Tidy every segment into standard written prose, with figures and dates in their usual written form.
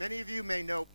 Many of you may know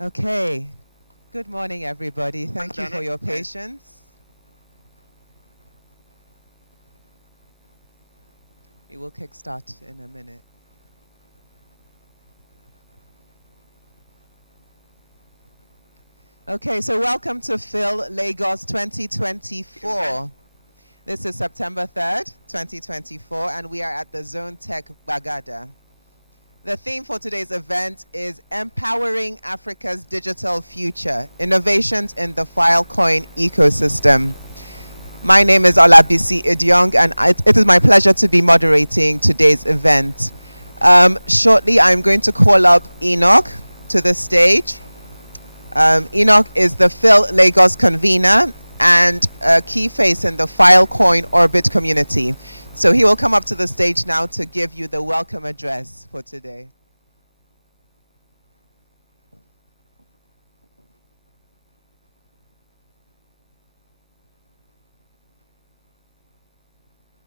Okay. Good morning, everybody. Thank you for your patience. We will kickstart in a minute. Okay, so welcome to FIL Lagos 2024. This is September 3rd, 2024, and we are at the Zone Tech Bagada. The theme for today's event is Empowering Africa's Digital Future, Innovations in the Filecoin Ecosystem. My name is Olabisi Idiong, and it is my pleasure to be moderating today's event. Shortly, I'm going to call up Enoch to the stage. Enoch is the FIL Lagos convener and a key face in the Filecoin Orbit community. So he will come up to the stage now to give you the welcome address for today.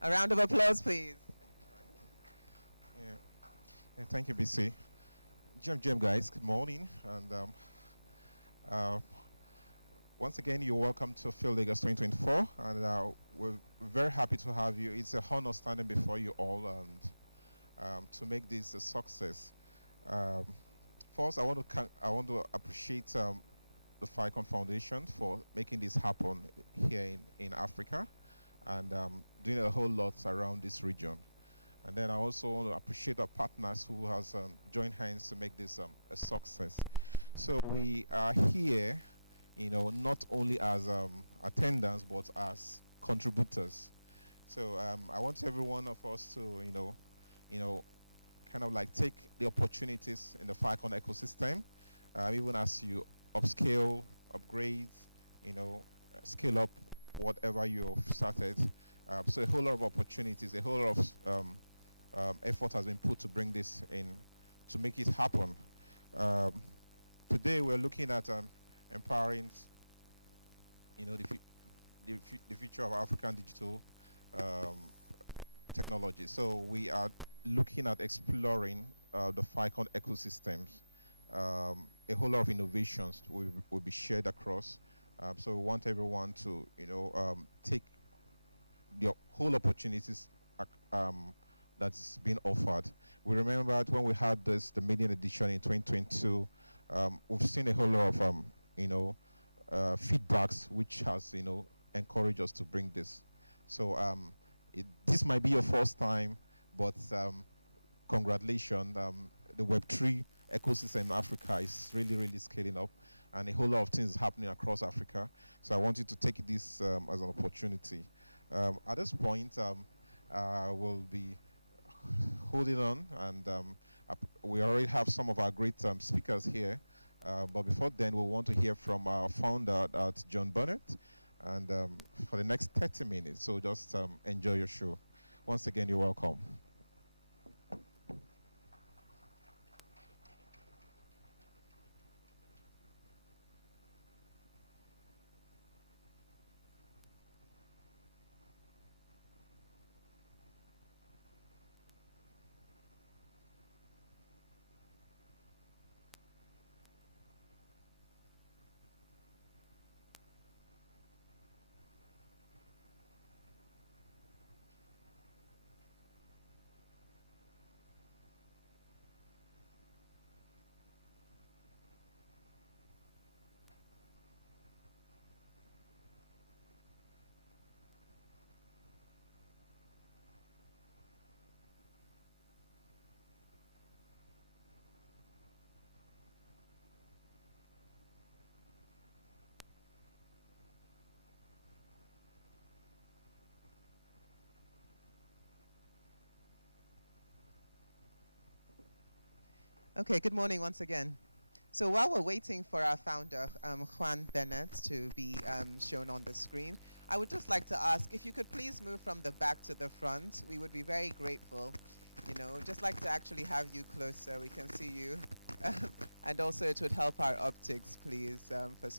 A round of applause, please. Thank you, BC. Jim, guys, good morning. And once again, you're welcome to FIL Lagos 2024. And we're very happy to have you. It's a honor standing before you all and to make this a success. First, I want to appreciate the FICON Foundation for making this happen here in Africa and doing a whole lot around this region. And then I also want to appreciate our partners who has joined hands to make this a success. So we are here, not only as attendants, but as contributors. So I want every one of us to, kind of like take the opportunities in the Falcon ecosystem, even as you upscale, upgrade, scale up whatever you've started. So a whole lot of opportunities, a whole lot of effort has been put to bring this in, to make it happen. Today we're looking at empowering, the future of African digital technology. So we are looking at exploring the FICON ecosystems. A whole lot of innovations will be shared across. So we want everyone to, take the whole opportunities that's been offered. We remembered when we had the maiden edition in 2022, we've seen a whole lot of, feedbacks, which has, encouraged us to bring this. So this might be your first time, but congratulations. The Web3 ecosystem in Africa is really, really scaling up, and a whole lot of things happening across Africa. So I want you to take this as an opportunity. At this point, we'll be holding on, and we already have some of our great speakers here. But before then, we want to hear from our founder, John Burnett, and for the next 30 minutes. So just enjoy your show. Once again, you're welcome. Okay, good morning once again. So while we're waiting for our founder, Juan Bennett, to be shown on the screen, I would just like to ask if you could please move from the back to the front. We would be very grateful. Just like to actually have you closer. We can see you. And also it would help our optics, please, for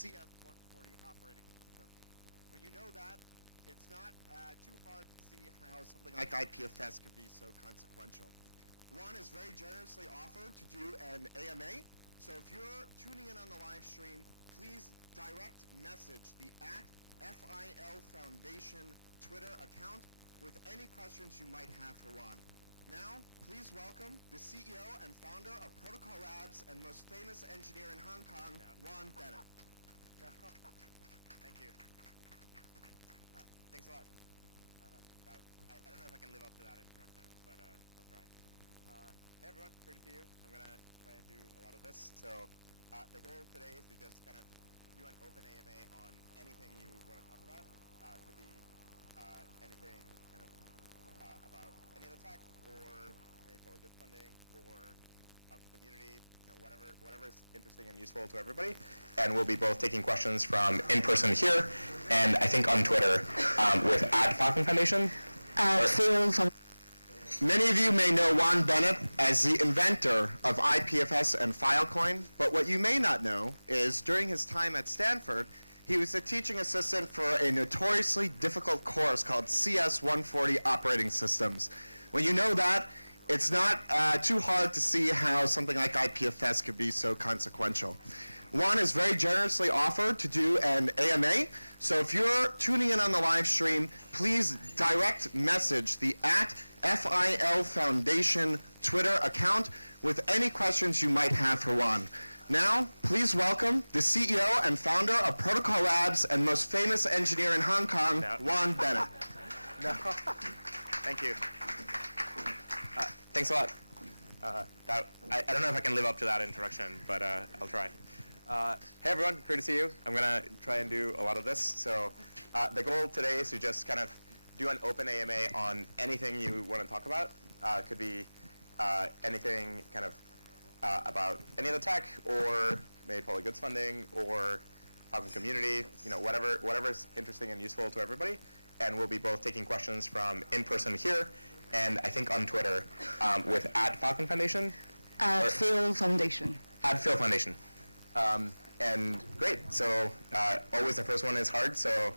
CS140 operating system. When you know that, it's not too hard to see how something like IPFS could be so consequential. Juan is very generously offered to do an AMA, so if you're tuning in on the live stream, please direct message the @FIL Foundation Twitter account with any questions you might have for Juan. Now, please welcome the CEO and founder of Protocol Labs and most famous engineer in Hong Kong, Juan Bennett. Thank you. Thanks a lot. I don't know if I can live up to that introduction, but I'll try. Hey everyone, great to see you. I'm going to try and do a lot of this. So the goal today is to just kind of do an open AMA on anything you want to talk about. Could be anything kind of about any of the tech, or maybe public good funding, or community, whatever is interesting and useful to everybody. And we'll be both taking questions from in person here, and I think on Twitter with @Falcon Foundation. Many of you may know Juan Bennett as the inventor of IPFS and Filecoin, but what you may not know is during his time at Stanford, he was a teaching assistant for a notoriously difficult course called CS140 Operating Systems. When you know that, it's not too hard to see how something like IPFS could be so consequential. Juan is very generously offered to do an AMA, so if you're tuning in on the live stream, please direct message the @FIL Foundation Twitter account with any questions you might have for Juan. Now, please welcome the CEO and founder of Protocol Labs and most famous engineer in Hong Kong, Juan Bennett. No. Thank you. Thanks a lot. I don't know if I can live up to that introduction, but I'll try. Hey everyone, great to see you. I'm going to try and do a lot of this. So the goal today is to just kind of do an open AMA on anything you want to talk about. Could be anything kind of about any of the tech, or maybe public goods funding, or open community, whatever is interesting and useful to everybody. And we'll be both taking questions from in person here, and I think on Twitter with @Falcon Foundation. FIL Foundation. @FIL Foundation. And great. So always the first one is hard. So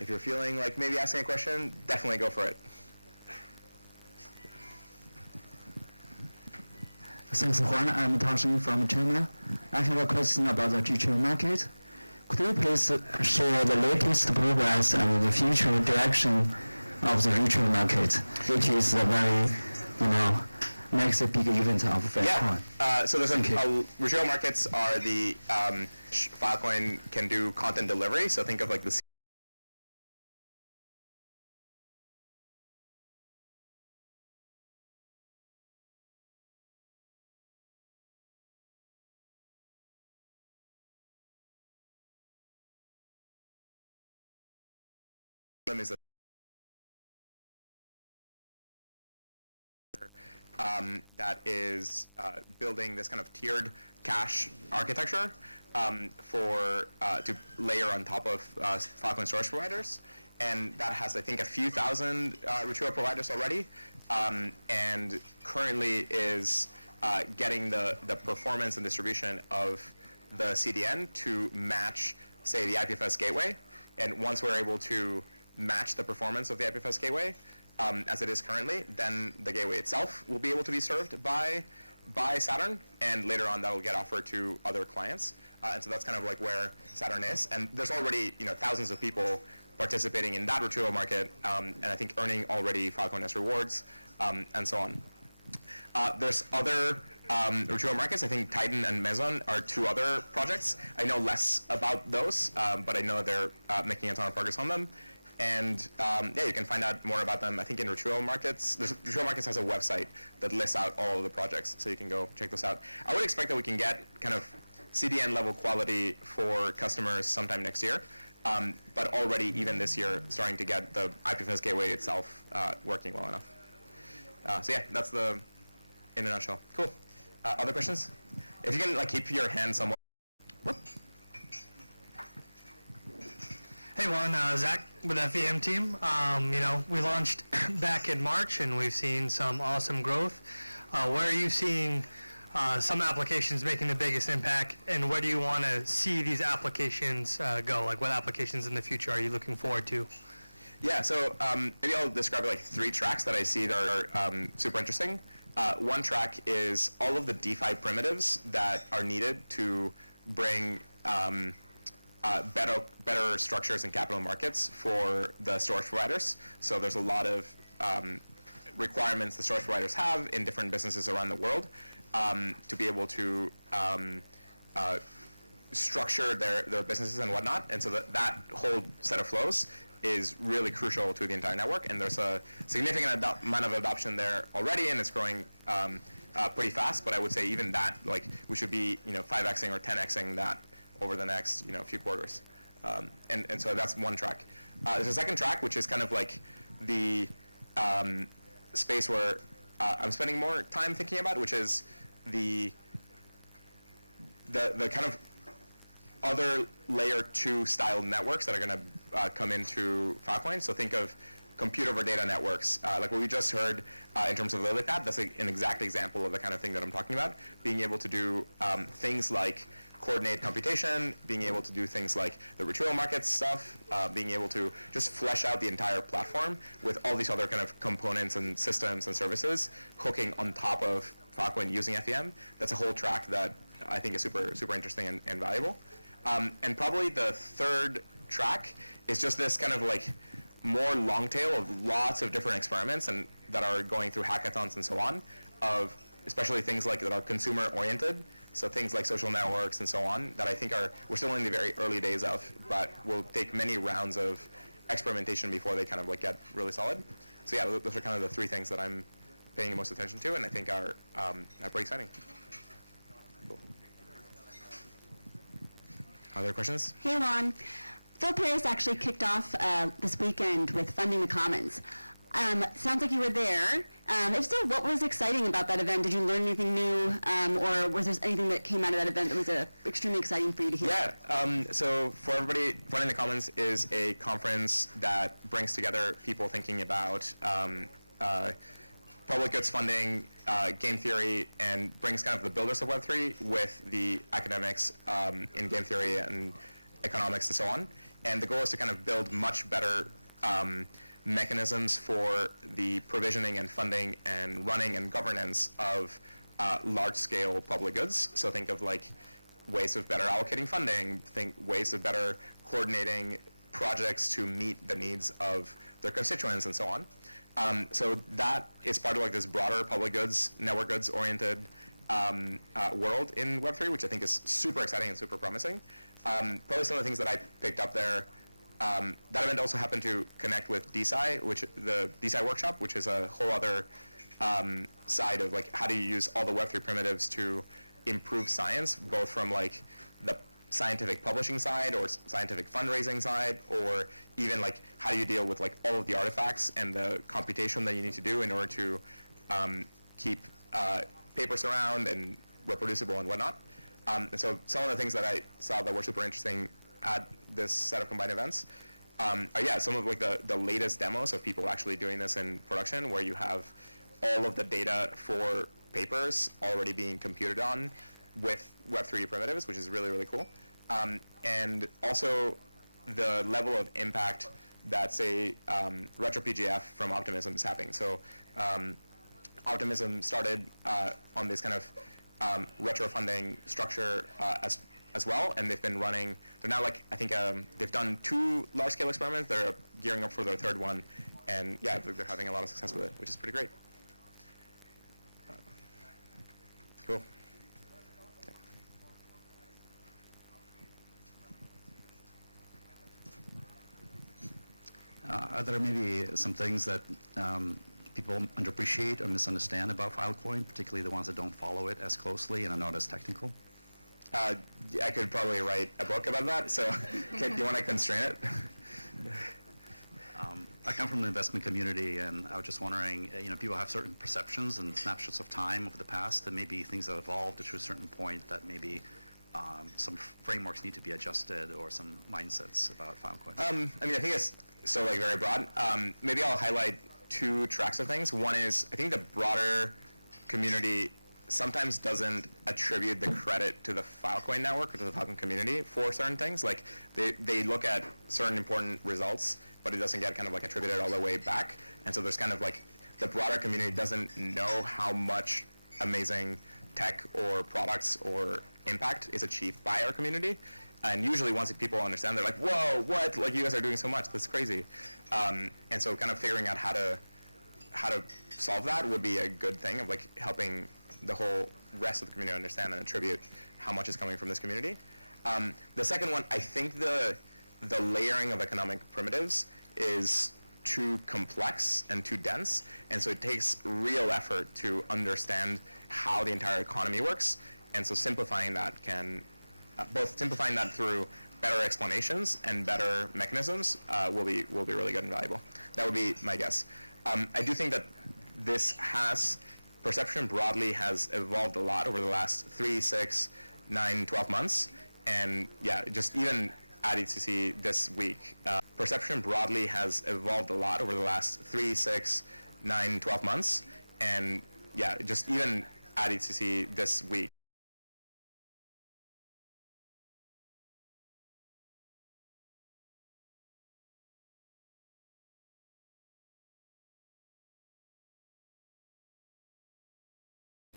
if you're feeling like maybe asking a question, definitely go for it. Thanks, Juan. I'm Taosheng from China. I have a question about the future market. Could you please share the latest progress and the future direction of the retail market, which is a very, next big event of Filecoin? Yeah. So there's retail markets are the Filecoin can do content delivery. So think of like the is that is building this kind of tiered cache architecture to layer on top of Filecoin storage providers. And that has, I think, a few thousand retail providers already, and currently is getting the performance and distribution of the CDN to match, say, the IPFS gateway. And once we're able to match the performance of the IPFS gateway, as it is currently, then the gateway itself will be able to be served by Saturn, and later on that will get offered to other clients. And so that's kind of like where Saturn is. And there's already thousands of people participating in that retrieval market, and I think earning already Filecoin as rewards, and so on. There's other retrieval markets. I think Titan and Meson are two other projects. I know less about those, but I know they're making a ton of progress on them. And yeah, you can find out more about them, I think, in Retrieval Markets. Retrieval Markets has a website that lists out all of the projects, so you can go check those out. I would expect that we can get kind of CDN level quality for customers sometime next year, but already even this year starting to get the IPFS gateway itself working well enough. So yeah, that's the in a nutshell. Cool. Other questions? If you can keep your hand somewhat. Whoop. Hey Juan, Zach with FEM team. We launched back in March and we've seen some awesome growth. Where are you seeing some applications making the biggest impact, and where do you want to see these applications go? Like, what applications in the future are you looking forward to? Yeah, so maybe I'll describe like 3 tracks that I see that are super interesting. One track is all of the DeFi primitives that are needed to bring better structures and capital markets for the storage providers. So there's a lot of requirements the storage providers have in different businesses around the world to be able to structure their businesses and whatnot. And so that whole set of flows is really crucial to the entire network, and there's a significant amount of adoption there already, and it's growing pretty fast. But I would say even that, like, we should be 5xing or 10xing that over the next few quarters, and so that's one track. There's a second track, which is kind of like the space where I'm spending more time thinking about, which is the kind of other layer 2 style networks that are going to come into Filecoin. So think of compute over data networks, like what we just heard in terms of Lilithad. That's an exact example of the kind of thing that I'm talking about. Being able to do things like coordinate computation, being able to do things like the retrieval markets stuff, being able to just flesh out the entire platform with all these other kind of components and systems and services hooking on top of Filecoin using FEM. That's a whole track that I think is super, super interesting and valuable. And probably the third track is just this kind of like more long tail of lots of different experiments and that are going through hackathons and so on, of especially things like that are consumer oriented. So things like social networks and so on that I think we're still in the very early days of, but will take many rounds of experimentation before they kind of like get really solid. So yeah, those are kind of the 3 things that I'm paying the most attention to and I think are pretty exciting. Cool. Other questions? Hey, Juan. Phil Paris actually kicked off this weekend with Funding the Commons. Sounds like you were there. If so, what was exciting about that event? Did you learn anything new, or was there anything that came out of that event that was extremely exciting for you to hear? Yeah, so for everybody, Funding the Commons is a conference that brings together people thinking about public goods funding, game theory, and brings kind of the builders of Web3 with the academics in game theory and economics and so on. And the goal is to kind of build much better mechanisms for the provisioning and funding and running and governance of large-scale public goods. So think of like ways of better allocating funding, think ways of better coordinating projects to meet the needs of their constituents and so on. So that is part of like this broader public goods, network goods oriented world in Web3, which I think is super exciting and super promising. Probably some of the things that I picked up there. That event also happened to connect with DeSci, which the DeSci workshop, which is a whole other side of like how do you use all the Web3 primitives to improve science, both from like the scientific publishing side or scientific fundraising side, or even like how do you deal with like all of the artifacts and the computation that you need to do in order to keep papers around and reproducible and whatnot. And so some of the things that I saw that were super interesting at this set of combined events are some of like the latest demos of people actually doing this in production, where you have all of the data for papers already being computed on with Web3 primitives, which is really, really cool. And also the level of impact that, say, RetroPGF from Optimism is having. So Optimism started on this kind of retro funding structure as well, and they've been running, they're now like, I think they've done 2 large-scale experiments, they're gearing up for their 3rd one, and yeah, they're having a lot of success with it, which is pretty great. Cool. Are there maybe some things that people underappreciate or misunderstand about Filecoin, particularly the ones that don't follow it as closely and are not as technical? I could probably write a book about that, so do you want to constrain it? I come from the investment community, and I was just wondering, people have certain perceptions and snapshots of time over the past, and maybe things have evolved to a certain point that maybe some frameworks need to be adjusted, or some mindsets about Filecoin. I think it's so like very broad. Maybe I'll highlight 2 tracks of things. One is, I think the broader community sometimes doesn't attribute the credit to the Filecoin network or to the Filecoin community for certain things. Like they look at certain important results, but it doesn't get kind of like attributed all the way back. And so there's kind of like the broader community doesn't know how much amazing tech or products or impact is achieved by our community. And usually once people understand, they're like, whoa, what? Like you guys are doing so much, that's crazy. And so kind of figuring out how to solve that would be a good thing of like helping the whole rest of the community understand and attribute how much is coming from this community. The second one, I think the layering of economic primitives is too complex and too dense, and so it takes real effort to understand how the entire economy works. And so simplifying that can, both simplifying that through better explanations and better mechanisms will be really good and valuable. That would be my guess. I do think that perception broadly has evolved a lot over the last 3, 6, 9, 12 months. And yeah, just even at ECC this week, perception broadly has evolved a lot over the last 3, 6, 9, 12 months. And yeah, just even at ECC this week.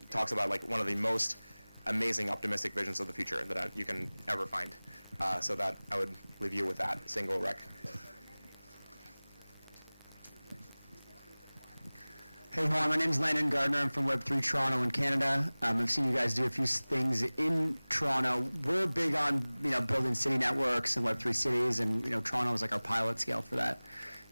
Talks about like one of the most amazing optimistic visions of the future that you can ever find. So that I would leave you with that single rec. Hey, Juan, my name's Landon Gardner. I'm from Web3 Toronto in Canada. I've seen you guys do a few things in Toronto. We're big on building city networks and Web3 cities, and Toronto is like our pilot scale for that.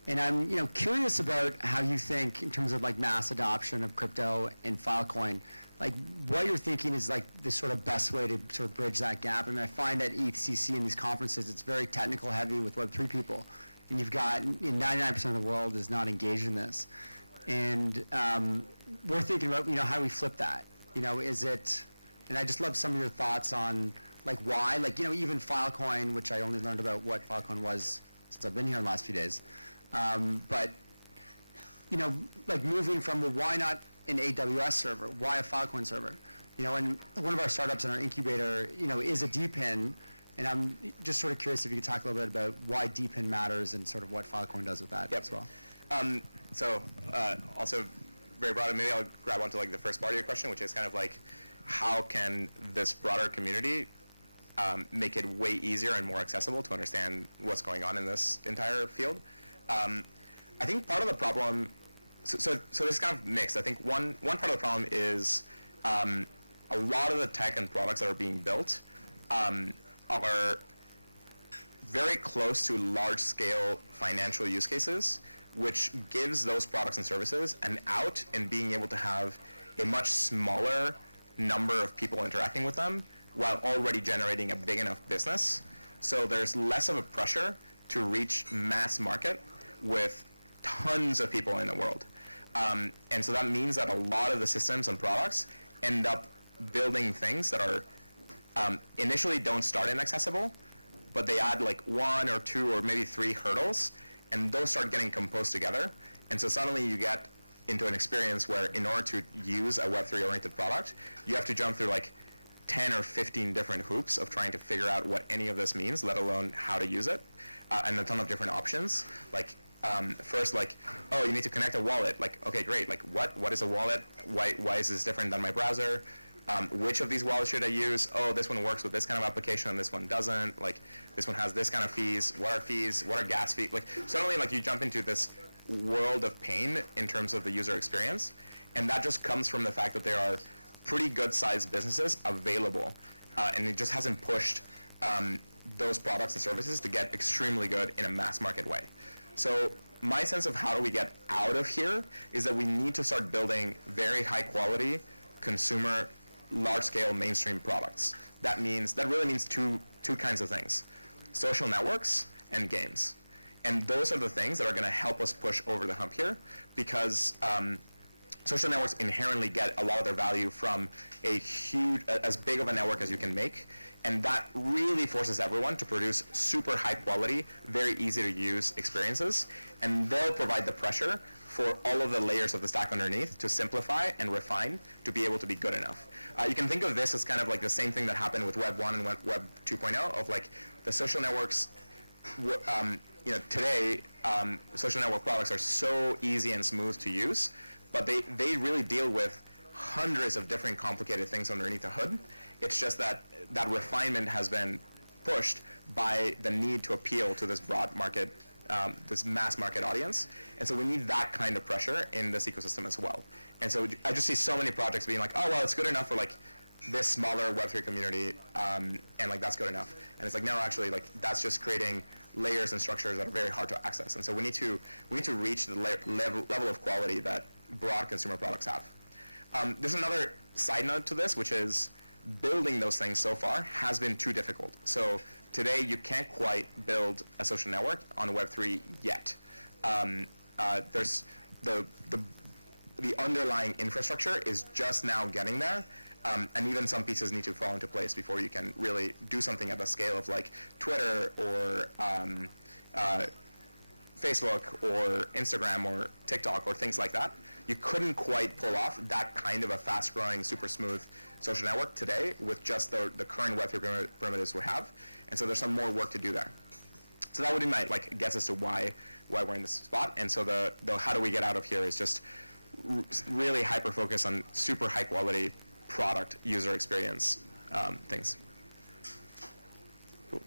And I'm curious about how you think in terms of like mass adoption of crypto and Filecoin, like what you're thinking is like the sort of best way to sort of bridge that gap. I mean, I find at ECC in these conferences, it's very technical heavy with Web3 people, and you've got 99% of the world is not engaged in this. And we're thinking about how do we flip that? Is it? And I just love some of your thoughts on like why, like even Filecoin, which I only learned about what Filecoin was since I've been here in the last few days. But like moving from, well, why not an AWS server? Why a Filecoin server? And one of our startups in our incubator, is a DPIN, and I'm just sort of curious if you could talk a little bit about why DPIN matters and sort of what Filecoin does with that as well. So also very broad, and maybe I'll grab onto like the first part of your question, which is kind of like how can this broader community make it way easier and more accessible to understand what's going on in this entire field. I think part of the problem, so this is kind of mixed. I think one part of the problem is a lot of the tech and products that are being built are very close to large-scale financial use cases, which gives those products and services an out in being able to have a much smaller number of people interacting with them while already generating a big enough business. So there's less of a pressure to reach mass market with tons of people in the world. And so that means that a lot of the systems and products end up building things that are initially don't start inaccessible, but they add like 1 or 2 or maybe 3 hurdles, and those start getting composed together. And so suddenly you get into an experience where in order to use a Web3 oriented product, you have to jump through like 10 or 15 different hoops of trying to figure out what any of this means, let alone how to use it, and a ton of different options. Like first, like, oh, you need to connect a wallet. Like, okay, great. Like, what is a wallet? Why is this different than my browser? Which of these wallets should I use? Oh, this one works with this kind of application and this one doesn't. Like, this one has this kind of fees. What are fees? What are gas fees? Like, suddenly, like, you jump into this world of pain in terms of the user experience, and that just comes from the fact that there are pretty good-sized businesses available, and it just hasn't pushed those products and services to get extremely good in a mass market way. So my sense of how do we get out of here is that we need to start building very high-quality consumer large-scale mainstream products. That really means two kinds of things: social networks and games. And those are the things that are going to help us push over the hump here, because social networks inherently get a lot of their value from as big of a network as you can make, and that really forces everyone to produce super high quality, very easy to use experiences, and they'll provide the pressure for all of the layers of the stack underneath to simplify and refine to be able to be good enough. You can think of this as kind of like the same thing that happened with Web 1 and Web 2.0 of like the social networks. Today, social network products are so easy and smooth to use, but they really deal with hundreds of different complicated things underneath the hood. It's just that that refinement has been pushed by the need to appeal to this broad market, this mass market audience. And so we need that kind of pressure in this ecosystem as well. And so I just see so many projects being like, oh, well, it's good enough for like this smaller Web3 community, and like that's good enough. And it's like, no, actually, like that's just creating layers and structures that are very hard to access. And so we need to reach the level of quality that broad consumer products have. There's another side note to this, which is building those things so far has been too difficult. So today you can't quite build a social network on Web3 yet. There's the underlying infrastructure is just now getting there. And even some pieces need to fall into place before you can really do something at the scale of like Twitter or Facebook or Instagram or TikTok or things like that. You couldn't quite pull off that kind of a fast-growing, super smooth social network today with just the current Web3 primitives we have. And so there's some more work to do there. So that would be my like guess as to why we're in this spot. And so the how do we get out of here is just really hyper-focus on super high-quality product user experience things. Cool.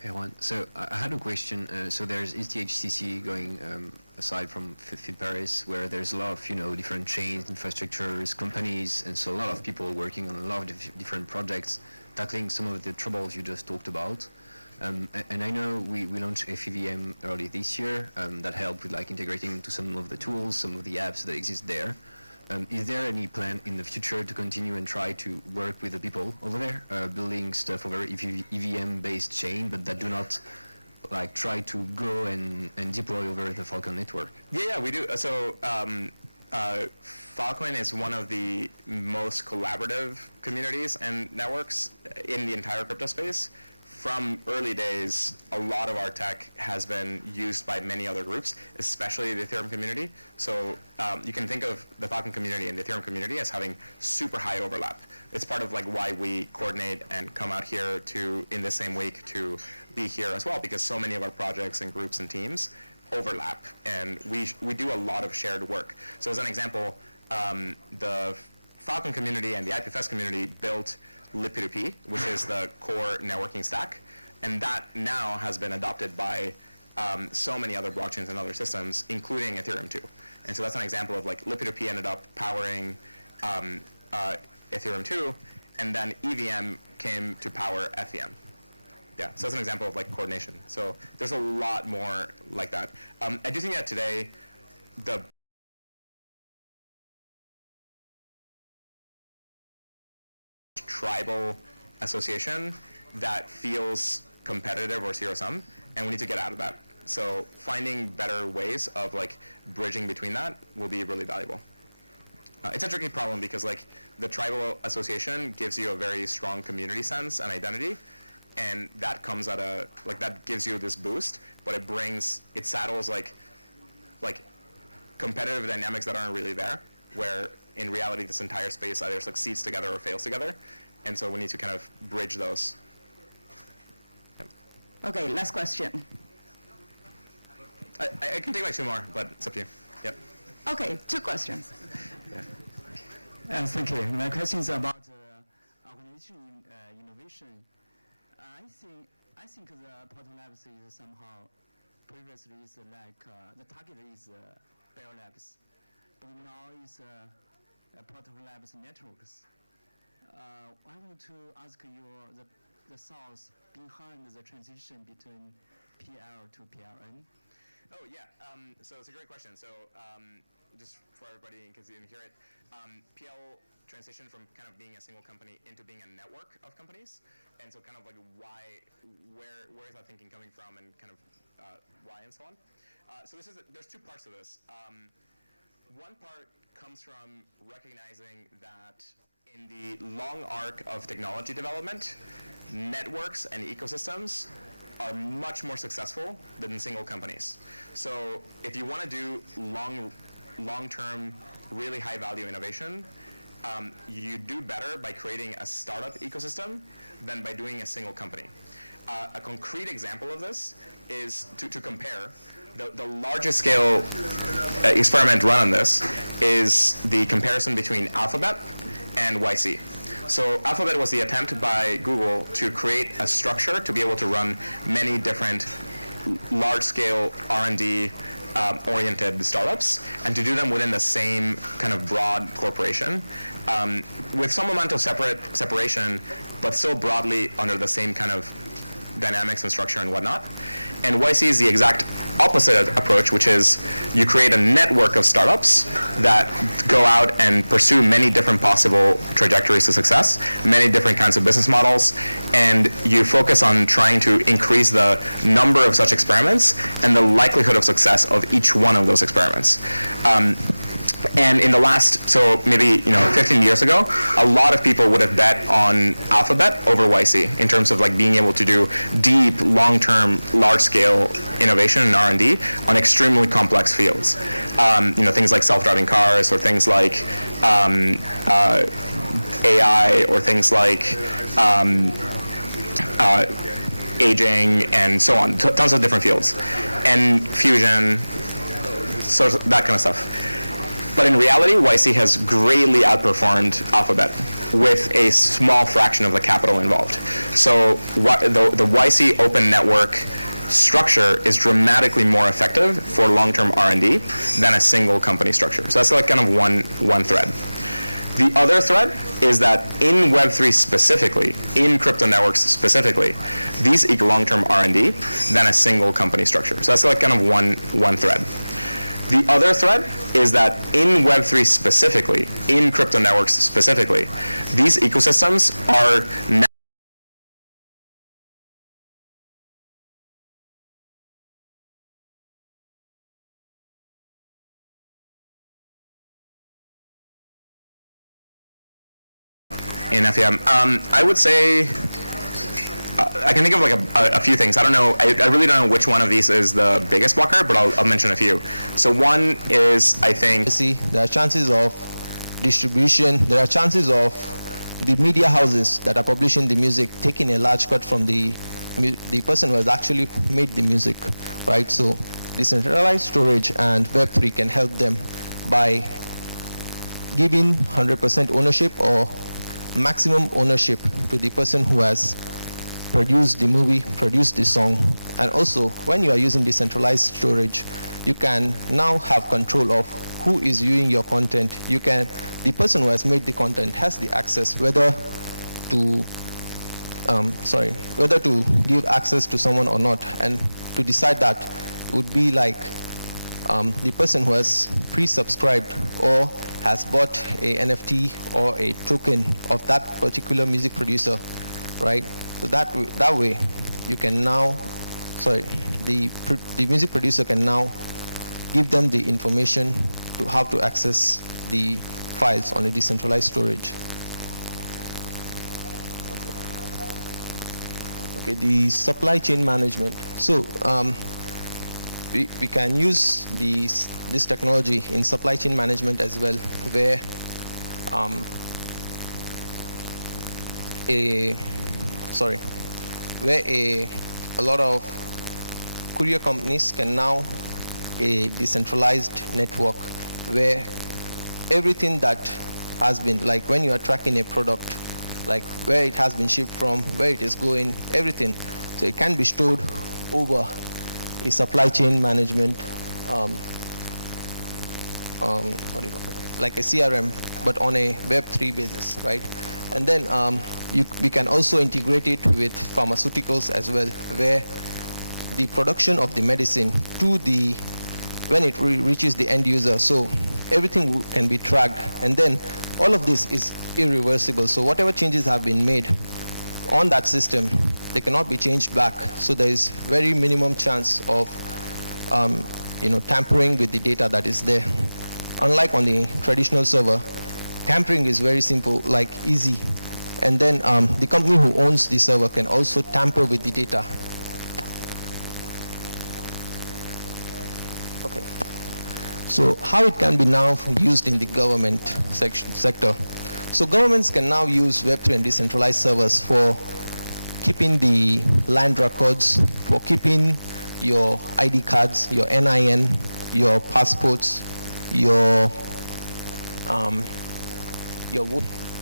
Hey, Juan. So I had a question. So there's ETHCC going aside from FIL Paris, where there's a lot of different chains, infrastructures, companies, and so a lot of people working on a lot of different projects, tackling some of the troubles you just talked about. And I know we launched FEVM early this year that helped with like integrating into some of the tools, some of the apps that exist there. Is there any plan in the future to continue and try to work with the people over there, building stuff over EVM-based chain, but that do not like try to go and deploy over the Falcon network? Yeah, we do. So Falcon is one of the most collaborative communities and networks in the entire crypto space. From early days, a lot of our tech has been used by many other groups, especially the Ethereum community. So you can think of the Falcon community and the Ethereum community as having super high overlap. It's part of like why we coordinate and come out here in the same week to be here as well, because so many of our projects and groups and teams overlap, and we do a lot of shared work. So as an example, the Falcon community and the IPFS community built Lipi2P, which is the core networking stack, and that now has been adopted by so many other blockchains and other systems, including Ethereum too. And so that's an example of like Lipi2P ended up powering Ethereum 2, and then EVM came to power FEM. Yeah, so that's an example of like coordination. So there's a lot more like that. I do think that today the tribal association that feels competitive or zero-sum, and we need to get out of that. So finding better ways of like bridging between that will be really valuable. It's a tricky problem because like the tribal association gives you a very strong community sense and identity, and that comes at that gives you this boost, but it saddles like competitive dynamics that aren't really there, where in reality this entire space either succeeds together or fails together. And so we need to kind of bridge those. Yep. Okay, last question. I can take like two more, but it's up to you. Yep. Okay, 2 questions. Yeah. Thank you. My question is about organization innovation. I think the Proton Labs is somehow previously is like the target is Bio Labs, but now is Proton Labs networks. I want to ask you the thoughts behind the transition between PL to PLN. Oh yeah, so it's a great question. So just for everybody in case you didn't hear it, PL transitioned from kind of being a single company into being a network of companies, and so kind of like where is that thinking coming from, and kind of why and so on. So there's 2 parts to this. One part comes from recognizing that in the long arc of technology development, networks and ecosystems are much more successful than single companies. So if you want to do long-term, really high-value innovation, you do better by creating a startup ecosystem than by doing a single company. A concrete example of this is to compare. The largest scale experiment run on this is the comparison between Alphabet and YC. So Alphabet was the attempt by Google to create a structure to be able to run many different large-scale R&D oriented startups, and to do them within the same kind of broad corporation, with some amount of separation, but still broadly under the same kind of dynamics and structure and whatnot. And YC is the exact opposite approach, which is you create a network of startups that go out and pursue many different possible trajectories to success, many different kinds of business models, and you focus on trying to increase the number of such experiments and the likelihood of success of each one of those experiments. And in the last, so maybe 15 years ago, a lot of people would have bet on Alphabet over YC in terms of like being able to do deep, long-term, large-scale innovation and R&D on extremely complex fields. Things like self-driving cars, or things like AI, or things like aging, and so on. Tons of different fields, and fusion, so that kind of stuff. But in reality, YC has greatly outperformed Alphabet with a small fraction of the capital involved. So the YC open network structure is dramatically more effective for long-term R&D than a single company structure. So that's like kind of one thread. The other thread is that in Web3 specifically, in crypto networks specifically, these equal long-term R&D than a single company structure. So that's like kind of one thread. The other thread is that in Web3 specifically, in crypto networks specifically, these ecosystems are now in FEM. I would say I can think of like a few things. I don't know. I really don't know which one of these is the biggest blocker, but I'll mention a few. So one is, I think, there are chances of distribution. There are chances of the media houses that are publishing the music taking a large cut from the person who has actually made the music, right? So decentralized storage and Web3 can help them by giving 100% ownership or maximum ownership to the person who has produced the movie, produced the song. And also, when you are using decentralized storage, you can now have control of who is viewing your content. The person who has made the content has the access whether to give access to someone or not. And to decide that would be like the person who has pre-subscribed or has bought a NFT or a token of that particular music producer, right? So that way, you can now, the music producer can now give them the information to how to access the files on a decentralized storage. Okay, the supply chain management. So we can use this technology in supply chain management as well, where a lot of courier companies can now a decentralized network where everything that has been, like when you are tracking a product, like where it has been shipped from, where it is going, everything. So it can be stored over a supply chain management, like a CRM, but on a Web3 basis, right? And then we can also integrate it with pharmaceuticals as well, where the production of the medicine when it reaches the end user, so everything can be tracked. And then all of this is irreversible. So whatever changes have been made on that system, they cannot be changed back. So there is very minimum chance of tampering with the data that is there. Unlike on the traditional server, tampering is very simple, like easy. And then the company who owns the server can also tamper with the data. Okay. So how it can be now used in the government sector. So governments can now use Web3 and decentralized servers for keeping the land records, for keeping your ID cards, your NIN, your passports, your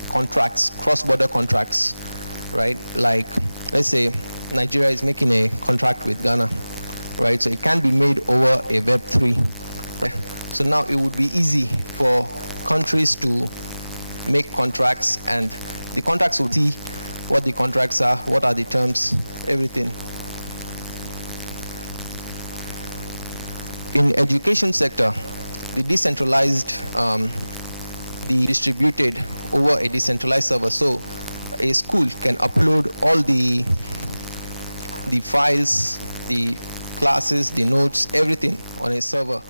contracts, cross-border contracts, right? Like, let's say Nigeria is making a contract with Ghana, right? So it can be made over a Web3. Right? So now it would be easy for countries to make contracts, and the contracts will see what the contracts are, what are the terms, everything. In education sector, the decentralized, the distributed over a decentralized server. So a school can upload all the files, the classes, the notes, everything on a server.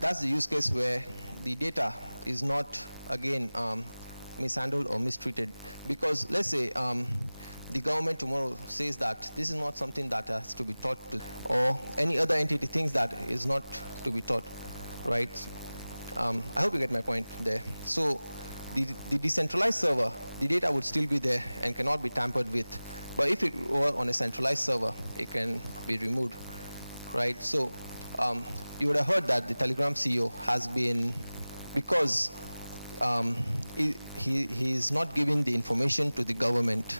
That's the use case where the data is not, again, mishandled or mistreated. Because let's say the government tomorrow says that this is not something that has to be taught to, or any other entity thinks that is not to be taught, right? I hope you get my point there. So the decentralized server, the data would still be there and cannot be tampered with. But if it were on a centralized server, it can be removed, right? So you would have heard that the Telegram CEO has been, because he is not giving the information to the government,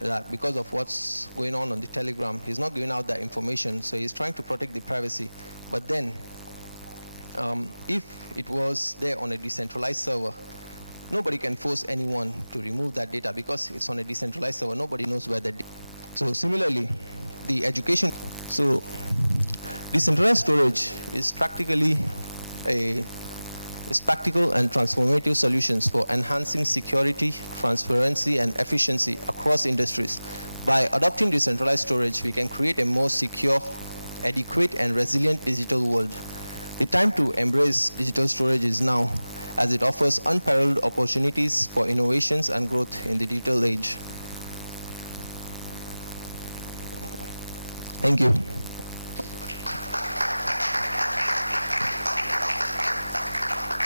that because of what's going on the Telegram, he's not giving out that information, so he's trying to protect the privacy. But then, if it was there on a decentralized server, nobody can force anyone to remove that data because it's on a decentralized server. Nobody knows where the data. So similarly, the education. So decentralized storage is practically practical and transformative solutions for enhancing security, transparency, and efficiency across industries. By adopting decentralized storage, we can create a more secure, adequate, and resilient digital world. The time to embrace digital storage is now, as it offers unparalleled opportunities for innovations and growth in the digital age. Thank you.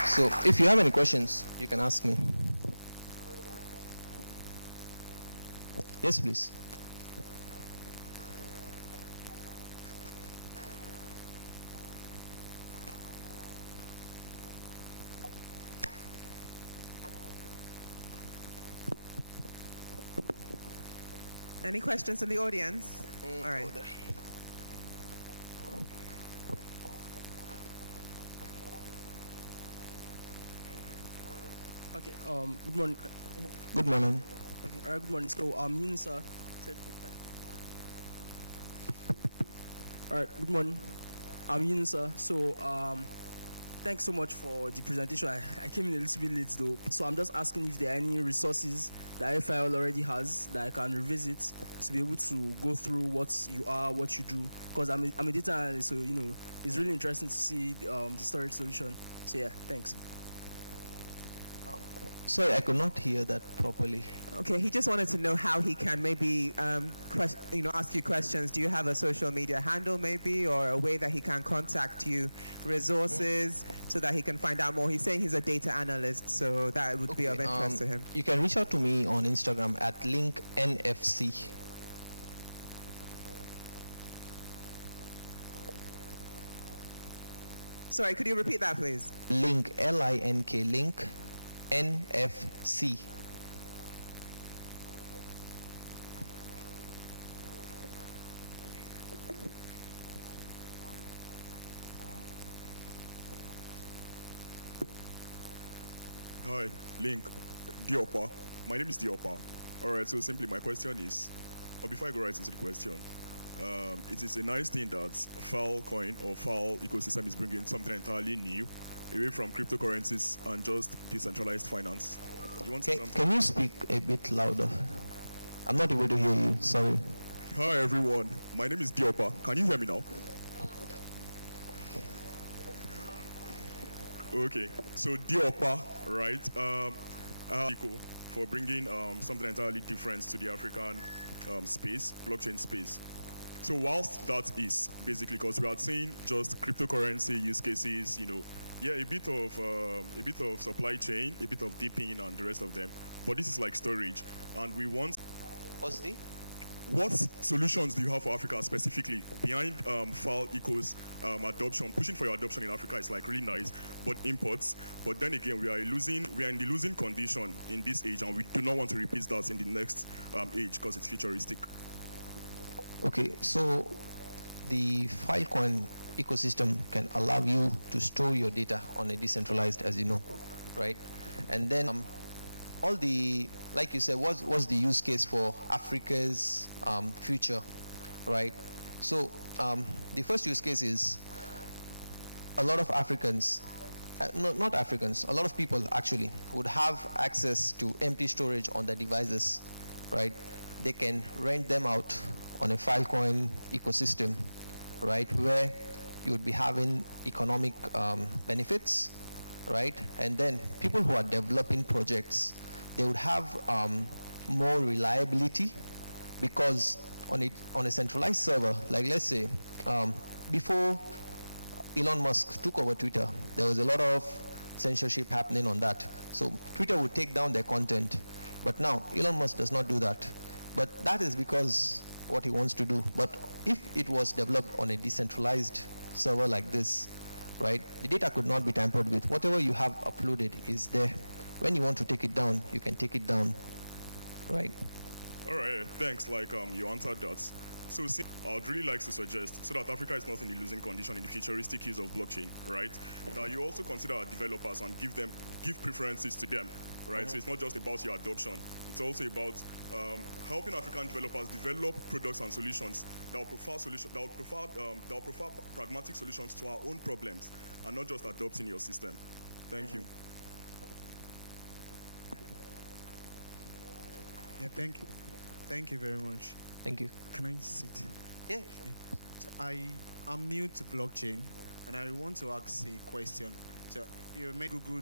So if you have any questions, you can ask me. Yes, please. Any questions in the audience? All right. Okay, good morning. Good morning. Okay, good morning. So, Yunsa. Alright, good morning. I'm Yunsa. So, thanks so much for the presentation. I came in a little bit late though. So I'm just asking if there are any resources that FIL already has that I can revisit to be able to go through what you are, what you do. Because I'm a data analyst, so you know, it's really interesting to see the storage solution. So yeah, thanks. Sorry, I could not hear that properly. Okay, he just wanted to know how he can maybe ask you questions. Do you have a social media handle maybe, or a way that he can contact you, resources, so that he can find out more? He's saying he's a data analyst, so that would be of interest to him. You can reach out to me on Instagram at linknfc. Sorry, could you repeat that, please? Link, L-I-N-K, link, NFC. Hi, Link, Diopa. My name is Diopa. All right, so simply my question is, or before I go right into the question, it is a nice thing that FIL coin or FIL ecosystem is bringing something entirely new, away from cryptocurrencies and just decentralized finance. You want to say something? Can you speak a bit louder? I'm not able to hear you, sorry. Hi everyone, my name is Diopa. Can you hear me now? Okay, so Diopa, right? For bringing something entirely different to the African space, blockchain space. So whilst that is basically, because we are seeing just cryptocurrency use cases, yeah, a bit of supply chain, a bit of dipping and the rest of them. But this is like storage, and we want. What's the? What solutions do you have for Africa specifically behind FIL Eco's adoption? Pushing for your adoption in Africa is like really nice, but imports. But then again, we are in the losing condition in this age, and we do not want to repeat that in the next age because it's futuristic. Okay, so the Filecoin ecosystem can allow you to store your data on a decentralized, as you know, right? And then all the, like you said, what's the use case for Africa's future, right? So the first use case is a lot of Africans, not Africans, a lot of people actually would have access to empty storage on their devices, right? They can rent them out on a Filecoin ecosystem, right, where you would be having economic benefits, right? And then people who are developing projects, they would have more reliability, because on a centralized server, like let's say, before Elon Musk took over Twitter, there was a lot of censorship happening on that. So Twitter would take down their content, but now Elon Musk does not do that. But that is because what he wants to do. But if it was developed on a decentralized server like this, right, the data could not be tampered with. Whatever you have uploaded is there. When you want to take it down, you can take it down, right? All right, thanks. You answered that. So I'd really like to suggest, so that Africa is not in the losing condition in the futuristic use of blockchain, right? That you also consider our developers and give preferences to them, right? So it's not just about your adoption. It's also about helping African developers develop products and solutions that will prefer pragmatic solutions to our own problems, and not just adopting your system. Thank you. Yeah, thank you. Thank you very much. Thank you. Can I sit? Yeah. So I'm new to blockchain, and I want to ask a question. So you may Google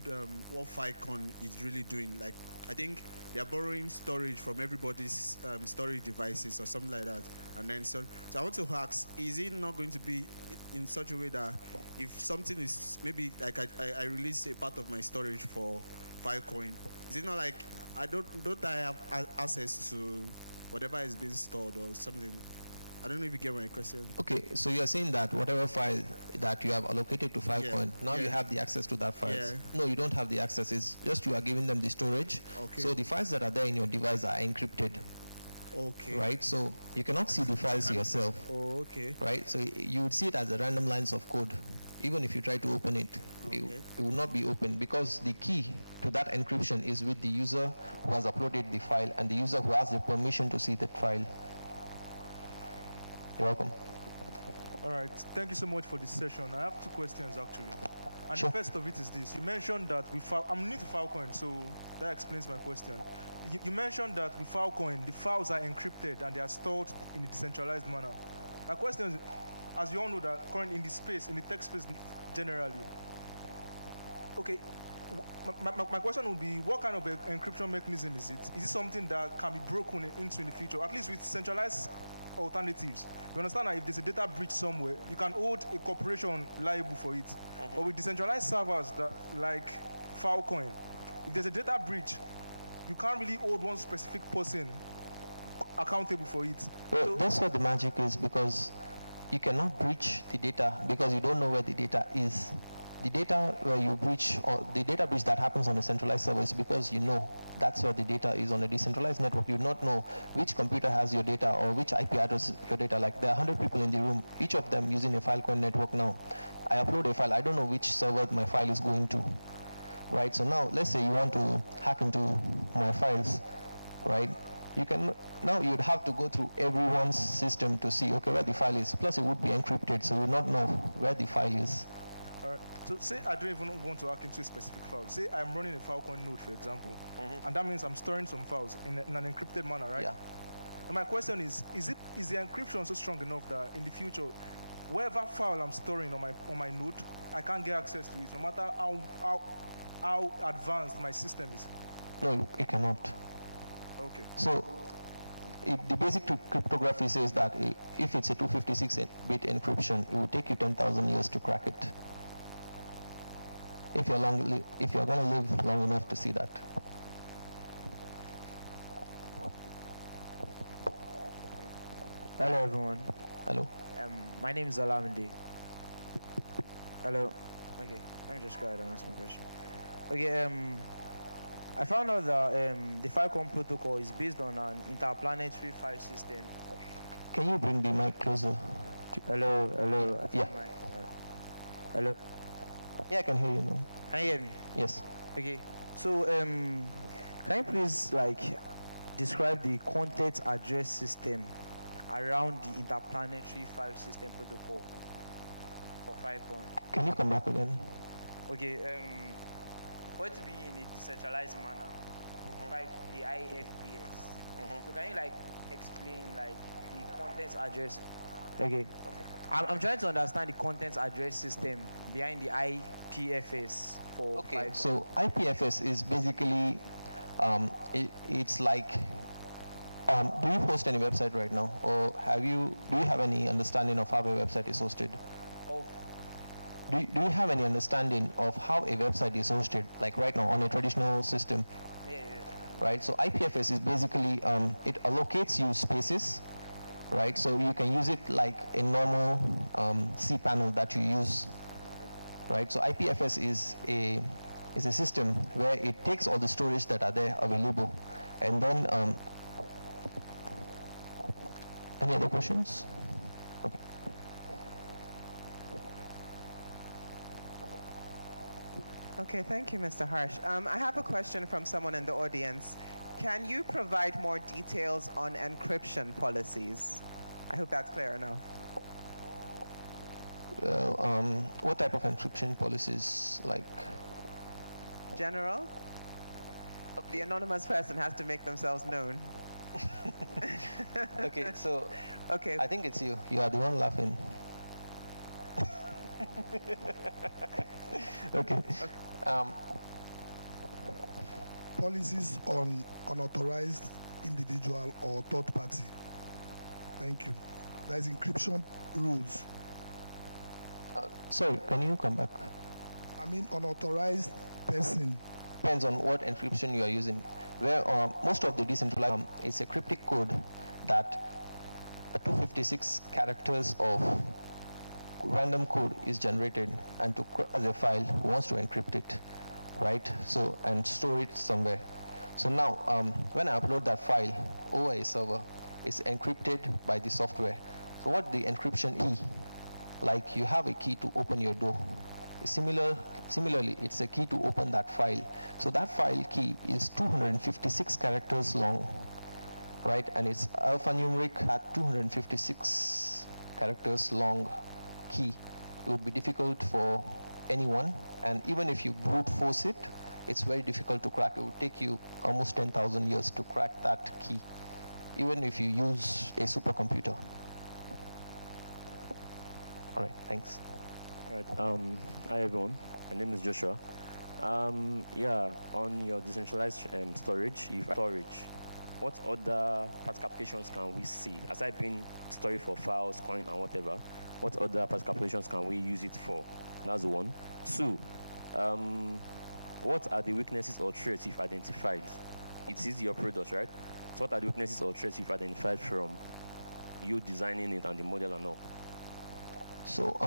what Filecoin is really doing. Like, I think they're borrowing storage from everybody's storage devices or something like that. And then so I want to ask, is it not going to be in such a way that if something is, maybe like I release a part of my storage for Filecoin, is it not like don't I have access to whatever is being stored or something? I don't know if you get my question. Okay, so you are saying that whatever file that you have allocated to Filecoin, now you have the access to that file. Yeah. No, you don't have the access. It's just you are giving them the storage. Okay. So the files that are there in your device are encrypted. Okay. Right, so you cannot see the files yourself. Oh, okay. Right, so you would see it as a random lines of code. Even if you try to open it, it will not be open, because the key to that encryption is with the user who has uploaded the file and the user who has the permission to see that file. You're welcome. All right, thank you so much for this session. I have two questions actually. And Sure. the first of it is this. You mentioned that I'm new to Filecoin, so that explains my question. You mentioned that with Filecoin, the files are encrypted and they are stored in a decentralized manner. My question is, as you all know that currently in the space, in the tech space generally, okay, my question would be, what kind of encryption mechanism is it? Is it something that can be broken into in the future, at least with centralized alternatives? You understand that if there's a data breach somewhere, you can hold a corporation liable for it. But with decentralized servers that like Filecoin, if there's a data breach, you can't really hold one specific person accountable for it. Well, So- that's what the magic is, because you cannot breach the data because you don't know where the data is. The data where you breach, or the data breach that happens on a centralized server, is because you know that's where the data is. On a decentralized network, you do not know which computer has your data or which IP address your data. Like, there are 100 people in the room, each of them using a Filecoin network now. I upload a file, I don't know which server my file is going to, right? So now, let's say you want to hack into my files, right? You can, now you'd have to go through everyone's system to see, okay, where the file is. Plus it would be encrypted, so you would not know where the file is. All right. So say I don't even want to hack into a specific file. Say I'm running a Filecoin node, for example, and that means I'm storing some files in an encrypted manner, right? Yeah. And my question is the encryption so strong enough that in the future, whatever file I'm storing on my node, I can't get access to it, no matter how advanced my system is? No, you cannot. Okay. So the basic cryptography says that if it's a 256-bit encryption, it will take you 10,000 years to crack it. If you're going to live long enough to see that. Hello, everyone. Hello. My name is Olamide. Hello. Okay, let me just go ahead and ask my question. Okay, I found out that the Falcon protocol is based on an interplanetary file system. Can you bring the mic closer? Hello. Yeah. Hello. Yeah, I can hear you now. Can you hear me? Yes. Okay. So, can you please describe the content address system around the interplanetary file system protocol for Falcon? Can you come back again? Okay. For it to be in a decentralized manner, the IFPS. So can you explain the content address? Okay. I'm trying to understand the content address system behind the IPFS for Okay. Falcon. So IPFS is basically it's like do you host any website right now, or do you have any understanding of how a website is hosted? Do you have any understanding of how a website is hosted, like right now on a traditional system? Yeah. Right, so IPFS is basically, it allocates you spaces, right? So you can use it like a normal cPanel that you use, right? So IPFS is a system where it takes all the storage that are there available. And then, any other questions? Okay. Okay, thank you, Mr. Harsh. I have a question from someone in the audience. Can you provide more details on encryption policies? I hope that's clear enough. Well, what type of encryption policies, like? General? Okay. The anonymous person has to make themselves known. Okay, so okay. I think it's you. You are the one laughing. Okay. Policies on unauthorized individual or third party. Thank you. That is encryption rules. Sorry, can you come back? I mean unauthorized person. Depends on what encryption you are using. Where most of the decentralized, it's a cryptic code that 256 characters of random code is generated, and as a file who wants to encrypt it, right? So, and store it somewhere. So now, when I upload that file over a server, it's encrypted by the software. So what the encryption is, like you have a key to open your door. Similarly, it's a key to open that file. So that file key is 256 characters long, right? And it's alphanumeric at 256 characters long key. It would be difficult for anyone, and even if you brute force it, it's very difficult to crack. It would take you almost 10,000 years to crack that key, even if you use a supercomputer. All right, thanks. All right, hi everyone. My name is Joshua. Yeah, on your decentralized storage, what other practical applications can we see? Aside being storage for files, coin, and whatever, what other practical applications can we use it for? That's one. Two, what are the weaknesses or traits you've identified? It is your product, right? So what are the weaknesses or traits you've identified from you designing it and the model and all? So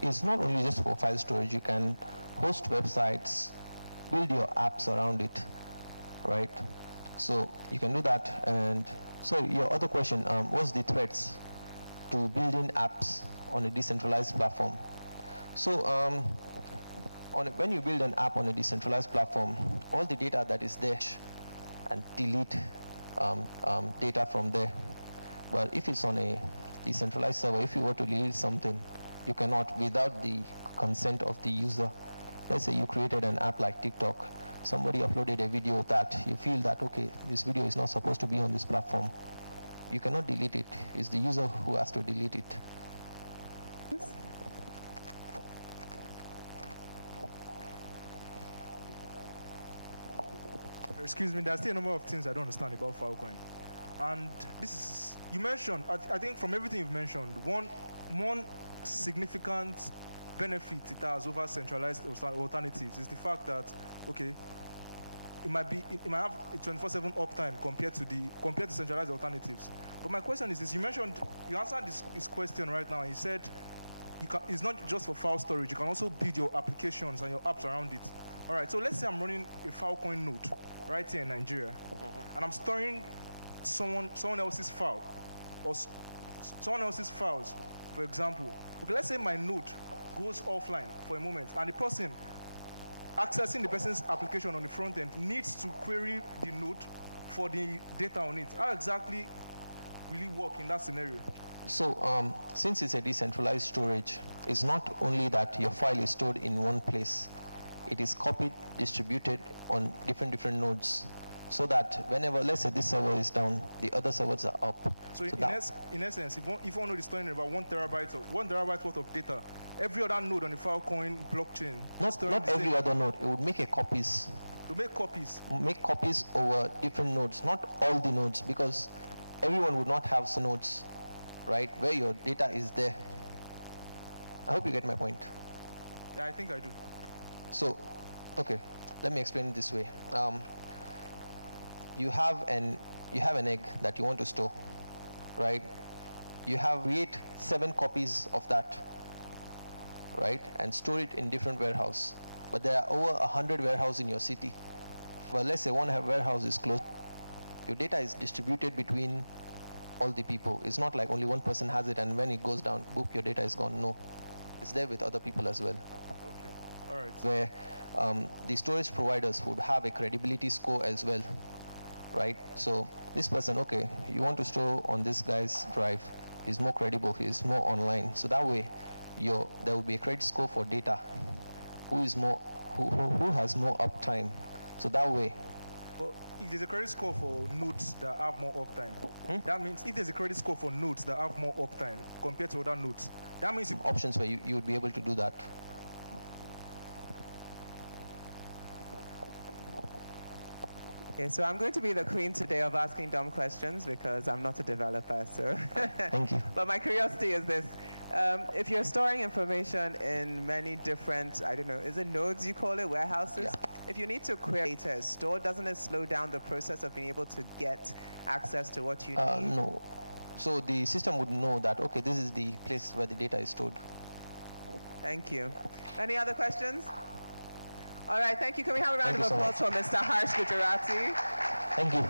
it's not only just for file storage. You can host websites, build your apps around it, right? So you can do that. And so your other question, what's the threats to building apps on a decentralized platform? So when you build an app on a decentralized platform, all the data that is there and delete data from there. But if it's on a decentralized server, if you were to delete something, you cannot without the consent of the user. Let's say you created an app like TikTok. Somebody uploaded a video that you feel that, okay, this video is not supposed to be on this platform. You cannot delete it. It's the user who has to delete it. Excuse me, there's still a number of things I don't understand about Filecoin. And this is, you mentioned, I think from everything you've mentioned, one significant benefit it has over centralized alternatives is the fact that, okay, it might have a 24/7 uptime compared to centralized alternatives. But my question is this: you answered this question right now, and you said it's not just for file storage. You can also build your applications and your apps around it. All right. So let's say I'm running a Filecoin node right here in Nigeria, and I'm storing someone else's file or someone else's files, for example. Okay, let's say my node goes offline for a moment, and the person accessing the person's application on the front end needs to query the node for the data on it. How exactly will it work in that scenario? So since it's a decentralized storage, it's not only that your file is stored in one place, it is copied, distributed on different nodes, so that whenever, let's say this server is down, the other servers are up. So in essence, if one node is storing about 1 terabyte worth of data, every other node on the Filecoin blockchain. Not every other node. It would make copies. To make copies? Make copies over different nodes, not all the nodes, because everyone would not have some nodes, right, where your data is there. I hope you get my point. Yeah, I think I do. So, okay, let me explain it this way. You have an egg that you want to store, right? You create 7 copies of that, right, and store it in different warehouse. But there are over 100 warehouses in your city. Well, let's say one warehouse is closed. Your data is distributed between all the people. It's not like only one person has it, and when it goes down, boop, your data is gone. No, it's there with other people as well. Okay. All right. Where the storage providers would have a credibility score as well, right? So this person, okay, you want to store on this guy's drive, he's more credible, he's more online. So that way, there will be a credit score for data. Who has more uptime? So that way. Well, if there's a credit score for nodes that have more uptime, that means if there's a credit score for nodes that have more uptime compared to other nodes, that means options where you would be able to do that. Okay, so I'm going to be the queen today of asking dumb questions because I'm not a developer, so. Thank you. But my curiosity is this. If you're storing information in many different, I don't know, is it nodes you call it, warehouses? Yeah. If you need to query data is stored, doesn't it slow down the process of being able to get access to what you need? No. So the system would know that, okay, this is the place where the data is stored. Thank you. Any other questions? All right, thank you. Can we have a round of applause for Mr. Harsh Gujarati? Thank you.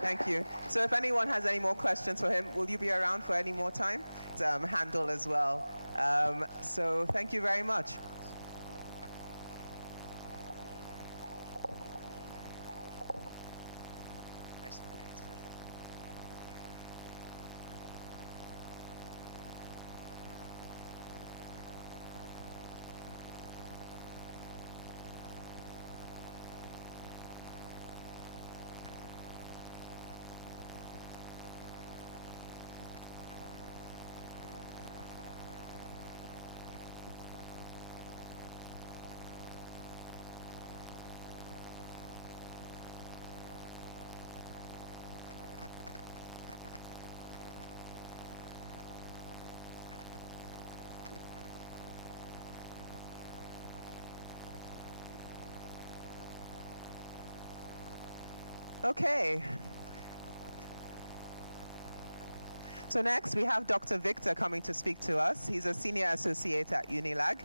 Thank you. So if anyone has any more questions for him, will you be around for any more time? Handle as well. So thank you very much. Okay. So next we have Dr. Victor coming to speak to us. He's a senior associate at Unilag,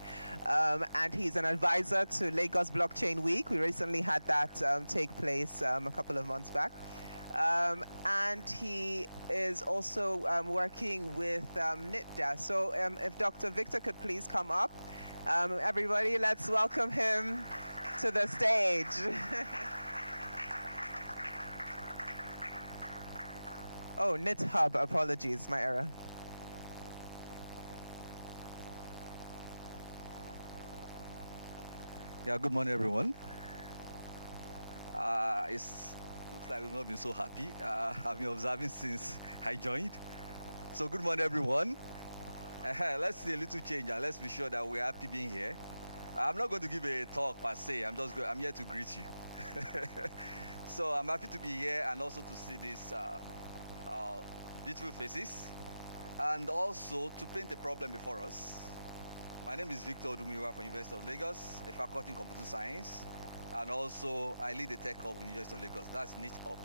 and he's an advisor to Lagos Blockchain Week. We recently had that take place a couple of months back. And he is also working with NITDA. So if Dr. Victor could please come up. Everybody, let's welcome him to the stage. Oh, NitHub, apologies, my error. Yeah, good morning, everyone. It looks like we've not been so happy. I've been observing since I joined. So good morning, everyone. Let's see a little change and let's be sure that we're happy being here. I'm not going to give a talk per se. I'm here to greet you. So I'm happy to be here and also to see these beautiful faces and also to paint a problem before us. My name is Victor Odumiwa from University of Lagos, a faculty in computer science, and also I lead the tech hub in University of Lagos. That's NIT Hub.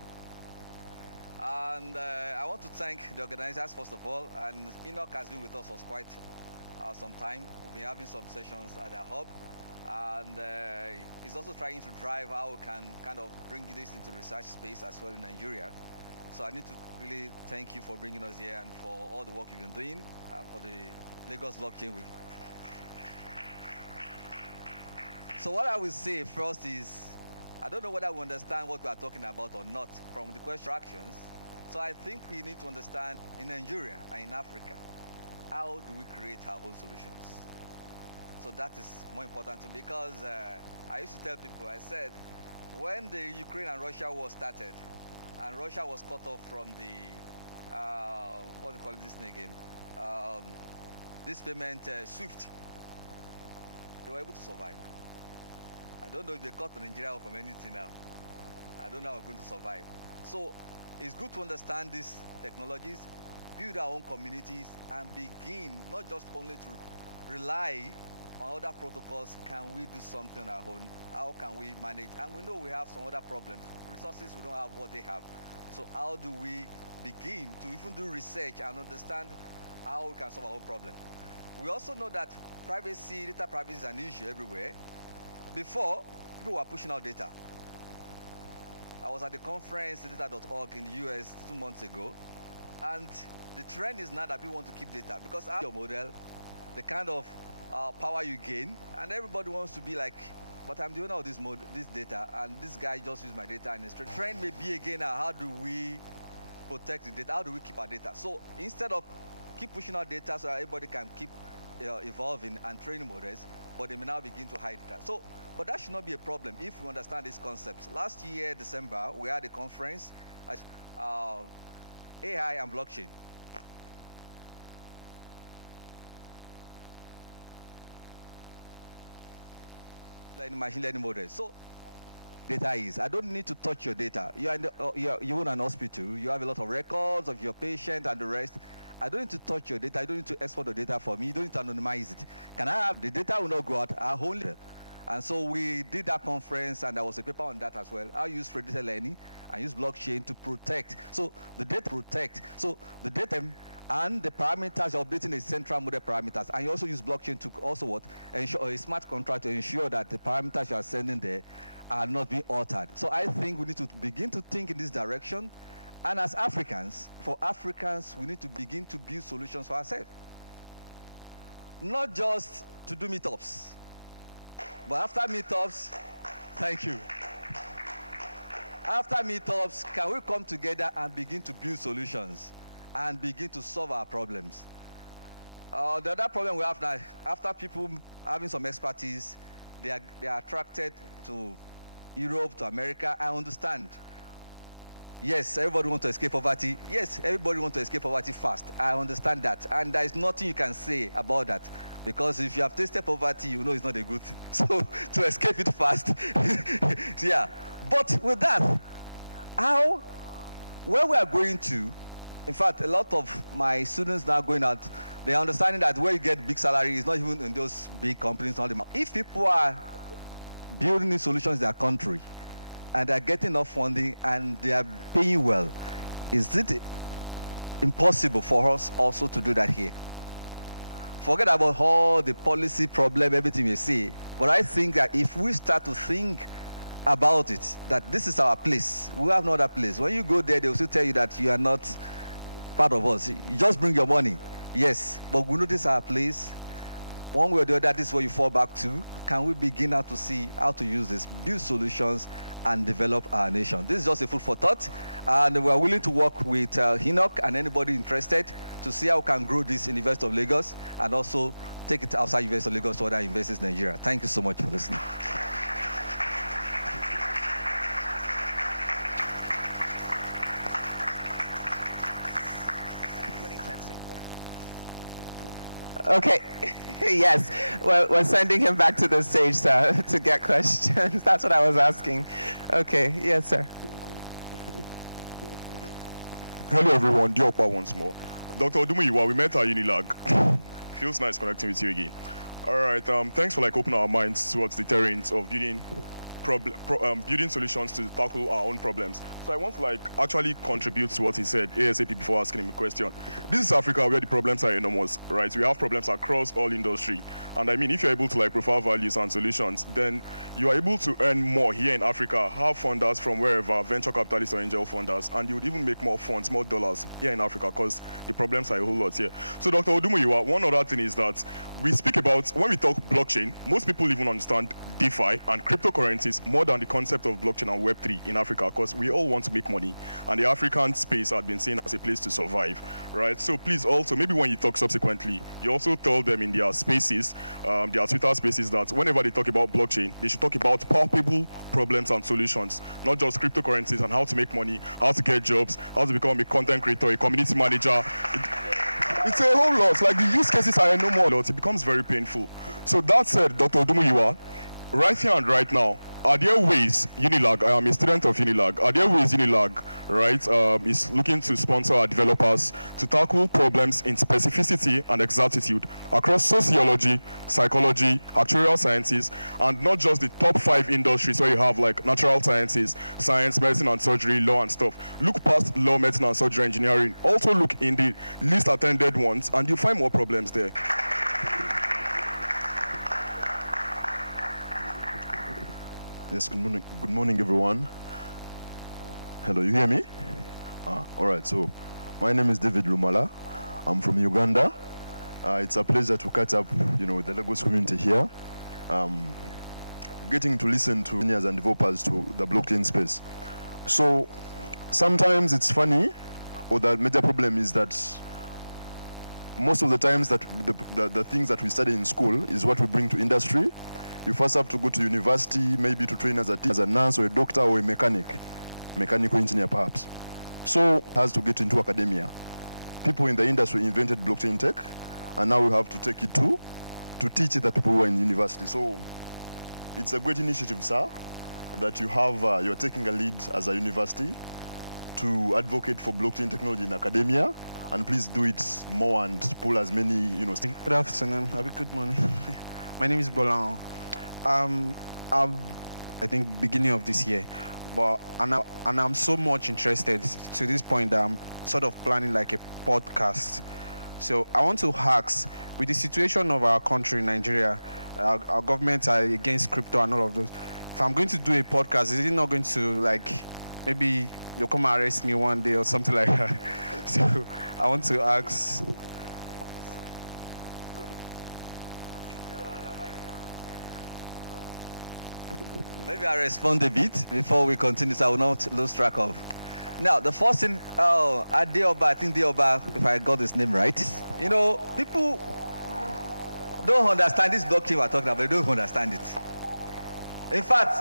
And I want to thank the organizers first of all, and Enoch has been with us for quite some time. We've been having some sessions at the hub, and he's also trying to drive how we can kind of bring this into research space as well in Nigeria. So I need to really thank you for bringing us here and for all the work you've been doing for the Lagos Blockchain Week. So what I will say first is, I don't know whether we understand what we are talking about or not from the questions. So I think we need to understand in Nigeria and in Africa, how do we create our own solutions? So that is more important to me because I used to tell people, I said, when the Ukraine and Russia war started, and Russia was cut off from the, what do you call this thing again? This payment, SWIFT, they were able to survive. I don't know if they cut Nigeria off from anything now. I don't know how we're going to survive. So it's good to understand these technologies, build our own communities, and begin not just only to rely on other protocols. Can we do something on our own? How can we manage? And we know we have some other problems. Resources, we don't have what they have. So how do we begin to even do research and understand how we can solve our own problem? We also know that privacy, data privacy is an issue everywhere. Before, people were pushing out data. I was at the conference, data.org in the US 2 months ago, and the trend is now that people want to keep data because your model, the kind of power you gain, and everybody wants to be like, but I'm the owner of this data, and this guy just used my data, and the trend may be again now, how do we protect the data? How do we keep our data? So instead of keep pushing out data so that everybody can keep evolving and training models, but they may now begin to hide that. So, but that should not be a problem if we understand these concepts. Last year, December, we had a conference at AI and blockchain. Machine learning models. So, data is, I don't need to touch your data. You own an hospital, you have a lot of records of your patient and the rest. I don't need to touch your data. I don't need to export the data for me. You don't need to anonymize it. Can I have the data will not go out? I hold it. And so we did that conference, and there was a paper on that as well. I use predictive learning and use blockchain to protect. So the data protect. So the data and the parameters are updating the central model parameters. And you also use blockchain to also what? Ensure a smart contract to ensure that the parameters you are sending there are not being altered. So I think we need to begin to think in this direction. And as Africans, for Africans, we need to begin to build solutions for ourselves. Not just to do meetups, but after meetups, thank you. After meetups, can we come together and begin to build solutions and begin to solve our problems? The other problem we have now, after people having some expertise, they are attracted to Europe, to America. I understand. Yes, everybody wants to escape poverty. Yes, everybody wants to escape poverty fast. I understand that. And there is nothing you can say about that. Because if you have tasted poverty, you know it's not a good thing. So to escape it fast, yeah. But with that, where we are going to, in fact, a lot of my students now going out, they are understanding that where you get big salary is not even in those big companies. If people are building new solutions in their country, and they're getting enough funding and they are paying well, is it impossible for us also to do that here? Forget about all the policy problem, everything you see. But I think that if we start to think about it, that this is our place, we have no other place. When you go there, they will still tell you that you are not part of us. You just bring your money. Yes, but we know this is our place. One way or the other, this is where you fall back to. Can we begin now to see how to use this, build solutions, and develop our nation? This is just a food for thought, and we are willing to work with Enoch and anybody interested to see how we can grow this in the University of Lagos and also take it outside University of Lagos to other universities in Nigeria. Thank you so much for listening. Okay. Yes, we're sending him back to the stage, sir, to get questions. That's what I was asking. Okay, yes, sir. Hello everyone, Diopa once more. Dr. Odumuyiwa, we met at Unilag. Feels nice connecting with you again. All right, thanks for opening our minds towards the terrains of building solutions to tackle our own problems. So I want to actually contribute to what he said ASAP before asking him a question. This is Africa where the problems are enormous, right? We have problems across all industry. And I mean, if you're able to profile values and solutions, then you are able to earn more here in Africa, have funders from wherever, venture capitalists or angel funders, and you would even make more funds, more dollars here in Africa because the problems are a whole lot here. So Dr. Odumuyiwa, one other thing is that we speak about, when we talk blockchain, most people even understand DeFi and cryptocurrencies more than the concept of blockchain and Web3 in Africa, because we all want to make money, and the African space had been seen as a place to survive, right? So please also, maybe when you talk subsequently, you also tell them in their spaces, their Twitter spaces, that whenever they talk about blockchain, they should talk about palpable problems and solutions, not just cryptocurrencies and how to make money, how to get jobs, how to become a content creator, a community manager. It's a whole lot. The use cases are no more. It becomes very painful. So that said, Dr. Odumuyiwa, right here and right now, are there ways Unilag, I am a student of Unilag, are there ways Unilag, right, is looking to sponsor our developers to tackle problems in specificity and exactitude across sociology, psychology, actuarial sciences, and not just the top 5 industries where you have natural sciences, science, medicine and surgery, law and stuff. Look past law, medicine and surgery, engineering. Also look in the least attended ones and you'll find more problems there. Yes, good morning, everyone. Hello, you hear me? All right, so my name is David Lumala. I'm from Uganda. It's a pleasure to catch up, with the Lagos community here. Getting to listen to engineers and developers to the blockchain space. So sometimes it's funny, or the major problem is that most of the times that the things that we study in school is what we bring to industry. You first have to go to university, maybe to train as a nurse or a doctor or a mechanical engineer perhaps. So has to get into academia. People in the industry invented blockchain tech, and now we have to take it to teach the people who are in university. So it's a great initiative, sir, that you have, you're taking a lead as a university to advocate for blockchain technology in academia, and please do it more and pull as many, Good afternoon, good morning. My name is Bolan. I think beginning of this year, and I'm so much interested to this point that I'm sort of planning a podcast. So I want to ask, with the situation of our country, Nigeria, our government are against crypto and all of those. If I'm going to do a podcast, is it not going to maybe you'll come and arrest me one day or something like that? So I want to ask. Maybe I'll respond a bit before we continue, so I will not lose track of. Now, the first thing, Adeoba, I think Deoba, if I got his name right. People don't understand this blockchain we're talking about, they don't understand it. In fact,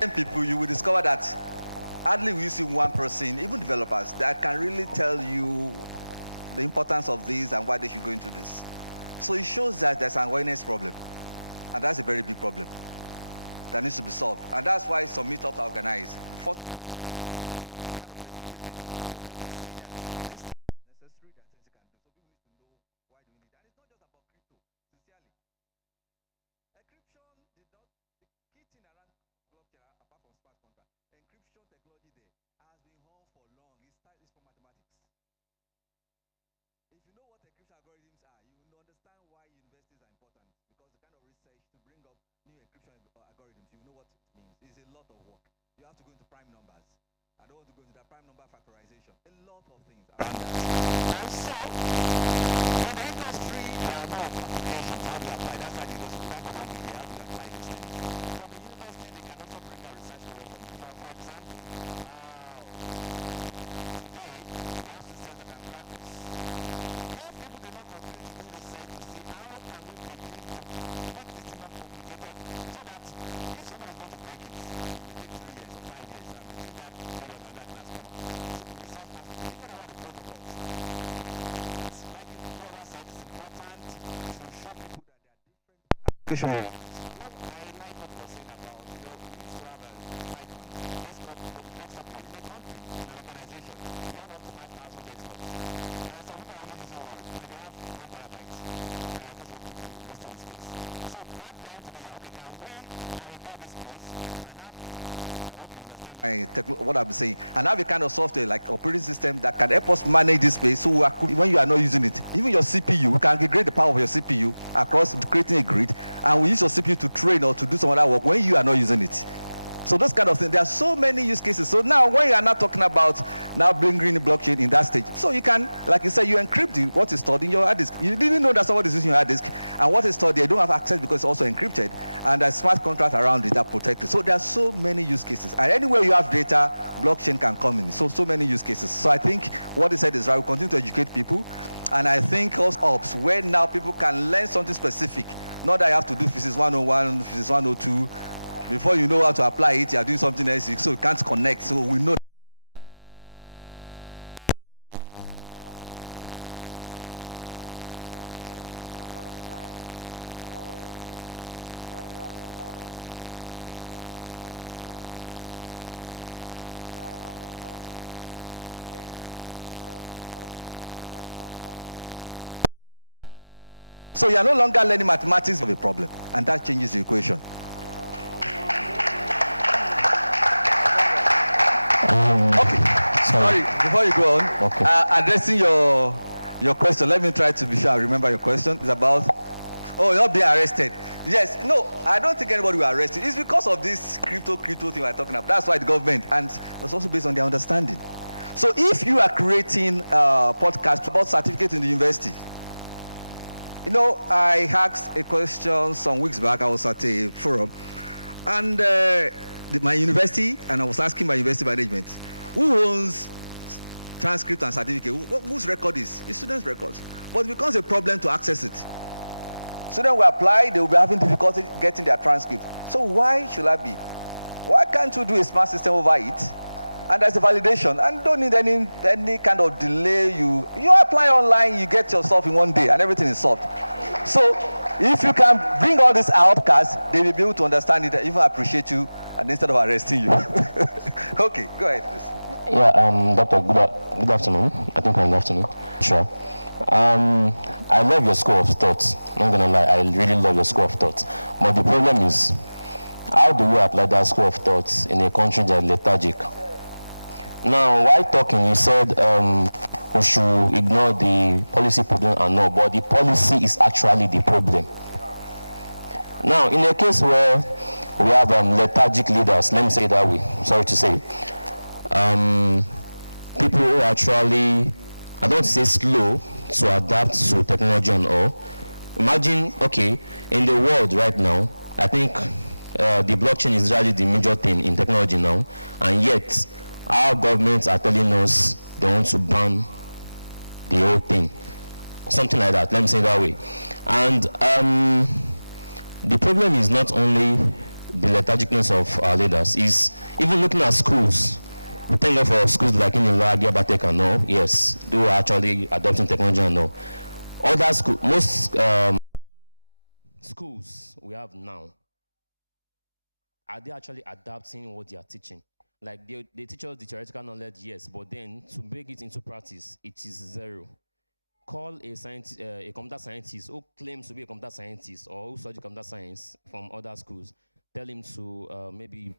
10 people, you will discover that hardly will you see one person, even developers, that can really tell you the importance of this and why they should go into this. So it shows that there's an awareness problem. And that's a very big problem that needs to be solved. And that's why some meetups are organized. If you know what encryption algorithms are, you will understand why universities are important, because the kind of research to bring up new encryption algorithms, you know what it means. It's a lot of work. You have to go into prime numbers. I don't want to go into that prime number factorization. A lot of things around that. And so, in the industry, there are more applications. How do you apply? That's why the industry will have to have how do you apply these things. From the university, they can also bring a research program. For example, what I'm saying, and have a kind of software like operating system that can help us manage this space. So when you are not using it, even your CPU, we can integrate the power of your CPU across creating a grid, and we use your CPU to train or to do some other work when you are not using it. So those kind of things, there are so many use cases. So now when you are not talking about now bringing the blockchain in that stage, so you can, like you said, you encrypt what is stored in your hard disk. You didn't know that somebody is using your hard disk, and what is stored there, you don't have access because it's also encrypted, and there's smart contract around it that protect it. So there are so many use cases, and anywhere you have data, blockchain can come in. So many use cases. So I think what he said is right. We continue to educate people, and I think also ops where now people can learn something specific. Not that you have to do physics 101, physics 102. Before you know how to apply it, you are doing something else, so you can't connect. So we know. So you are no longer learning mathematics of a problem, and that changes the equation. Okay, sorry, before you go on, Okay. Addressing your question, let me try to be sure I remember your question. It's about, you're not being arrested. Yes, no, I don't think anybody will arrest you. It's because of this crypto thing we're talking about. That's why the government, and it's also based on their understanding. So if you are creating a podcast about certificate in the university, I asked a question some weeks back. I was at a forum, and my university, and I was asking my university management, who owns transcript and certificate? Whose record is? It's students' records. But it becomes a problem to access it. Students will apply, they will be having difficulty getting their transcript. So why should I be? Why can't you do a smart system over it? And there's a validation, and don't need any kind of delay. You apply online, you get yourself in one day, and everything is solved. So if you can bring all these outcasts, they will be able to understand it, even appreciate you, and instead of arresting you. Okay, go ahead, please. Yeah, Doctor, good afternoon. I think good afternoon. Sure. I love your school of thought. Not gonna lie, I really love your school of thought. But the problem is, how do you apply that school of thought in a country that is lethargic? Now, while talking, you said we should ignore the policy problem and all, but the policy is actually the problem. Now, in a case where we have lethargic leaders, let me say it that way, sorry to say, people who are actually, I don't say slow to adapt to technology and all. Imagine, okay, in the world right now, I think the blockchain is really the major thing in technology now, and yet our governments are telling us they want to ban the whole thing. Something like that, let me say it that way. And the problem is not only the lethargicness of our leaders, is even looking at schools. We thank God for schools like in Giabatek and all, yes, they are actually adopting technology and all. Other schools, most schools we have now, are they actually adapting what they are teaching? Like they teach us the theoretical knowledge, yes, but then to bring it into practice, it is zero. Call a scientist, a computer scientist who claims to be a computer scientist or who studies computer science from other schools. Tell him to maybe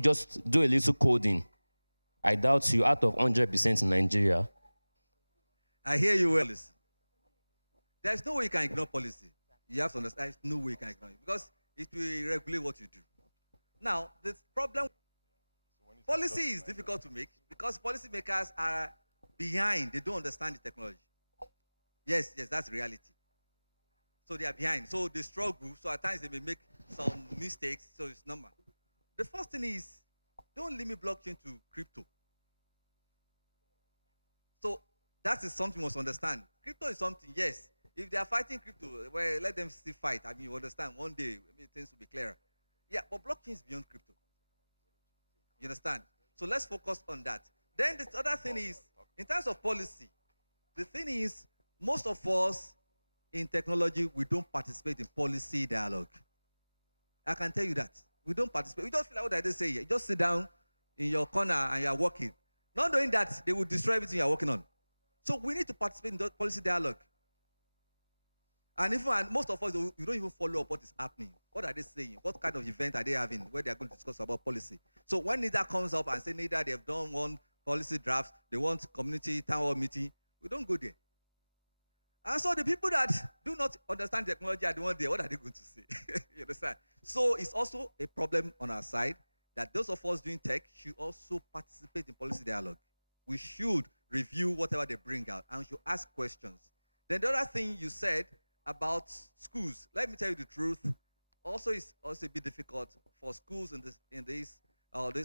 just do a little coding. I doubt you, out of 100% in Nigeria. I hear you well. There's no way you can ignore policy. You have to understand, there's no way you can ignore it because it will regulate what you do. Now, the problem, policy is difficult to make because policymakers are behind. They don't understand the technology. Yes, that's reality. So they are behind. So they struggle. So at times they may make some mistakes. So it's normal. The first thing is, don't limit blockchain to crypto. So that is something you must understand. Crypto is something, yes. If they are fighting crypto, well, let them still fight. I mean, you understand, one day, things will be clearer. Yeah, but blockchain is beyond crypto. You understand? So let's focus on that. Then the other thing is, in terms of policy, the thing is, most of us in technology, we don't participate in policy dialogue. I can tell you that. We don't participate. We just feel like what I just say here. You just sit down in your corner and you're working. Not knowing that they will destroy everything you're working on. So we need to participate in the policy dialogue. And most of us, you don't even follow up what is happening. What are they saying? What kind of event are they having where they're going to discuss about policy? So when NIDA comes up and say NIDA, they've done one policy draft, they want community town hall meeting, we don't go there. And so the people that do not understand technology are the ones there. What are they going to say? You understand? So it's also a problem on our side that those of us doing tech should also participate in policy dialogue. We should review whatever they bring out and we should ask questions. Then the other thing you said about schools, let me tell you the truth. Also, it's also a bit difficult for schools in this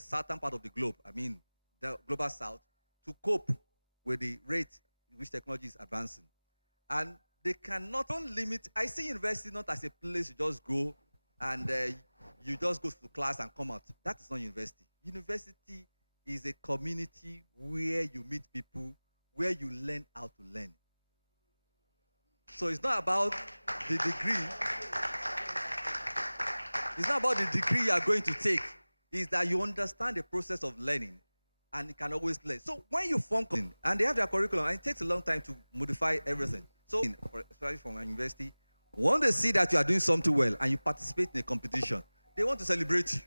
southern part of the globe, I mean, the global south, to cope with the rate in which technology is advancing. And they cannot, don't limit, I see university not as a place you just go and you just go to class and come out. That is not university. University is a community where you meet people, where you learn how to learn. So it's not about the degree. It's not about the degree you are going to take. It's that you understand the process of learning and you can always learn. So when you form, and they have their curriculum, and it takes a long time to modify everything. So, especially from a university, when they see that you are doing something well and you participate in a competition, they want to celebrate you.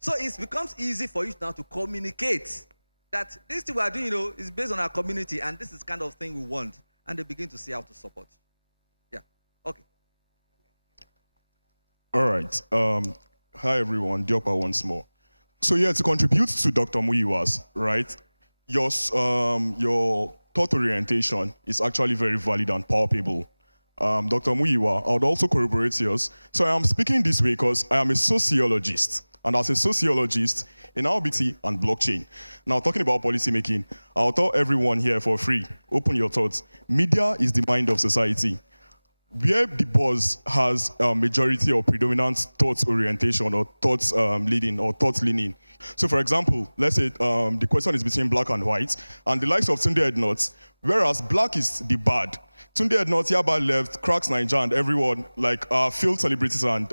So it becomes easy for you now to communicate that this thing we are doing, is based on our community and this is kind of thing we want. And they begin to see how to support. Yeah, okay. All right. Hi, everyone. Diopa once more. So yeah, to contribute to Dr. Muyiwa's, right, your thought orientation is actually very valid and palpable. Dr. Muyiwa, I would also corroborate yours. So I am speaking this way because I am a sociologist. And as a sociologist, in our BT and blockchain. Now, talking about policy making, I'll tell everyone here for free, open your thoughts. Media is the mind of society. Where the boss has a majority or predominant thoughts orientation or thoughts leading or thoughts leaning. So for example, let's say the question is between black and white, and the likes of Tunde Ednut, whereas black is the bad. Tunde Ednut, Yaba left, cracks Naija, and everyone, like field celebrities and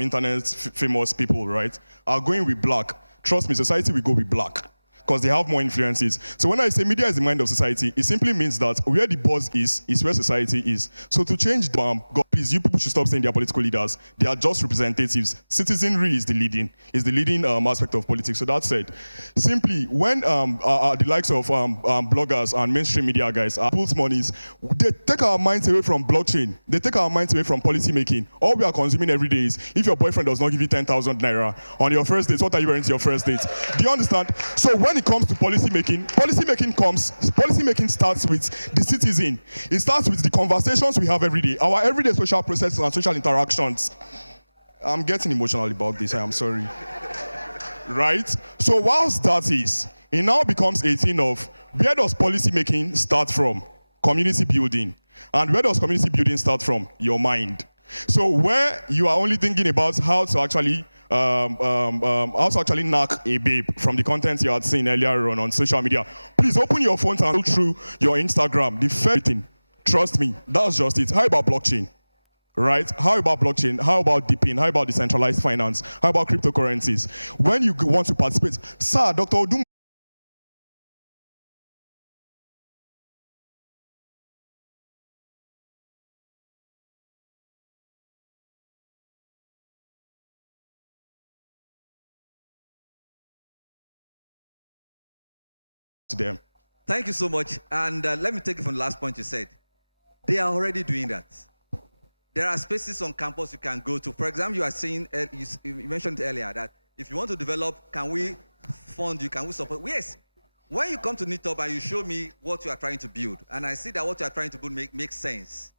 internet famous people, right, are going with black. Trust me, society will go with black because they have more influences. So when I say media is the mind of society, it simply means that where the buzz is where society is. So to change God, please, you people should stop saying they are political leaders. They are just representatives. Citizenry is the leading aspect of politics. So that said, simply when the likes of bloggers and mainstream media guys pulls monies, they take our minds away from blockchain. They take our minds away from policy making. All we are consuming every day is if your boyfriend does not give you 10,000 naira on your first date, what are you wearing to your first date? Do you understand? So when it comes to policy making starts with the citizen. It starts with the conversations we have every day, our everyday social processes and social interactions. I'm getting emotional about this, I am sorry. Right? So whilst that is, it now becomes a thing of where does policy making start from? Community building. And where does community building start from? Your mind. So where you are only thinking about how to actually knock a babe from the content you had seen earlier on social media. Please open your phones and look through your Instagram. The first thing, trust me, that's just it. How about blockchain? Right? How about blockchain? How about DePIN? How about decentralized finance? How about cryptocurrencies? When you want to participate, sir, Dr. Odum, them. Thank you so much. And let me take it from the last point you said. They are already doing that. There are spaces on campus you can go to. For example, you are saying, you mentioned earlier that if you want to develop, can we fund you, can we support? Yes. When you come to NITOP and you show me what you are trying to build, and I see that what you are trying to build makes sense,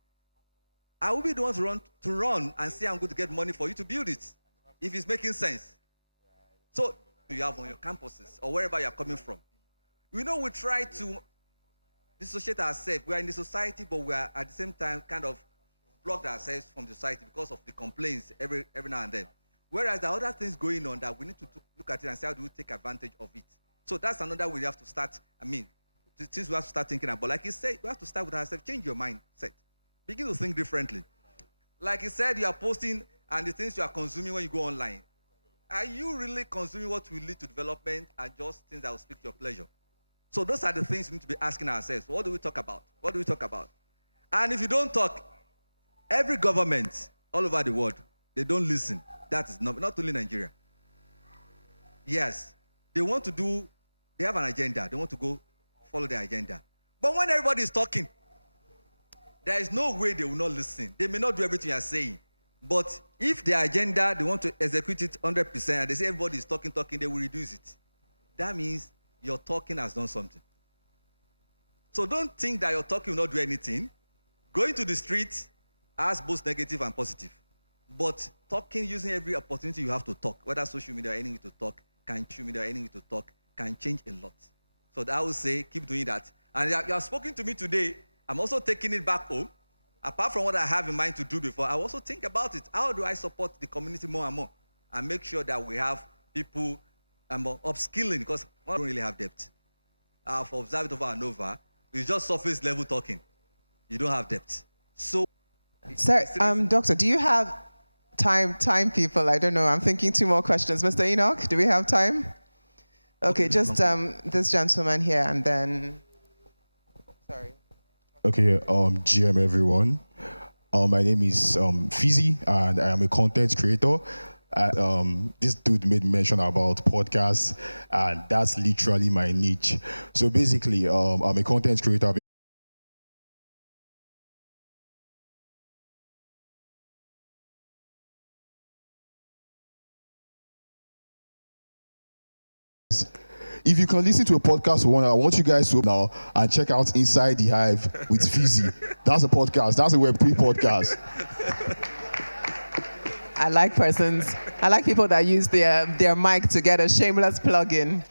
I will be the one to run and say I'm going to get money for you to build it, if it's making sense. So you have on your campuses or wherever you are coming from. We try to dissociate ourselves. We are in the society, but we are at the same time kind of blocked ourselves from the society because of the complaints every now and then. Whereas there are other things going on that we need to look at it and say, how do we take advantage of it? So that's another way we have to start, things we have to start thinking about. Like you say, we have to start with ourselves, change your mindset. Begin to think differently. Like he said, you are posting and the things you are consuming when you go online. Are you really consuming what will lead to development and just things that will speak to your pleasure? So those are the things we need to be asking ourselves. What do we talk about? What do we talk about? And if you don't talk, every government all over the world, they don't listen. That is not only Nigeria. Yes, they want to do, they have an agenda. They want to go follow their agenda. But when everybody is talking, there is no way they will not listen. They may not do everything you are saying. But if their agenda, they want to execute it 100%, and they say everybody is talking, they will reduce it. That means your talking has done something. So don't think that your talking will not do anything. Going to the street has both negative and positive. But talking, using every opportunity you have to talk, whether social media or any way to talk, can change a lot. So I would say, keep doing that. And you have spoken to me today. I'm also taking it back home. Apart from what I have in mind to do before, I also think about it. How do I support the community more and more? And make sure that we have people upskilling, because we don't really have depth. I've observed it over and over. It's just surface level talking. You don't have depth. So, sir, doctor, do you have time, people? I don't know. I'm thinking 2 more questions. Mr. Enoch, do we have time? Okay, just this gentleman here, and then, sorry. Okay, GM everyone. My name is Fizzy, and I am a content creator. This dude made mention about podcasts, and that's literally my niche. So basically, I'm a content creator. If you can listen to a podcast for 1 hour, I want you guys to now and check out Inside the Hive with Fizzy. That's a podcast. That's a Web3 podcast. I like people that use their mic to get a shameless plug-in.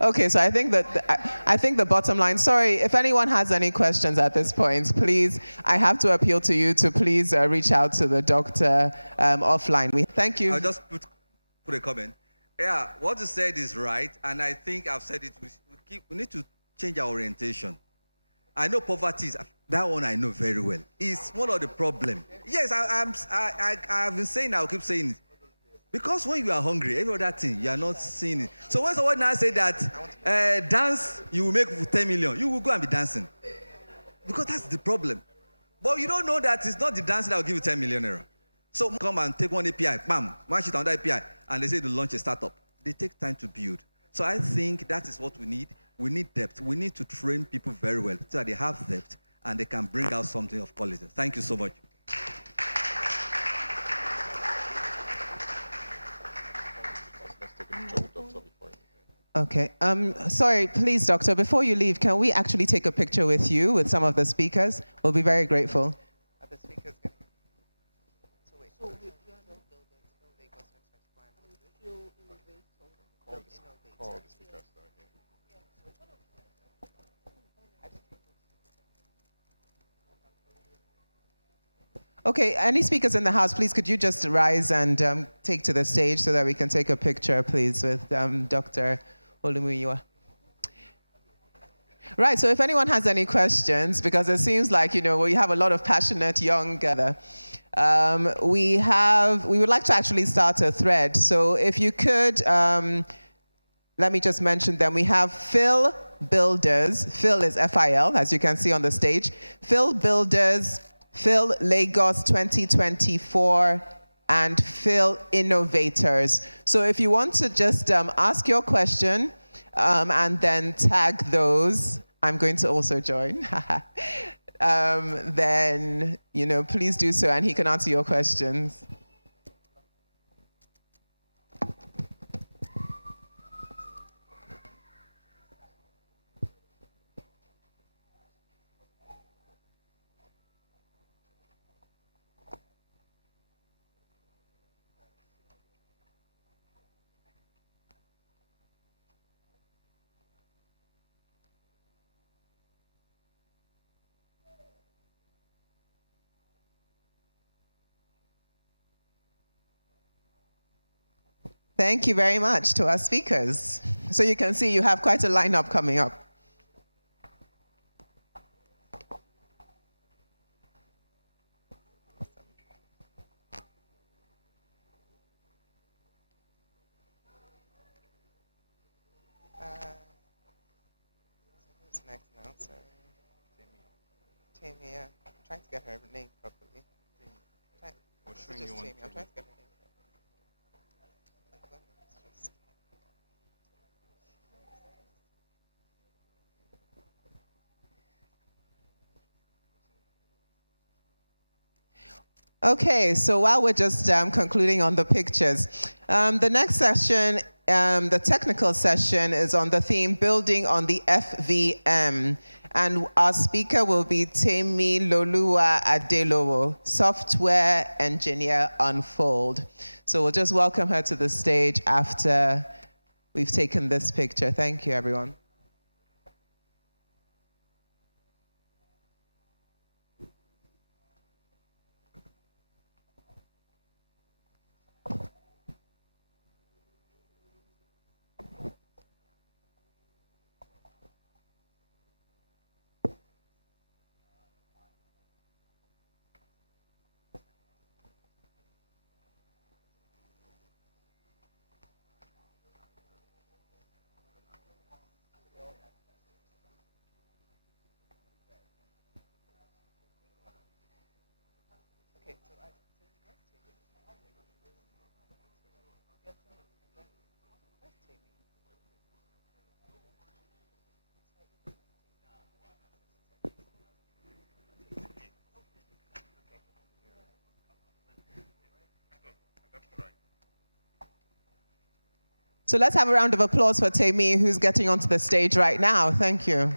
Okay, so I think the bottom line, sorry, if anyone has any questions at this point, please, I have to appeal to you to please reach out to the doctor offline. Thank you. I'll just put a comment. Yeah, what you said is right, and I think I've said it. We need to change our orientation. I know poverty is, that one I know very well. It's one of the problems. Yes, I've been saying, I'll keep saying it. Because when you are hungry, every other thing, you are not seeing it. So when someone now say that dance, you will make 10 million, you will go and be dancing. Because that's the problem. But you don't know that it's not the dancing that will give you 10 million naira. So come and take one API, bam, one shit on that API, and they say to launch a startup. They take time to build. So I think that is what we need. We need depth. We need to train people very well so that they have depth and they can bring out something of quality. Thank you so much. Okay. Sorry, please, doctor, before you leave, can we actually take a picture with you, with some of the speakers? We'll be very grateful. Are the speakers getting... Call the speakers. Okay, any speakers in the house, please, could you just rise and take to the stage so that we can take a picture, please, with Dr. Olumuyiwa. Right, so if anyone has any questions, because it seems like, we have a lot of passionate young we would like to actually start a thread. So if you could, let me just mention them. We have FIL Builders. FIL is FIL, as you can see on the stage. FIL Builders, FIL Lagos 2024, and FIL Innovators. So if you want to just ask your question and then tag those, I'm going to also join. Then, please do so, and he can answer your questions. Thank you very much to our speakers. So you can see you have quite a lineup coming up. next now, sir? Tamia. I'm trying to get her name properly. What's Just you want Tamia. I'm trying to get her name. Okay, so while we're just concluding on the pictures, the next session, the technical session, is on the theme Building on the FVM. And our speaker will be Temi Lolua Adelowo, Software Engineer Unfold. So we'll just welcome her to the stage after we've taken this picture. Thank you, everyone. So let's have a round of applause for Temi, who's getting onto the stage right now. Thank you.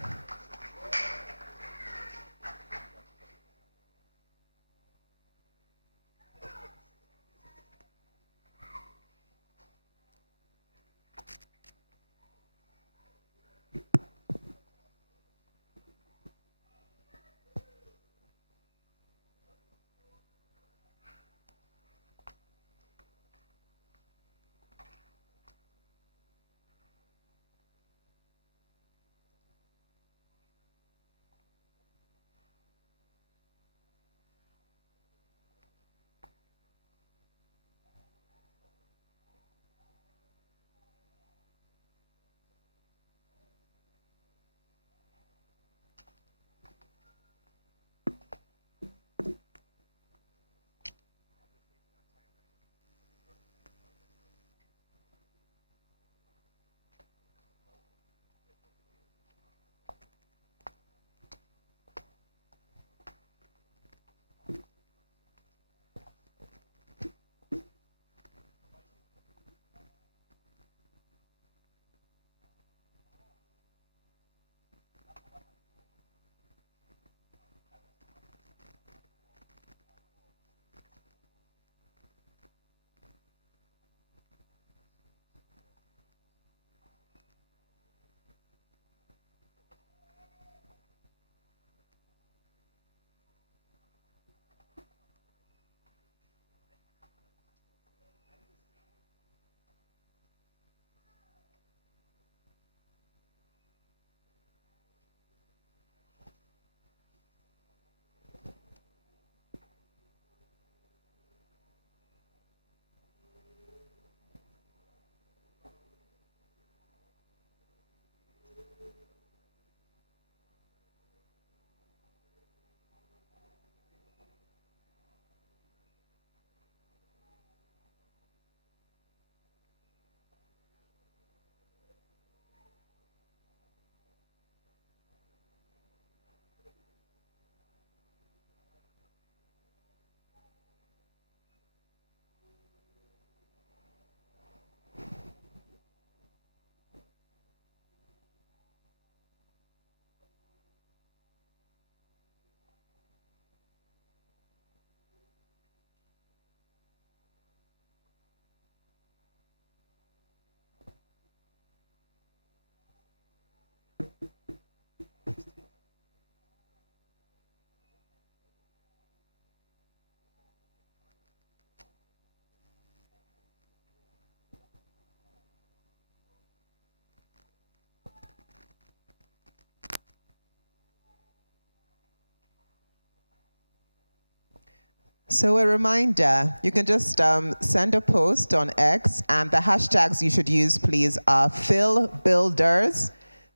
So a reminder, you can just send a post on X, and the hashtags you should use, please, are FIL Builders,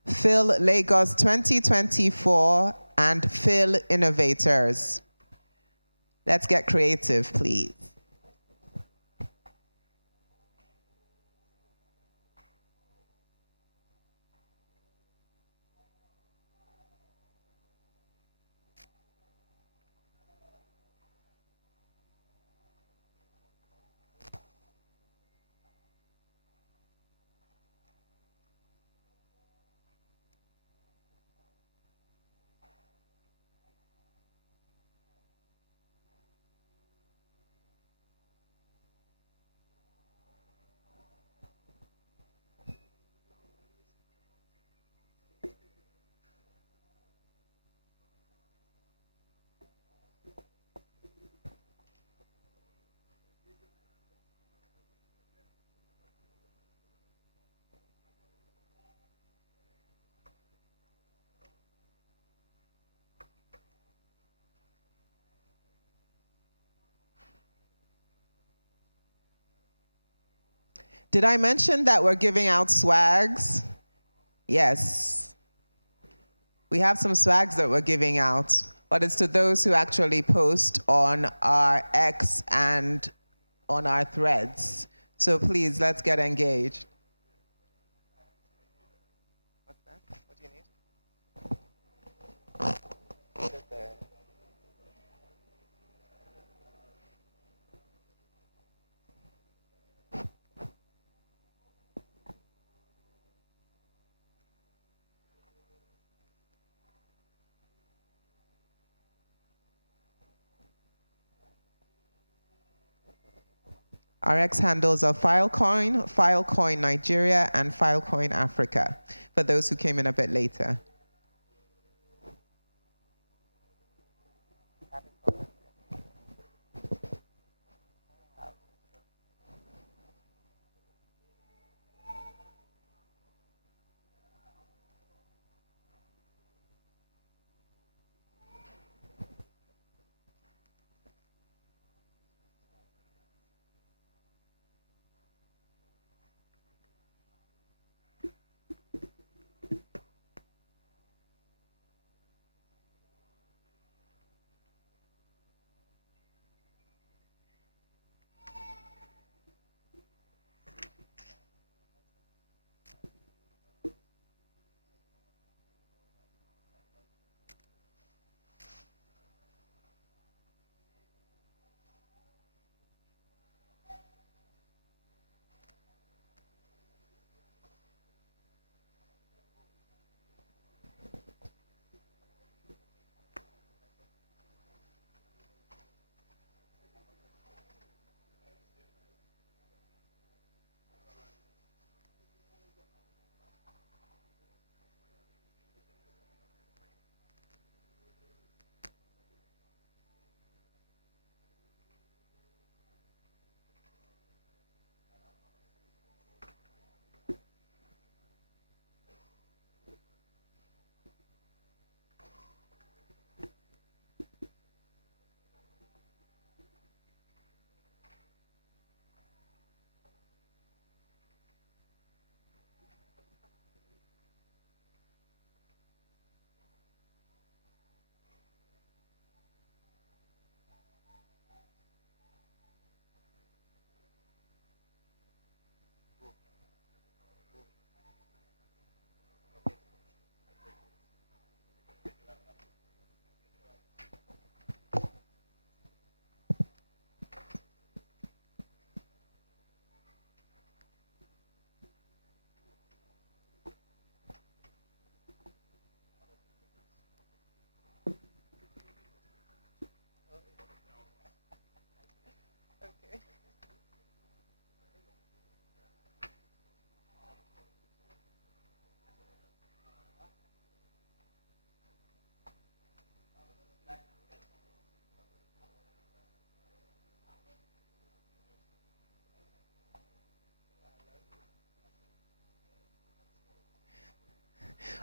FIL Lagos 2024 and FIL Innovators. Let's get creative, please. Did I mention that we're giving out swags? Yes. We have some swags that we're giving out, but it's to those who actually post on our X and on our threads. So please, let's get engaged. What's that? What do you need? Sit there. Our X handles are Filecoin Nigeria, and Filecoin Africa, for those who came in a bit later.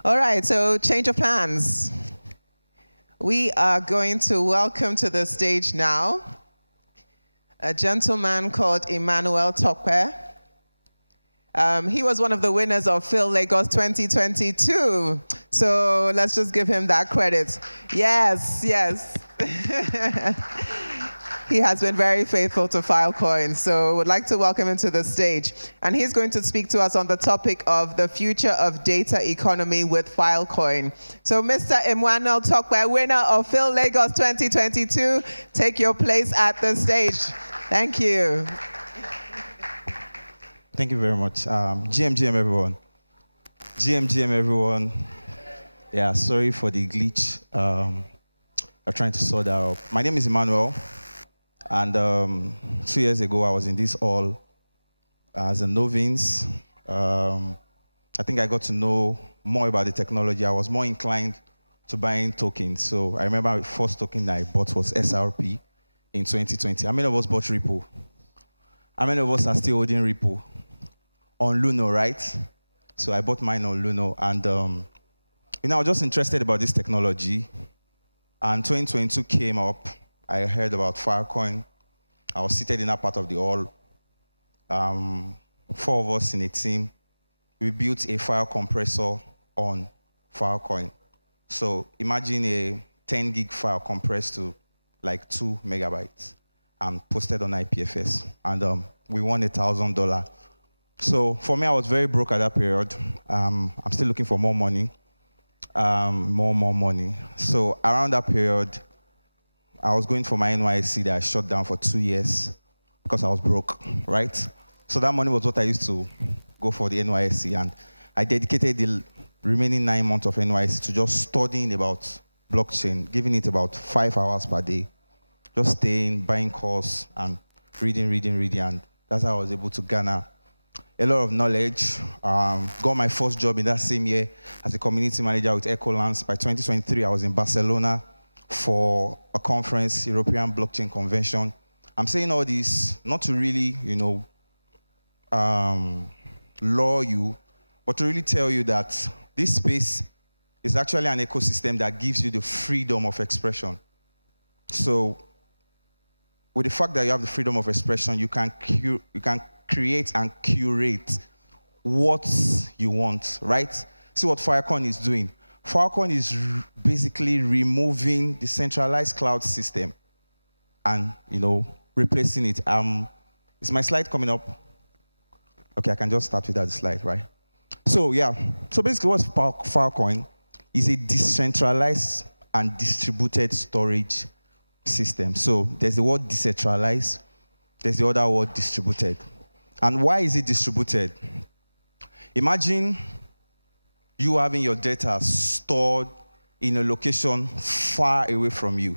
All right, so change of plans. We are going to welcome to the stage now a gentleman called Emmanuel Tokwe. He was one of the winners of FIL Lagos 2022. So let's just give him that credit. Yes, yes. He has been very faithful to Filecoin, so would like to welcome him to the stage. And he's going to speak to us on the topic of the future of data economy with Filecoin. So Mr. Emmanuel Tokwe, winner of FIL Lagos 2022, take your place at the stage. Thank you. Thank you very much. GM everyone. GM everyone. Yeah, sorry for the glitch. I'm trying to sort that out. My name is Emmanuel. And 2 years ago, I was in this hall as a novice. I think I got to know more about the technology. I was more inclined to buying tokens. So I remember the first token I bought was SRP in 2020. How many of us bought Ripple? How many of us are still holding Ripple? On Luno, right? So I bought mine on Luno. And I was just interested about this technology. And 2022 came up. I heard about Filecoin. I was seated in that part of the hall. 4 of us in a team. We built a file compressor on Filecoin. So imagine a 10 gig file compressed to like 2 megabytes and posted on IPFS. And we won $1,000. So for me, I was very broke at that period. I'm still looking for more money, more money. So around that period, I was going for my NYSC that I shut down for 2 years because I was broke, right? So that money was what I used to go for the NYSC, and I dedicated the remaining 9 months of NYSC to just studying about blockchain, giving it about 5 hours per day, just staying, buying courses, and reading, and that's how I was able to garner a lot of knowledge. Got my first job in that same year as a community manager with Ecolance. By 2023, I was in Barcelona for a conference, European Blockchain Convention. I'm saying all this not to really, lure you, but to really tell you that this space is actually an ecosystem that gives you the freedom of expression. So with the fact that you have the freedom of expression, you can create and curate what you want, right? See what Filecoin is doing. Filecoin is basically removing the centralized cloud system and, replacing it. Is my slide coming up? Okay, I can just start with that slide, right? So, yeah. So basically what's Filecoin is a decentralized and distributed storage system. So there's the word decentralized, there's the other word distributed. And why is it distributed? Imagine you having your data stored in a location far away from you,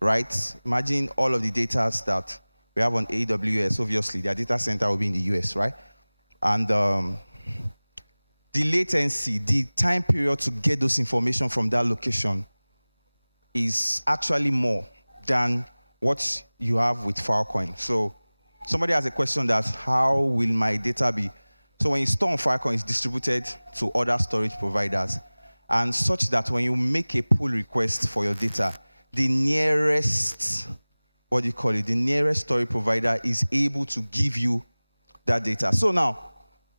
right? Imagine all of the data that we have on AWS. Obviously, their data center will be in the US, right? And the latency, the time period to get those information from that location is actually more than what you have with Filecoin. So somebody has a question that how will my data be? So when you store on Filecoin, it's distributed to other storage providers, and such that when you make a pull request for your data, the nearest, the nearest storage provider is able to give you that data. So now,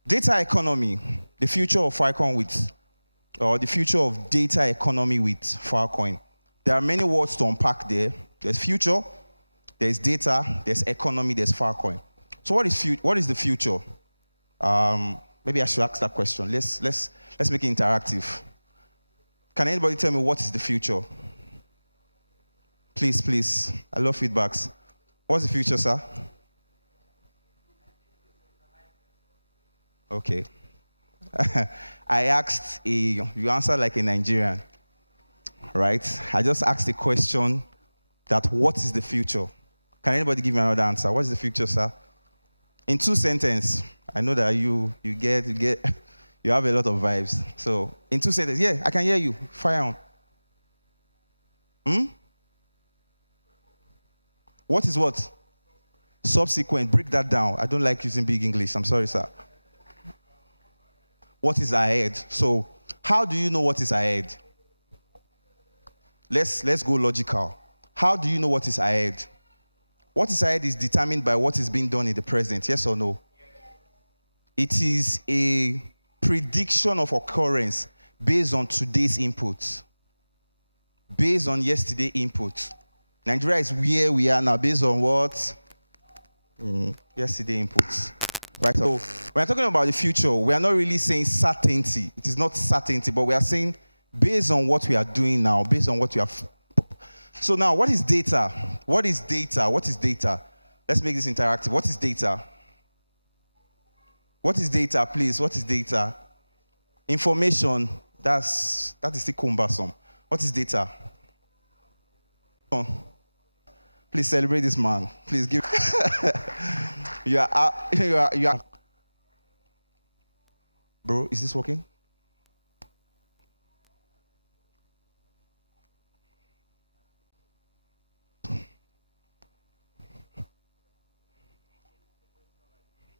data economy, the future of Filecoin or the future of data economy with Filecoin. There are many words to unpack there. There's future, there's data, there's economy, there's Filecoin. So what is the future? Maybe I should ask that question. Let's make it interactive. Can anybody tell me what is the future? Please. I love feedbacks. What's the future, sir? Okay. You answered like a Nigerian, right? I just asked the question that what is the future? Can anybody give me another answer? What is the future, sir? In 2 sentences. I know that you have a lot of vibes. So in 2 sentences, yeah, I can hear you. Fire on. What is what? Subsequent. Break that down. I don't like using big English. I'm sorry, sir. What is ahead? So how do you know what is ahead? Let's go logical. How do you know what is ahead? What is ahead is determined by what is being done in the present, yes or no? It is a prediction of occurrence based on today's input, based on yesterday's input. Nigeria is where we are now based on what? Yesterday inputs. Right? So when we're talking about the future, we are not really saying certainty. It is not certainty, but we are saying based on what we are doing now, based on what we have. So now, what is data? What is data? What is data? Let's make this interactive. What is data? What is data, please? What is data? Information. That is still cumbersome. What is data? Please celebrate this man. Please give. you are. Bro, is this working?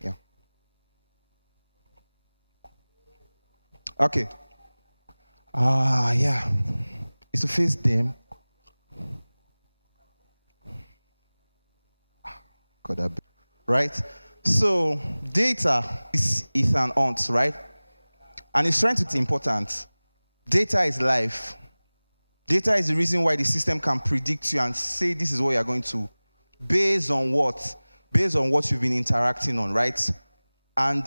Yeah. Okay. Yeah. It's to face them. Right? So data is an aunt, right? And it's trying to be important. Data is life. Data is the reason why the system can predict you and say this is what you're going to, based on what? Based on what you've been interacting on, right? And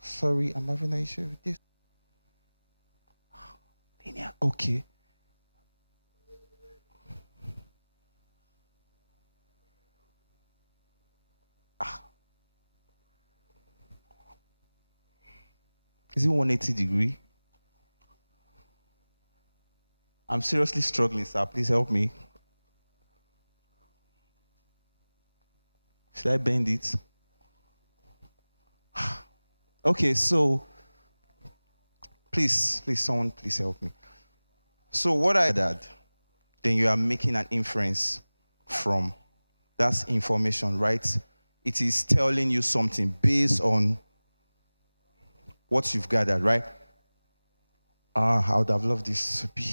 sorry, I'm having an issue with this. Linear, okay. Is it 180 degree? I'm seriously struggling, sir. Please help me. Should I bend it? Okay, so please, someone please help me. So what I did, then you are making an inference from that information, right? It is telling you something based on what you've gathered, right? I would have loved this to be.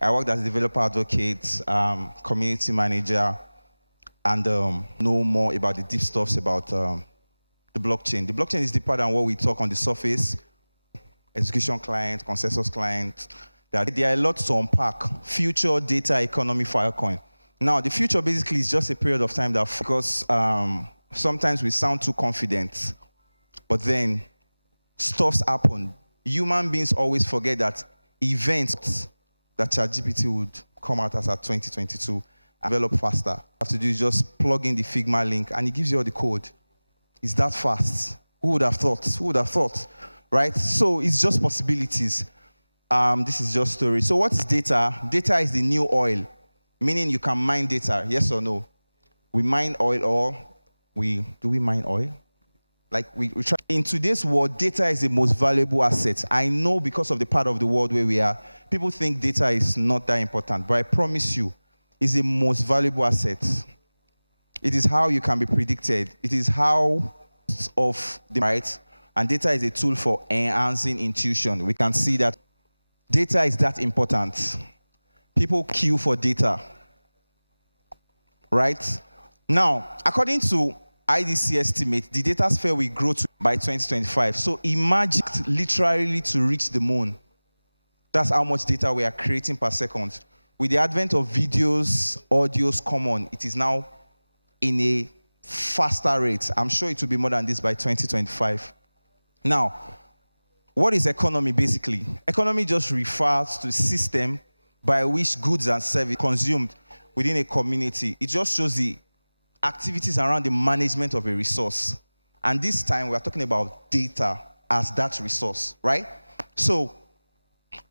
I worked as a developer advocate, community manager, and know more about the deep stuffs about the blockchain. The blockchain is deeper than what we talk on the surface. Execution client, consensus client. There are a lot to unpack. Future data economy Filecoin. Now, the future basically is just a period of time that, because sometimes we sound too confident. But then stuffs happen. Human beings always forget that events that ChatGPT would come out as at 2022 and develop faster. All you have to do is just plug in the Figma link and it gives you all the code. It's that fast. Who would have thought? Who would have thought? Right? So it's just possibilities. This is just story. So what is data? Data is the new oil, meaning you can mine data, yes or no? We mine oil or do we mine oil? Like we try. In today's world, data is the most valuable asset. I know because of the part of the world where we are, people think data is not that important, but I promise you, it's the most valuable asset. It is how you can be predicted. It is how of the right, and data is a tool for enhancing intuition. We can see that data is that important. People queue for data, right? Now, according to IDC estimate, the data sphere will grow by 2025. So imagine literally to reach the moon. That's how much data we are creating per second. With the advent of videos, audios common, it is now in a faster rate. I'm sure it will be more than this by 2025. Now, what is economy basically? Economy just refers to a system by which goods and services are consumed within a community. It just shows the activities around the management of a resource. And this time we are talking about data as that resource, right? So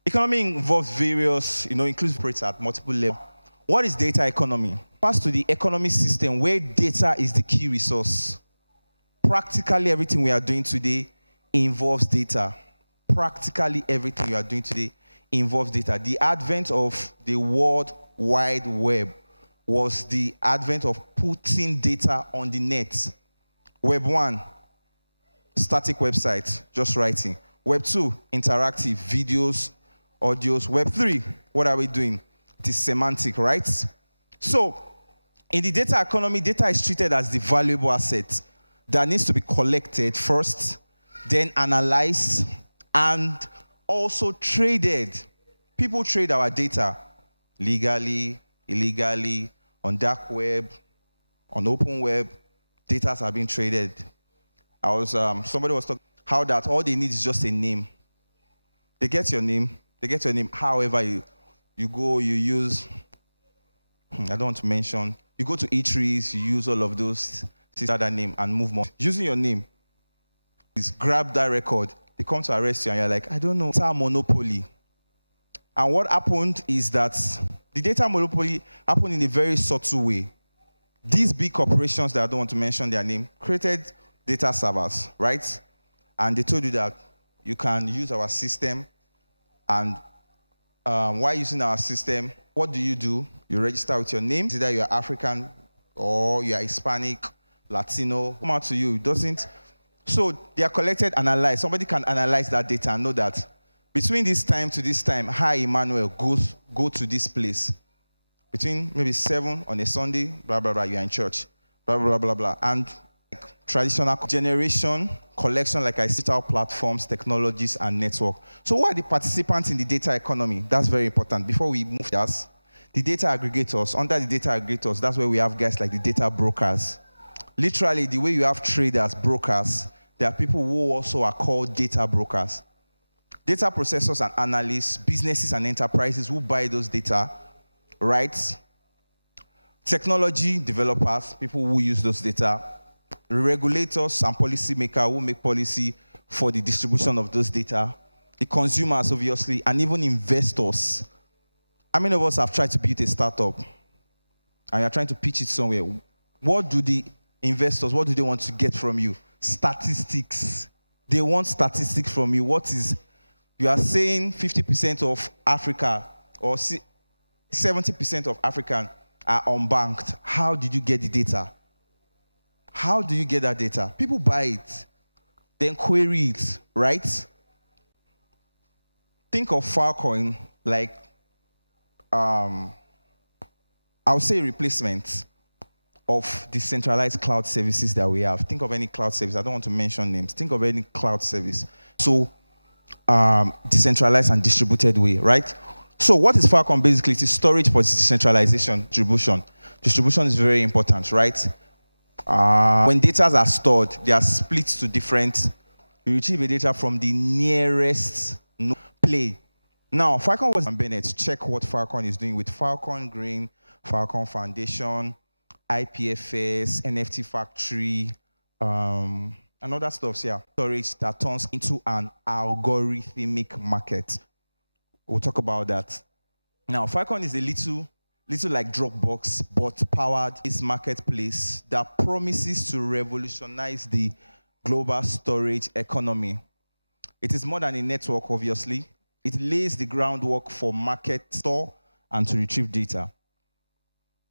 economy involves various, includes operates at multiple levels. What is data economy? First to the economy system where data is the key resource. Practically everything we are doing today involves data. Practically everything you are doing today involves data. The advent of the World Wide Web was the advent of putting data on the net. Web 1, static website, just writing. Web 2, interactive, videos, audios. Web 3, what are we doing? It is semantic, right? So, in the data economy, data is treated as the valuable asset. that needs to be collected first, then analyzed, and also traded. People trade our data legally, illegally, on dark web, on open web. Data are being traded. Somebody was talking how that all they need is just a name. They get your name. However, you go, you use, I don't want to mention, you go to eateries, you use all of those, see that name and move more. Using your name is grab that record. They come to arrest you and you're like, I don't know. Data monopoly. And what happened is that the data monopoly happened in a very subtle way. These big corporations that I don't want to mention their name created data servers, right? And they told you that you can use our system. And while using our system, what do? You register with your name. Either you're African or you're Hispanic, Latino. Come out to you. It doesn't. So they are collected, analyzed. Somebody can analyze that data and know that between this time to this time, hi, Emmanuel, go to this place. Between maybe 7 on a Sunday, blah, blah, blah, you're in church, blah, blah, blah, blah. And traditional generation, collection, like I said, digital platforms, technologies, and network. So who are the participants in the data economy? That's very important. Before we move to us, the data aggregators. Under the data aggregators, that's where we have guys like the data brokers. Literally, the way you have traders, brokers, there are people who also are called data brokers. Data processors and analysts, businesses and enterprises who buy those data, right? Technology developers, people who use those data, regulators and policy makers who make policy for the distribution of those data, the consumers, obviously, and even investors. How many of us have tried to build a startup and you're trying to pitch it somewhere? What do the investors, what do they want to get from you? Statistics. They want statistics from you. You are saying 50% of Africa or 70% of Africans are unbanked. How did you get the data? How do you get that data? People buy it, then query it, right? Think of Filecoin like, I would say, a replacement of the centralized cloud services that we have. Think of any cloud service. I don't want to mention names. Think of any cloud service. So, decentralized and distributed way, right? So what is Filecoin basically? It is storage for decentralization, distribution. Distribution is very important, right? When data are stored, they are split to different. You retrieve the data from the nearest play. Now, Filecoin was Bennett. Check what Filecoin is doing with Filecoin Green, Filecoin Foundation, IPFS, NFT Factory, and other stuff here. Storage that turns into an algorithmic market. We'll talk about that. Now, Filecoin is a little like Dropbox, but powered this marketplace that promises to revolutionize the global storage economy. It is more than a network, obviously. It lays the groundwork for market store and to retrieve data.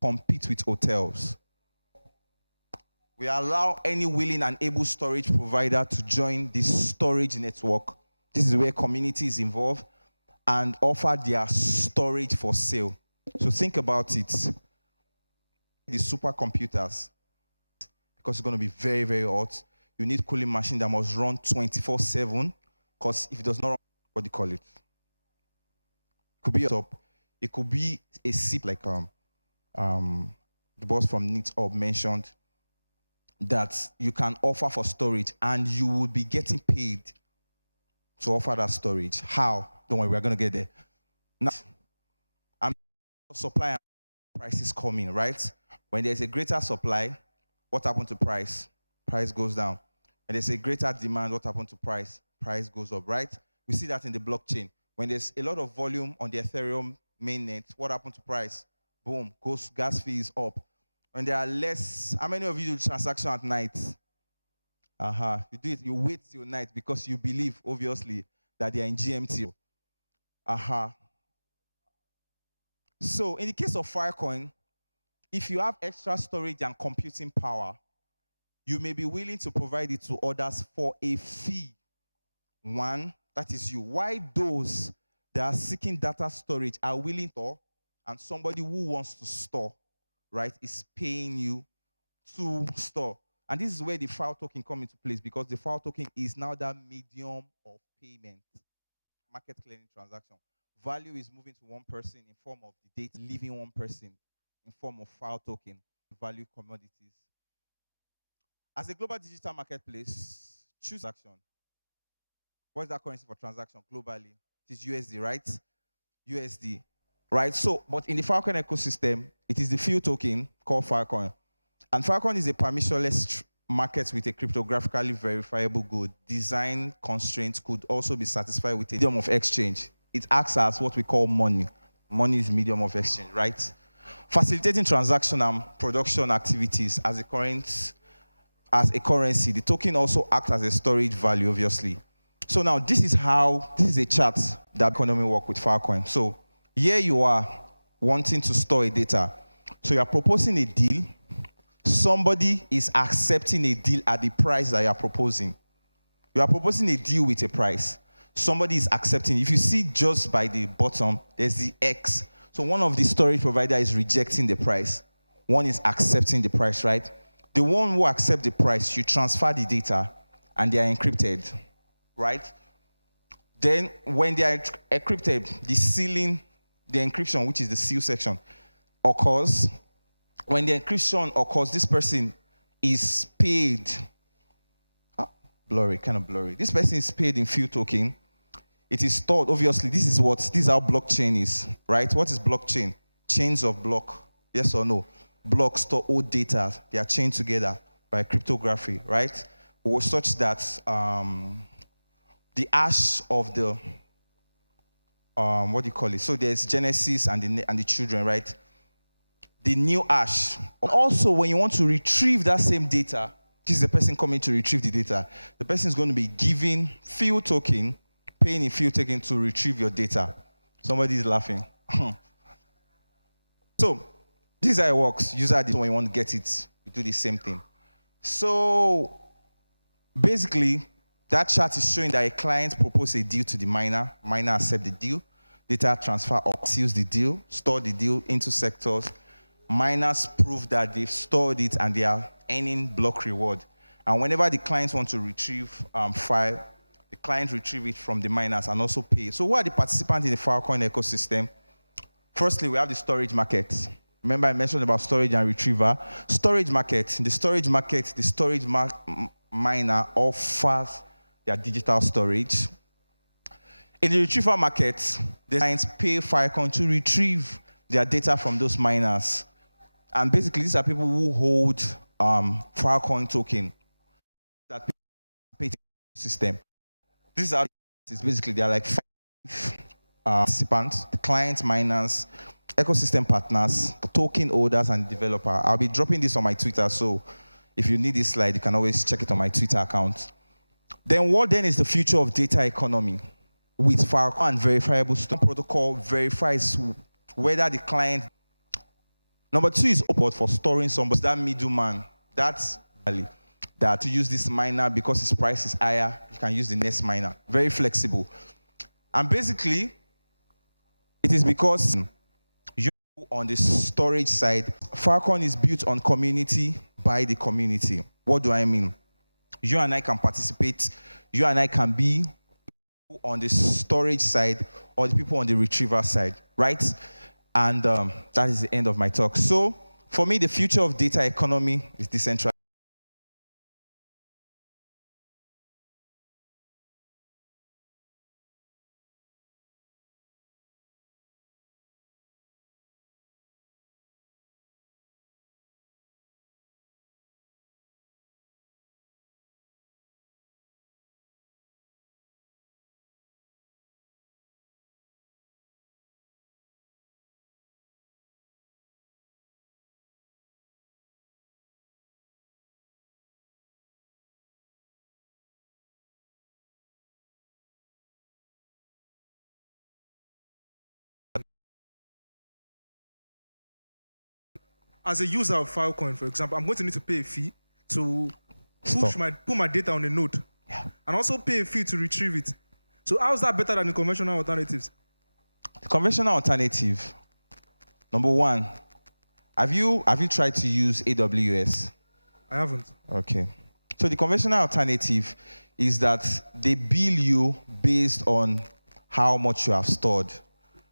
Compete with hotels. We allow any willing and able storage provider to join this storage network. This is where community is involved and offer their storage for sale. So think about it. The supercomputers, because it's going to be very, very hot, you need cooling machine that must run 24/7, because if it does not run, what do you call it? It could be a top. It could be a SIP, like the boss from NITHub mentioned, that you can offer for storage and you will be getting paid to offer that storage. How? Don't worry, we're going to get there. Now, supply and price is coming, right? When there's a greater supply, what happens to price? Price goes down. When there's a greater demand, what happens to price? Price goes up, right? We see that in the blockchain. When there's a lot of volume on the Ethereum mainnet, what happens to price? Boom, gas fee is up. When there are less, how many of you do transaction at night? You do it, you wait till night because you believe, obviously, that they are in GMT. So in the case of Filecoin, if you have extra storage and computing power, you may be willing to provide it to others for a fee. One, that is you. Why those that are seeking data storage are willing to, and somebody who wants to store, right, is paying you to store. And this is where the FIL token come into place, because the FIL token is now that medium of payment, market clearing transaction. Value is moving to one person in form of the data, leaving one person in form of FIL token, value commodities. As a global digital marketplace, choose action. What is that currency for transaction globally? It is USD, right? USD, right? So, but in the Filecoin ecosystem, it is the FIL token called Filecoin. And Filecoin is a permissionless market with a cryptographically verifiable good. Design constraints could also be satisfied with a medium of exchange. It acts as what we call money. Money is medium of exchange, right? Facilitating transaction and production activities as a currency. The token also acts as a storage value, obviously. So now this is a chart that economy work with Filecoin. So here you are wanting to store a data. So you are proposing a deal. Somebody is accepting a deal at the price that you are proposing. You are proposing a deal with a price. Somebody is accepting. If you see just by the bottom, there's the X. So one of the storage provider is rejecting the price. One is accepting the price, right? The one who accepts the price, you transfer the data and they are encrypted, right? Then when they are encrypted, the sealing, the encryption, which is the seal section, occurs. When the encryption occurs, this person is paid. Blurry, kind of blurry. This person is paid in FIL token. It is stored, obviously, this is how blockchain is, right? What is blockchain? Chains of block, yes or no? Blocks store old data. They are chained together by cryptography, right? Or such that the hash of the, what do you call it? So there's Genesis and the children, right? The new hash. Also, when you want to retrieve that same data, this is the person coming to retrieve the data. The person is going to be giving FIL token, paying in FIL token to retrieve your data. Somebody is laughing. So, this is how it works. User this when you want to get it, you do the same thing. So, basically, that chart is showing that a client proposes a deal to the miner. Miner accepts the deal. Data transfer or seals the deal, store the deal into sectors. Miners prove that they've stored it and they are earning block reward. And whenever the clients want to retrieve file, the client retrieve it from the miners and also pay. So who are the participants in the Filecoin ecosystem? Firstly, we have the storage market. Remember I mentioned about storage and retriever. Storage market. In the storage market, the storage miner offers their digital storage. In the retriever market, the clients pay Filecoin to retrieve their data from those miners. And basically, these are people who hold Filecoin token that pay the system. These are basically they are like 5 participants: the clients, miners, ecosystem partners, token holders, and developer. I'll be dropping this on my Twitter, so if you need this slide, you can always check it on my Twitter account. Then what then is the future of data economy? With Filecoin and verifiable protocol verifies whether the client. Number 2 is open for storing somebody. That middleman, that's that to use this miner because its price is higher, you can use the next miner. Very flexible. And basically, it is because you on the storage side, Filecoin is built on community by the community. What do I mean? You and I can participate. You and I can be on the storage side or the people on the retriever side, right? And that is the end of my talk. So for me, the future of data economy is decentralized. As a user of Filecoin, for example, I'm going to need to pay a fee to put my data on a node, and also pay a fee to retrieve it. So how is that better than the conventional alternatives? The conventional alternative, number 1, have you tried to use AWS? I haven't. Okay. So the conventional alternative is that they bill you based on how much you have stored,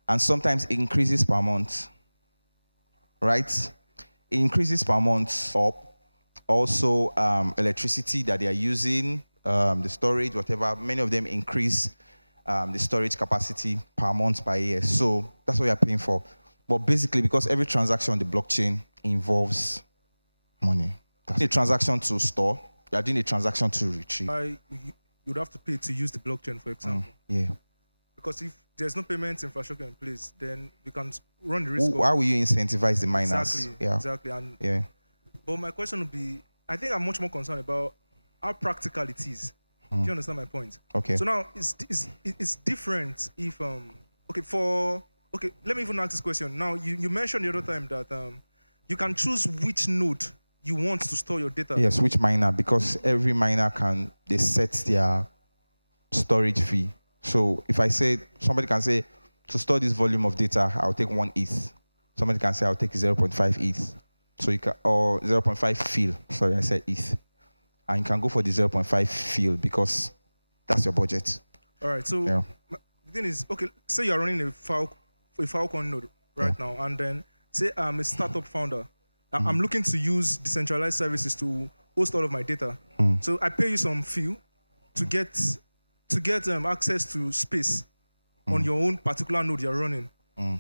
and sometimes it increases per month, right? It increases per month, or also electricity that they are using, the storage, whatever. Many of them increase the storage capacity per month, per year. So that's what you're paying for. But basically, because every transaction on the blockchain involves money. That's a transaction to store, you're doing a transaction to retrieve. You'd have to pay to use the blockchain, for example. Yeah. Because if there's no payment infrastructure in place, then you can run the risk of... Why will you incentivize the miners? Exactly, Yeah. exactly. And yeah. But my question would be, I think I'm much more concerned about how practical it is. Do you understand my point? Okay. So now it's different if let me even ask this question. Now you mentioned the other time that you can choose which node you want to store your data. Yes, which miner? Because every miner they set their storage fee. So if I say, somebody can say, to store this volume of data, I'll take 1 ETH. Somebody can say, I'll take 0.5 ETH. So you can, or 0.5 FIL. Sorry, I said ETH. And you can go for the 0.5 FIL because that's your budget. All right. So the thing is, okay, say you're running a Filecoin node right now, and then say I'm a startup founder. I'm looking to use decentralized services to host all of my data. So I pay you some fee to get access to space on your own particular node you're running.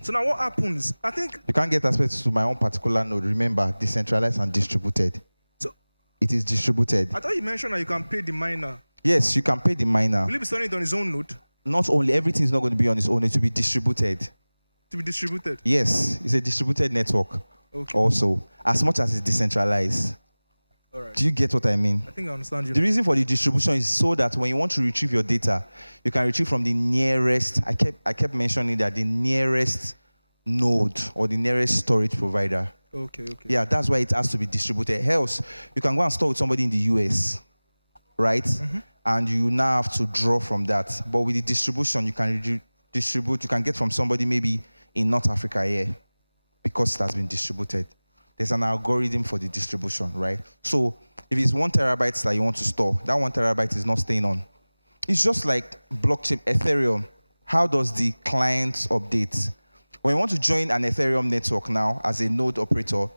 So now what happens? I think you can't get access to my own particular node. Remember, decentralized and distributed. So it is distributed. I thought you mentioned that you can pay the miner. Yes, you can pay the miner. Will he be storing it on his own node? Not only, everything is not going to be on its own. It will be distributed. To be distributed? Yes, it's a distributed network. Okay. Also, as much as it's decentralized. All right. Do you get what I mean? I think I understand you. The reason for the distribution is so that when you want to retrieve your data, you can retrieve from the nearest, I kept mentioning that the nearest node or the nearest storage provider. Okay. Yeah, that's why it has to be distributed. Else, you can go and store with somebody in the US, right? And you now have to draw from that. But with the distribution, you can distribute, you can get from somebody maybe in North Africa here because it has been distributed. There's an algorithm for the distribution, right? So if it's 1 terabyte that you want to store, that 1 terabyte is not staying on. It's just like blockchain, Ethereum. How does the client update? When you want to join an Ethereum network now as a node operator,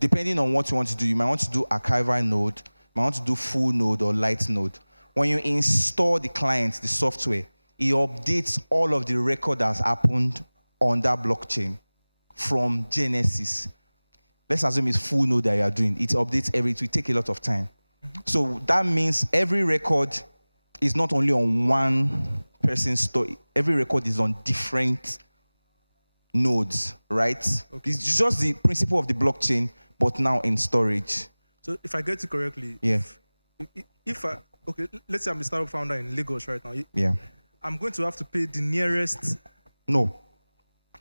depending on what you want to do, you might want to do archival node, you might want to do full node or light node. When you install the client, the software, it updates all of the record that's happened on that blockchain from Genesis. Let's assume it's full node that you are doing. It updates it will take a lot of time. So that means every record is not only on one person's story. Every record is on different nodes, right? Okay. It's just the principle of the blockchain, but now in storage. So if I get it correctly, let's say I'm a startup founder in Lagos right now. Yeah. I'm going to have to pay the nearest. No.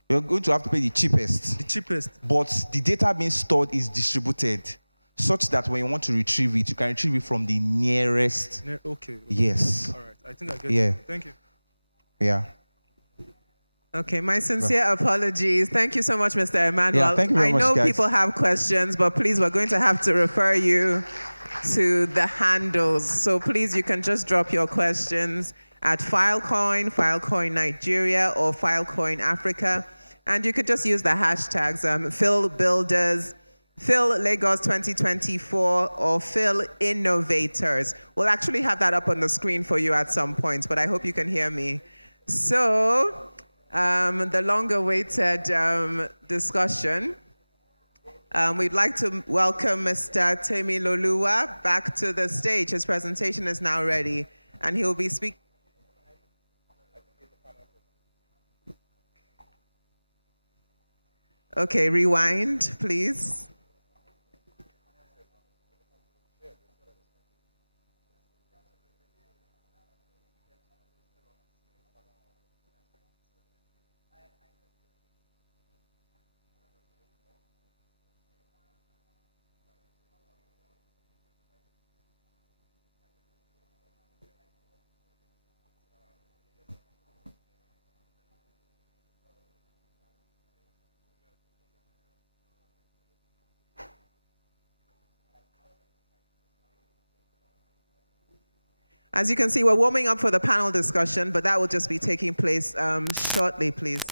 You're going to have to pay the cheapest. The cheapest. But the data being stored is distributed such that when you want to retrieve it, you can retrieve it from the nearest. Okay. Yes. All right. I think I get it. Thank you. Yeah. Okay, my sincere apologies. Thank you so much, Mr. Emmanuel. Yeah, thank you very much, I know guys. people have questions, but please, we're going to have to refer you to the handles. So please, you can just drop your questions at Filecoin, Filecoin Nigeria, or Filecoin Africa. And you could just use the hashtags FIL Builders, FIL Lagos 2024, or FIL Innovators. We'll actually have that up on the screen for you at some point, but I hope you can hear me. So, the long-awaited discussion. We'd like to welcome Mr. Temi Lolua back to the stage. His presentation is now ready, and he will be speaking. Okay, rewind, please. As you can see, we're warming up for the panel discussion, but that will just be taking place shortly, please.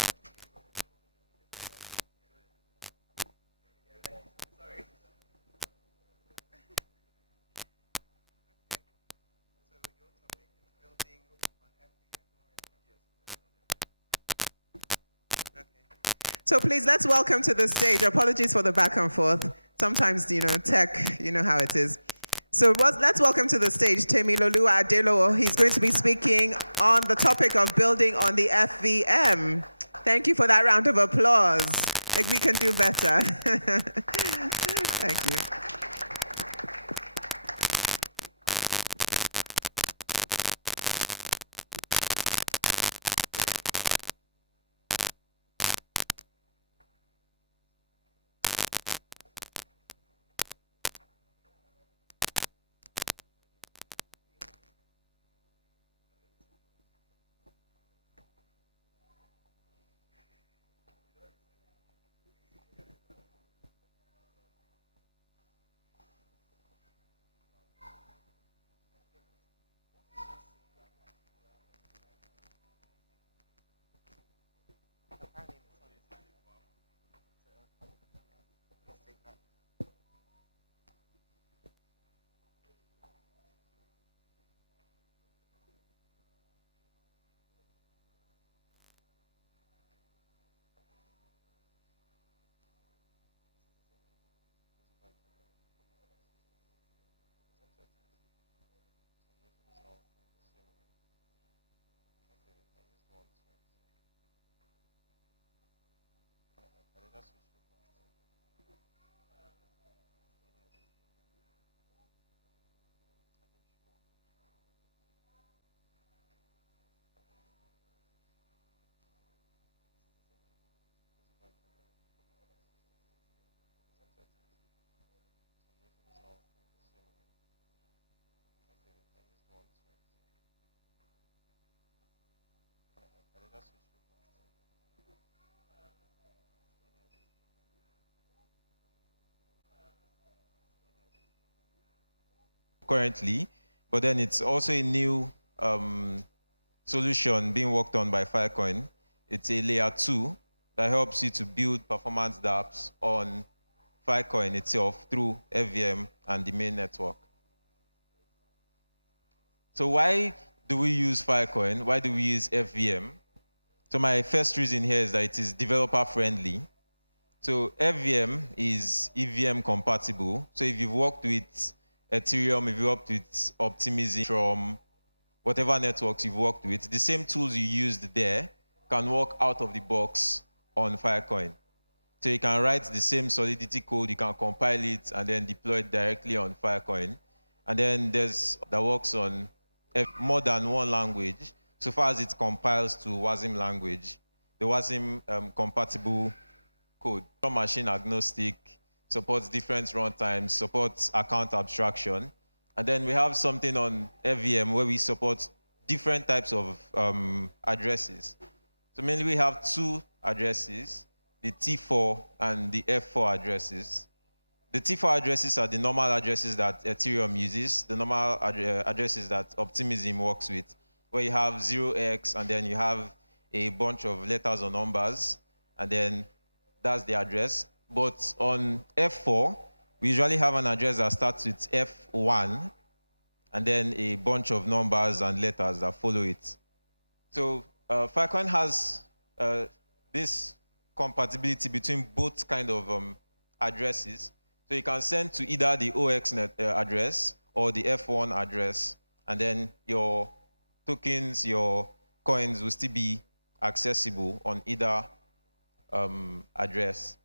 So please, let's welcome to the stage. Apologies for the back and forth. Sometimes, tech, you know how it is. So let's welcome to the stage Temilolu Adelowo. He's going to be speaking on the topic of building on the FVM. Thank you for that round of applause. Like, we can do better. Thank you. Currently, but then it's also a new solution being worked on by Filecoin. It's a layer 2 that helps you to build performance dApps on Filecoin itself through FVM and the main network. So why do we use Filecoin? Why do we use FVM? So my first reason here is that it is developer friendly. So FVM is EVM compatible. So if you've worked with Ethereum, if you worked with Optimism from whatever networks you've worked with, the same tools you used there can work out of the box on Filecoin. So you can write the same Solidity code, you can compile it, and then deploy it directly on Filecoin. And then there's that works on more than one language, so far as it compiles to WASM language. The WASM compatible code, machine agnostic, supports different runtimes, supports account abstraction. And then we have something on FVM where we support different types of addresses. So mainly we have two addresses, the T4 and the F4 addresses. The T4 addresses are the normal addresses that Ethereum uses, the normal addresses that Optimism works with, where you have 0x and then you have a bunch of letters or numbers, and then that's the address. But on F4, we usually have an address that starts with F1, and then a bunch of numbers and letters that follow it. So Filecoin has this compatibility between both kind of addresses. So you can send to either the OX address or the F1 address, and then your tokens, your coins will still be accessible on either address.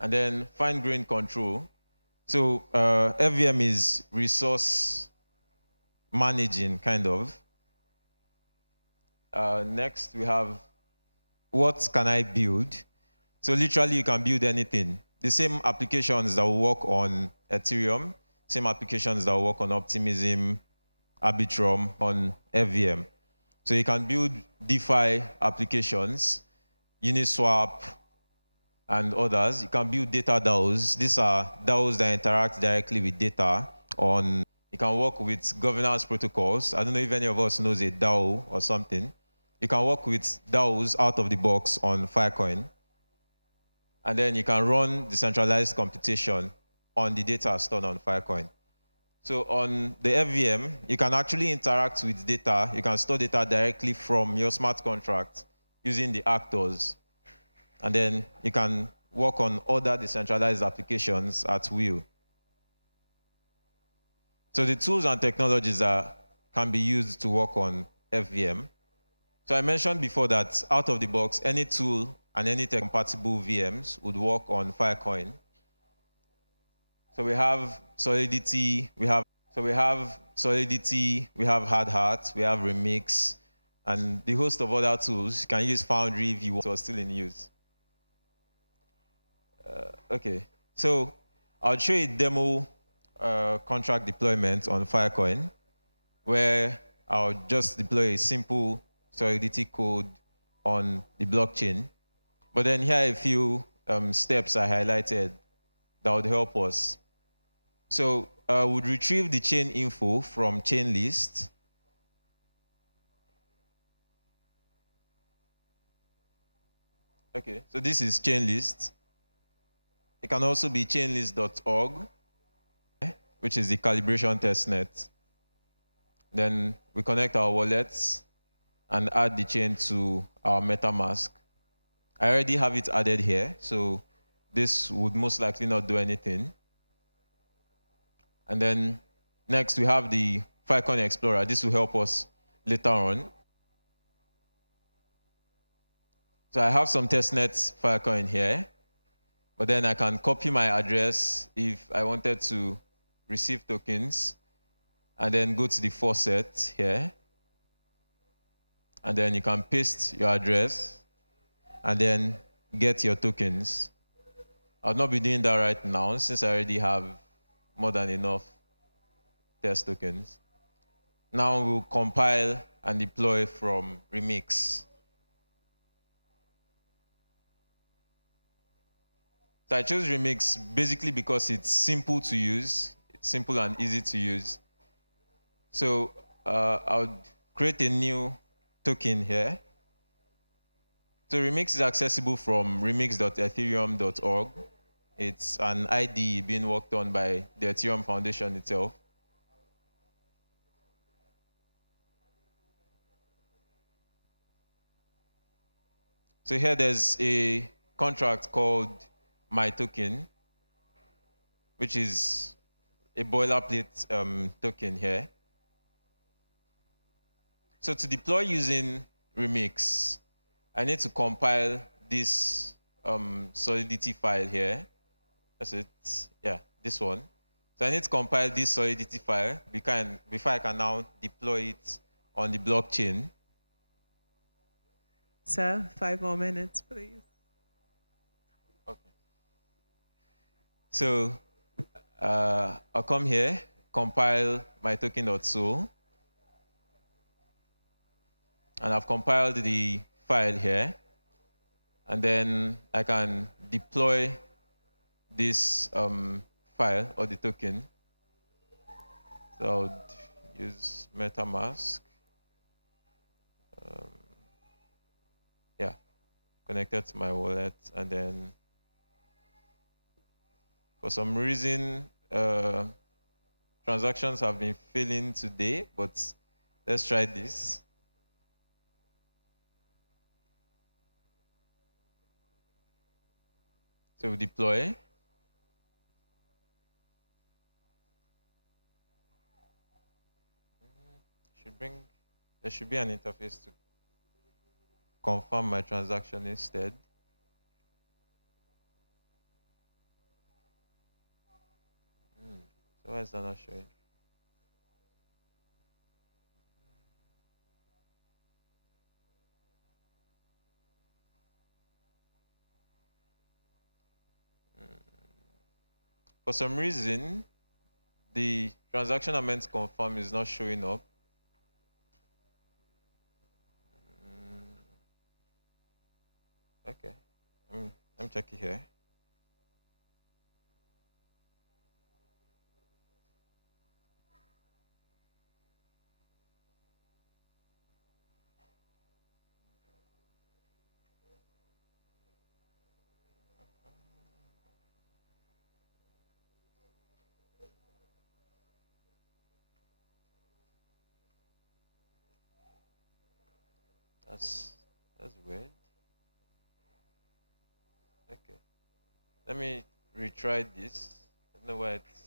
And then fine-grained control. So FVM is resource managing, kind of. Next, we have what can I build? So literally, you can build anything. The same applications that will work on Ethereum, same applications that will work on Optimism, Arbitrum, on FVM. So you can build DeFi applications, Uniswap, and others. You can build data DAOs. These are DAOs that interact directly with data on. You You can work with governance protocols. I don't know if any of us knows a DAO or something. You can work with DAOs out of the box on Filecoin. And then you can run decentralized computation on the data stored on Filecoin. So on the FVM, you can actually interact with data. You can store data directly from your smart contract using the actors. And then you can work on other decentralized applications at will. So the tools and technologies that can be used to work on FVM. So I mentioned before that out of the box, any tool and any compatible VMs would work on Filecoin. So we have Solidity, we have Hard Hat, we have Remix, and the host of other tools. You can use Foundry if you want, or still in use. Okay, so I'll show you a demo contract deployment on Filecoin, where I'll just deploy a simple Solidity code on the blockchain. But then here are a few steps I highlighted that would help us. So we'd retrieve the chain info from chain list. Okay, so this is chain list. It can also be chainlist.org, which is the calibration testnet. Then we connect our wallets and add the chain to our MetaMask. I already have it added here, so this would most likely not do anything. And then next we have the Filecoin Explorer. This will help us later on. So I have some testnet Filecoin here, but then I can copy my address if I wanted to receive tokens, and then go to the faucet here, and then you can paste your address, and then get your tokens. I'll not be doing that right now since I already have more than enough test tokens. Now we'll compile and deploy from Remix. So I chose Remix basically because it's simple to use, simple and easy to use. So I'll create a new token here. So Remix is accessible from remix.ethereum.org. It's an IDE being worked on by the Ethereum Foundation itself. So here there's a contract called My Token, which is a boilerplate token here. So to deploy using Remix, I need to compile this Solidity file here. That's it. Yeah, this one. So I need to compile this Solidity file before I can now deploy it on the blockchain. Sir, 5 more minutes, please. Okay. So I'll come here, compile my token.so, and I've compiled the file here, and then I can deploy this file or the token. So I'll use MetaMask. Yeah, connected to my wallet, and then for some reason transactions have been failing today, but let's try this. So we deploy. There should be an interface to confirm my transaction instead. So why is that not showing? For some reason, the transaction I meant to confirm is not showing up. Okay, let me check it here. That's weird. Okay. Let me retry this. I don't know why it's.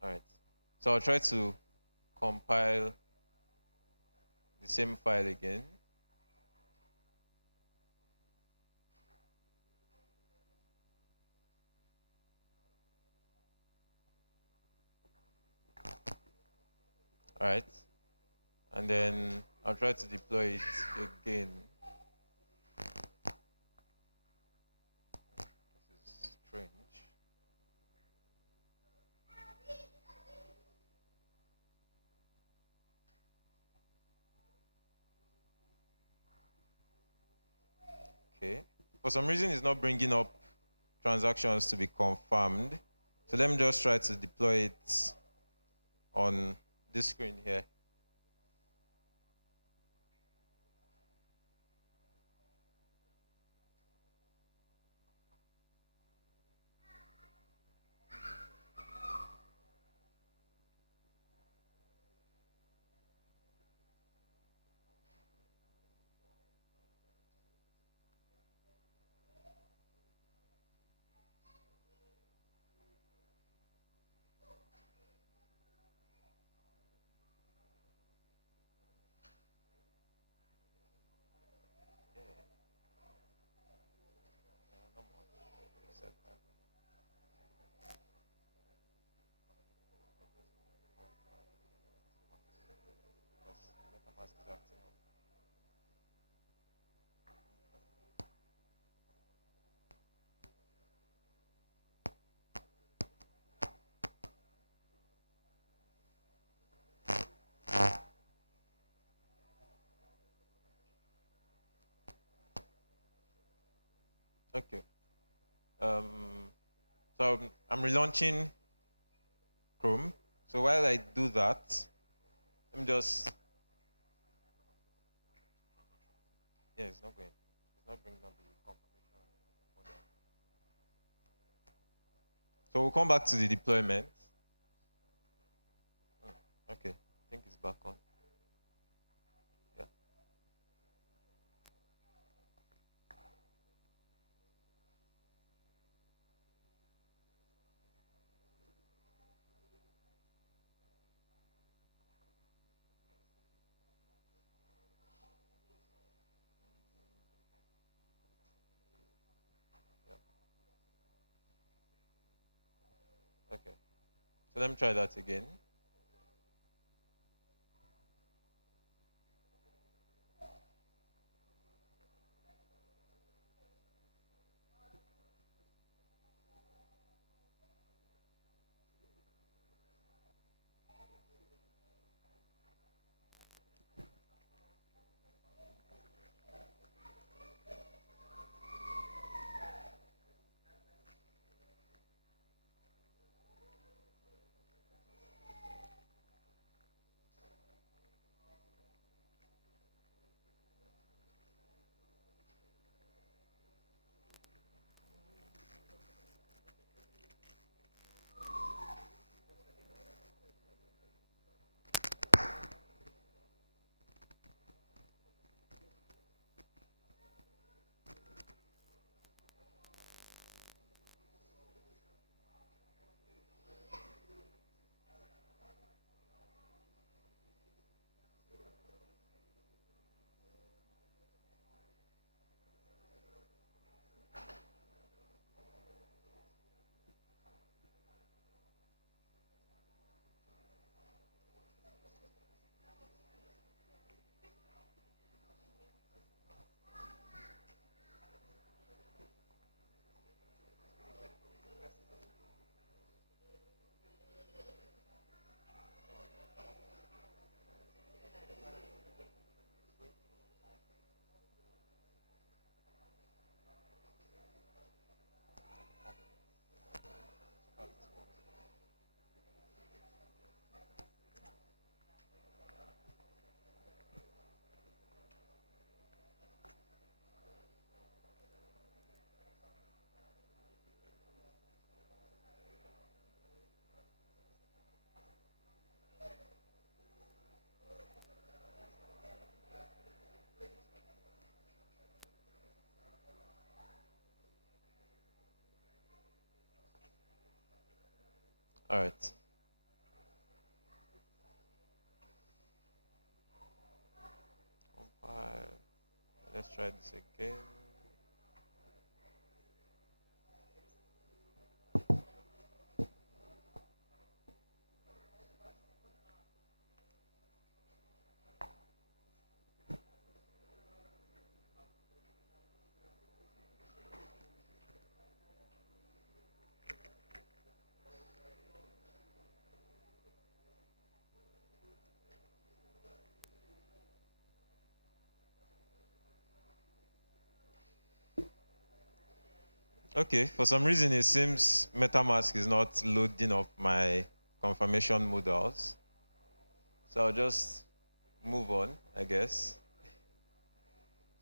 All right. So I'll try to compile the same file again. All right. And then I'll try to deploy it again. This is strange. Okay. For some reason, it's not bringing up transactions to be confirmed. So let me just try to deploy it on this screen here. Okay. So I'm relaunching Chrome. So while I do that, let me just. Yeah, it's not going. It's not bringing up the confirmation folder. So we'll come back to the deployment. Okay, I think it's back on. Yeah. Okay. So let me try that again. All right. Compile. Let's try this again. Okay, for some reason it seems MetaMask is not loading up my confirmation modals. So I'll just move on, I guess.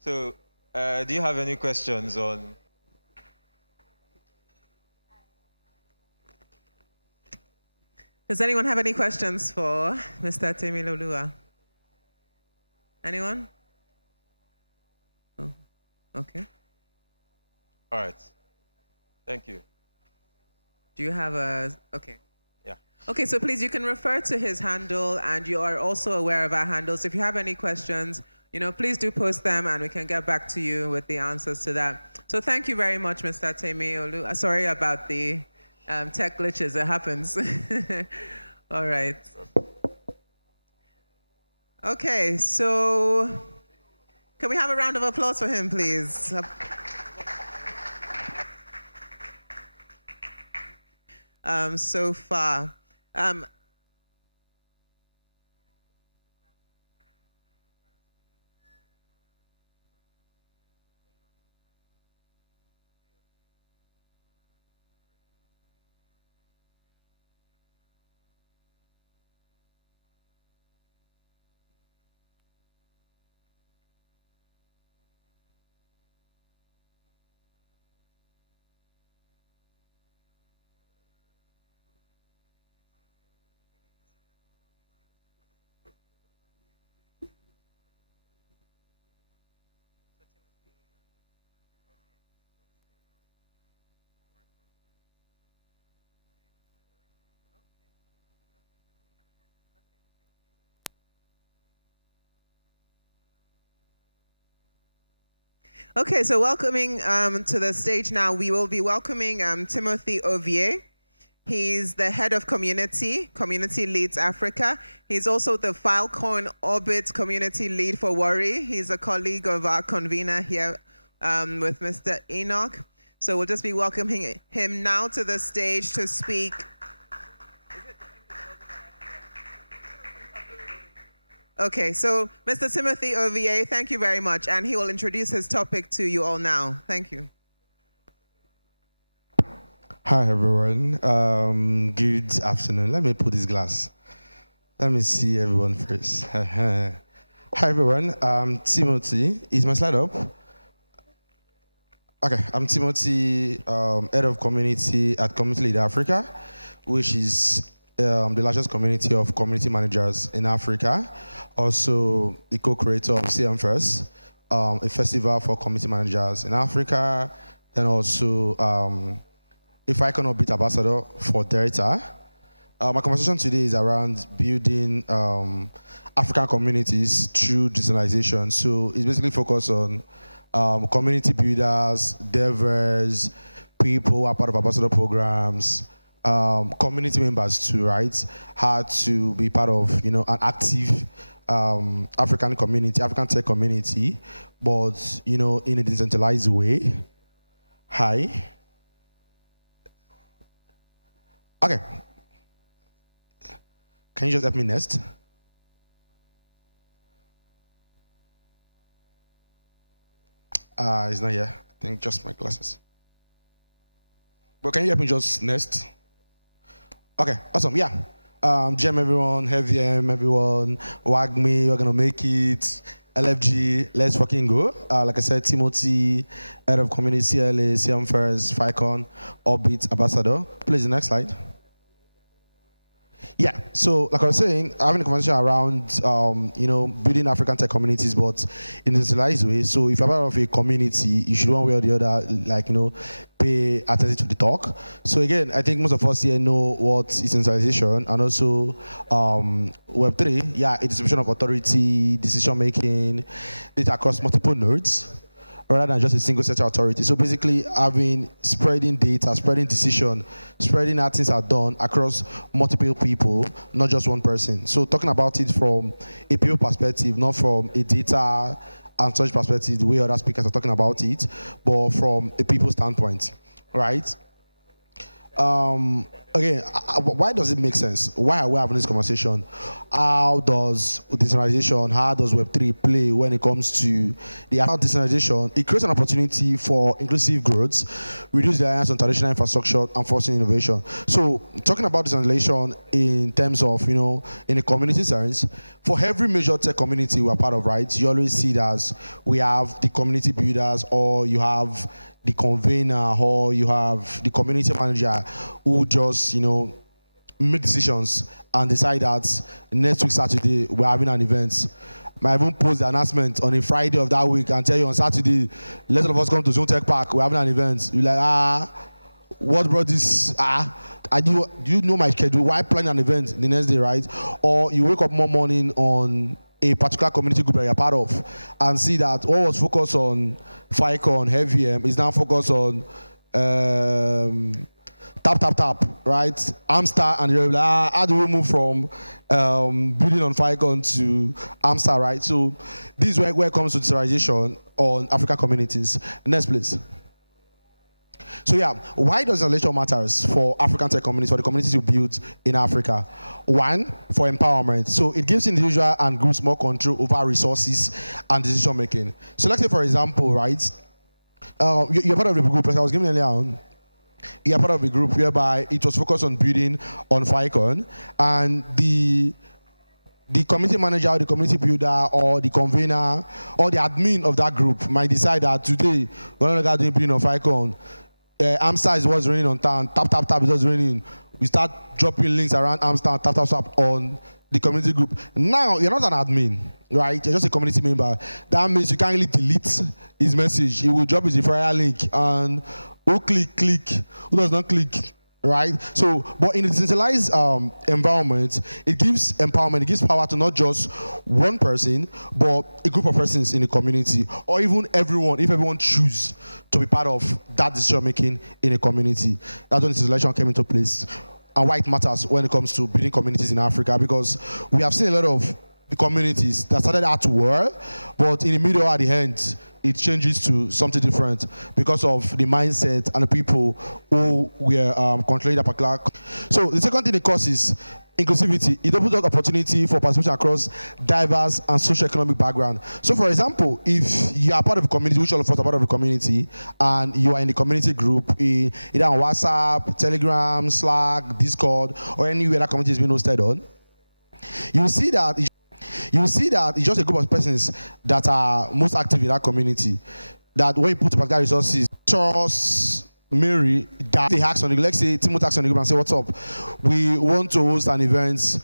So, do you have any questions on? Does anyone have any questions for Mr. Temilolua? Anyone? Oh, okay. All right. Thank you. Do you have a, okay. Yeah. Okay, so please, you can refer to his handle, and you are also aware of our handles. If you have any questions, please do post them, and we can get back to you with the answers to that. So thank you very much, Mr. Temilolua. Sorry about the tech glitches. It happens. All right. Okay, so can we have a round of applause for him, please? So far. Okay, so welcoming to the stage now, we will be welcoming Timothy Ovier. He's the head of Community Leads Africa. He's also the Filecoin Orbit Community Lead for Worry. He's a colleague of our convener here with Mr. Enoch. So we'll just be welcoming him now to the stage to speak. Okay, so Mr. Timothy Ovier, thank you very much. And he will introduce his topic to you all now. Thank you. Hi, everyone. Good afternoon. Let me put this glass. Let me see everyone first. Hi, everyone. Timothy. Is my slide up? Okay, I'm Timothy, head of community at Community Lead Africa, which is the largest community of community managers in Africa. Also, the co-creator of CM First, a festival for community managers in Africa, and also a FIL Orbit ambassador for Delta. My conversation today is around building African communities through decentralization. So it's basically focused on community builders, devers, people who are part of ambassador programs, community members too, right? How to be part of, an active African community, African tech community, but, in a decentralized way. Hi. Okay. Can you just help me next? It's not here. I think just my glasses. But can you help me just next? Okay, awesome. Yeah. GM everyone, HeavyM everyone, WAGME, we're gonna make it. LFG, let's fucking go. Like I said, Timothy, head of community CLA, CM First, FICON, Orbit ambassador. Please, the next slide. Yeah, so like I was saying, having a conversation around, building African tech communities, but in a decentralized way. So if you're part of a community, you should one way or the other, pay attention to the talk. So again, I think most of us here know what is decentralization and also Web3. Yeah, it's distribution of authority, decision making, data across multiple nodes, rather than just a single set of authority. So basically spreading data, spreading decision, spreading how things are done across multiple people, not just one person. So talking about it from a people perspective, not from a data and such perspective, the way other speakers are talking about it, but from a people standpoint, right? Again, why does it make sense? Why are we having this conversation? How does decentralization, how does Web3 play when it comes to the decentralization? It creates an opportunity for inclusive growth, reduce reliance on traditional infrastructure, and fostering innovation. So, talking about decentralization in terms of, in a community sense, for every major tech community we're part of, right, you always see it as we have the community builders, or you have the convener, or you have the community manager who just, make decisions and decide that next week Saturday we're having an event. Might even post the announcement on a Friday of that week and tell you on Saturday, let all of us come to Zone Tech Park, we're having an event. You're like, what brought this? Do you know my schedule? Why plan an event the next day, right? Or you wake up one morning on a particular community group that you're part of and see that what was focused on FICON, FVM is now focused on tap, right? Amstar, and you're like, how do we move from building on FICON to Amstar, right? So this is where it comes to decentralization on African communities. Next, please. So yeah, why does decentralization matters for African tech communities, for the communities you build in Africa? One, for empowerment. So it gives individuals and groups more control over resources and decision making. So let's say, for example, right, you're part of the group, like I was giving earlier on, you're part of a group whereby it was focused on building on FICON, and the community manager or the community builder or the convener or the admin of that group might decide that today we're no longer doing building on FICON. Amstar is what's raining on town. Tap is what's raining. We start dropping links around Amstar, tap on the community group. Now you're not an admin, right? You're just a community member. That means you can't really delete his message. He will drop his referral link, and who click, who does not click, right? So, but in a decentralized environment, it gives empowerment, it gives power to not just one person, but a group of persons in the community, or even everyone, if everyone choose to be part of that decision making in a community. That's when decentralization came into place, and why it matters when it comes to building communities in Africa, because we have seen a lot of the communities that started out well, but in the middle at the end, it changes to something different because of the mindset and the people who were controlling that particular. So the second thing it causes inclusivity. It opens up opportunity for participation across diverse and socio-economic background. So for example, if you are part of a community, which all of us are part of a community, and you are in the community group, either on WhatsApp, Telegram, Slack, Discord, or anywhere that community is being hosted on, you will see that it's just a group of persons that are most active in that community. That when you put particular resources, trust Mary, that they ask on the, let's say Timothy asks on the group and say, what's up? We want to host an event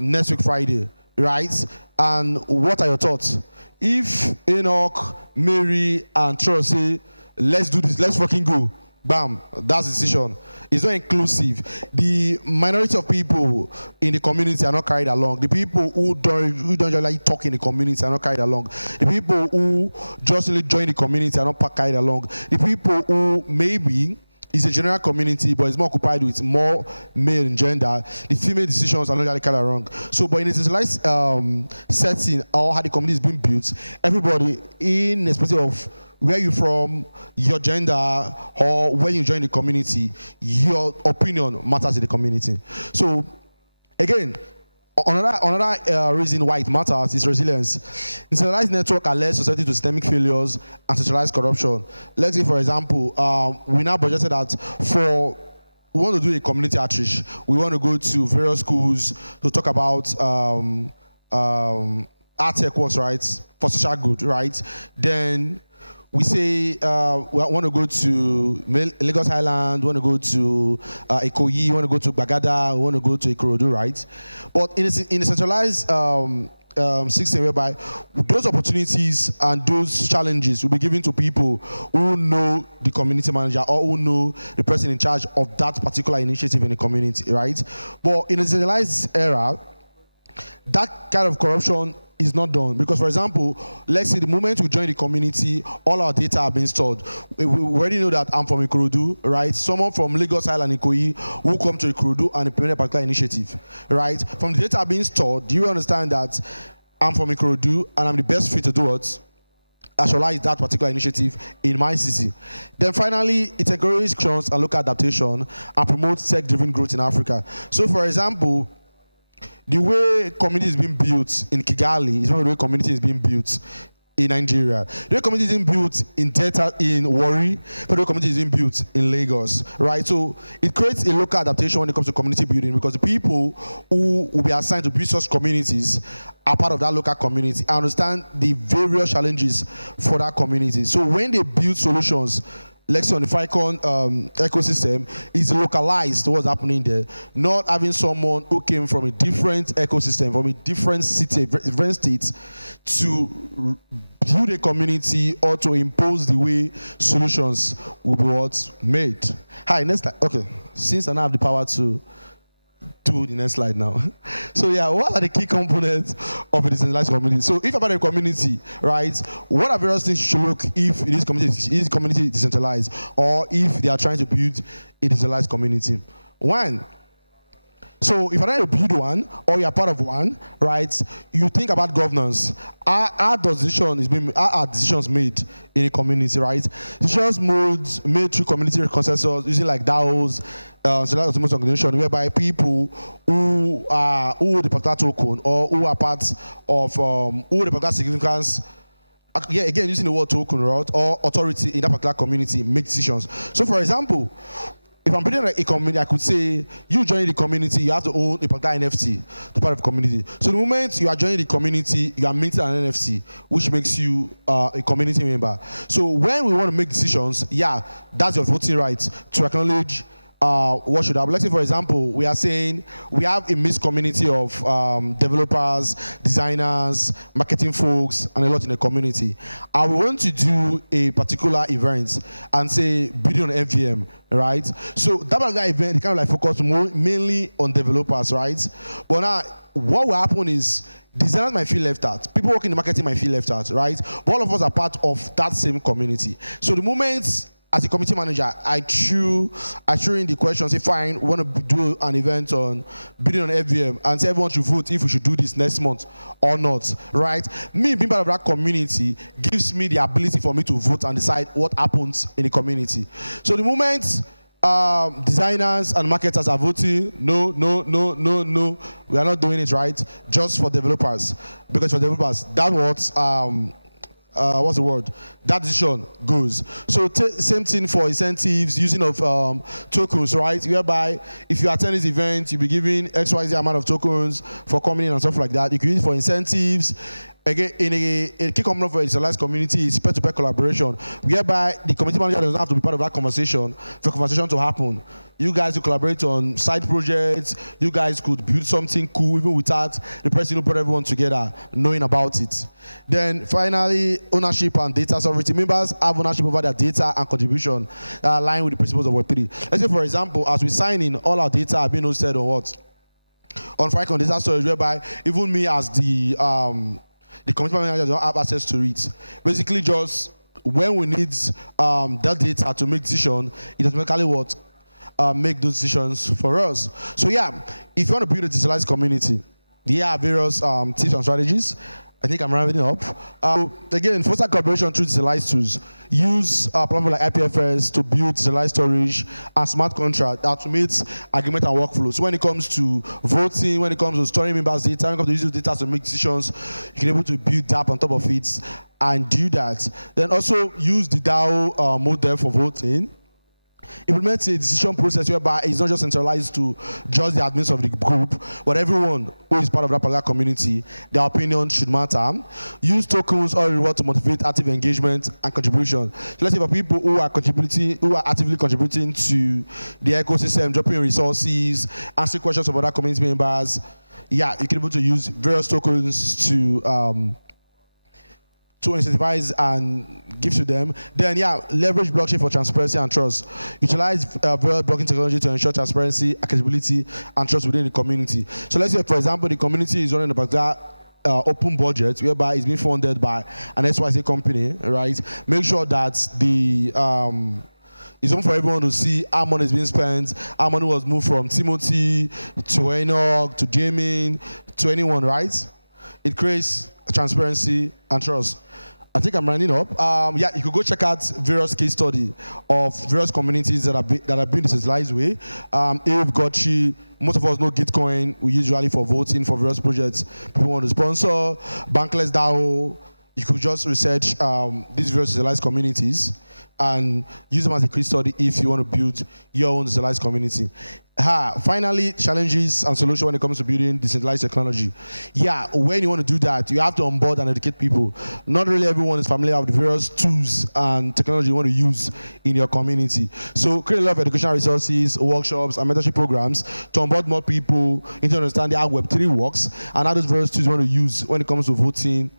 next week Friday, right? And what are your thoughts? If Enoch, Mary, and Trust say, let's do this, let's fucking go. Bam, that's the decision. It's not inclusive. The minority of people in the community are not carried along. The people who don't usually talk in the community are not carried along. The people who just really join the community are not carried along. The people who maybe is a general community but is more occupied with more male in gender, the female decisions are not really carried along. So, but in a centralized setting, or how the community is being built, everybody in the perspective of where you're from, your gender, or when you join the community, your opinion matters in the community. So, again, another reason why it matters is resilience. Decentralized network are less susceptible to systemic failures and centralized corruption. Let's say, for example, we now budgeted that we want to do a community outreach. We want to go to various schools to talk about art tech works, right, for social good, right? Then we say we want to go to Lagos Island, we want to go to Ikoyi, we want to go to Bagada, we want to go to Ikorodu, right? But in a centralized system whereby those opportunities and those challenges will be given to people who know the community manager or who know the person in charge of that particular initiative in the community, right? But in a centralized era, that kind of corruption is not done because, for example, let's say the moment we join the community, all our data are being stored. We already know that I'm from Ikorodu, right? Someone from Lagos Island, Ikoyi, will come to Ikorodu and implement a particular initiative, right? From the data being stored, do you understand that I'm from Ikorodu and I'm the best fit to do what? Actualize that particular initiative in my city. Then finally, it encourages trust and local adaptation and promotes tech-driven growth in Africa. So, for example, the way community is being built in Kigali is not the way community is being built in Nigeria. The way community is being built in Delta, in Warri, but the way community is being built in Lagos, right? So it creates a local adaptation when it comes to community building because the people who will be assigned to build such communities are part of that local community and understand the various challenges for that community. So when they build solutions, let's say on the FICON ecosystem, is localized to what's happening there, not having someone who came from a different ecosystem, from a different city, different states, to build a community or to impose the way solutions will be what's made. Hi, next slide. Okay, since I now have the power to do the next slide now. So yeah, what are the key components of a decentralized community? So if about a community, right, what are various things you should look if it is community decentralized or if they are trying to build a decentralized community? One, so if you're trying to build one or you're part of one, right, you think about governance. Are decisions made in a community, right? Decisions made through community consensus using like DAOs, centralized autonomous organization, whereby people who the particular token or who are part of who the particular significance, again using the word token, right, or authority in that particular community make decisions. So for example, if I'm building a community, I could say, you join the community, you have to own a particular NFT to part of the community. So the moment you are joining the community, you are minting an NFT, which makes you a community member. So when we want to make decisions, yeah, that's your voting right to acknowledge what should happen. Let's say, for example, we are saying we have a mixed community of developers, designers, marketing folks, and a lot in the community. And we want to do a particular event and say building on FVM, right? So that particular event, it kind of like focus mainly on developers, right? But now, what will happen is designers might feel left out. People working in marketing might feel left out, right? But all of us are part of that same community. So the moment as a community manager, I threw in the question, say, fine, we want to do an event on building on FVM, and say everyone should vote if we should do this next month or not, right? Me being part of that community gives me the ability for me to vote and decide what happens in the community. So the moment designers and marketers are voting, no, we are not doing it, right? Just for developers, because for developers, that what's the word? That decision goes. So same thing for incentives, using of tokens, right? Whereby if you attend this event, you'll be given XYZ amount of tokens for coming in and stuff like that. You can use it for incentives. Again, in a key component for a decentralized community is peer-to-peer collaboration, whereby the community manager doesn't have to be part of that conversation for conversation to happen. You guys could collaborate on side projects. You guys could build something cool even without the person who brought everyone together knowing about it. Then finally, ownership and data sovereignty. Members have ownership over their data and contribution that align with the principles of Web3. Let's say, for example, as we sign in, all our data are being hosted on what? On FICON data storage, whereby even me as the community manager don't have access to it. Basically, just when we need that data to make decisions, it automatically what make those decisions for us. So yeah, if you want to build a decentralized community, there are various tips and strategies. I think I'm rounding up. Again, foster collaboration through decentralized tools. Use platforms like IPFS to build decentralized storage and smart contract that automates agreement and workflows. So when it comes to voting, when it comes to storing members' data, when it comes to using data to make decisions, you can be able to build that on top of it and do that. Then also use the DAO model for voting. implement a decision process whereby it's not just centralized to just the admins of the group, but everyone who is part of that particular community, their opinion should matter. Use tokens or reward to motivate active engagement and contribution. So let's say for people who are contributing, who are actively contributing to the ecosystem, dropping resources, answering questions of other community members, yeah, you can be able to use various tokens to incentivize and give to them. Then, yeah, leverage blockchain for transparency and trust. Utilize various blocking technology to ensure transparency, accountability, and trust within the community. So let's say, for example, the community is running a particular open budget whereby it's being funded by an XYZ company, right? Make sure that the it's open for everyone to see how money is being spent, how money was moved from Timothy to Enoch to Jamie to anyone, right? It creates transparency and trust. I think I'm running up. Yeah, you could go check out various case study of various communities that have been decentralized way. If Gotchi, most of us know Gitcoin, we usually for voting for various projects people want to sponsor. Bankless DAO, you could just research these various decentralized communities and use them as a case study if you want to build your own decentralized community. Finally, challenges and solutions when it comes to building decentralized technology. Yeah, when you want to do that, you have to onboard and educate people. Not really everyone is familiar with the various tools and technology you want to use in your community. So create a lot of educational resources, workshops, and mentorship programs to onboard more people into understanding how Web3 works and how those various tools you want to use when it comes to voting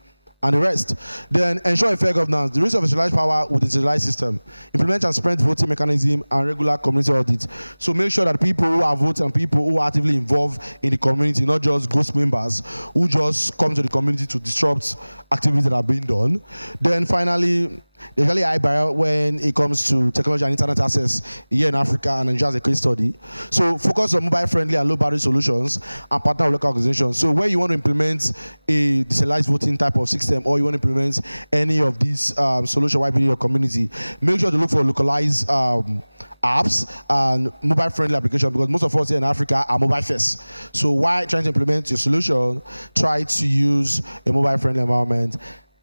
and the rest. Then ensure fair governance, the risk of centralized power with a centralized system. Implement transparent voting mechanism and regular community audits. So make sure that people who are voting and people who are actively involved in the community, not just ghost members who just come to the community to disrupt activities that are being done. Then finally, there's really high barrier when it comes to technology and internet access here in Africa and Nigeria as a case study. So focus on mobile-friendly and low-barrier solutions and partner with local organizations. So where you want to implement a decentralized voting type of system or you want to implement any of these solutions within your community, make sure to look for localized apps and mobile-friendly applications because most of us here in Africa are mobile-first. So while trying to implement your solution, try to use a mobile-friendly environment.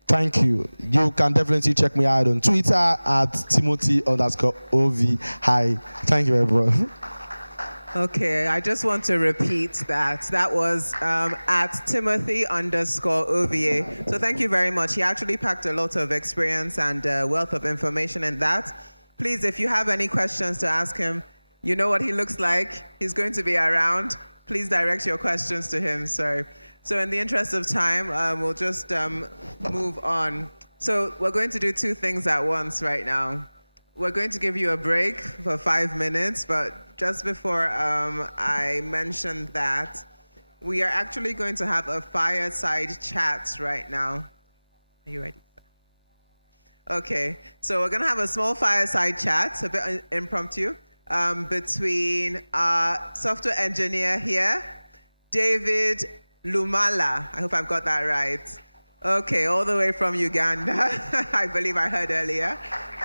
Thank you. You can definitely check me out on Twitter at Timothy_OV. Hi. Thank you, everyone. Okay, I just want to repeat that. That was at Timothy_OVA. So thank you very much. He actually packed a lot of experience and wealth of information in that. Please, if you have any questions to ask him, you know what he looks like. He's going to be around. Please direct your questions to him, sir. So in the interest of time, we'll just move on. So we're going to do two things at once right now. We're going to give you a break for 5 minutes, but just before I mention that, we are actually going to have a fireside chat right now. Are you ready? Okay, so we're gonna have a small fireside chat, a bit impromptu, between our software engineer here, David Lumala, I hope I've got that right. Okay, all the way from Uganda, I believe I heard earlier,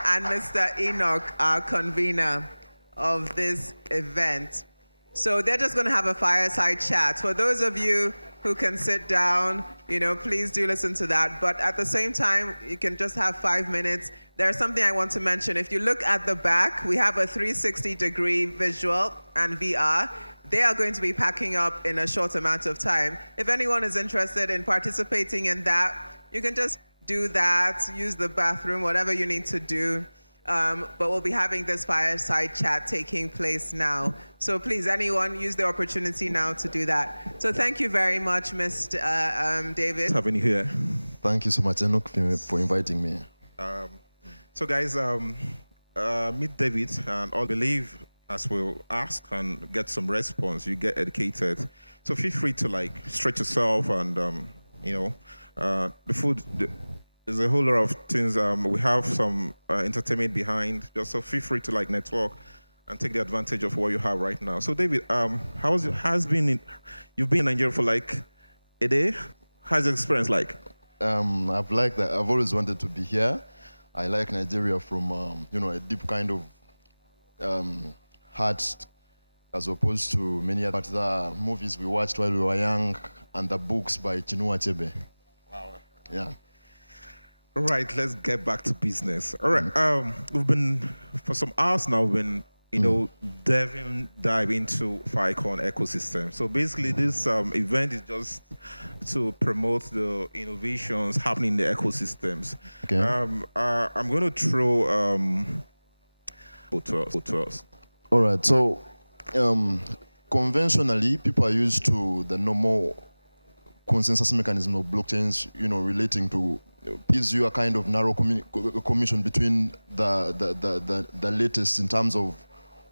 and Mr. Enoch, our convener of this event. So they're just gonna have a fireside chat. For those of you who can sit down, you know, please do listen to that. But at the same time, you can just have 5 minutes. There's something I want to mention. If you look at the back, we have a 360-degree visual and VR. They are going to be packing up in a short amount of time. If anyone is interested in participating in that, you can just do that, use the bathroom, whatever you need to do. But we'll be having this fireside chat taking place now. So please, anyone, use the opportunity now to do that. So thank you very much, Mr. David. Having you here. Thank you so much, Enoch, for inviting me. So guys, meet David, and I'll believe as we'll ask and get some response, you get educated. So feel free to stretch yourself and, you know, the food, there's a whole lot of things. We have some entertainment behind, just so feel free to network and take the advantage of what you have right now. So David, you've been in Nigeria for a day? How's the experience like? I've liked that. I've always wanted to be here. I like Nigeria from, a deep kind of heart, as opposed to many other movies we watched while we were young and the books by Chinua Achebe. Wow. Yeah. All right, let's get back to business. All right, we've been, for some hours now, we've been dive into FICON ecosystem. So basically, this event is just to promote the innovations happening in the ecosystems. Okay. I'm going to throw photos. All right. So conventionally, people are used to the normal consensus mechanism of blockchains, relating to gives you a kind of narrow commission between the latest in terms of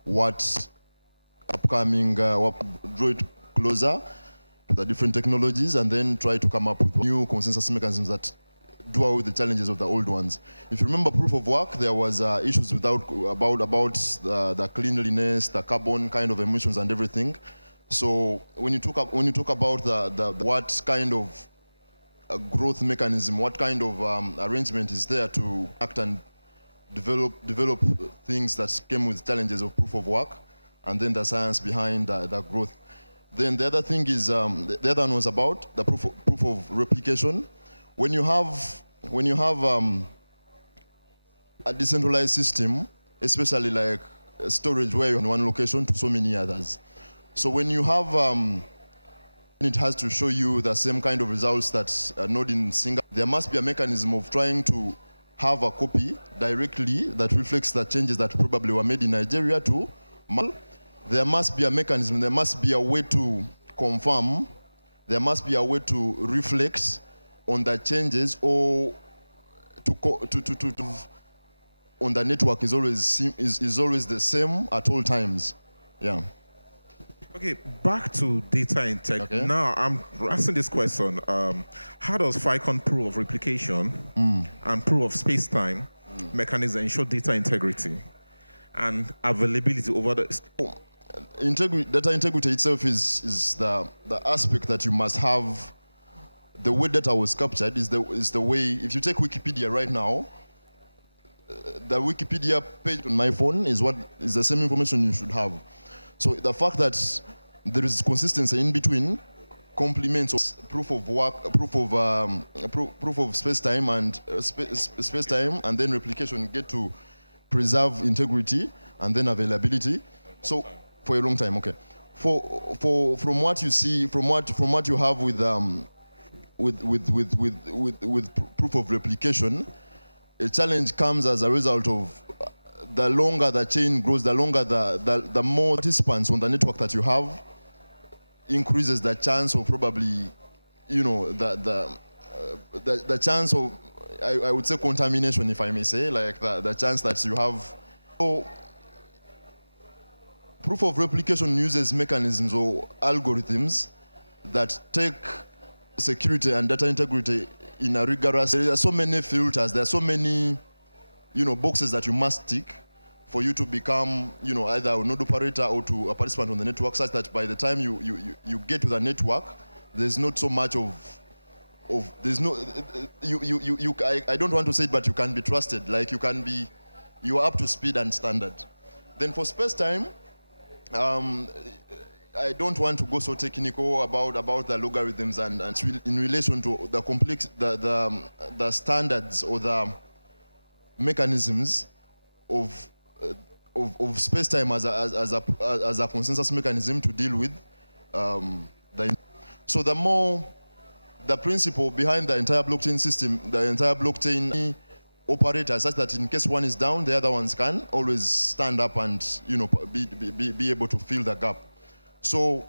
what upcoming, what draw it closer to the different technologies, and then try to come up with new consensus mechanisms that do away with the challenges of the old ones. If you remember proof of work, there was issues about the cleanliness, the carbon kind of emissions and everything. So when you talk about the what kind of growth mechanism, what kind of arrangement is there to act and develop things that came with challenges of proof of work, and then the science behind the growth. Then the other thing is the other one was about the proof of replication. When you have a decentralized system, especially like storage where you're in one location to so many others. So when you have it has to show you the same kind of results that a node in Singapore. There must be a mechanism of trying to have a copy directly that reflects the changes that probably were made in Nigeria to Mal. There must be a mechanism, there must be a way to confirm, there must be a way to reflect on the changes, or on the network is always the same at all times. Yeah. Okay, back to data integrity. Okay. Now, I'm asking this question. How does FICON proof of replication and proof of space-time mechanism ensure data integrity and availability over the... Data integrity itself is the aspect that you must have. The way data was captured is the way, if you take Wikipedia right now, the Wikipedia page on my phone is the same information you should have. So the fact that there is consistency in between complements proof of work, proof of space-time and space-time, and then replication get to preserve integrity and then availability. So for a long time, okay. From what you see, from what you have with proof of replication, a challenge comes as a result of the longer the chain grows, the longer the more participants on the network that you have, increases the chance of probably, the chance of, I would say contamination, if I may say, like the chance that you have. So, proof of replication uses mechanisms or algorithms that take security and data integrity in a rigorous. There are so many filters. There are so many, boxes that you must tick for you to become, either a node operator or to a participant on the network, such that by the time you get to the network, there's not so much there's no, I don't want to say it, but you can be trusted. Like you are up to speed and standard. Then for space time, I don't want to go so technical about the logarithms and in relation to the complex, the standards or the mechanisms of space-time as a consensus mechanism to deal with so the principle behind the entire blockchain system, the entire blockchain operator, such that in case one is down, the other ones can always stand up and be able to fill the gap. So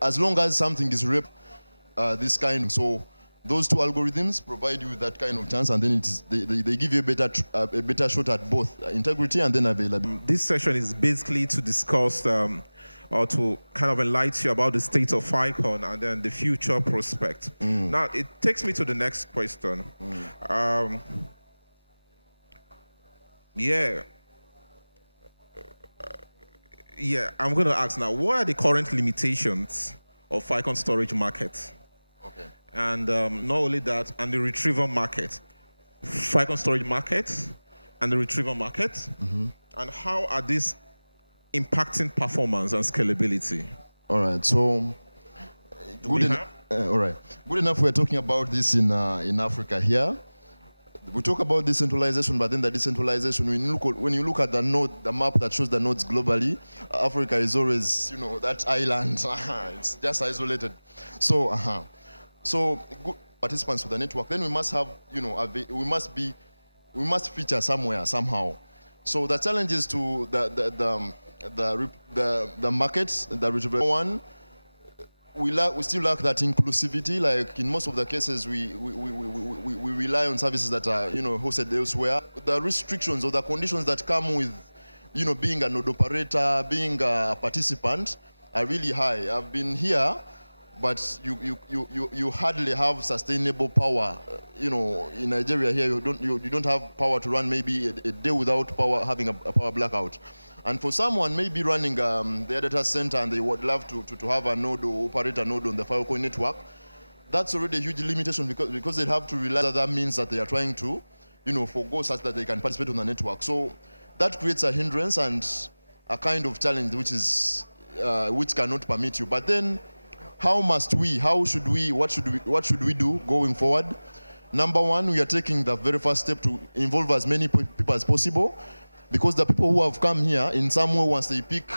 as long as something is this kind, so those two algorithms provide you with that kind of chance, and then they give you a better shot at both integrity and then availability. This session is basically to discuss or to kind of enlighten you about the state of FICON and then the future prospect. Now, it takes me to the next question. I'm going to ask now, what are the current limitations of FICON storage market? Okay. And not only that, and the retrieval market. FICON storage market and the retrieval market. And how are these impacting performance and scalability? All right, so good enough. All right, good enough. We're talking about this in Africa here. we talk about decentralization, but then the decentralization, when you look at the node, the map that shows the nodes globally, Africa is always, that island. It's just isolated. So, so good participants with the network. Then we must have, we must feature somewhere, somehow. So the challenges to the markets, the retribution one, we still lack that inclusivity. Like in most of the cases, we rely on services that are hosted elsewhere. The restrictions or the conditions that come with being a node operator, being a participant, are really high. I've been here, but you hardly have sustainable power. In Nigeria here, you don't have power to run maybe a day without power, having a power blackout. And for someone maybe running their data center and they would love to have a node or operate a node on the Filecoin network, that's already a huge limitation because they have to realize that that means that they are trying to, forgo such that they can participate on the network. So that creates a hindrance and a kind of challenge which cannot permit you. But then, what should we do going forward? Number one, we are taking the very first step to involve as many people as possible. Because the people who have come here, in some way, once they pick,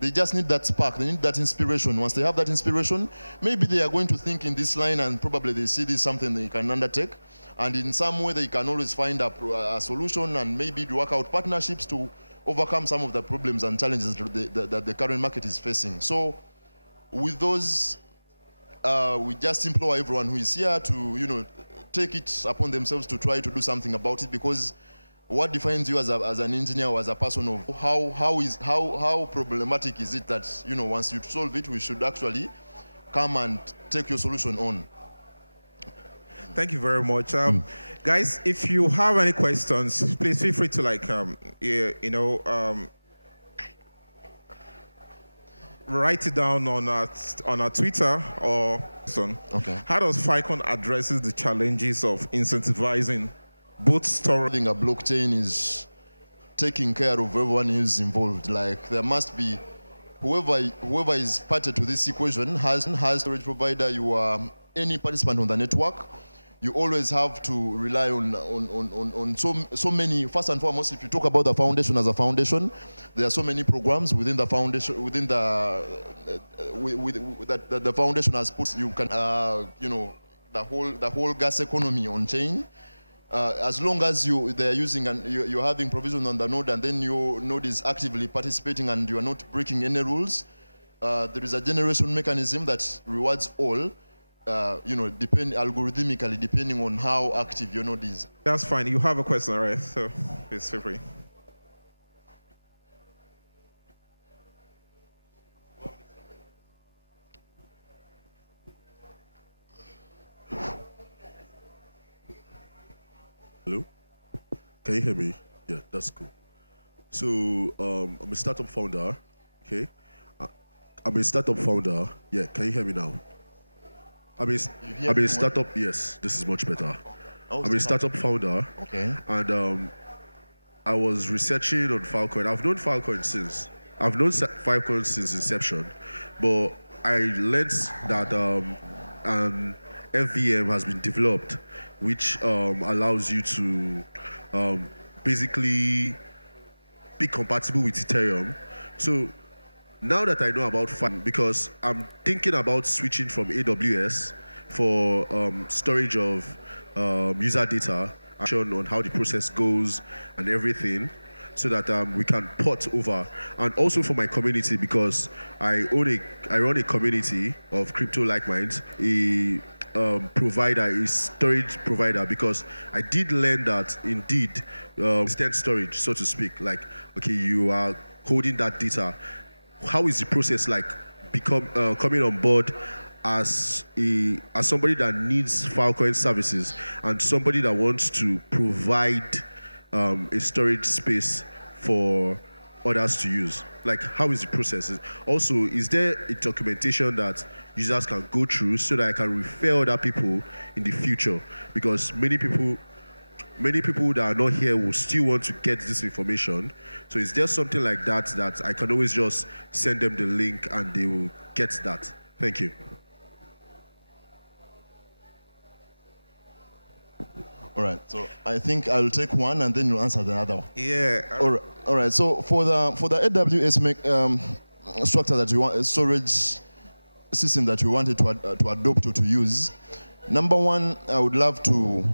they just need that spark, they need that inspiration. Once they have that inspiration, maybe they are going to think in this line and probably they see this is something they can undertake. And in some way, they can always find a solution and maybe work out partnerships to overcome some of the problems and challenges that the current market is facing. So with those, we just implore everyone who is here to, take it upon themselves to try to do something about it, because what defines you as an engineer or as a person of how problematic is it that once you solve it, we should actually come and take your solution on. Thank you very much. Guys, if you have any questions, please feel free to write it down on our Twitter or so. Okay. How does Filecoin addresses the challenges of incentivizing both storing a blockchain is taking care of everyone who's involved? Like there must be whoever is party to this equation has storage provider. You are any participant on the network. You always have to rely on so many. First and foremost, if you talk about the foundation as a foundation, there are so many programs within the foundation, that the foundation has put. You can the whole gas economy on chain. As long as they're using and you're having provision on the node, and then your node is actively participating and you are not breaking any rules, there is a generation mechanism that rewards all, algorithmically depending on how active your node is. That's fine. You have a question, right? So please feel free. Hello? Can you hear me? Yeah, that's cool. So, I'm a startup founder, okay? I'm a startup founder. Yeah, can you hear me now? I'm a startup, yes, this is much better. I'm a startup founder. Okay. And I was researching on Filecoin. I've known Filecoin since inception, but I learned that an FVM has been developed, which allows you to basically be compatible with Ethereum. So now that I know about because I'm thinking about switching from AWS for storage of user data, on how the process goes and everything, so that we can port over. And also for my community, because I run a community of crypto like minds, a storage provider, because I did learn that indeed extend storage, so to speak, like, okay, you are holding that data. How is the process like coming on board as somebody that needs Filecoin services and somebody that wants to provide a storage space for others to use? Like, how is the process? Also, is there a documentation that users can go through so that I can refer other people in the future? Because many people that are not here will still want to get this information. So is there something like that I can always just send them the link and they will get that? Thank you. All right. So I think I'll take one and then you'll answer the other one. Yeah. All right. All right. So for the AWS structure that you want, storage system that you wanted to adopt or to use, number one, I would love to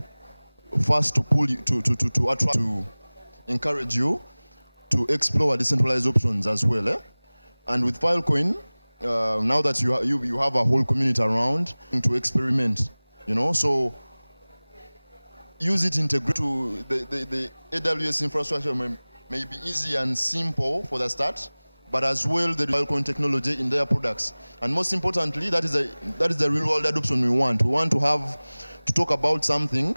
first to pull you to attract, to encourage you to explore decentralized options as well. And with Filecoin, now that you have a whole community around to experiment, so use it, integrate to the AWS infrastructure may be easy and simple for the start, but as well the Filecoin technology in their products. And most importantly, that is the real world adoption we want. We want to have to talk about something,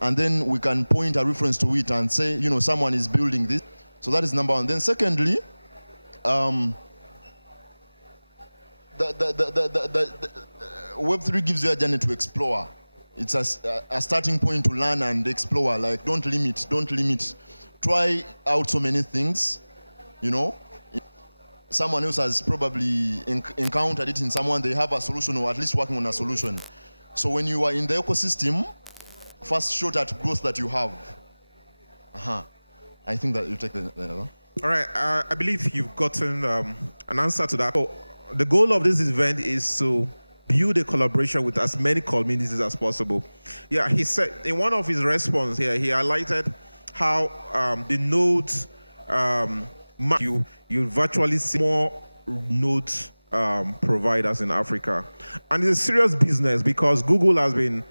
and then we can point a reference to it and say, someone is building this. So that is number one. Then secondly, the Web3 gives you a journey to explore. It's a starting point to learn and explore. Like, don't limit. Try out so many things, Someone else has probably encountered it in someone, they have a solution or at least working on a solution. So when you are in the ecosystem, first shot at growth that you have. I think that you take the other. All right, I believe you've gotten an answer to that. So the goal of this event is to build a collaboration with as many communities as possible. Yeah, he said in one of his responses here, he highlighted how the nodes, you virtually see more node providers in Africa. And it's a serious business because Google has been,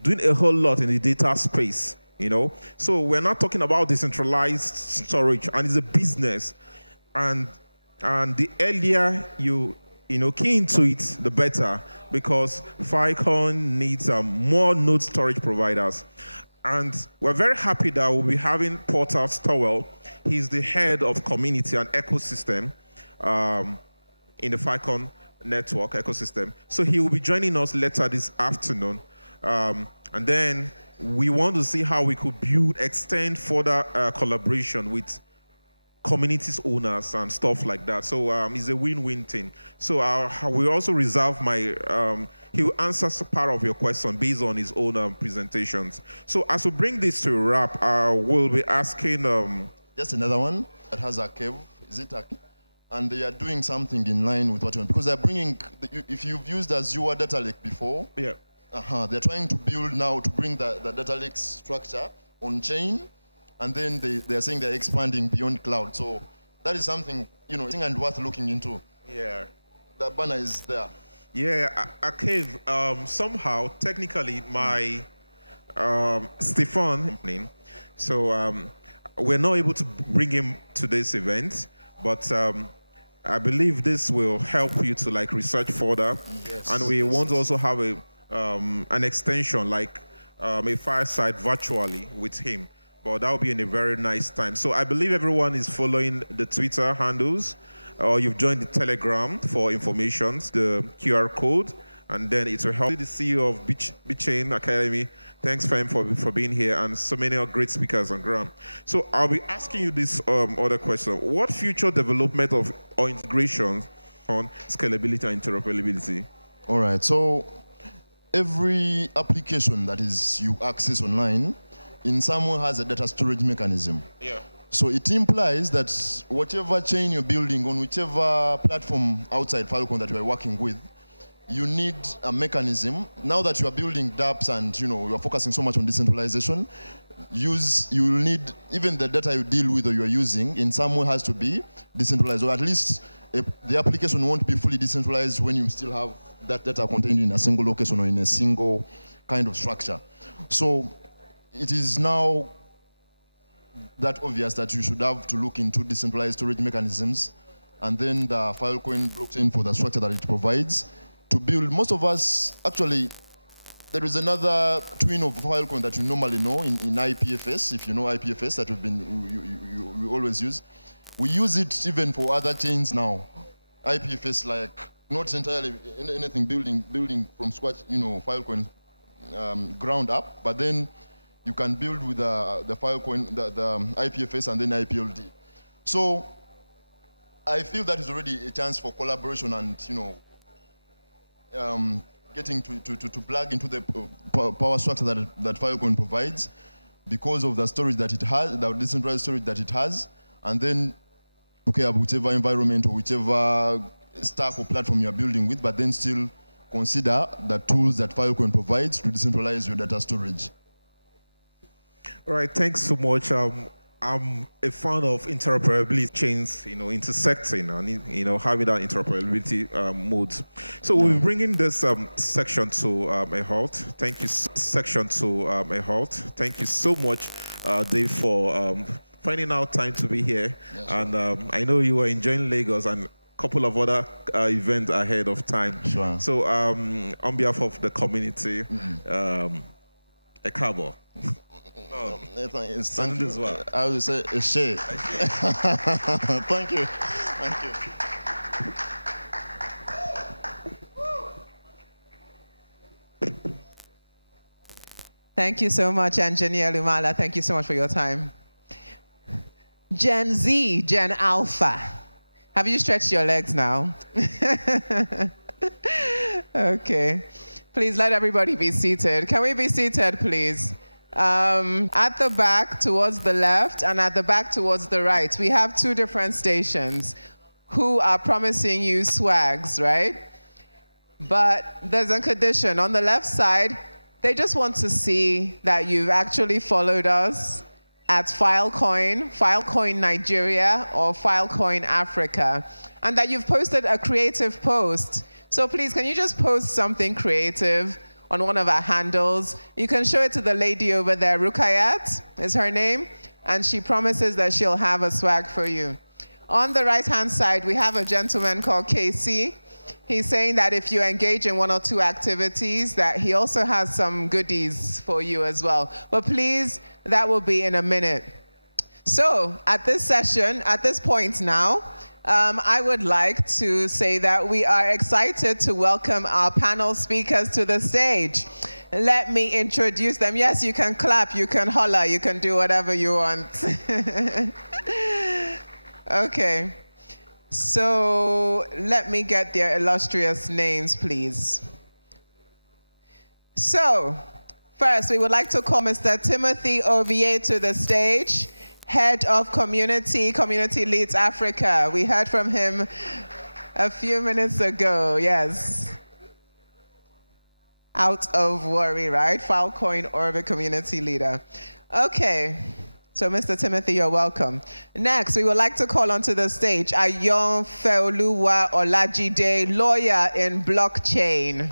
doing a whole lot in the data space, So we're not talking about decentralized storage, and it's a business. And the earlier you key into it, the better, because Filecoin needs more node storage providers. And we're very happy that we'll be having Porter Stowell. He's the head of community and ecosystem in the Filecoin network ecosystem. So he will be joining us later this afternoon. And then we want to see how we could extend further collaboration with communities owners and stuff like that. So it's a win-win thing. So we also reserve he will answer part of your question based on his own presentations. So as we bring this to a wrap, we'll be asking... Just another one that has a cave. Is it a cave? And they are doing something in line with what you want. Because they're bringing, if you've used Azure Data Lake before, yeah. They're trying to build now to bring the data lake structure on chain, and then they're saying they're expanding beyond cloud. So that is something, and worth looking into. Yeah. The banner is there. Yeah, a cave. Somehow, technically, my Stefan, so we're not able to bring him to this event, but I believe this will help you to research further. Yes, and we want to also have an extension, a fireside virtually with him. But that will be in a very nice time. So I believe everyone is following the Twitter handles, or you've joined the Telegram for information, the QR code, and then it will help. The CEO of BitChain Academy, thanks for him for being here, and so many great speakers on ground. So I'll be asking you this other question. What future development or integration on scalability and interoperability? All right, so every application that you access online in some way has a data storage mechanism. Yeah. So it implies that whatever chain you're building on whichever platform outside Filecoin that you are working with, you need a mechanism. Now that you are building dApps and you are focusing so much on decentralization, you'll need even the data you deal with or you are using in some way has to be decentralized, or at least the application won't be fully decentralized when you still have that data contained in a single location or in a single kind of structure. So it is now that obvious that you should have to look into decentralized storage mechanisms, and then the Filecoin blockchain for the structure that it provides to build. Most of us, actually, there is another twin of Filecoin that you normally know in IPFS, if you know IPFS, that we always use. We use it even for other chains now. IPFS, not entirely anything building from scratch, Filecoin ground up, but then you can build with the Filecoin, the IPFS and then IPLD. So I feel that is already a chance for collaboration and, getting to plug into the power structure that Filecoin provides because of the storage that it has, the decentralized storage that it has, and then okay, whichever environment or whichever stack or platform you're building with, but then still consider the tools that Filecoin provides to decentralize your data storage. All right, thanks so much. I'm a fan of interoperability chains, intersecting and, having that interoperability mode. So we're bringing this section to a halt. Thank you, section to a halt. Thank you so much, Dave, for finding out time to be here. Yes, and I know you were enjoying Lagos and a couple of other events ahead of time. Sure. So on behalf of the community, a cabo. Thank you. I would say a share. Thank you. Thank you. Thank you so much, Engineer Lumala. Thank you so much for your time. Gen Z, Gen Alpha. Have you stretched your legs now? Okay. Please let everybody be seated. Can we be seated, please? At the back towards the left and at the back towards the right, we have two different stations who are promising you swags, right? But there's a condition. On the left side, they just want to see that you've actually followed us at Filecoin Nigeria or Filecoin Africa, and that you've posted a creative post. So please, can you just post something creative on one of our handles? You can show it to the lady over there. Rukayat is her name, and she promises that she'll have a swag for you. On the right-hand side, we have a gentleman called Casey. He's saying that if you engage in one or two activities, that he also has some goodies for you as well. But please, that will be in a minute. So at this session, at this point now, I would like to say that we are excited to welcome our panel speakers to the stage. Let me introduce them. Yes, you can clap, you can holler, you can do whatever you want. Okay. So let me get their illustrious names, please. So first, we would like to call Mr. Timothy Ovier to the stage. Head of Community Leads Africa. We heard from him a few minutes ago, yes. Out of worry, right? Filecoin Orbit Community Leader. Okay, so Mr. Timothy, you're welcome. Next, we would like to call onto the stage Ayon Feoluwa Olajide, lawyer in blockchain.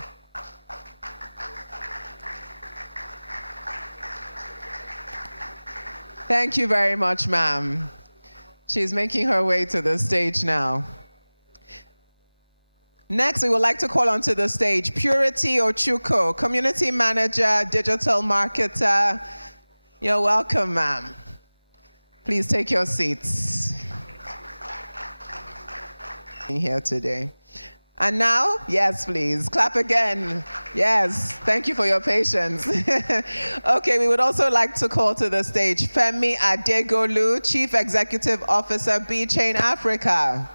Thank you very much, ma'am. She's making her way to the stage now. Next, we would like to call onto the stage Purity Ochuko, community manager, digital marketer. You're welcome, ma'am. Please take your seats. Here today. And now, yes, please, clap again. Yes, thank you for your patience. Okay, we would also like to call to the stage Femi Adegolu, Chief Executive Officer, B-Chain Africa.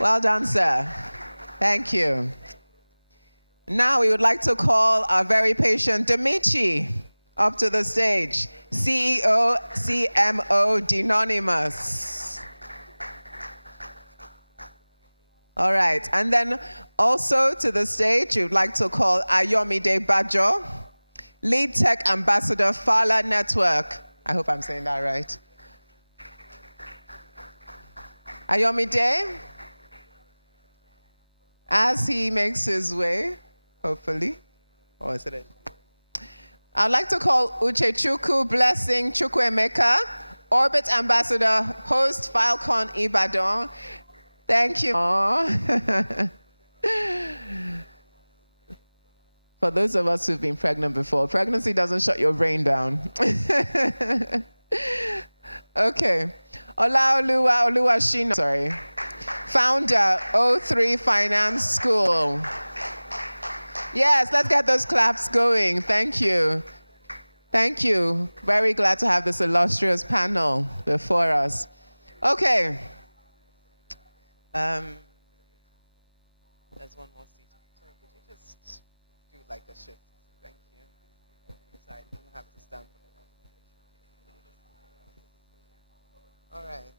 Well done, sir. Thank you. Now we would like to call our very patient Demichi up to the stage, CEO, CMO, Denonymous. All right, and then also to the stage, we would like to call Ayomide Bajo, Lead Tech Ambassador, Fala Network. I hope I'm saying that right. Ayomide, as he makes his way, hopefully. Or is it it? I'd like to call Uchechukwu Blessing Chukwuemeka, Orbit Ambassador, host Filecoin Ibadan. Thank you. For those of us who've been pregnant before, pregnancy doesn't shut your brain down. Okay. Olaoluwa Oluwashina, sorry. Founder, O3 Finance School. Yes, let's get those claps going. Thank you. Thank you. Very glad to have this illustrious panel before us. Okay. There's one more seat. shift. Thank you. So I didn't have to stand for the All right.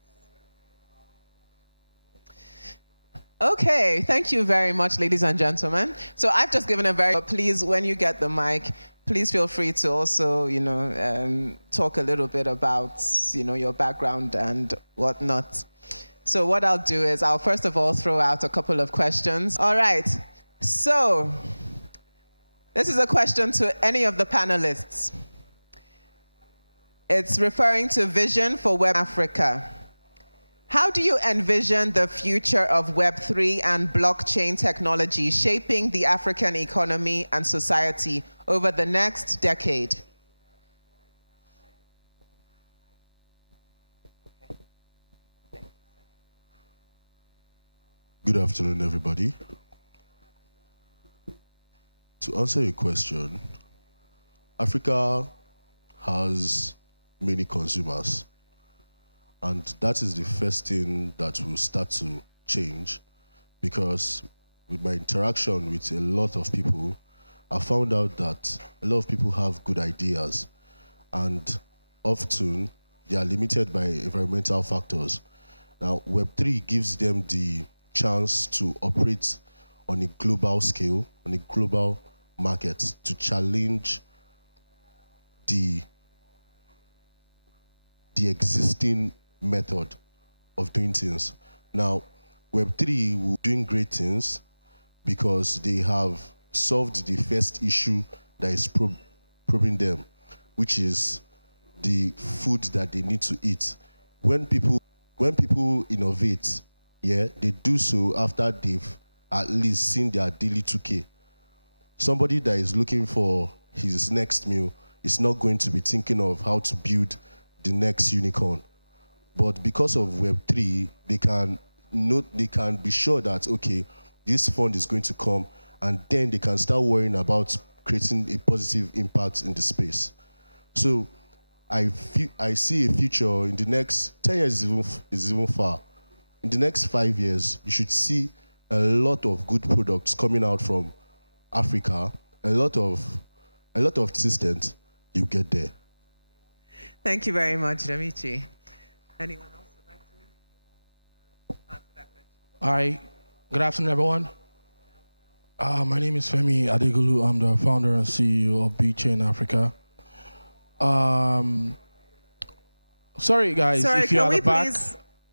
Okay, thank you very much, ladies and gentlemen. So I've just given a very, please, when you get the mic, please feel free to also, talk a little bit about, your background and whatnot. So what I'll do is I'll first of all throw out a couple of questions. All right, so this is a question to any of the panelists. It's referring to vision for Web Africa. How do you envision the future of Web3 and blockchain technology shaping the African economy and society over the next decade? Good afternoon, everybody. To answer your question, Africa has many consumers. And that is the first thing that will start to change, because with my interaction with a lot of people, I found out that a lot of people have good ideas, and often they are limited by environmental factors. Now, Web3 gives them the chance to operate on a global scale, on a global market, to challenge the existing method of doing things. Now, Web3 will be doing great things because they have solved the first issue that is probing them, which is the food that they need to eat. When people innovate, they do so after they've at least seen their daily 2K. Somebody that is looking for his next meal is not going to be thinking of how to build the next unicorn. But because of Web3, they can be sure that, okay, this fund is going to come, and then they can start worrying about creating a positive impact in the space. So I see a future in the next 10 years is even far. In the next 5 years, you should see a lot of good products coming out from Africa, a lot of assistance you get there. Thank you very much, Damichi. Anyone else would like to answer that question? Hi, good afternoon, everyone. My name is Femi Adegulu. I'm the founder and CEO of BChain Africa. Sorry, guys, if you're at the back,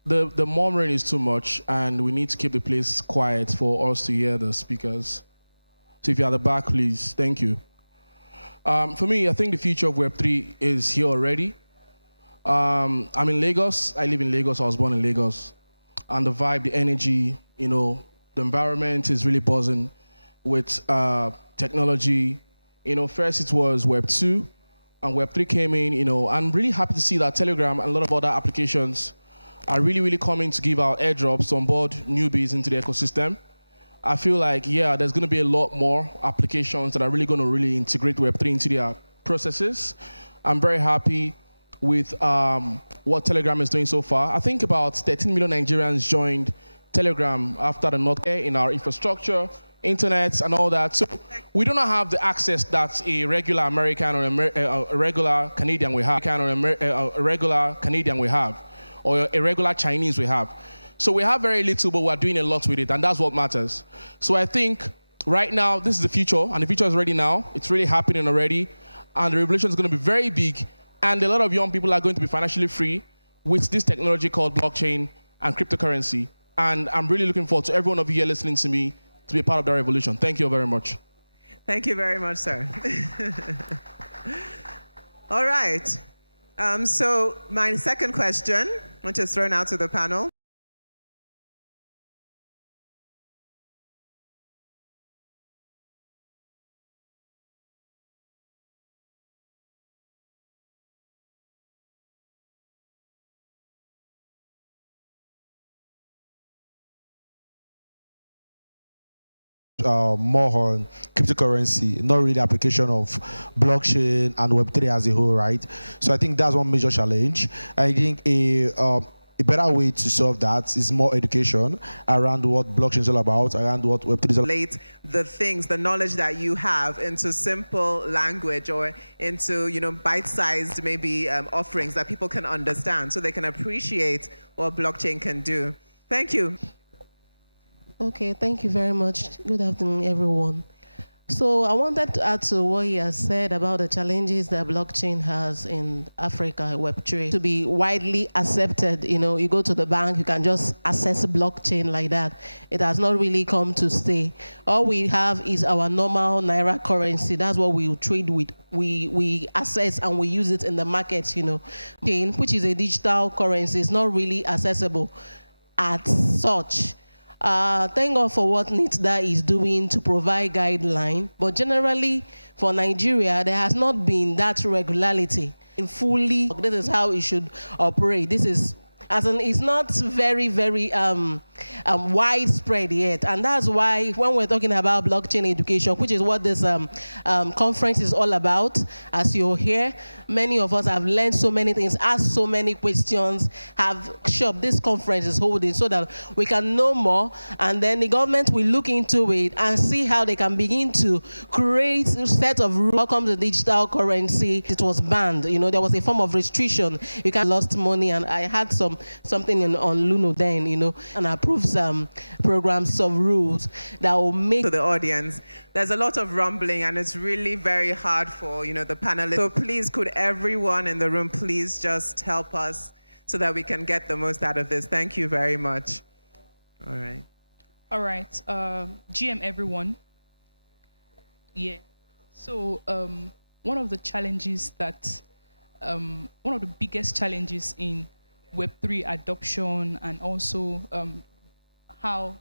the murmuring is too much, and we need to keep the place quiet for us to hear the speakers. So if you're at the back, please, thank you. For me, I think the future of Web3 is here already. I'm in Lagos. I live in Lagos. I was born in Lagos. And the vibe, the energy, the environment is really buzzing with technology. First it was Web 2, and Web 3 came in. I'm really happy to see that Telegram and a lot of other applications are really coming to give out airdrops to onboard newbies into the ecosystem. I feel like, there's going to be a lot more applications that are really going to integrate Web3 into their processes. I'm very happy with what Telegram is doing so far. I think about 13 million Nigerians joined Telegram after the knock in our infrastructure, internet, and all that. So we do not have the access that a regular American or a regular Canadian will have, or a regular Chinese will have. So we have very little, but we're doing a lot with it, and that's what matters. So I think right now, this is the future, and the future is ready now. It's really happening already, and the revolution is going to be very big, and a lot of young people are going to be financially free with this technology called blockchain and cryptocurrency. And I'm really looking forward to every one of you here listening to me to be a part of that revolution. Thank you very much. Thank you very much, sir. All right. So my second question, which is thrown out to the panel. More on cryptocurrency, not really the application of blockchain and Web3 as a whole, right? So I think that's one major challenge. I think a better way to solve that is more education around what blockchain is all about, around what Web3 is all about. The things, the knowledge that you have into simple language or into, bite-sized maybe offerings that people can understand so they can appreciate what blockchain can do. Thank you. Okay, thank you very much. Good afternoon, everyone. So I wanted to add to what he has said about the challenges that blockchain has in Africa, Web3. To be widely accepted, you go to the bank, you can just access blockchain like that. It has not really come to stay. All we have is our normal Naira currency. That's what we trade with. We access and we use it in the market, which is a digital currency. It's not really accessible as such. Thank God for what NITDA is doing to provide guideline, but generally for Nigeria, there has not been that regularity in fully. This is how it should operate. This is it's not very, very widespread yet. And that's why when we're talking about blockchain education, which is what this conference is all about, as you'll hear, many of us have learned so many things, asked so many questions, have shopped this conference is holding so that we can know more. And then the government will look into it and see how they can begin to create a set of rules. Welcome to digital currency. It was banned. There was a form of restriction. You can lost money. And I had something on Luno then, and approve some programs of rules that will make to the audience. There's a lot of rumbling and it's really very hard for, the panelists. So please, could everyone in the room please just help us so that we can get the most out of this? Thank you very much. All right. All right. GM everyone. Yeah. So one of the challenges that, one of the biggest challenges in Web3 adoption and also how...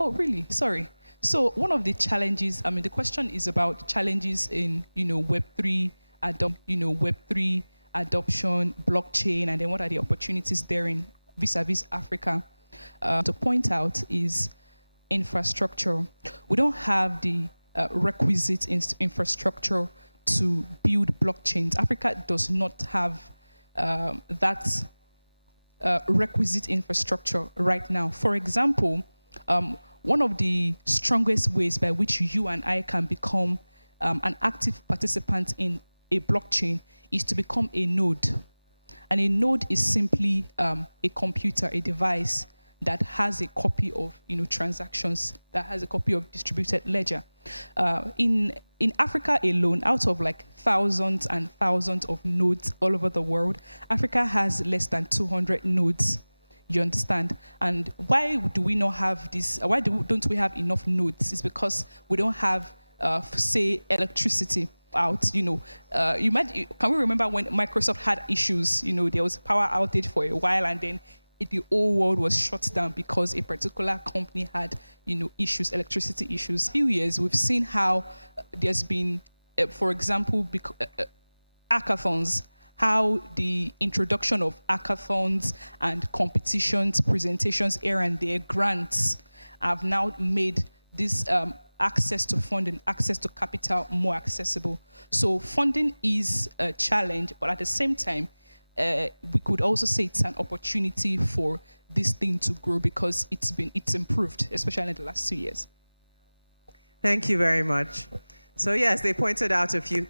Oh, really? Sorry. So one of the challenges, the question is about challenges in, Web3 Web3 adoption, blockchain, and then what are the opportunities there in vis-a-vis Africa. To point out is infrastructure. We don't have the requisite infrastructure to build blockchains. Africa does not have that requisite infrastructure right now. For example, one of the strongest ways by which you and I can become an active participant in a blockchain is to become a node. And a node is simply a computer, a device that has a copy of transactions, that has a copy of distributed ledger. In Africa alone, out of like thousands and thousands of nodes all over the world, Africa has less than 200 nodes. You understand? And why do we not have this? Why don't we have enough nodes? It's because we don't have, say, electricity out. Can we remember when Microsoft had issues? There was a power outage for a while, and then the whole world was shut down because a particular company had, issues, electricity issues. Few years, we've seen how there's been, for example, hackathons, how the introduction of hackathons and competitions, presentations here and there, grants, have now made this access to funding, access to capital more accessible. So funding is a challenge, but at the same time, we could also say it's an opportunity for this thing to grow because it's improved, especially in the last 2 years. Thank you very much. So yes, they pointed out a few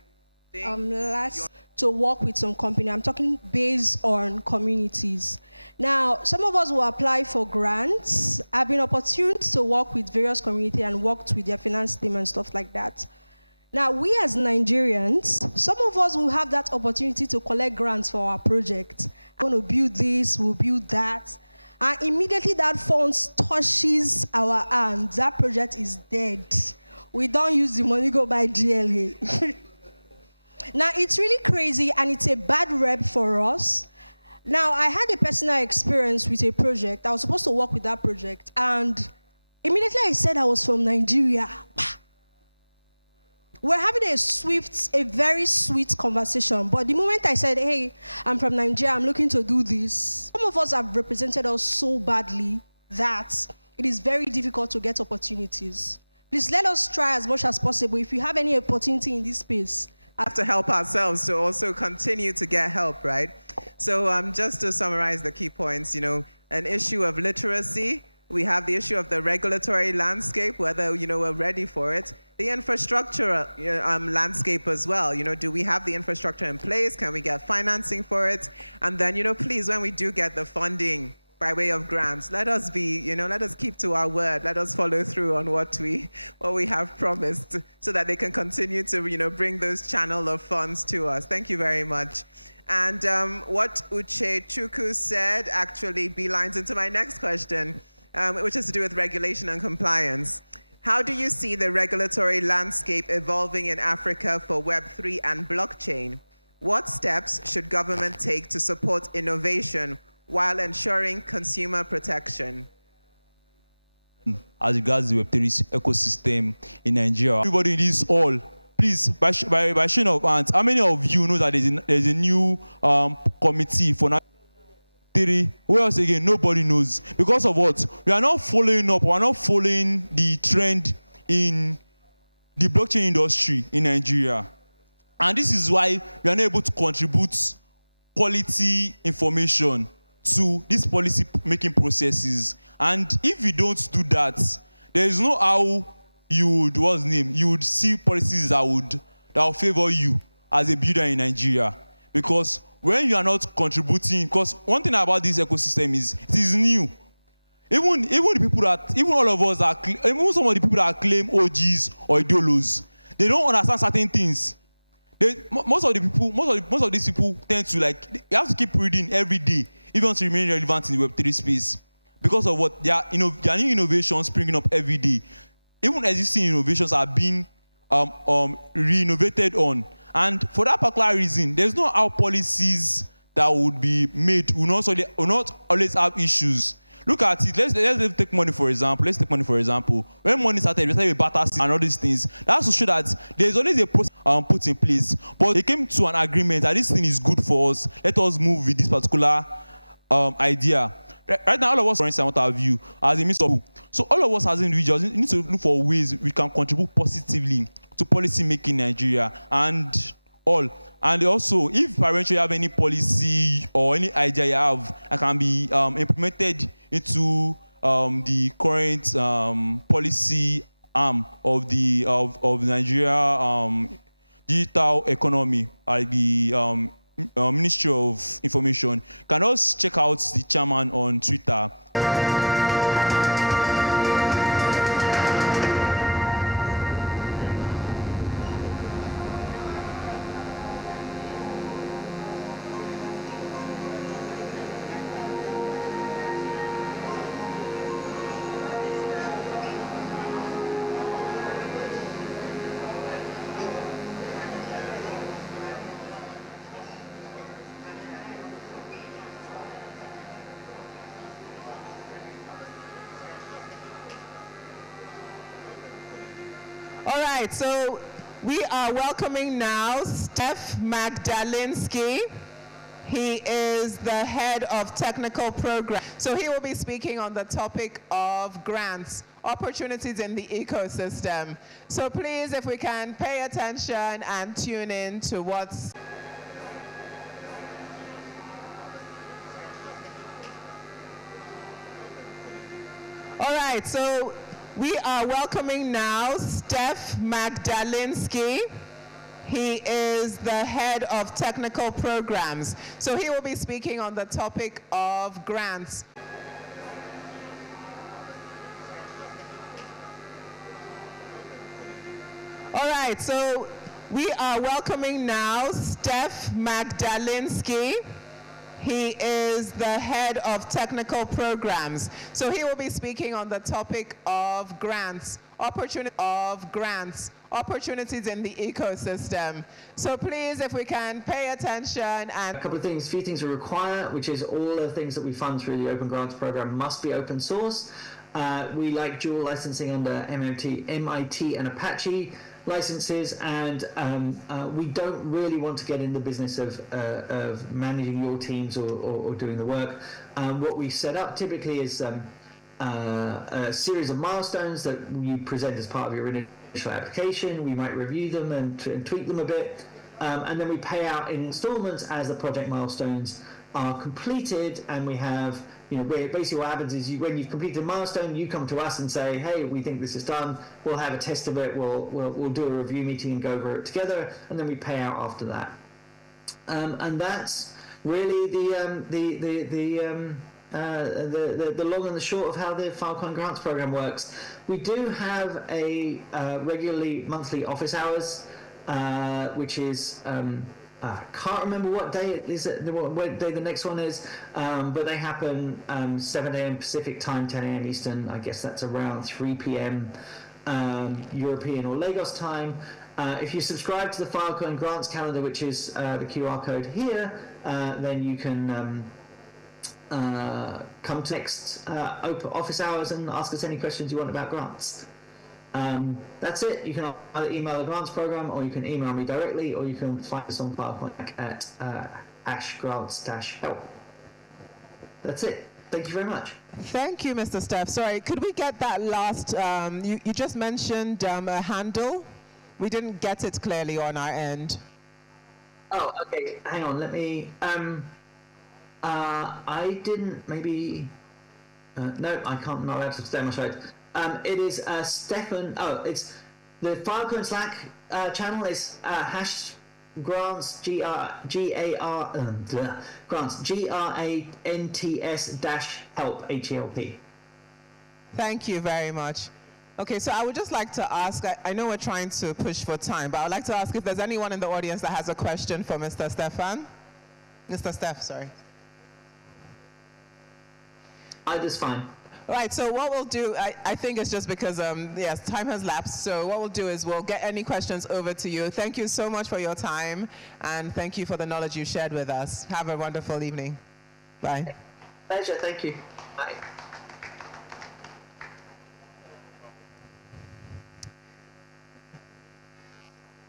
things. To work with some company. I'm talking based on communities. Now, some of us will apply for grants. I've been opportune to work with various communities and worked with their finance team and stuff like that. Now, we as Nigerians, some of us will have that opportunity to collect grants for our project. I'm going to build this, we'll build that. And immediately that funds touches our hand, that project is dead. We don't use the money, go buy GLA. Now, it's really crazy and it's a bad rep for us. Now, I had a personal experience with a project. I was supposed to work with that project. And immediately I said I was from Nigeria. We're having a very sweet conversation. But the moment I said, hey, I'm from Nigeria, I'm looking to do this, some of us have represented us so badly that it is very difficult to get opportunities. Please let us try as much as possible. If you have any opportunity in this space, have to help ourselves to also continue to get help, right? So just to summarize the key points, an issue of literacy. We have the issue of the regulatory landscape, whether, we're ready for it. The infrastructure landscape as well. Do we have the infrastructure in place? Can we get financing for it? And then, please, when we do get the funding by way of grants, let us keep to our word. Let us follow through on what we have promised so that they can continue to, bring those channel of funds to us. Thank you very much. And what Uche Chukwu said actually beelines into my next question, which has to do with regulation and compliance. How do you see the regulatory landscape evolving in Africa for Web3 and blockchain? What steps should government take to support innovation while ensuring consumer protection? As regards the Web3 ecosystem in Nigeria, everybody in this hall, please, by showing of hands, how many of you know that there's a new committee for now? Who else again? Nobody knows. Because of what? We are not following up. We are not following the trend in the blockchain industry in Nigeria. And this is why we are not able to contribute quality information to these policy making processes. And if you don't do that, there is no how you would see policies that will favor you as a builder in Nigeria. Because when you are not contributing, because one thing about this ecosystem is it is new. Even the people that, even all of us that, even some of the people that claim OGs or ideologues, they don't understand certain things. Most of these people tend to you have to keep reading every day if you want to remain relevant in the Web3 space. Because of what? There are new innovations springing up every day. Even existing innovations are being re-innovated on. And for that particular reason, there's no how policies that would be made will not always have issues. Look at it. Let's take money for example. When money started, we started with barter and all these things. That's to show that there's always a process put in place. But they came to an agreement that this thing is good for us. Let us move with this particular idea. Right now, all of us, for instance, want to have you as a minister. So all of us as individuals need to look for ways we can contribute positively to policy making in Nigeria and all. And also, if eventually you have any policy or any idea you have that can be implemented into the current policy arm of the Nigeria digital economy, like the Ministry of Information, you can also check out the chairman on Twitter. All right, so we are welcoming now Steph Magdalinsky. He is the head of technical program. So he will be speaking on the topic of grants, opportunities in the ecosystem. So please, if we can pay attention and tune in to what's... All right, so we are welcoming now Steph Magdalinsky. He is the head of technical programs. So he will be speaking on the topic of grants. All right, so we are welcoming now Steph Magdalinsky. He is the head of technical programs. So he will be speaking on the topic of grants, opportunities in the ecosystem. So please, if we can pay attention and... A couple of things, few things we require, which is all the things that we fund through the Open Grants Program must be open source. We like dual licensing under MIT and Apache licenses, and we don't really want to get in the business of managing your teams or doing the work. What we set up typically is a series of milestones that you present as part of your initial application. We might review them and tweak them a bit, and then we pay out in installments as the project milestones are completed, and we have, basically what happens is when you've completed a milestone, you come to us and say, hey, we think this is done. We'll have a test of it. We'll do a review meeting and go over it together, and then we pay out after that. And that's really the long and the short of how the Filecoin Grants Program works. We do have a regularly monthly office hours, which is I can't remember what day it is, what day the next one is, but they happen 7 a.m. Pacific time, 10 a.m. Eastern. I guess that's around 3 p.m. European or Lagos time. If you subscribe to the Filecoin Grants calendar, which is the QR code here, then you can come to next open office hours and ask us any questions you want about grants. That's it. You can either email the grants program, or you can email me directly, or you can find us on Filecoin at #grants-help. That's it. Thank you very much. Thank you, Mr. Steph. Sorry, could we get that last, you just mentioned a handle. We didn't get it clearly on our end. Oh, okay. Hang on. Let me, I didn't, maybe, no, I can't, not allowed to stay on my side. It is Stefan. Oh, it's the Filecoin Slack channel is #grants grants GRANTS-help HELP. Thank you very much. Okay, so I would just like to ask, I know we're trying to push for time, but I would like to ask if there's anyone in the audience that has a question for Mr. Stefan. Mr. Steph, sorry. Either's fine. All right, so what we'll do, I think it's just because, yes, time has lapsed. So what we'll do is we'll get any questions over to you. Thank you so much for your time, and thank you for the knowledge you shared with us. Have a wonderful evening. Bye. Pleasure, thank you. Bye.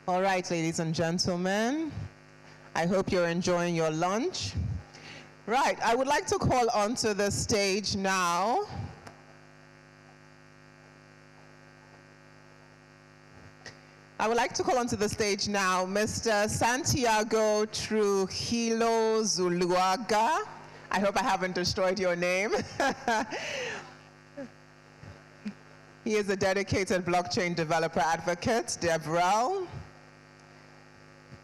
All right, ladies and gentlemen, I hope you're enjoying your lunch. Right, I would like to call onto the stage now Mr. Santiago Trujillo Zuluaga. I hope I haven't destroyed your name. He is a dedicated blockchain developer advocate, DevRel,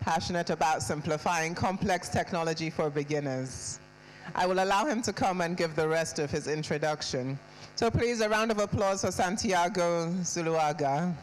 passionate about simplifying complex technology for beginners. I will allow him to come and give the rest of his introduction. So please, a round of applause for Santiago Zuluaga.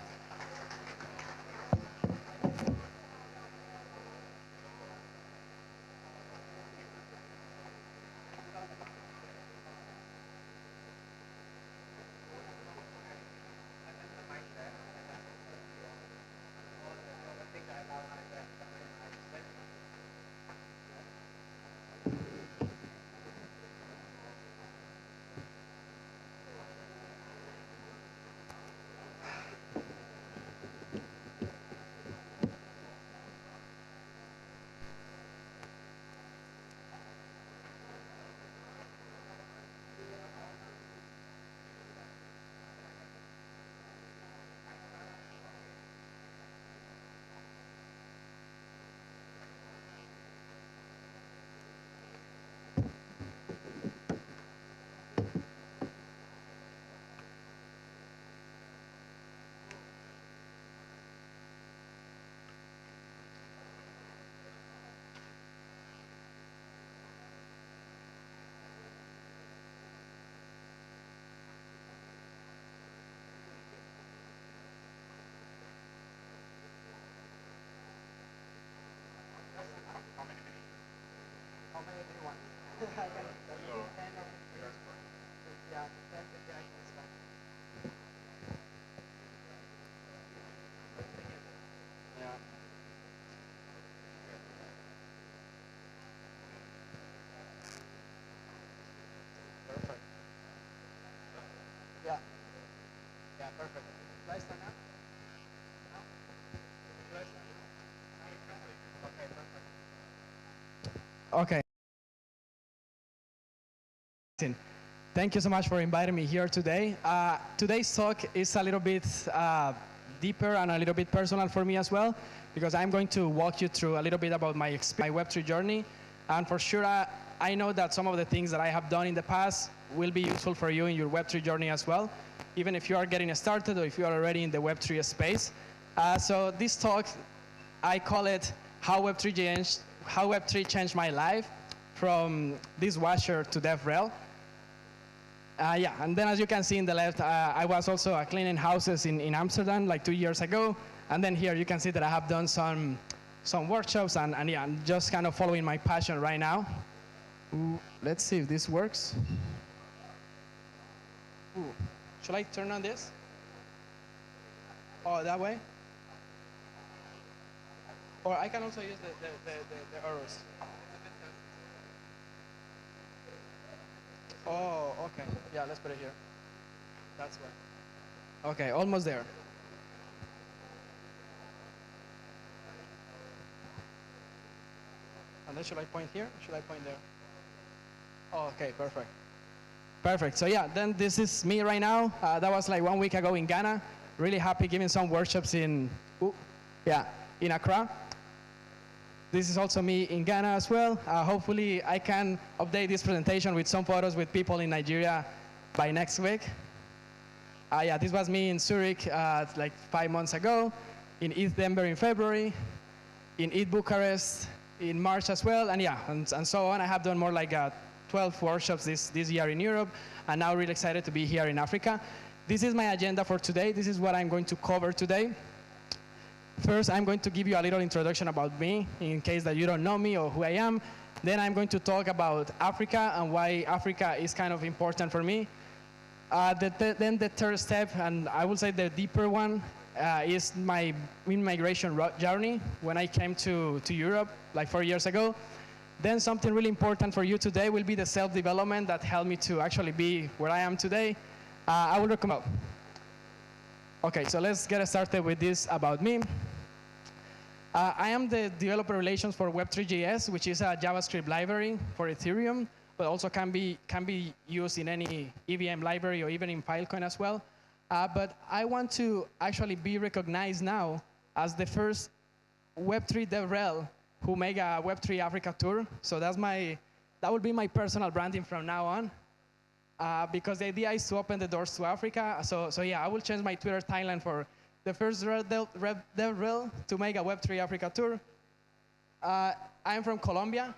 Okay. Thank you so much for inviting me here today. Today's talk is a little bit deeper and a little bit personal for me as well, because I'm going to walk you through a little bit about my Web3 journey. And for sure, I know that some of the things that I have done in the past will be useful for you in your Web3 journey as well, even if you are getting started or if you are already in the Web3 space. So this talk, I call it How Web3 Changed My Life, from dishwasher to DevRel. Yeah, and then as you can see in the left, I was also cleaning houses in Amsterdam like 2 years ago. And then here you can see that I have done some workshops, and yeah, I'm just kind of following my passion right now. Ooh, let's see if this works. Ooh. Should I turn on this? Oh, that way? Or I can also use the arrows. Oh, okay. Yeah, let's put it here. That's why. Okay, almost there. And then should I point here? Or should I point there? Oh, okay, perfect. Perfect. So yeah, then this is me right now. That was like 1 week ago in Ghana. Really happy giving some workshops in Accra. This is also me in Ghana as well. Hopefully I can update this presentation with some photos with people in Nigeria by next week. Yeah, this was me in Zurich like 5 months ago, in East Denver in February, in East Bucharest in March as well, and yeah, and so on. I have done more like 12 workshops this year in Europe, and now really excited to be here in Africa. This is my agenda for today. This is what I'm going to cover today. First, I'm going to give you a little introduction about me, in case that you don't know me or who I am. Then I'm going to talk about Africa and why Africa is kind of important for me. Then the third step, and I will say the deeper one, is my immigration journey when I came to Europe like 4 years ago. Then something really important for you today will be the self-development that helped me to actually be where I am today. I will recommend. Okay, so let's get started with this about me. I am the developer relations for Web3.js, which is a JavaScript library for Ethereum, but also can be used in any EVM library or even in Filecoin as well. But I want to actually be recognized now as the first Web3 DevRel who make a Web3 Africa tour. So that will be my personal branding from now on. Because the idea is to open the doors to Africa. So yeah, I will change my Twitter timeline for the first DevRel to make a Web3 Africa tour. I'm from Colombia.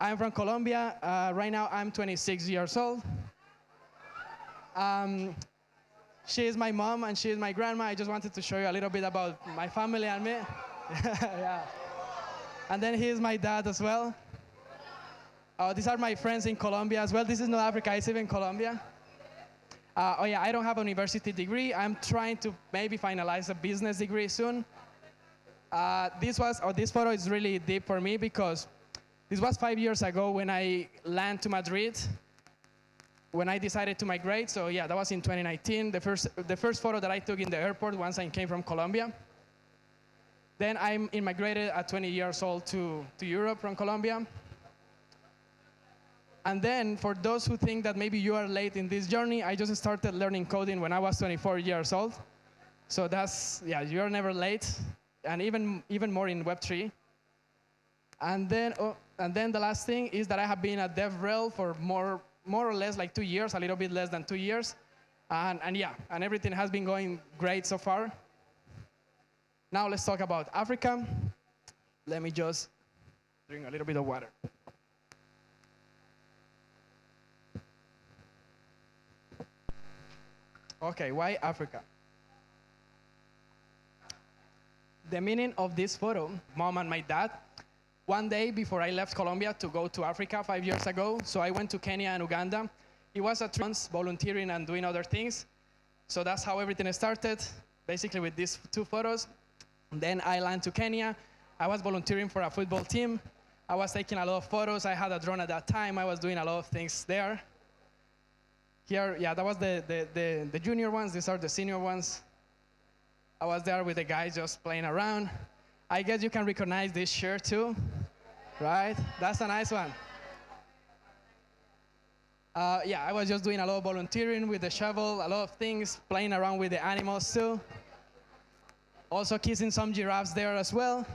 I'm from Colombia. Right now, I'm 26 years old. She is my mom and she is my grandma. I just wanted to show you a little bit about my family and me. Yeah. And then here's my dad as well. These are my friends in Colombia as well. This is not Africa, it's even Colombia. Oh yeah, I don't have a university degree. I'm trying to maybe finalize a business degree soon. This photo is really deep for me because this was 5 years ago when I landed to Madrid, when I decided to migrate. So yeah, that was in 2019, the first photo that I took in the airport once I came from Colombia. Then I immigrated at 20 years old to Europe from Colombia. And then for those who think that maybe you are late in this journey, I just started learning coding when I was 24 years old. So that's, yeah, you're never late, and even more in Web3. And then the last thing is that I have been at DevRel for more or less like 2 years, a little bit less than 2 years. And yeah, and everything has been going great so far. Now let's talk about Africa. Let me just drink a little bit of water. Okay, why Africa? The meaning of this photo, mom and my dad, one day before I left Colombia to go to Africa 5 years ago, so I went to Kenya and Uganda. It was a 3 months volunteering and doing other things. So that's how everything started, basically with these 2 photos. Then I landed to Kenya. I was volunteering for a football team. I was taking a lot of photos. I had a drone at that time. I was doing a lot of things there. Here, yeah, that was the junior ones. These are the senior ones. I was there with the guys just playing around. I guess you can recognize this shirt too, right? That's a nice one. Yeah, I was just doing a lot of volunteering with the shovel, a lot of things, playing around with the animals too. Also kissing some giraffes there as well.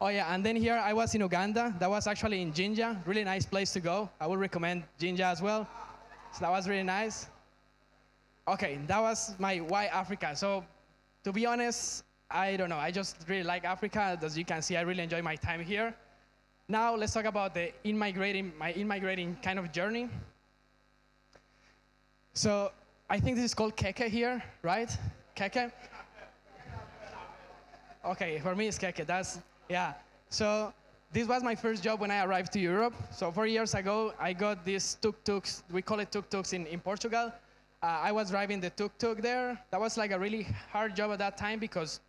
Oh yeah, and then here I was in Uganda. That was actually in Jinja. Really nice place to go. I would recommend Jinja as well. So that was really nice. Okay, that was my why Africa. So to be honest, I don't know. I just really like Africa. As you can see, I really enjoy my time here. Now let's talk about my immigrating kind of journey. So I think this is called Keke here, right? Keke? Okay, for me it's Keke. Yeah. So this was my first job when I arrived to Europe. So 4 years ago, I got these tuk-tuks. We call it tuk-tuks in Portugal. I was driving the tuk-tuk there. That was like a really hard job at that time because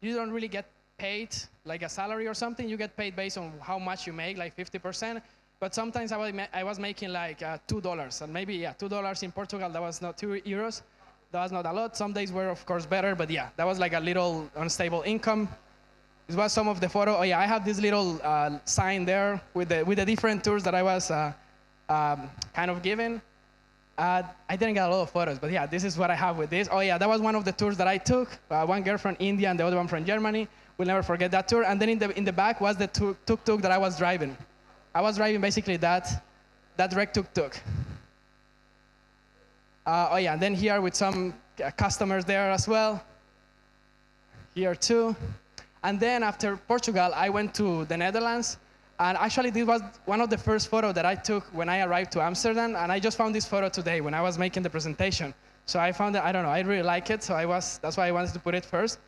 you don't really get paid like a salary or something. You get paid based on how much you make, like 50%. But sometimes I was making like $2. And maybe, yeah, $2 in Portugal, that was not 2 euros. That was not a lot. Some days were, of course, better. But yeah, that was like a little unstable income. This was some of the photo. Oh yeah, I have this little sign there with the different tours that I was kind of given. I didn't get a lot of photos, but yeah, this is what I have with this. Oh yeah, that was one of the tours that I took. One girl from India and the other one from Germany. We'll never forget that tour. And then in the back was the tuk-tuk that I was driving. I was driving basically that red tuk-tuk. Oh yeah, and then here with some customers there as well. Here too. And then after Portugal, I went to the Netherlands. And actually, this was one of the first photos that I took when I arrived to Amsterdam. And I just found this photo today when I was making the presentation. So I found that, I don't know, I really like it. So that's why I wanted to put it first.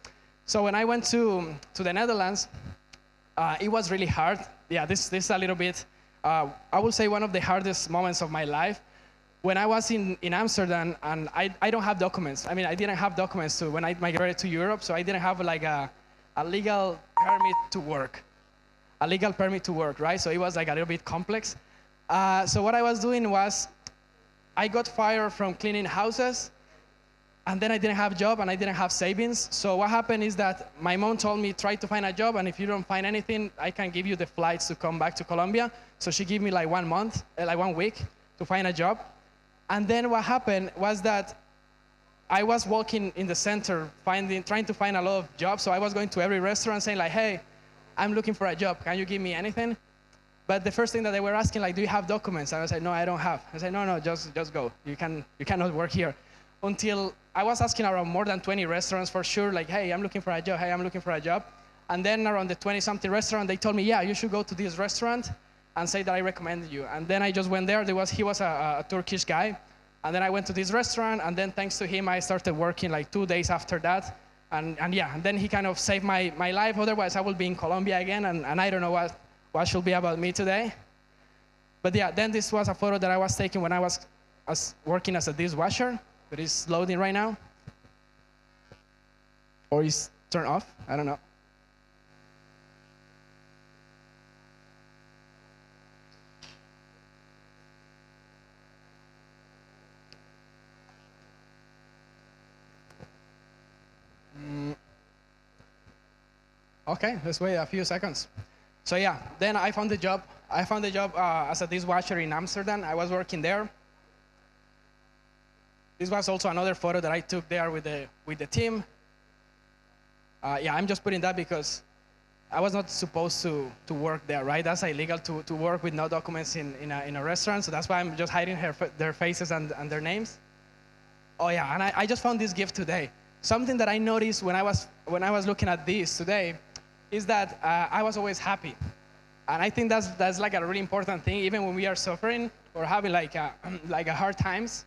So when I went to the Netherlands, it was really hard. Yeah, this is a little bit, I would say one of the hardest moments of my life. When I was in Amsterdam, and I don't have documents. I mean, I didn't have documents when I migrated to Europe. So I didn't have like a legal permit to work. A legal permit to work, right? So it was like a little bit complex. So what I was doing was, I got fired from cleaning houses, and then I didn't have a job and I didn't have savings. So what happened is that my mom told me, try to find a job, and if you don't find anything, I can give you the flights to come back to Colombia. So she gave me like 1 month, like 1 week to find a job. And then what happened was that I was walking in the center, trying to find a lot of jobs. So I was going to every restaurant saying like, hey, I'm looking for a job. Can you give me anything? But the first thing that they were asking, like, do you have documents? And I said, no, I don't have. I said, no, just go. You cannot work here. Until I was asking around more than 20 restaurants for sure, like, hey, I'm looking for a job. Hey, I'm looking for a job. And then around the 20-something restaurant, they told me, yeah, you should go to this restaurant and say that I recommended you. And then I just went there. He was a Turkish guy. And then I went to this restaurant, and then thanks to him, I started working like 2 days after that. And then he kind of saved my life. Otherwise, I would be in Colombia again, and I don't know what should be about me today. But yeah, then this was a photo that I was taking when I was working as a dishwasher. But it's loading right now. Or it's turned off, I don't know. Okay, let's wait a few seconds. So yeah, then I found the job. I found the job as a dishwasher in Amsterdam. I was working there. This was also another photo that I took there with the team. Yeah, I'm just putting that because I was not supposed to work there, right? That's illegal to work with no documents in a restaurant. So that's why I'm just hiding their faces and their names. Oh yeah, and I just found this gift today. Something that I noticed when I was looking at this today is that I was always happy. And I think that's like a really important thing, even when we are suffering or having like a hard times,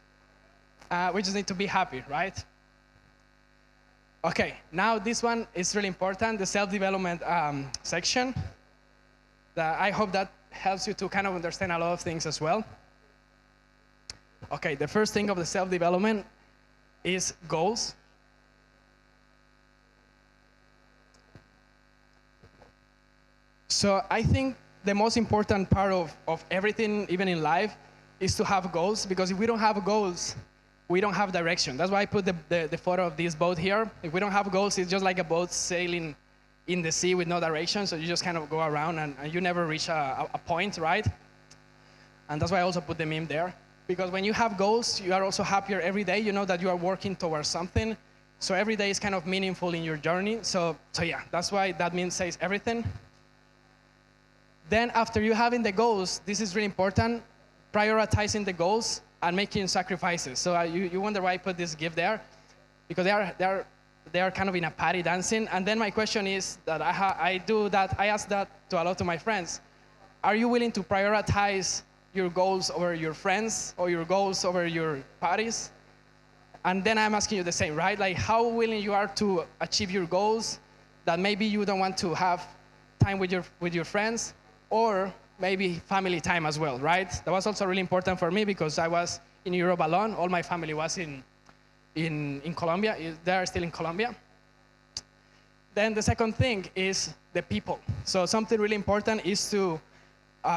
we just need to be happy, right? Okay, now this one is really important, the self-development section. I hope that helps you to kind of understand a lot of things as well. Okay, the first thing of the self-development is goals. So I think the most important part of everything, even in life, is to have goals, because if we don't have goals, we don't have direction. That's why I put the photo of this boat here. If we don't have goals, it's just like a boat sailing in the sea with no direction, so you just kind of go around and you never reach a point, right? And that's why I also put the meme there. Because when you have goals, you are also happier every day. You know that you are working towards something. So every day is kind of meaningful in your journey. So yeah, that's why that meme says everything. Then after you having the goals, this is really important, prioritizing the goals and making sacrifices. So you wonder why I put this gift there, because they are kind of in a party dancing. And then my question is that I ask that to a lot of my friends. Are you willing to prioritize your goals over your friends or your goals over your parties? And then I'm asking you the same, right? Like how willing you are to achieve your goals that maybe you don't want to have time with your friends, or maybe family time as well, right? That was also really important for me because I was in Europe alone. All my family was in Colombia. They are still in Colombia. Then the second thing is the people. So something really important is to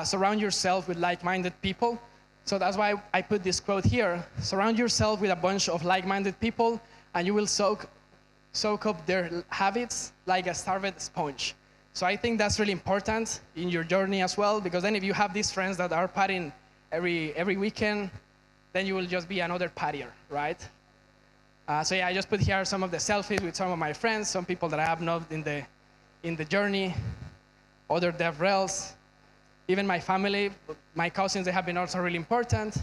surround yourself with like-minded people. So that's why I put this quote here. Surround yourself with a bunch of like-minded people and you will soak up their habits like a starved sponge. So I think that's really important in your journey as well, because then if you have these friends that are partying every weekend, then you will just be another partier, right? So yeah, I just put here some of the selfies with some of my friends, some people that I have known in the journey, other DevRels, even my family, my cousins, they have been also really important.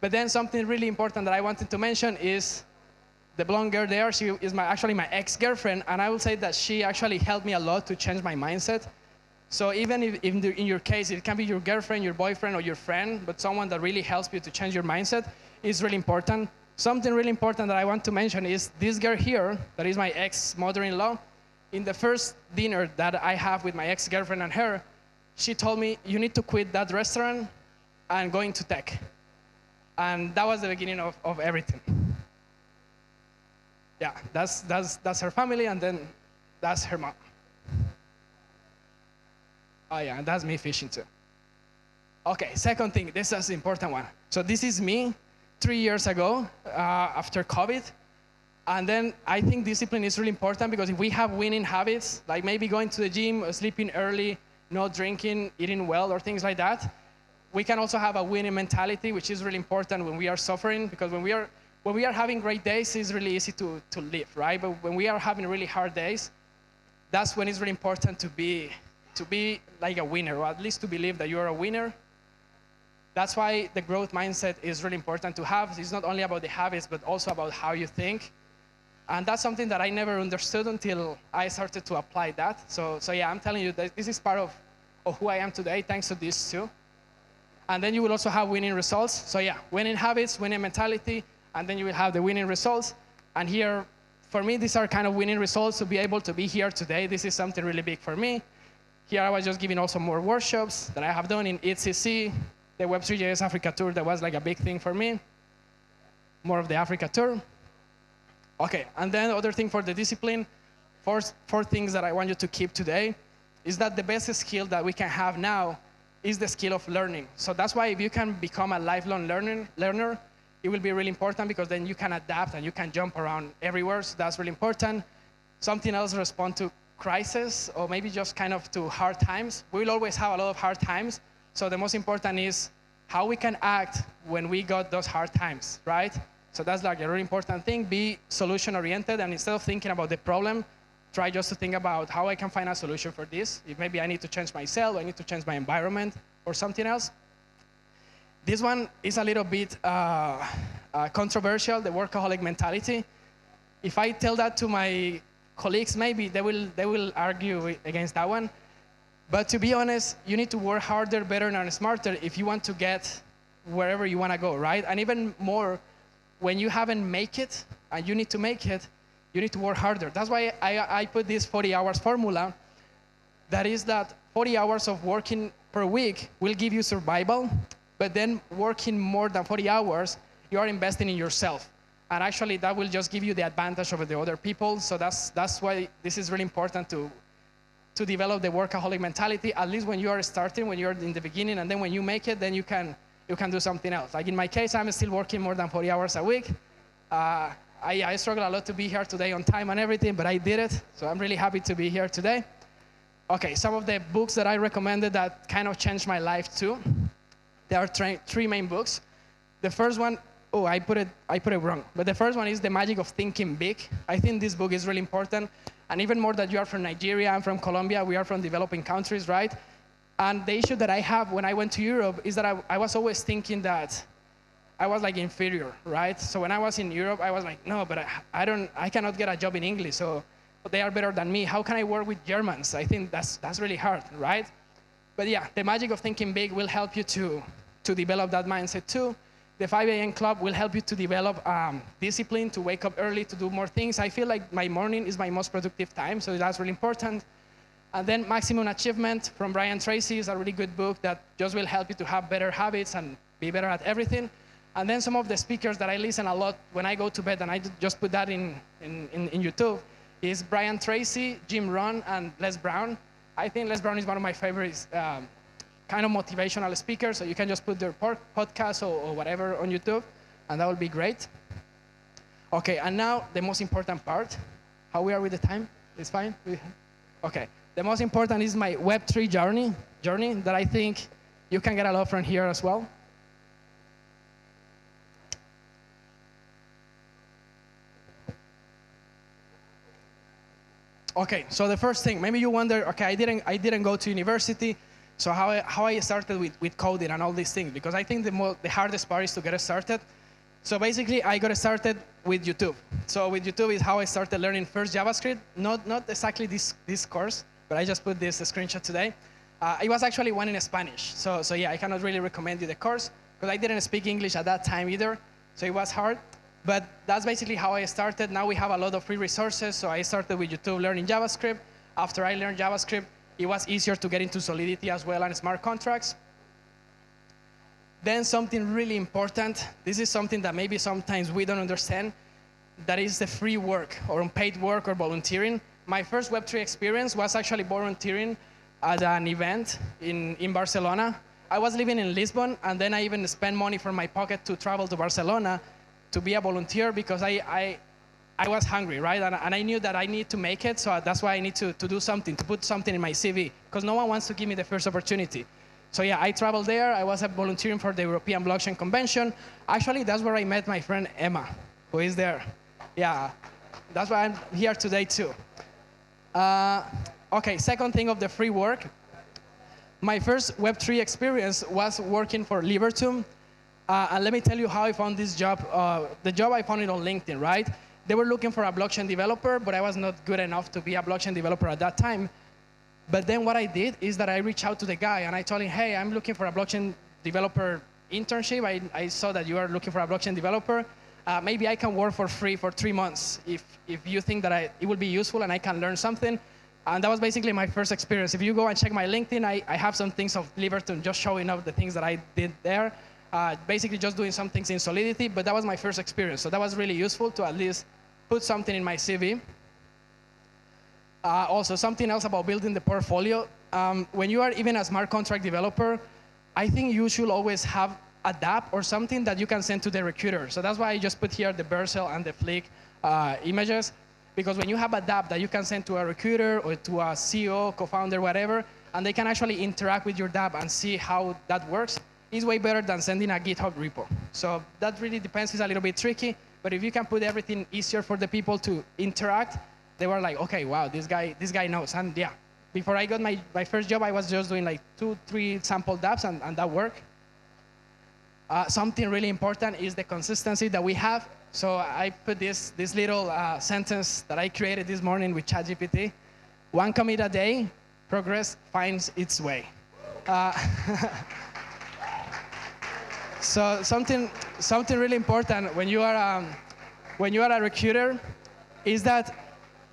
But then something really important that I wanted to mention is the blonde girl there. She is actually my ex-girlfriend, and I will say that she actually helped me a lot to change my mindset. So even if in your case, it can be your girlfriend, your boyfriend, or your friend, but someone that really helps you to change your mindset is really important. Something really important that I want to mention is this girl here, that is my ex-mother-in-law. In the first dinner that I have with my ex-girlfriend and her, she told me, you need to quit that restaurant and go into tech. And that was the beginning of everything. Yeah, that's her family, and then that's her mom. Oh yeah, and that's me fishing too. Okay, second thing, this is the important one. So this is me 3 years ago after COVID. And then I think discipline is really important, because if we have winning habits, like maybe going to the gym, sleeping early, not drinking, eating well, or things like that, we can also have a winning mentality, which is really important when we are suffering, because when we are having great days, it's really easy to live, right? But when we are having really hard days, that's when it's really important to be like a winner, or at least to believe that you are a winner. That's why the growth mindset is really important to have. It's not only about the habits, but also about how you think. And that's something that I never understood until I started to apply that. So yeah, I'm telling you that this is part of who I am today, thanks to this too. And then you will also have winning results. So yeah, winning habits, winning mentality, and then you will have the winning results. And here, for me, these are kind of winning results to be able to be here today. This is something really big for me. Here I was just giving also more workshops that I have done in ETCC, the Web3.js Africa tour, that was like a big thing for me. More of the Africa tour. Okay, and then the other thing for the discipline, four things that I want you to keep today, is that the best skill that we can have now is the skill of learning. So that's why if you can become a lifelong learner, it will be really important, because then you can adapt and you can jump around everywhere. So that's really important. Something else, respond to crisis, or maybe just kind of to hard times. We will always have a lot of hard times. So the most important is how we can act when we got those hard times, right? So that's like a really important thing. Be solution-oriented, and instead of thinking about the problem, try just to think about how I can find a solution for this. If maybe I need to change myself, I need to change my environment, or something else. This one is a little bit controversial, the workaholic mentality. If I tell that to my colleagues, maybe they will argue against that one. But to be honest, you need to work harder, better, and smarter if you want to get wherever you want to go, right? And even more, when you haven't made it, and you need to make it, you need to work harder. That's why I put this 40 hours formula. That is that 40 hours of working per week will give you survival, but then working more than 40 hours, you are investing in yourself. And actually, that will just give you the advantage over the other people. So that's why this is really important to develop the workaholic mentality, at least when you are starting, when you're in the beginning, and then when you make it, then you can do something else. Like in my case, I'm still working more than 40 hours a week. I struggle a lot to be here today on time and everything, but I did it. So I'm really happy to be here today. Okay, some of the books that I recommended that kind of changed my life too. There are three main books. The first one, oh, I put it wrong. But the first one is The Magic of Thinking Big. I think this book is really important. And even more that you are from Nigeria, I'm from Colombia, we are from developing countries, right? And the issue that I have when I went to Europe is that I was always thinking that I was like inferior, right? So when I was in Europe, I was like, no, but I cannot get a job in English, so they are better than me. How can I work with Germans? I think that's really hard, right? But yeah, the magic of thinking big will help you to develop that mindset too. The 5 a.m. club will help you to develop discipline, to wake up early, to do more things. I feel like my morning is my most productive time, so that's really important. And then Maximum Achievement from Brian Tracy is a really good book that just will help you to have better habits and be better at everything. And then some of the speakers that I listen a lot when I go to bed, and I just put that in YouTube, is Brian Tracy, Jim Rohn, and Les Brown. I think Les Brown is one of my favorites kind of motivational speakers, so you can just put their podcast or whatever on YouTube, and that will be great. Okay, and now the most important part. How we are with the time? It's fine? Okay. The most important is my Web3 journey that I think you can get a lot from here as well. Okay, so the first thing, maybe you wonder, okay, I didn't go to university, so how I started with coding and all these things, because I think the hardest part is to get started. So basically, I got started with YouTube. So with YouTube is how I started learning first JavaScript, not exactly this course, but I just put this screenshot today. It was actually one in Spanish, so yeah, I cannot really recommend you the course, because I didn't speak English at that time either, so it was hard. But that's basically how I started. Now we have a lot of free resources, so I started with YouTube learning JavaScript. After I learned JavaScript, it was easier to get into Solidity as well and smart contracts. Then something really important, this is something that maybe sometimes we don't understand, that is the free work or unpaid work or volunteering. My first Web3 experience was actually volunteering at an event in Barcelona. I was living in Lisbon, and then I even spent money from my pocket to travel to Barcelona to be a volunteer, because I was hungry, right? And I knew that I need to make it, so that's why I need to do something, to put something in my CV, because no one wants to give me the first opportunity. So yeah, I traveled there. I was volunteering for the European Blockchain Convention. Actually, that's where I met my friend Emma, who is there. Yeah, that's why I'm here today too. Okay, second thing of the free work. My first Web3 experience was working for Libertum. And let me tell you how I found this job. The job, I found it on LinkedIn, right? They were looking for a blockchain developer, but I was not good enough to be a blockchain developer at that time. But then what I did is that I reached out to the guy and I told him, hey, I'm looking for a blockchain developer internship. I saw that you are looking for a blockchain developer. Maybe I can work for free for 3 months if you think that it will be useful and I can learn something. And that was basically my first experience. If you go and check my LinkedIn, I have some things of Libertum just showing up the things that I did there. Basically just doing some things in Solidity, but that was my first experience. So that was really useful to at least put something in my CV. Also, something else about building the portfolio. When you are even a smart contract developer, I think you should always have a dApp or something that you can send to the recruiter. So that's why I just put here the Vercel and the Flick images, because when you have a dApp that you can send to a recruiter or to a CEO, co-founder, whatever, and they can actually interact with your dApp and see how that works, is way better than sending a GitHub repo. So that really depends. It's a little bit tricky, but if you can put everything easier for the people to interact, they were like, okay, wow, this guy knows. And yeah, before I got my first job, I was just doing like 2-3 sample dApps, and that worked. Something really important is the consistency that we have. So I put this little sentence that I created this morning with ChatGPT. 1 commit a day, progress finds its way. So something really important when you are a recruiter is that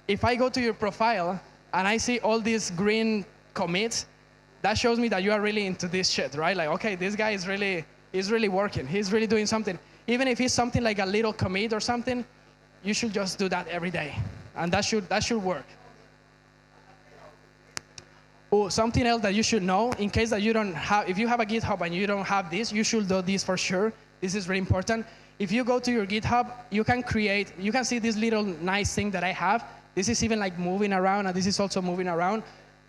if I go to your profile and I see all these green commits, that shows me that you are really into this shit, right? Like, okay, this guy is really working. He's really doing something. Even if it's something like a little commit or something, you should just do that every day, and that should work. Oh, something else that you should know, in case that you don't have, if you have a GitHub and you don't have this, you should do this for sure. This is really important. If you go to your GitHub, you can see this little nice thing that I have. This is even like moving around, and this is also moving around.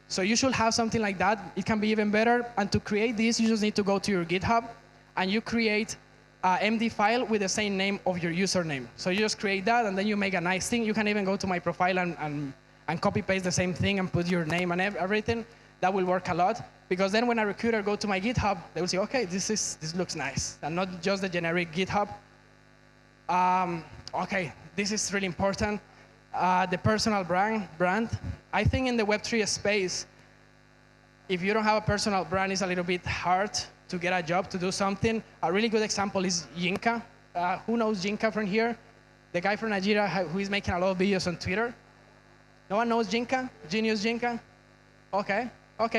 So you should have something like that. It can be even better. And to create this, you just need to go to your GitHub, and you create an MD file with the same name of your username. So you just create that, and then you make a nice thing. You can even go to my profile and copy paste the same thing and put your name and everything. That will work a lot. Because then when a recruiter go to my GitHub, they will say, okay, this looks nice, and not just the generic GitHub. Okay, this is really important. The personal brand. I think in the Web3 space, if you don't have a personal brand, it's a little bit hard to get a job, to do something. A really good example is Yinka. Who knows Yinka from here? The guy from Nigeria who is making a lot of videos on Twitter. No one knows Yinka? Genius Yinka? Okay,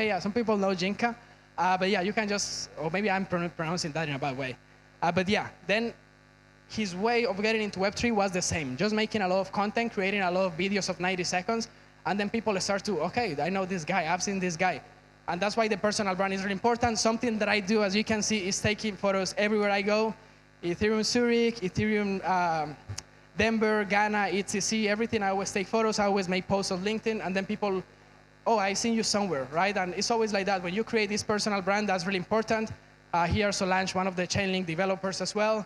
yeah, some people know Yinka. But yeah, you can just, or maybe I'm pronouncing that in a bad way. But yeah, then his way of getting into Web3 was the same, just making a lot of content, creating a lot of videos of 90 seconds, and then people start to, okay, I know this guy, I've seen this guy. And that's why the personal brand is really important. Something that I do, as you can see, is taking photos everywhere I go. Ethereum Zurich, Ethereum Denver, Ghana, ETC, everything. I always take photos. I always make posts on LinkedIn. And then people, oh, I seen you somewhere, right? And it's always like that. When you create this personal brand, that's really important. Here, Solange, one of the Chainlink developers as well.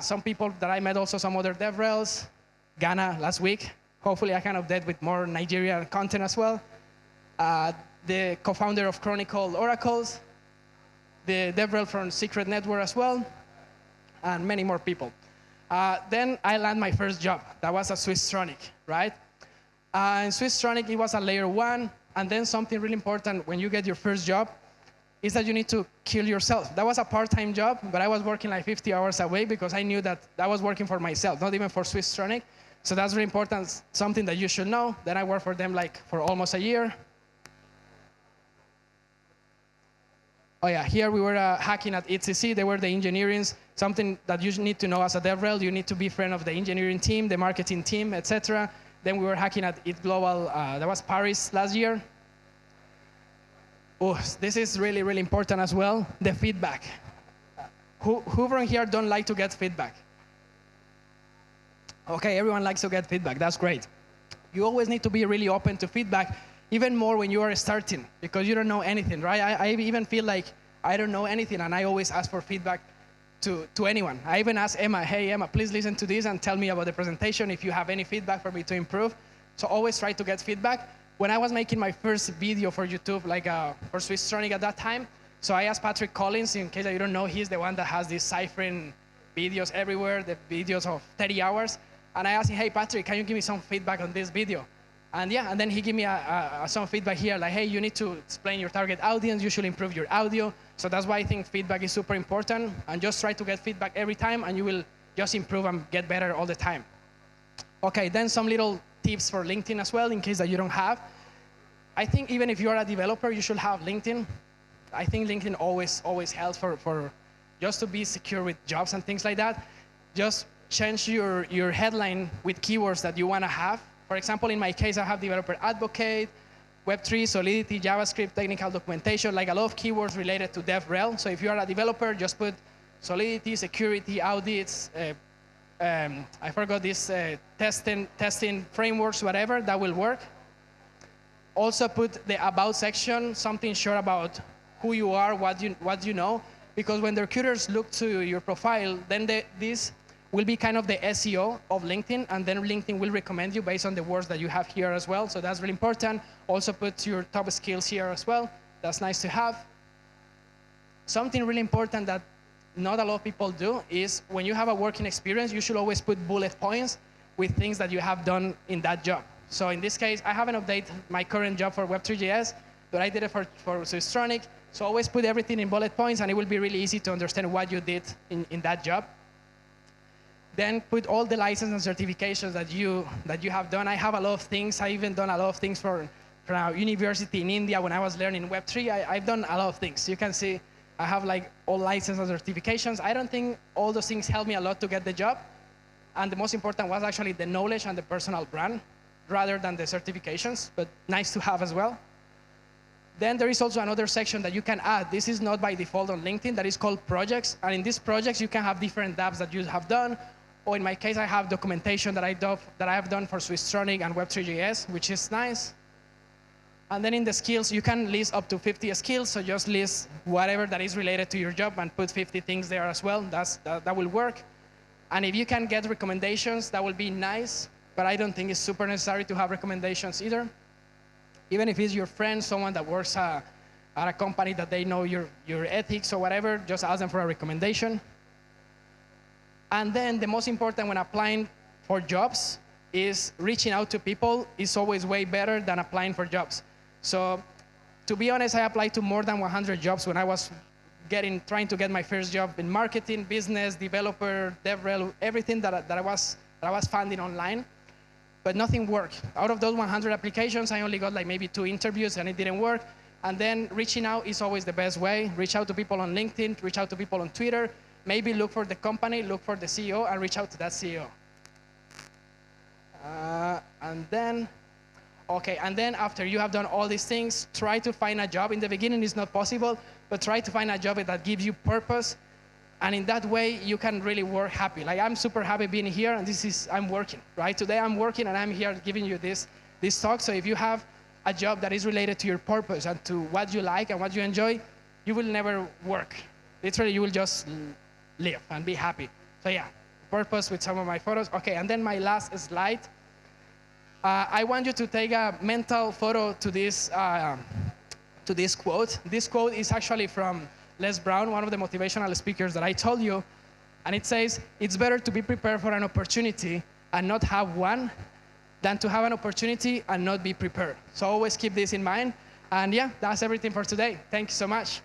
Some people that I met, also some other DevRels. Ghana last week. Hopefully, I can update with more Nigerian content as well. The co-founder of Chronicle Oracles, the DevRel from Secret Network as well, and many more people. Then I landed my first job. That was at Swisstronic, right? In Swisstronic, it was a layer 1, and then something really important when you get your first job is that you need to kill yourself. That was a part-time job, but I was working like 50 hours a week because I knew that I was working for myself, not even for Swisstronic. So that's really important, something that you should know. Then I worked for them like for almost a year. Oh yeah, here we were hacking at ETC. They were the engineering, something that you need to know as a DevRel. You need to be friend of the engineering team, the marketing team, etc. Then we were hacking at IT Global. That was Paris last year. Oh, this is really, really important as well, the feedback. Who from here don't like to get feedback? Okay, everyone likes to get feedback. That's great. You always need to be really open to feedback, even more when you are starting, because you don't know anything, right? I even feel like I don't know anything, and I always ask for feedback to anyone. I even ask Emma, hey, Emma, please listen to this and tell me about the presentation if you have any feedback for me to improve. So always try to get feedback. When I was making my first video for YouTube, like for Swisstronic at that time, so I asked Patrick Collins, in case you don't know, he's the one that has these ciphering videos everywhere, the videos of 30 hours. And I asked him, hey, Patrick, can you give me some feedback on this video? And yeah, and then he gave me some feedback here, like, hey, you need to explain your target audience, you should improve your audio. So that's why I think feedback is super important. And just try to get feedback every time, and you will just improve and get better all the time. Okay, then some little tips for LinkedIn as well, in case that you don't have. I think even if you're a developer, you should have LinkedIn. I think LinkedIn always helps for just to be secure with jobs and things like that. Just change your headline with keywords that you want to have. For example, in my case, I have developer advocate, Web3, Solidity, JavaScript, technical documentation, like a lot of keywords related to DevRel. So if you are a developer, just put Solidity, security, audits, I forgot this, testing frameworks, whatever, that will work. Also put the about section, something short about who you are, what you know, because when the recruiters look to your profile, then this will be kind of the SEO of LinkedIn, and then LinkedIn will recommend you based on the words that you have here as well. So that's really important. Also put your top skills here as well. That's nice to have. Something really important that not a lot of people do is when you have a working experience, you should always put bullet points with things that you have done in that job. So in this case, I haven't updated my current job for Web3.js, but I did it for Swisstronic. So always put everything in bullet points, and it will be really easy to understand what you did in that job. Then put all the licenses and certifications that you have done. I have a lot of things. I even done a lot of things for a university in India when I was learning Web3. I've done a lot of things. You can see I have like all licenses and certifications. I don't think all those things helped me a lot to get the job. And the most important was actually the knowledge and the personal brand rather than the certifications, but nice to have as well. Then there is also another section that you can add. This is not by default on LinkedIn. That is called projects. And in these projects, you can have different dabs that you have done. Or in my case, I have documentation that I have done for Swisstronic and Web3.js, which is nice. And then in the skills, you can list up to 50 skills. So just list whatever that is related to your job and put 50 things there as well. That will work. And if you can get recommendations, that will be nice. But I don't think it's super necessary to have recommendations either. Even if it's your friend, someone that works at a company that they know your ethics or whatever, just ask them for a recommendation. And then the most important when applying for jobs is reaching out to people is always way better than applying for jobs. So to be honest, I applied to more than 100 jobs when I was trying to get my first job in marketing, business, developer, DevRel, everything that I was finding online, but nothing worked. Out of those 100 applications, I only got like maybe 2 interviews and it didn't work. And then reaching out is always the best way. Reach out to people on LinkedIn, reach out to people on Twitter, maybe look for the company, look for the CEO, and reach out to that CEO. And then after you have done all these things, try to find a job. In the beginning, it's not possible, but try to find a job that gives you purpose. And in that way, you can really work happy. Like I'm super happy being here, and I'm working, right? Today I'm working, and I'm here giving you this talk. So if you have a job that is related to your purpose and to what you like and what you enjoy, you will never work. Literally, you will just live and be happy. So yeah, purpose with some of my photos. Okay, and then my last slide. I want you to take a mental photo to this quote. This quote is actually from Les Brown, one of the motivational speakers that I told you. And it says, it's better to be prepared for an opportunity and not have one than to have an opportunity and not be prepared. So always keep this in mind. And yeah, that's everything for today. Thank you so much.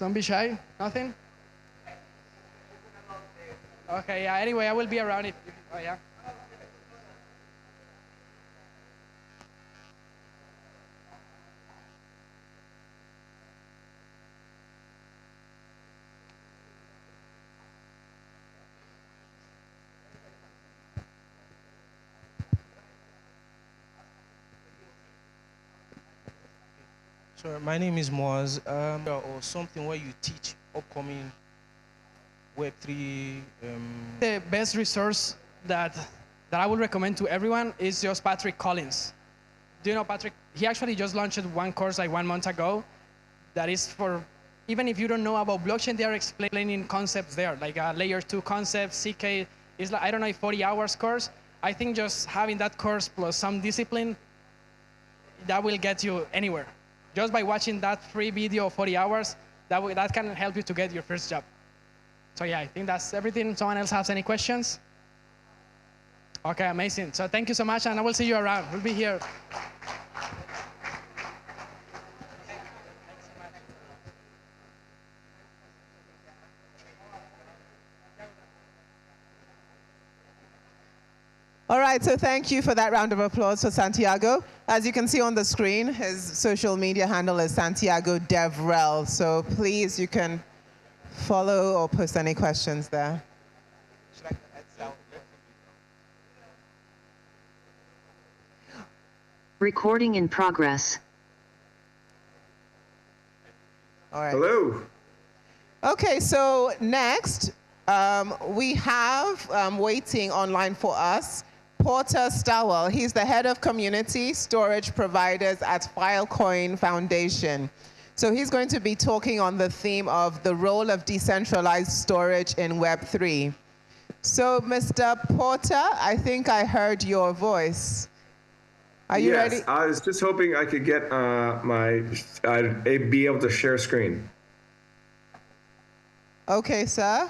Don't be shy. Nothing? Okay, yeah, anyway, I will be around if oh, yeah. So my name is Moaz, or something where you teach upcoming Web3. The best resource that I would recommend to everyone is just Patrick Collins. Do you know Patrick? He actually just launched one course like 1 month ago that is for, even if you don't know about blockchain, they are explaining concepts there, like layer 2 concepts, CK, is like, I don't know, 40 hours course. I think just having that course plus some discipline, that will get you anywhere. Just by watching that free video of 40 hours, that can help you to get your first job. So yeah, I think that's everything. Someone else has any questions? Okay, amazing. So thank you so much, and I will see you around. We'll be here. All right, so thank you for that round of applause for Santiago. As you can see on the screen, his social media handle is Santiago DevRel. So please, you can follow or post any questions there. Recording in progress. All right. Hello. Okay, so next, we have waiting online for us Porter Stowell. He's the head of community storage providers at Filecoin Foundation. So he's going to be talking on the theme of the role of decentralized storage in Web3. So Mr. Porter, I think I heard your voice. Are you ready? Yes, I was just hoping I could get be able to share screen. Okay, sir.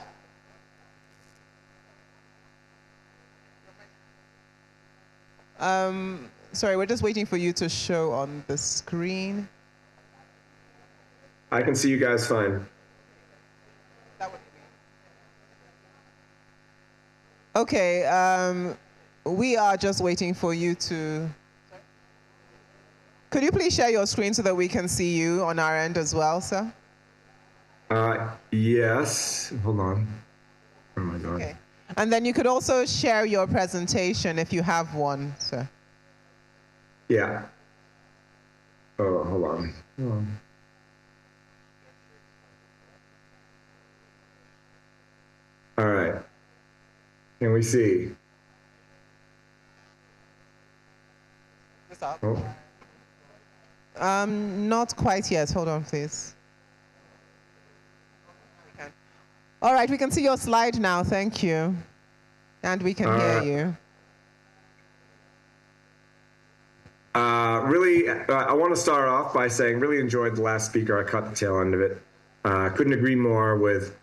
Sorry, we're just waiting for you to show on the screen. I can see you guys fine. Okay, we are just waiting for you to... Could you please share your screen so that we can see you on our end as well, sir? Yes. Hold on. Oh my God. Okay. And then you could also share your presentation if you have one, sir. Yeah. Oh, hold on. Hold on. All right. Can we see? Oh. Not quite yet. Hold on, please. All right, we can see your slide now. Thank you. And we can hear you. I want to start off by saying really enjoyed the last speaker. I caught the tail end of it. Couldn't agree more with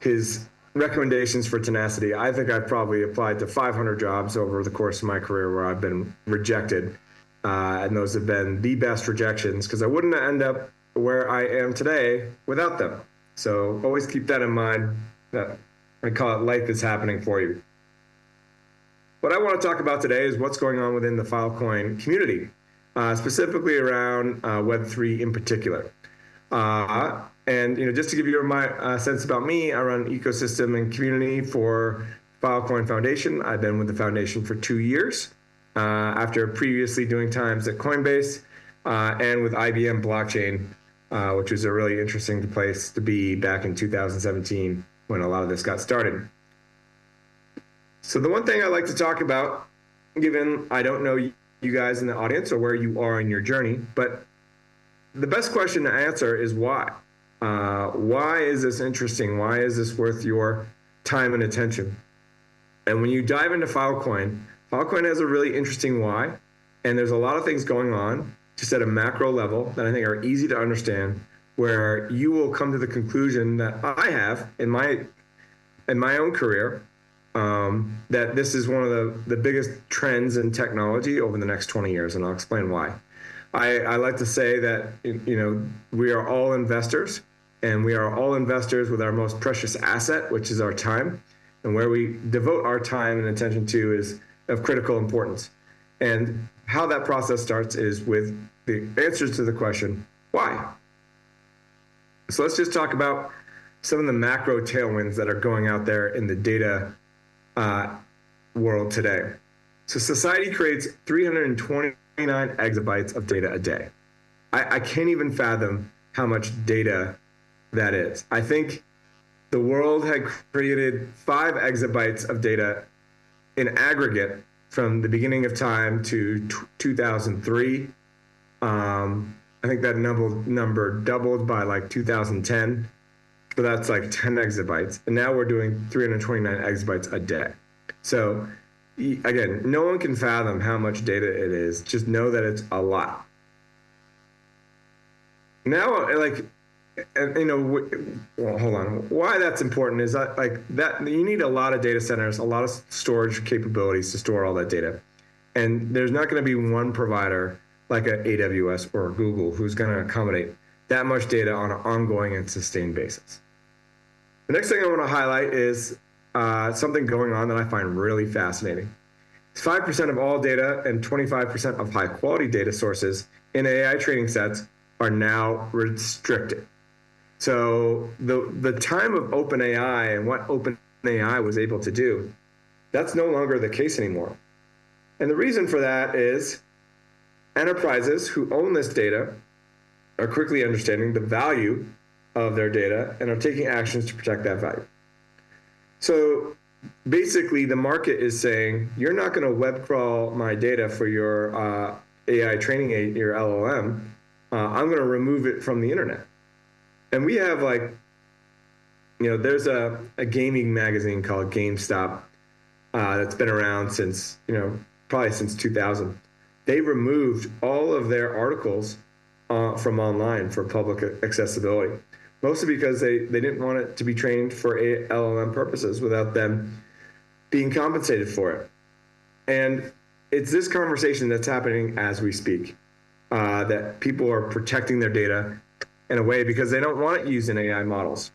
his recommendations for tenacity. I think I've probably applied to 500 jobs over the course of my career where I've been rejected. And those have been the best rejections because I wouldn't end up where I am today without them. So always keep that in mind. That I call it life is happening for you. What I want to talk about today is what's going on within the Filecoin community, specifically around Web3 in particular. And just to give you my sense about me, I run ecosystem and community for Filecoin Foundation. I've been with the foundation for 2 years after previously doing times at Coinbase and with IBM Blockchain, which was a really interesting place to be back in 2017 when a lot of this got started. So the one thing I like to talk about, given I don't know you guys in the audience or where you are in your journey, but the best question to answer is why. Why is this interesting? Why is this worth your time and attention? And when you dive into Filecoin, Filecoin has a really interesting why, and there's a lot of things going on just at a macro level that I think are easy to understand, where you will come to the conclusion that I have in my own career, that this is one of the biggest trends in technology over the next 20 years, and I'll explain why. I like to say that we are all investors, and we are all investors with our most precious asset, which is our time, and where we devote our time and attention to is of critical importance. And how that process starts is with the answers to the question, why? So let's just talk about some of the macro tailwinds that are going out there in the data world today. So society creates 329 exabytes of data a day. I can't even fathom how much data that is. I think the world had created 5 exabytes of data in aggregate from the beginning of time to 2003. I think that number doubled by like 2010. So that's like 10 exabytes. And now we're doing 329 exabytes a day. So again, no one can fathom how much data it is. Just know that it's a lot. Now, well, hold on. Why that's important is that you need a lot of data centers, a lot of storage capabilities to store all that data. And there's not going to be one provider like an AWS or Google who's going to accommodate that much data on an ongoing and sustained basis. The next thing I want to highlight is something going on that I find really fascinating. 5% of all data and 25% of high quality data sources in AI training sets are now restricted. So the time of OpenAI and what OpenAI was able to do, that's no longer the case anymore. And the reason for that is enterprises who own this data are quickly understanding the value of their data and are taking actions to protect that value. So basically, the market is saying, you're not going to web crawl my data for your AI training aid, your LLM. I'm going to remove it from the internet. And we have there's a gaming magazine called GameStop that's been around since, probably since 2000. They removed all of their articles from online for public accessibility, mostly because they didn't want it to be trained for LLM purposes without them being compensated for it. And it's this conversation that's happening as we speak, that people are protecting their data in a way because they don't want it used in AI models.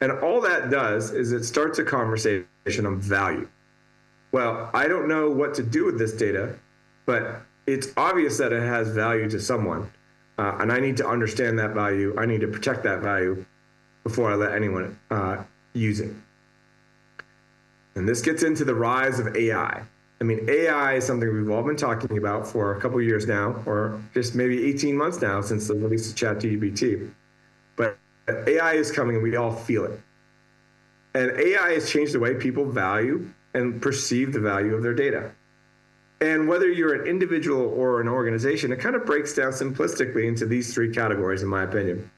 And all that does is it starts a conversation on value. Well, I don't know what to do with this data, but it's obvious that it has value to someone. And I need to understand that value. I need to protect that value before I let anyone use it. And this gets into the rise of AI. I mean, AI is something we've all been talking about for a couple of years now, or just maybe 18 months now since the release of ChatGPT. But AI is coming and we all feel it. And AI has changed the way people value and perceive the value of their data. And whether you're an individual or an organization, it kind of breaks down simplistically into these 3 categories, in my opinion.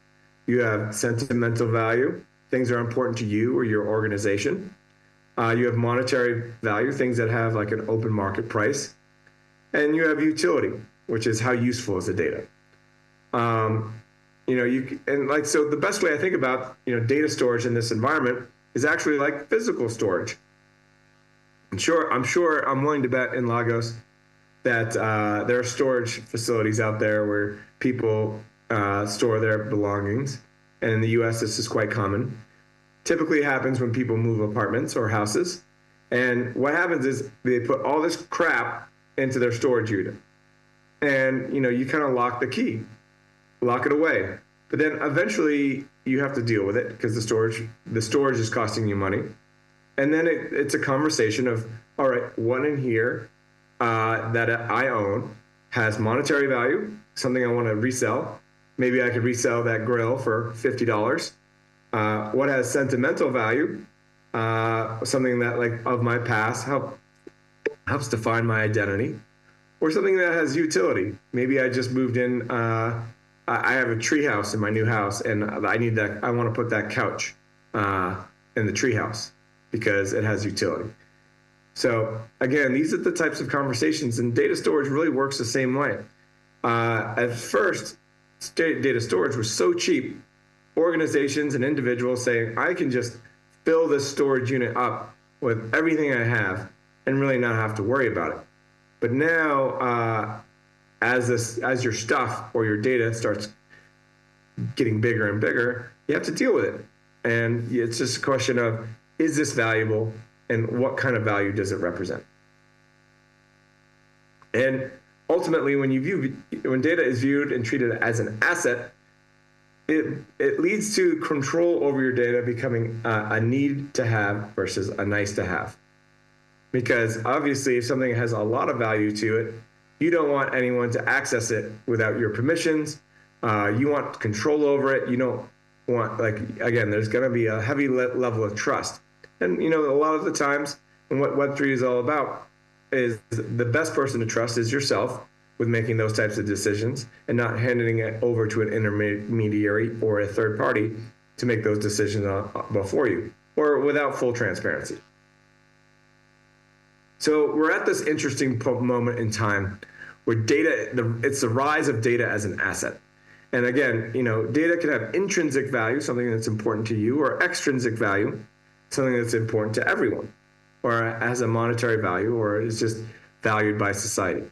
You have sentimental value, things that are important to you or your organization. You have monetary value, things that have like an open market price. And you have utility, which is how useful is the data. So the best way I think about, data storage in this environment is actually like physical storage. I'm sure I'm willing to bet in Lagos that there are storage facilities out there where people store their belongings. And in the US, this is quite common. Typically happens when people move apartments or houses. And what happens is they put all this crap into their storage unit. And, you kind of lock the key, lock it away. But then eventually you have to deal with it because the storage is costing you money. And then it's a conversation of, all right, what in here that I own has monetary value, something I want to resell. Maybe I could resell that grill for $50. What has sentimental value, something that like of my past helps define my identity, or something that has utility. Maybe I just moved in, I have a tree house in my new house and I want to put that couch in the tree house because it has utility. So again, these are the types of conversations, and data storage really works the same way. At first, data storage was so cheap, organizations and individuals saying, I can just fill this storage unit up with everything I have and really not have to worry about it. But now, as your stuff or your data starts getting bigger and bigger, you have to deal with it. And it's just a question of, is this valuable and what kind of value does it represent? And ultimately, when data is viewed and treated as an asset, it leads to control over your data becoming a need to have versus a nice to have. Because obviously, if something has a lot of value to it, you don't want anyone to access it without your permissions. You want control over it. You don't want, again, there's going to be a heavy level of trust. And, a lot of the times, and what Web3 is all about, is the best person to trust is yourself with making those types of decisions and not handing it over to an intermediary or a third party to make those decisions before you or without full transparency. So we're at this interesting moment in time where it's the rise of data as an asset. And again, data can have intrinsic value, something that's important to you, or extrinsic value, something that's important to everyone, or has a monetary value, or is just valued by society.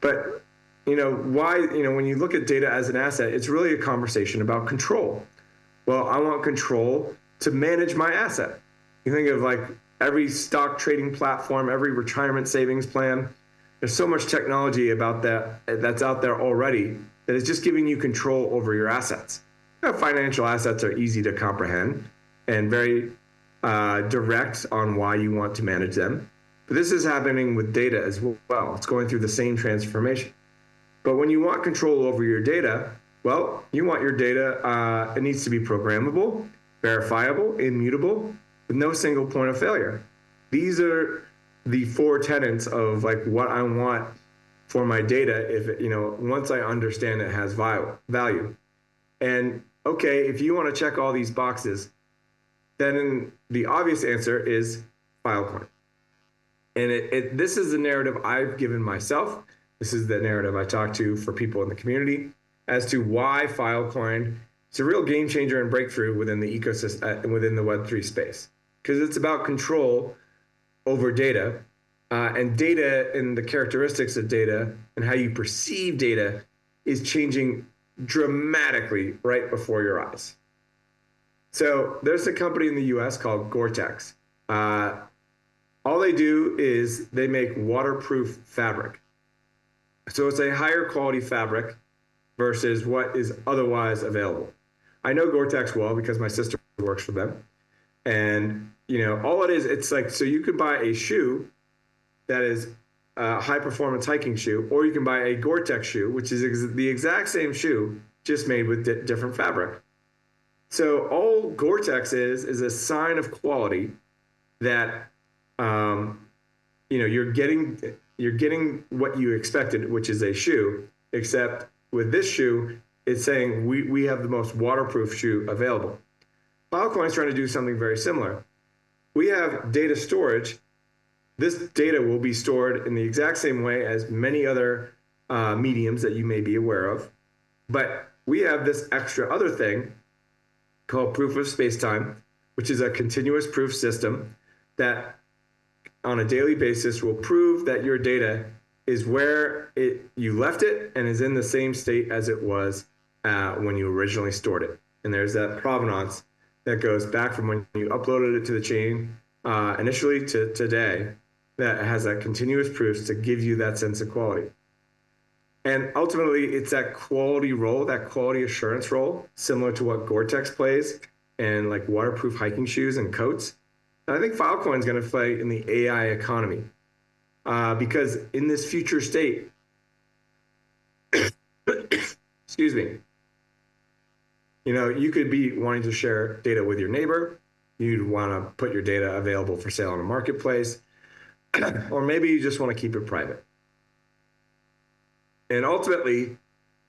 But, when you look at data as an asset, it's really a conversation about control. Well, I want control to manage my asset. You think of like every stock trading platform, every retirement savings plan. There's so much technology about that's out there already that is just giving you control over your assets. Financial assets are easy to comprehend and very direct on why you want to manage them. But this is happening with data as well. It's going through the same transformation. But when you want control over your data, well, you want your data, it needs to be programmable, verifiable, immutable, with no single point of failure. These are the 4 tenets of like what I want for my data if once I understand it has value. And okay, if you want to check all these boxes, then the obvious answer is Filecoin. And this is the narrative I've given myself. This is the narrative I talk to for people in the community as to why Filecoin is a real game changer and breakthrough within the ecosystem, within the Web3 space. Because it's about control over data, and data and the characteristics of data and how you perceive data is changing dramatically right before your eyes. So there's a company in the US called Gore-Tex. All they do is they make waterproof fabric. So it's a higher quality fabric versus what is otherwise available. I know Gore-Tex well because my sister works for them. And, all it is, it's like, so you could buy a shoe that is a high performance hiking shoe, or you can buy a Gore-Tex shoe, which is the exact same shoe, just made with different fabric. So all Gore-Tex is a sign of quality that, you're getting what you expected, which is a shoe, except with this shoe, it's saying we have the most waterproof shoe available. Filecoin is trying to do something very similar. We have data storage. This data will be stored in the exact same way as many other mediums that you may be aware of. But we have this extra other thing called proof of spacetime, which is a continuous proof system that on a daily basis will prove that your data is where you left it and is in the same state as it was when you originally stored it. And there's that provenance that goes back from when you uploaded it to the chain initially to today, that has that continuous proofs to give you that sense of quality. And ultimately, it's that quality role, that quality assurance role, similar to what Gore-Tex plays and like waterproof hiking shoes and coats. And I think Filecoin is going to play in the AI economy because in this future state, excuse me, you know, you could be wanting to share data with your neighbor. You'd want to put your data available for sale on a marketplace, or maybe you just want to keep it private. And ultimately,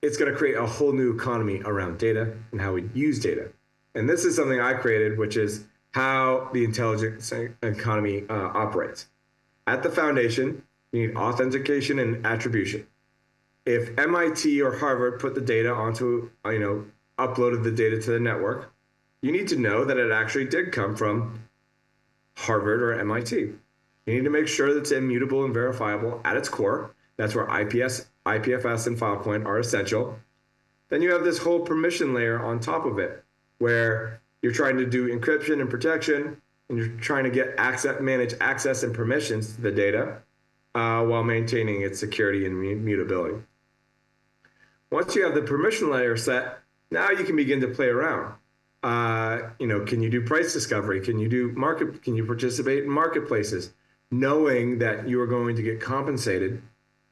it's going to create a whole new economy around data and how we use data. And this is something I created, which is how the intelligence economy operates. At the foundation, you need authentication and attribution. If MIT or Harvard put the data onto, uploaded the data to the network, you need to know that it actually did come from Harvard or MIT. You need to make sure that it's immutable and verifiable at its core. That's where IPFS and Filecoin are essential. Then you have this whole permission layer on top of it, where you're trying to do encryption and protection, and you're trying to get manage access and permissions to the data while maintaining its security and immutability. Once you have the permission layer set, now you can begin to play around. Can you do price discovery? Can you participate in marketplaces, knowing that you are going to get compensated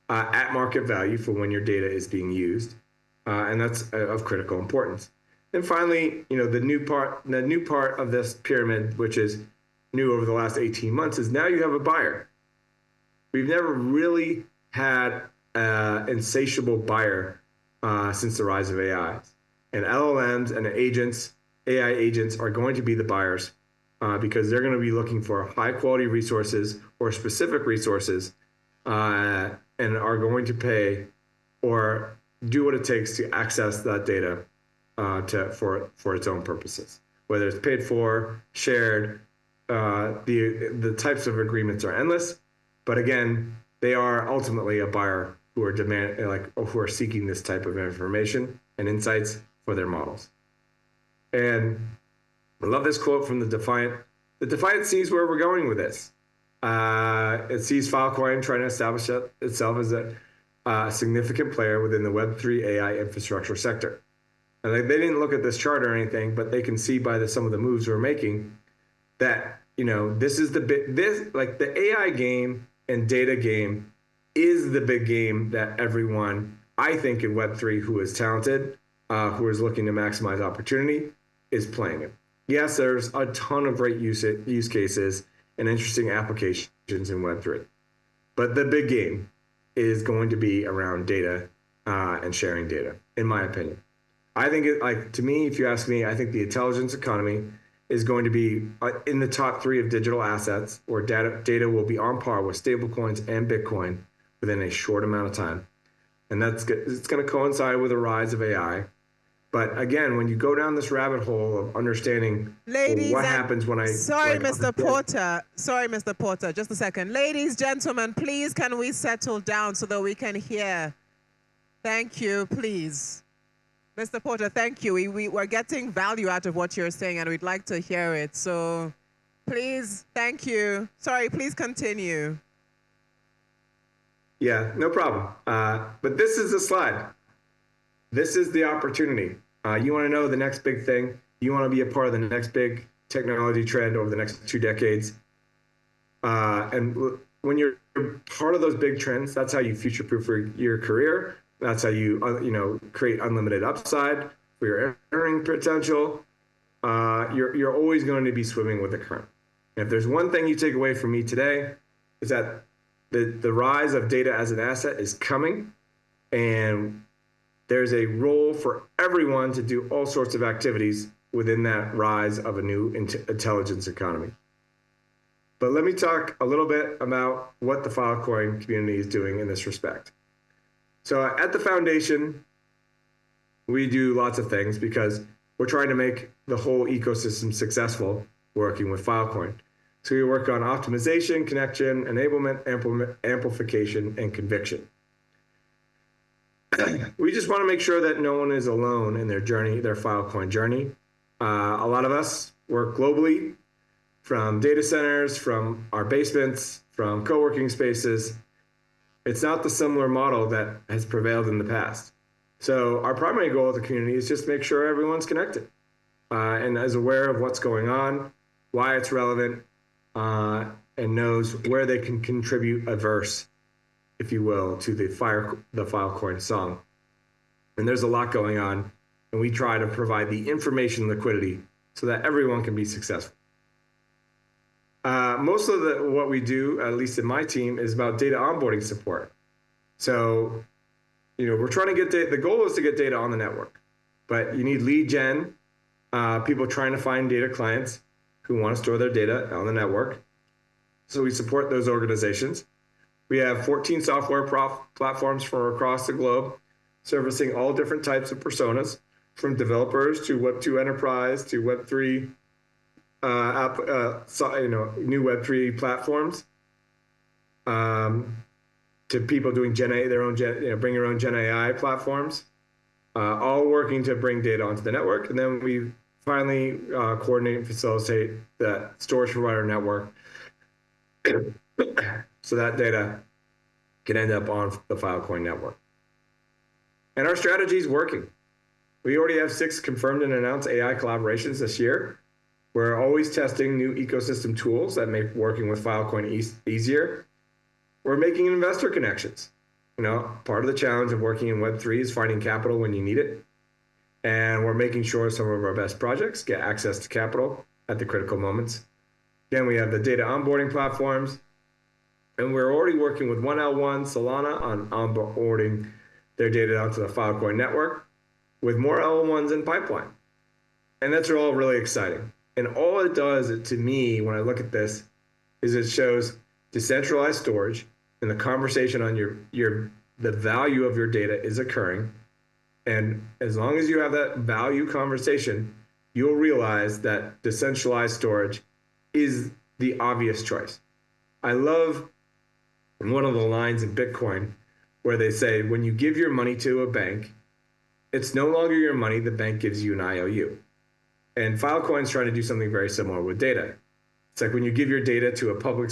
at market value for when your data is being used, and that's of critical importance. And finally, the new part of this pyramid, which is new over the last 18 months, is now you have a buyer. We've never really had an insatiable buyer since the rise of AI, and LLMs and agents, AI agents, are going to be the buyers because they're going to be looking for high quality resources or specific resources. And are going to pay or do what it takes to access that data for its own purposes, whether it's paid for, shared. The types of agreements are endless, but again, they are ultimately a buyer who are seeking this type of information and insights for their models. And I love this quote from the Defiant. The Defiant sees where we're going with this. It sees Filecoin trying to establish itself as a significant player within the Web3 AI infrastructure sector. And they didn't look at this chart or anything, but they can see by some of the moves we're making that this is the AI game and data game is the big game that everyone, I think, in Web3 who is talented, who is looking to maximize opportunity, is playing it. Yes, there's a ton of great use cases and interesting applications in Web3. But the big game is going to be around data and sharing data, in my opinion. I think, to me, if you ask me, I think the intelligence economy is going to be in the top 3 of digital assets, where data will be on par with stablecoins and Bitcoin within a short amount of time. And it's going to coincide with the rise of AI. But again, when you go down this rabbit hole of understanding what happens when I... Sorry, Mr. Porter, just a second. Ladies, gentlemen, please can we settle down so that we can hear? Thank you, please. Mr. Porter, thank you. We're getting value out of what you're saying, and we'd like to hear it. So please, thank you. Sorry, please continue. Yeah, no problem. But this is the slide. This is the opportunity. You want to know the next big thing. You want to be a part of the next big technology trend over the next 2 decades. And when you're part of those big trends, that's how you future-proof your career. That's how you create unlimited upside for your earning potential. You're always going to be swimming with the current. And if there's one thing you take away from me today, is that the rise of data as an asset is coming, and there's a role for everyone to do all sorts of activities within that rise of a new intelligence economy. But let me talk a little bit about what the Filecoin community is doing in this respect. So at the foundation, we do lots of things because we're trying to make the whole ecosystem successful working with Filecoin. So we work on optimization, connection, enablement, amplification, and conviction. We just want to make sure that no one is alone in their journey, their Filecoin journey. A lot of us work globally from data centers, from our basements, from co-working spaces. It's not the similar model that has prevailed in the past. So our primary goal of the community is just make sure everyone's connected and is aware of what's going on, why it's relevant, and knows where they can contribute a verse, if you will, to the Filecoin song. And there's a lot going on, and we try to provide the information liquidity so that everyone can be successful. Most of what we do, at least in my team, is about data onboarding support. So, we're trying to get the goal is to get data on the network, but you need lead gen, people trying to find data clients who want to store their data on the network. So we support those organizations. We have 14 software platforms from across the globe, servicing all different types of personas, from developers to Web2 enterprise to Web3 new Web3 platforms, to people doing bring your own Gen AI platforms, all working to bring data onto the network. And then we finally coordinate and facilitate the storage provider network so that data can end up on the Filecoin network. And our strategy is working. We already have 6 confirmed and announced AI collaborations this year. We're always testing new ecosystem tools that make working with Filecoin easier. We're making investor connections. Part of the challenge of working in Web3 is finding capital when you need it. And we're making sure some of our best projects get access to capital at the critical moments. Again, we have the data onboarding platforms, and we're already working with 1L1 Solana on onboarding their data onto the Filecoin network, with more L1s in pipeline. And that's all really exciting. And all it does to me when I look at this is it shows decentralized storage, and the conversation on the value of your data is occurring. And as long as you have that value conversation, you'll realize that decentralized storage is the obvious choice. I love one of the lines in Bitcoin where they say, when you give your money to a bank, it's no longer your money, the bank gives you an IOU. And Filecoin's trying to do something very similar with data. It's like when you give your data to a public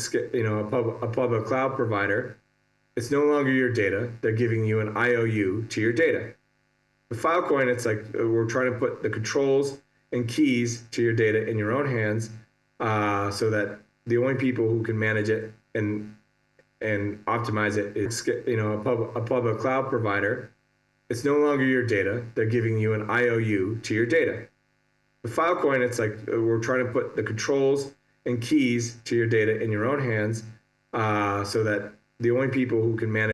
cloud provider, it's no longer your data, they're giving you an IOU to your data. With Filecoin, it's like we're trying to put the controls and keys to your data in your own hands, so that the only people who can manage it and optimize it is a public cloud provider. It's no longer your data, they're giving you an IOU to your data. With Filecoin, it's like we're trying to put the controls and keys to your data in your own hands, so that the only people who can manage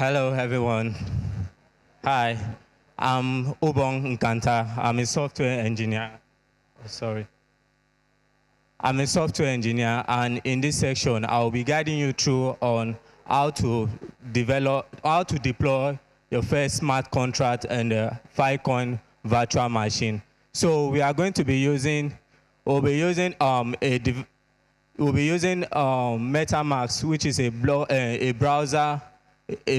Hello, everyone. Hi, I'm Ubong Nkanta. I'm a software engineer. Sorry. I'm a software engineer, and in this section, I'll be guiding you through on how to deploy your first smart contract and the Filecoin virtual machine. So we are going to be using, we'll be using MetaMask, which is a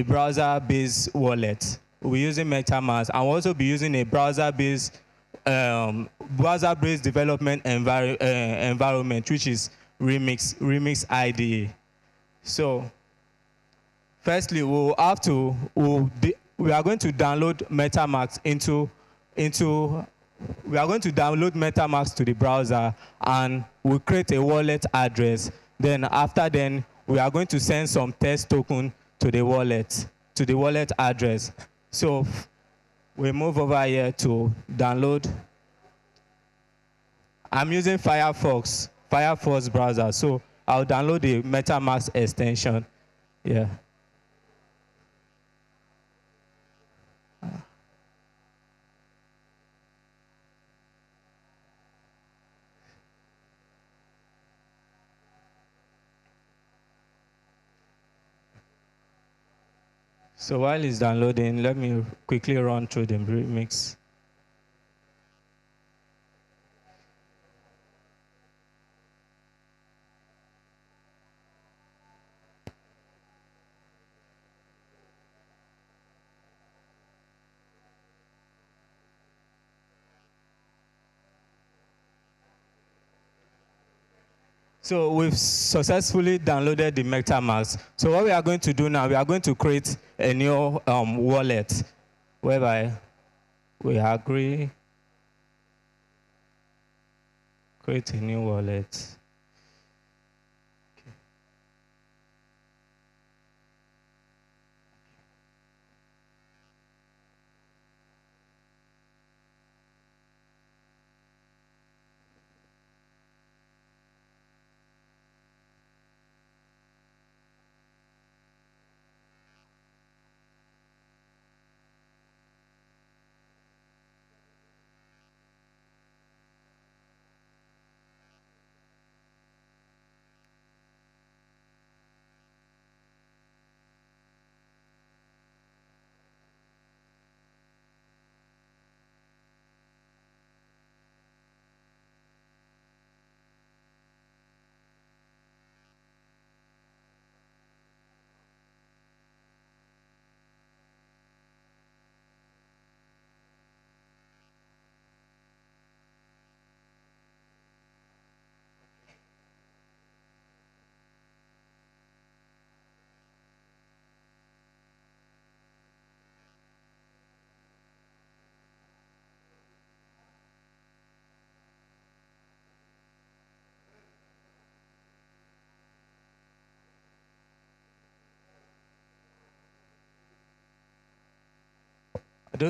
browser-based wallet. We'll be using MetaMask, and we'll also be using a browser-based development environment, which is Remix IDE. So, firstly, we are going to download MetaMask we are going to download MetaMask to the browser, and we'll create a wallet address. Then after then, we are going to send some test token to the wallet address. So we move over here to download. I'm using Firefox browser, so I'll download the MetaMask extension. Yeah. So while it's downloading, let me quickly run through the remix. So we've successfully downloaded the MetaMask. So what we are going to do now, we are going to create a new wallet, whereby we agree, create a new wallet.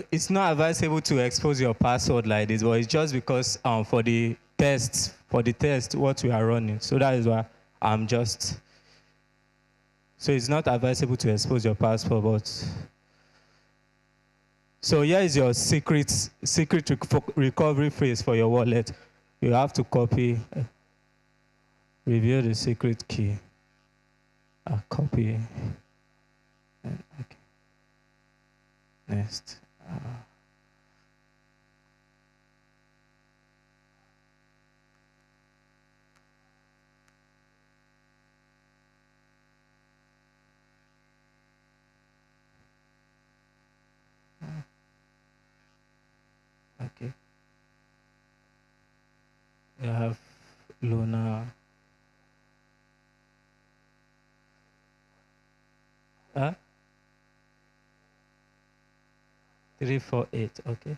It's not advisable to expose your password like this, but it's just because for the test, what we are running. So that is why I'm just. So it's not advisable to expose your password, but. So here is your secret recovery phrase for your wallet. You have to copy, reveal the secret key, copy, and okay. Next. Okay. You have Luna. 348, okay.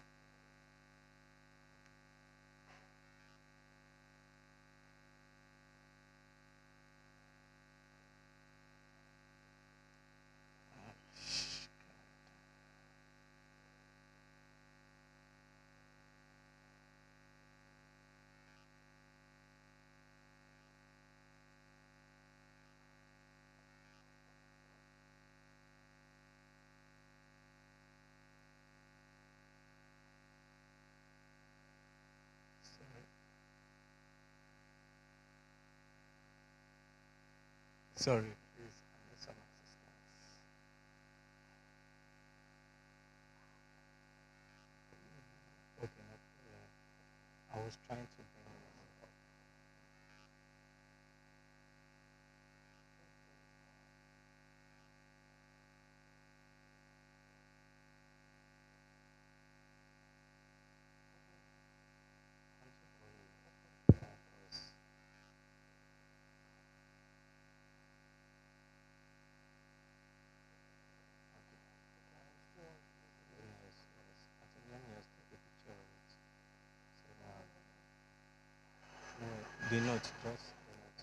Sorry, please. I need some assistance. Okay, no, yeah. I was trying to bring this up. The note, just the note.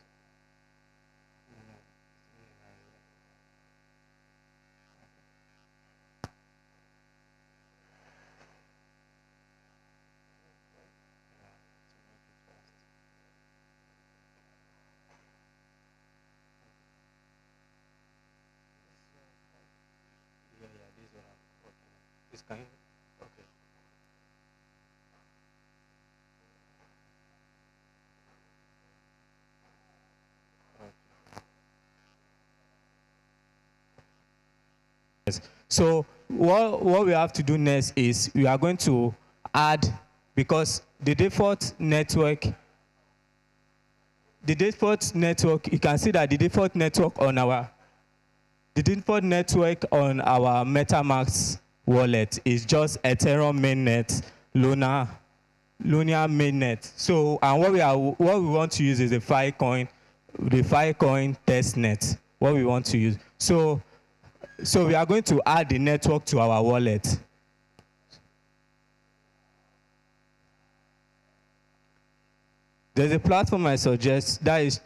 Yeah, this is what I'm working on. This kind. Okay. So what we have to do next is we are going to add, because the default network, you can see that the default network on our MetaMask wallet is just Ethereum mainnet, Luna mainnet. So, and what we want to use is the Filecoin testnet. What we want to use. So we are going to add the network to our wallet. There's a platform I suggest, that is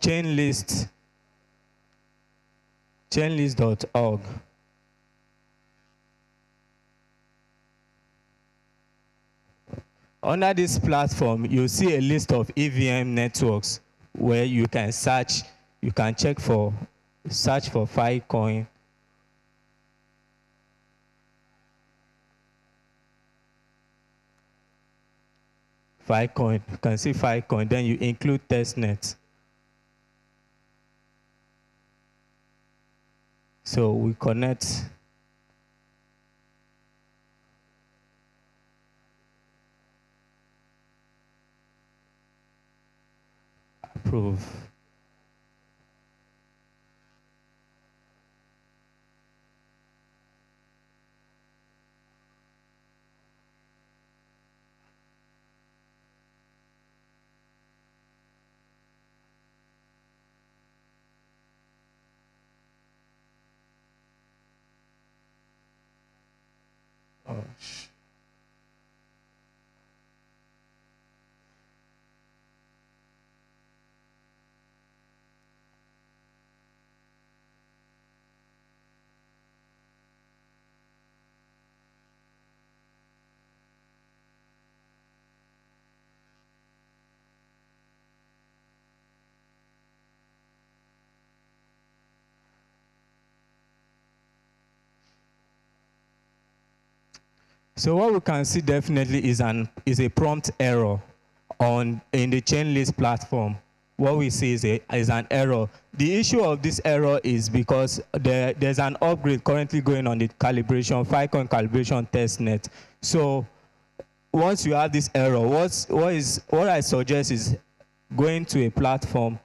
chainlist.org. Under this platform, you'll see a list of EVM networks where you can search for Filecoin. You can see Filecoin, then you include testnet. So we connect. Approve. Oh, so what we can see definitely is a prompt error in the Chainlist platform. What we see is an error. The issue of this error is because there's an upgrade currently going on the Filecoin calibration testnet. So once you have this error, what I suggest is going to a platform,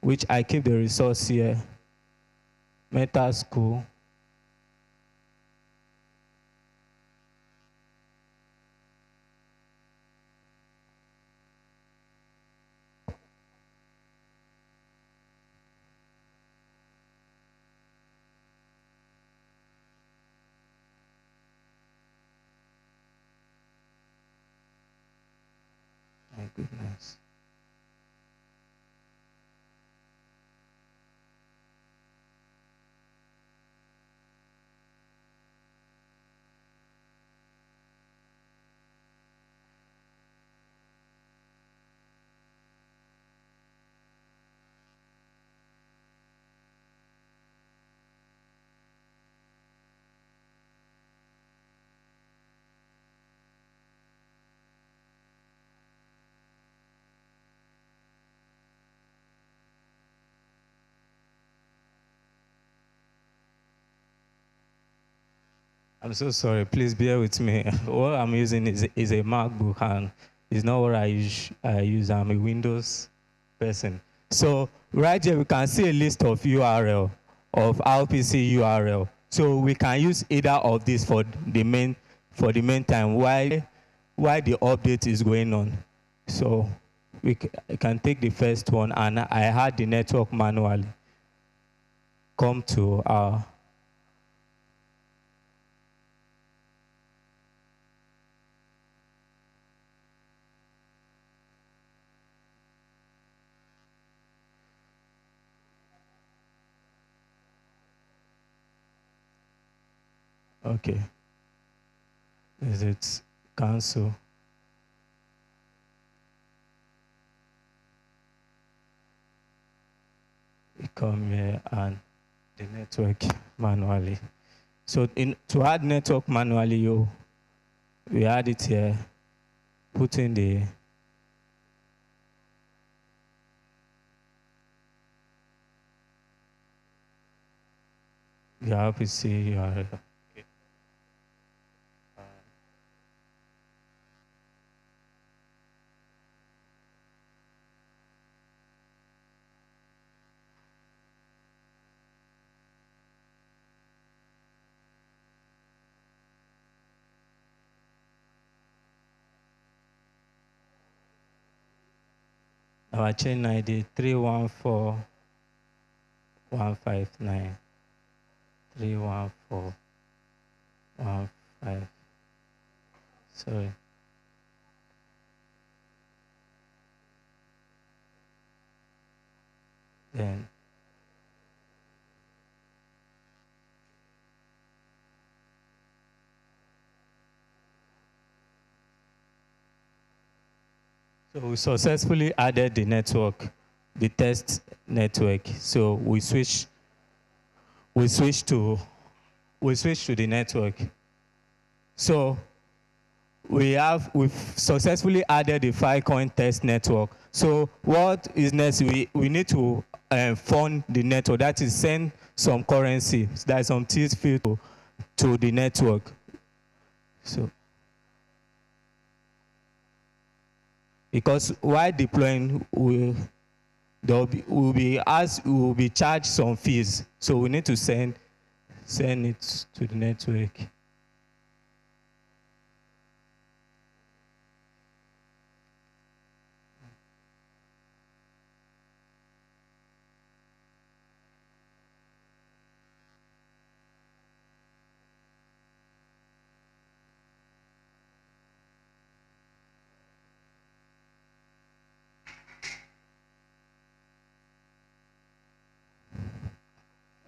which I keep the resource here, Metaschool. My goodness. I'm so sorry. Please bear with me. What I'm using is a MacBook, and it's not what I use. I'm a Windows person. So right here, we can see a list of URL, of RPC URL. So we can use either of these for the meantime while the update is going on. So we can take the first one, and I had the network manually come to our. Okay. Is it cancel? We come here and the network manually. So to add network manually, we add it here, put in the RPC URL. Okay. Our chain ID 314159. 31415. Sorry. Then so we successfully added the network, the test network. So we switch to the network. So we've successfully added the Filecoin test network. So what is next? We need to fund the network. That is send some currency. There's some teeth field to the network. So because while deploying, we'll be charged some fees. So we need to send it to the network.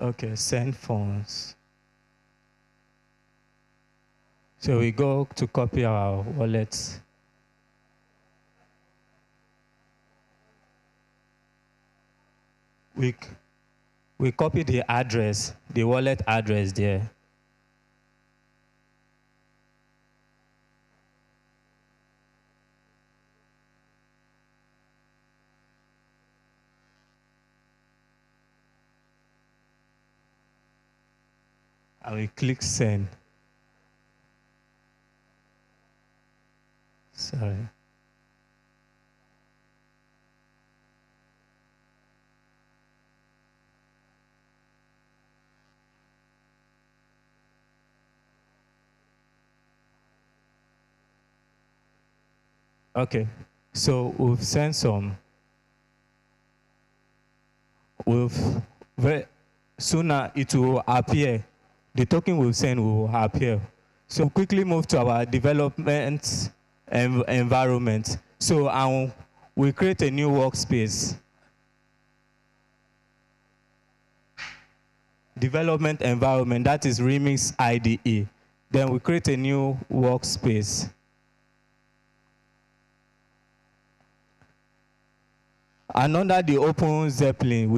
Okay, send funds. So we go to copy our wallets. We copy the address, the wallet address there. And we click send. Sorry. Okay, so we've sent some. Very sooner it will appear. The token we've sent will appear. So quickly move to our development environment. So we create a new workspace. Development environment, that is Remix IDE. Then we create a new workspace. And under the Open Zeppelin,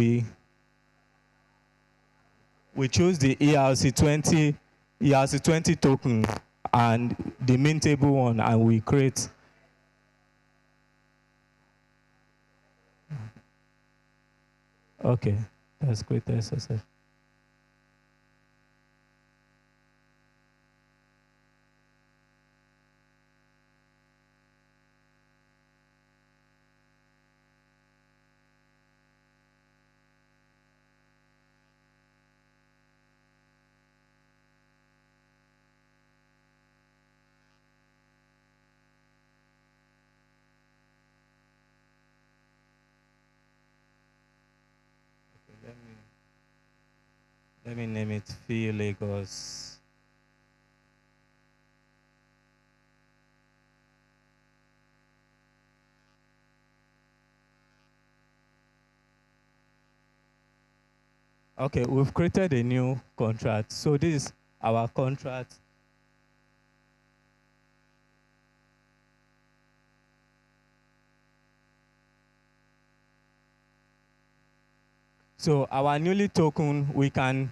we choose the ERC20 token and the mintable one, and we create. Okay, that's great. That's success. Let me name it FIL Lagos. Okay, we've created a new contract. So this is our contract. So our newly token, we can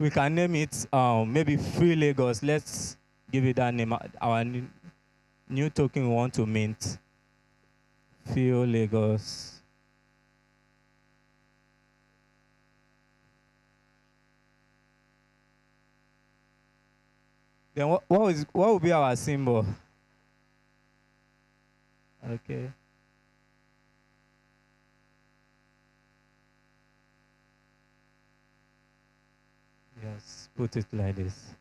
name it maybe FIL Lagos. Let's give it that name. Our new token we want to mint. FIL Lagos. Then what will be our symbol? Okay. Yes, put it like this.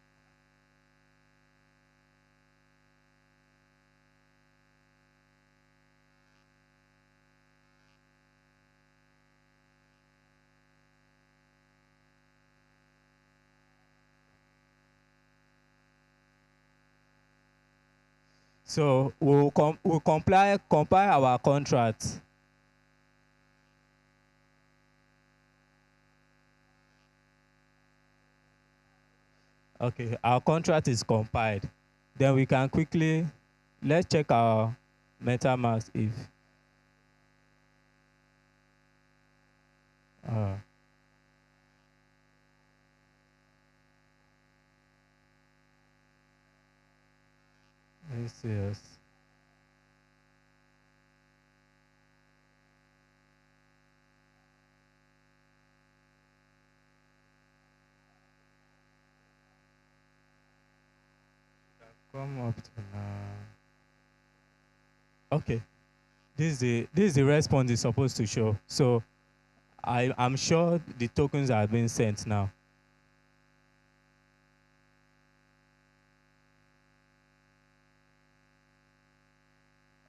So we'll compile our contract. Okay, our contract is compiled. Then we can quickly, let's check our MetaMask if. Let's see. Yes. Come up to now. Okay, this is the response it's supposed to show. So I'm sure the tokens are being sent now.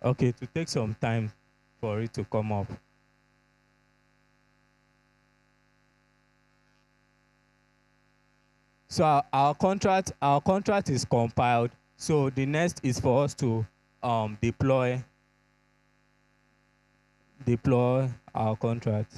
Okay, to take some time for it to come up. So our contract is compiled. So the next is for us to deploy our contract.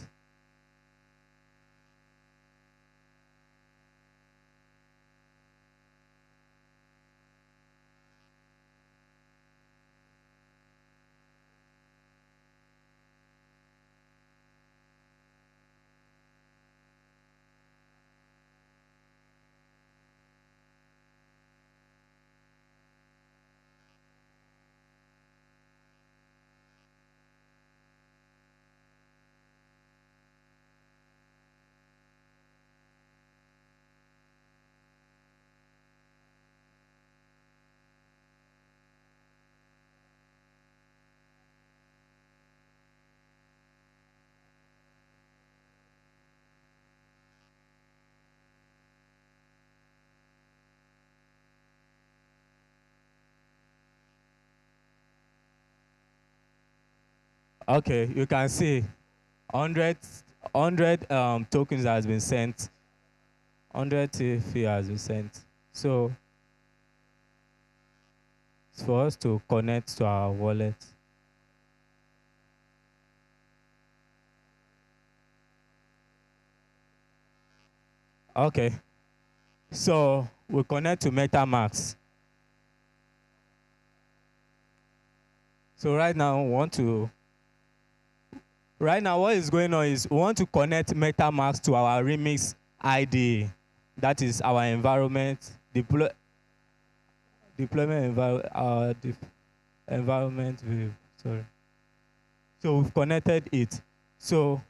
Okay, you can see 100 tokens has been sent. 100 fee has been sent. So it's for us to connect to our wallet. Okay, so we connect to MetaMask. So right now what is going on is we want to connect MetaMask to our Remix ID. That is our environment, environment view. Sorry. So we've connected it. So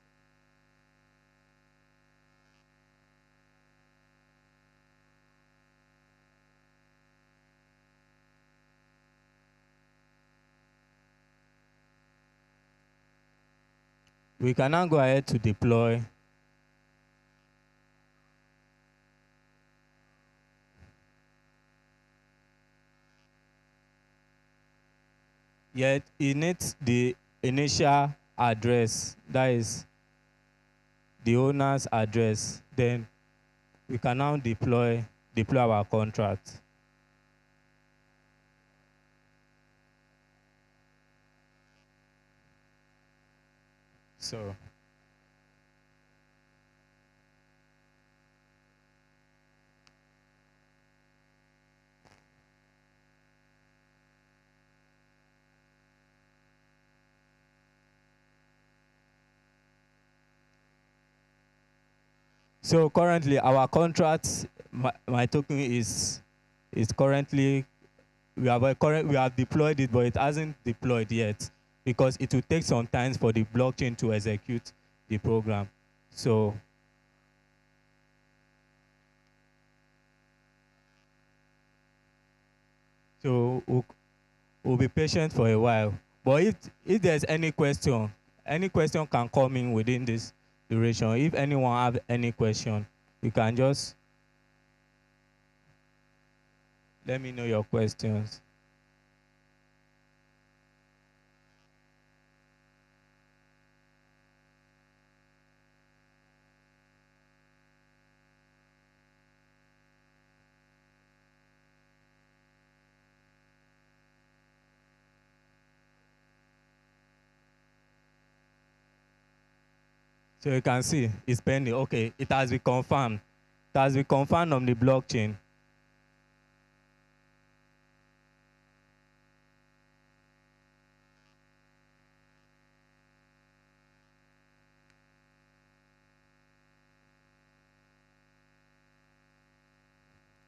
we can now go ahead to deploy. Yet it needs the initial address, that is the owner's address. Then we can now deploy our contract. So currently our contract, my token is currently, we have deployed it, but it hasn't deployed yet because it will take some time for the blockchain to execute the program. So we'll be patient for a while. But if there's any question can come in within this duration. If anyone have any question, you can just let me know your questions. So you can see it's pending. Okay, it has been confirmed. It has been confirmed on the blockchain.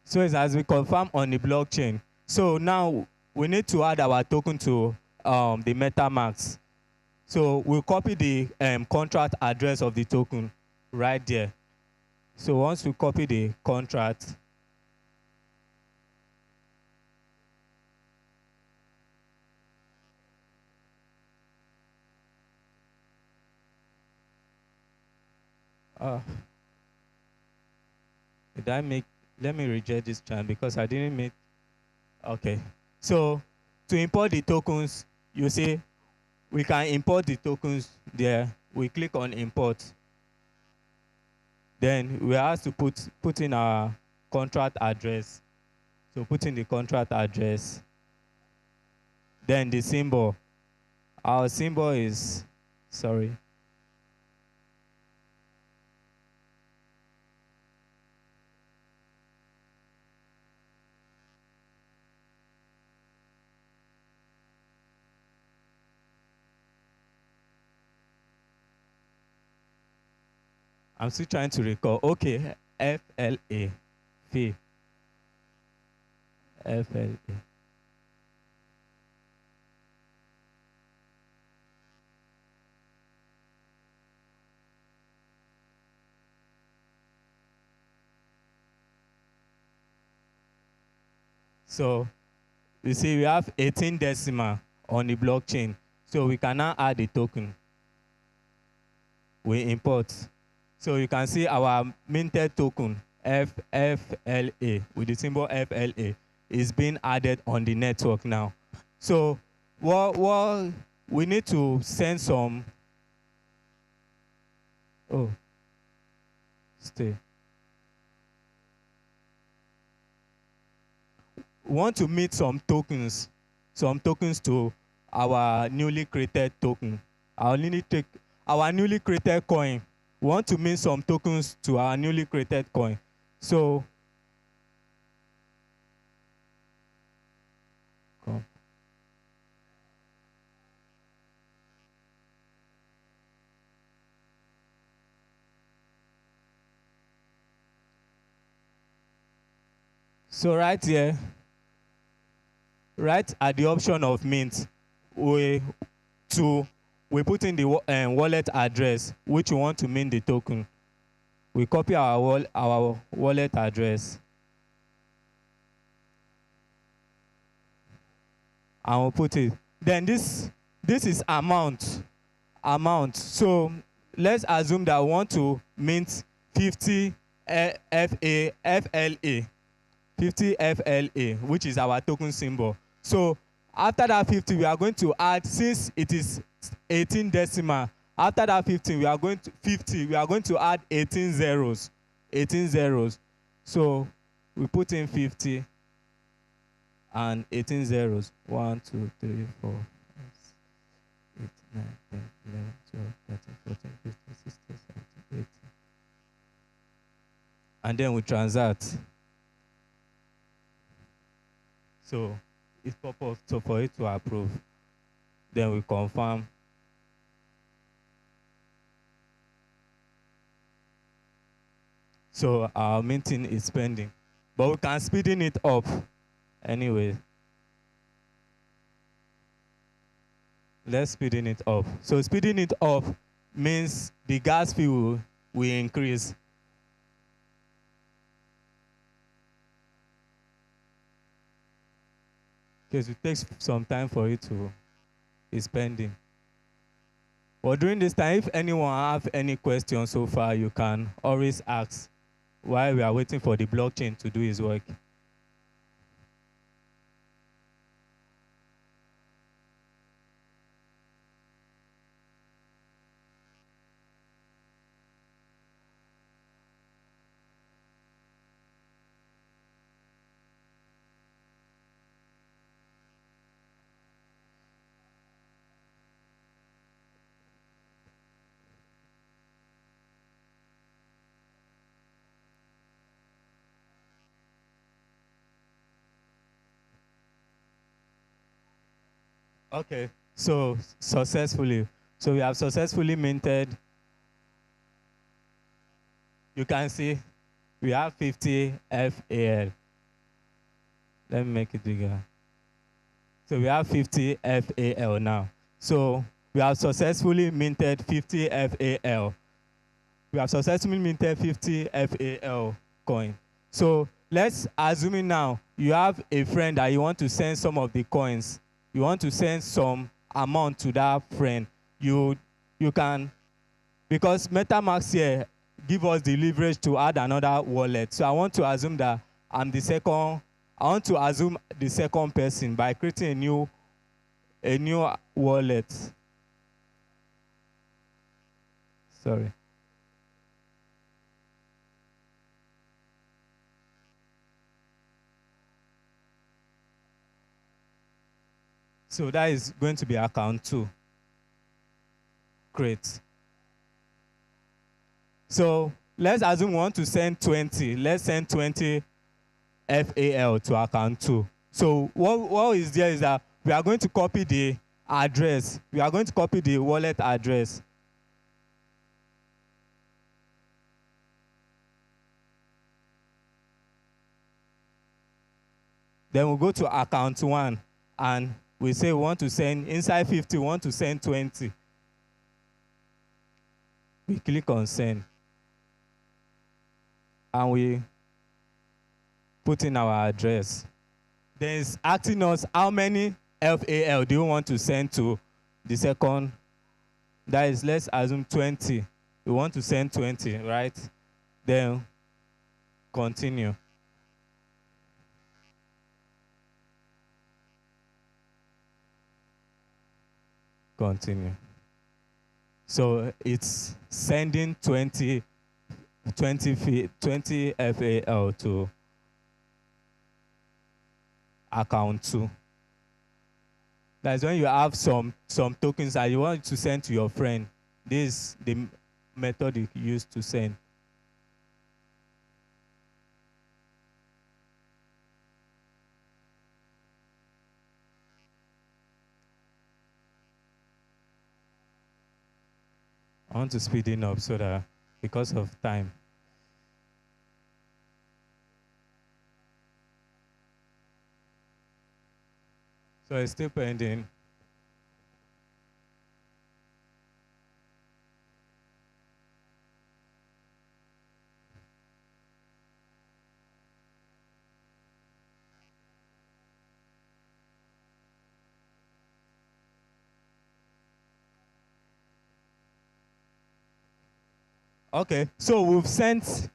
So it has been confirmed on the blockchain. So now we need to add our token to the MetaMask. So we'll copy the contract address of the token right there. So once we copy the contract, let me reject this channel because I didn't make, okay. So to import the tokens, you see, we can import the tokens there. We click on import. Then we are asked to put in our contract address. So put in the contract address. Then the symbol. Our symbol is, sorry. I'm still trying to recall. Okay, FLA, FIL. FLA. So you see we have 18 decimal on the blockchain. So we can now add the token. We import. So you can see our minted token, FLA, with the symbol FLA, is being added on the network now. So what we need to send some, stay. We want to meet some tokens to our newly created token. Our newly created coin. We want to mint some tokens to our newly created coin. So, come. So right here, right at the option of mint, we put in the wallet address which we want to mint the token. We copy our wallet address and we'll put it. Then this is amount. So let's assume that we want to mint 50 FLA, 50 FLA, which is our token symbol. So after that 50, we are going to add, since it is 18 decimal, after that 50, we are going to add 18 zeros. So we put in 50 and 18 zeros. 1, 2, 3, 4, 5, 8, 9, 10, 11, 12, 13, 14, 15, 16, 17, 18. And then we transact. So it's pop-up. So for it to approve, then we confirm. So our meeting is pending, but we can speeding it up anyway. Let's speeding it up. So speeding it up means the gas fee will increase. Because it takes some time for it to be pending. But during this time, if anyone have any questions so far, you can always ask while we are waiting for the blockchain to do its work. Okay, so successfully. So we have successfully minted. You can see we have 50 FAL. Let me make it bigger. So we have 50 FAL now. So we have successfully minted 50 FAL. We have successfully minted 50 FAL coin. So let's assume now you have a friend that you want to send some of the coins. You want to send some amount to that friend. You can, because MetaMask here give us the leverage to add another wallet. So I want to assume that I'm the second. I want to assume the second person by creating a new wallet. Sorry. So that is going to be account 2. Great. So let's assume we want to send 20. Let's send 20 FAL to account 2. So what is there is that we are going to copy the address. We are going to copy the wallet address. Then we'll go to account 1 and we say we want to send, inside 50, we want to send 20. We click on send. And we put in our address. Then it's asking us how many FAL do you want to send to the second. That is, let's assume 20. We want to send 20, right? Then continue. Continue. So it's sending 20 FAL to account 2. That's when you have some tokens that you want to send to your friend. This is the method you use to send. I want to speed it up so that because of time. So it's still pending. Okay, so we've sent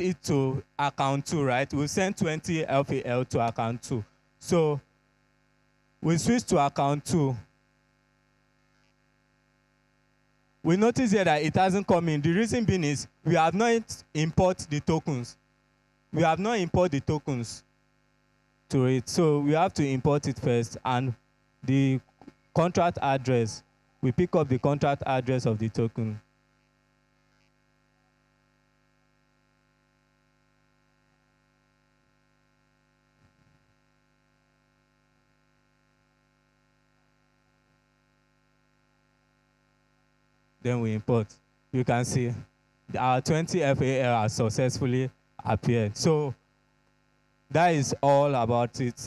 it to account 2, right? We've sent 20 FAL to account 2. So we switch to account 2. We notice here that it hasn't come in. The reason being is we have not import the tokens. we have not imported the tokens to it. So we have to import it first, and the contract address, we pick up the contract address of the token. Then we import. You can see our 20 FAL has successfully appeared. So that is all about it.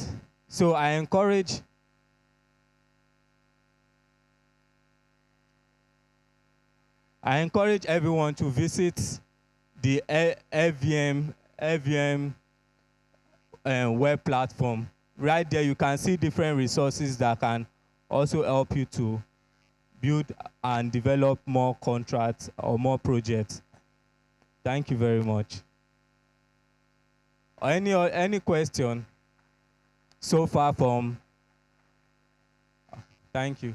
So I encourage everyone to visit the FVM web platform. Right there, you can see different resources that can also help you to build and develop more contracts or more projects. Thank you very much. Any question so far from? Thank you.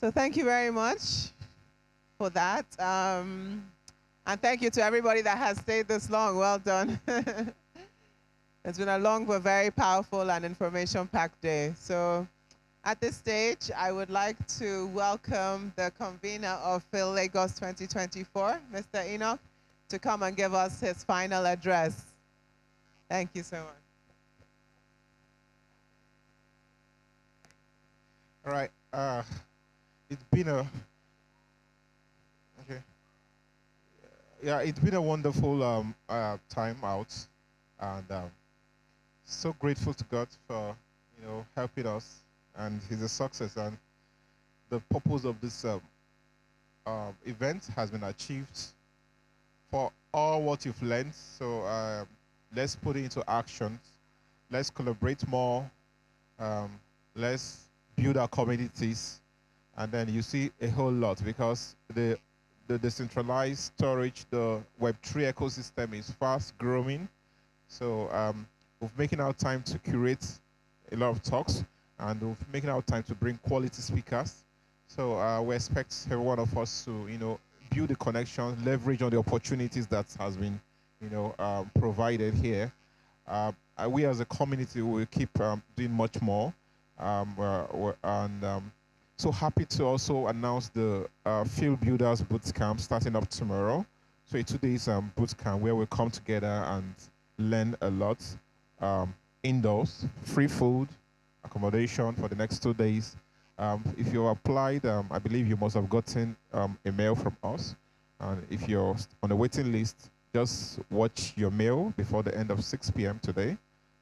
So thank you very much for that. And thank you to everybody that has stayed this long. Well done. It's been a long but very powerful and information-packed day. So at this stage, I would like to welcome the convener of FIL Lagos 2024, Mr. Enoch, to come and give us his final address. Thank you so much. All right. It's been a it's been a wonderful time out, and so grateful to God for helping us, and He's a success, and the purpose of this event has been achieved for all what you've learned. So let's put it into action. Let's collaborate more. Let's build our communities. And then you see a whole lot, because the decentralized storage, the Web3 ecosystem is fast growing. So we're making our time to curate a lot of talks, and we're making our time to bring quality speakers. So we expect every one of us to build a connection, leverage on the opportunities that has been provided here. We as a community will keep doing much more, so happy to also announce the FIL Builders Bootcamp starting up tomorrow. So a 2 days bootcamp where we come together and learn a lot. Indoors, free food, accommodation for the next 2 days. If you applied, I believe you must have gotten a mail from us. And if you're on the waiting list, just watch your mail before the end of 6 p.m. today.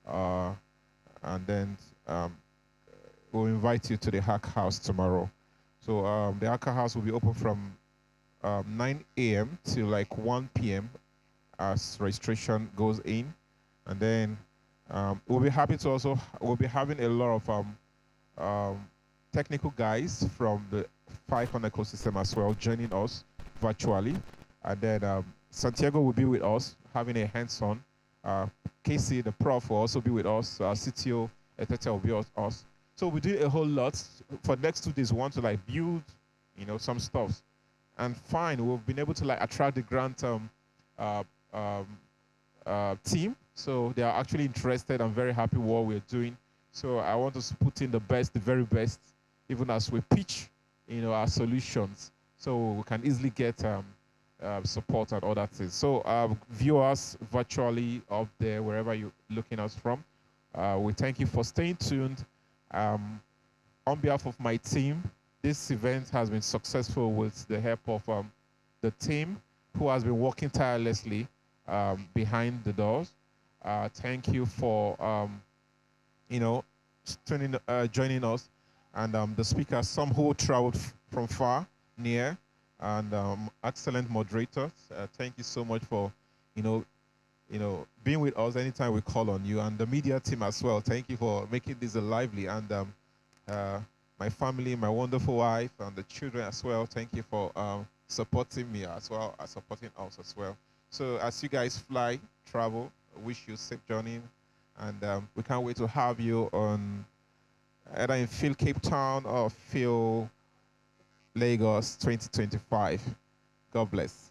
And then we'll invite you to the Hack House tomorrow. So the Hack House will be open from 9 a.m. to like 1 p.m. as registration goes in. And then we'll be happy to also, we'll be having a lot of technical guys from the FICON ecosystem as well joining us virtually. And then Santiago will be with us having a hands-on. Casey, the prof, will also be with us. CTO, etc. will be with us. So we do a whole lot. For the next 2 days, we want to like build, some stuff. And fine, we've been able to like attract the grant team. So they are actually interested and very happy with what we're doing. So I want us to put in the best, the very best, even as we pitch, our solutions. So we can easily get support and other things. So viewers virtually up there, wherever you're looking us from, we thank you for staying tuned. On behalf of my team, this event has been successful with the help of the team who has been working tirelessly behind the doors. Thank you for, joining us. And the speakers, some who traveled from far, near, and excellent moderators. Thank you so much for, being with us anytime we call on you, and the media team as well. Thank you for making this lively, and my family, my wonderful wife, and the children as well. Thank you for supporting me as well as supporting us as well. So as you guys fly, travel, I wish you safe journey, and we can't wait to have you on either in FIL Cape Town or FIL Lagos 2025. God bless.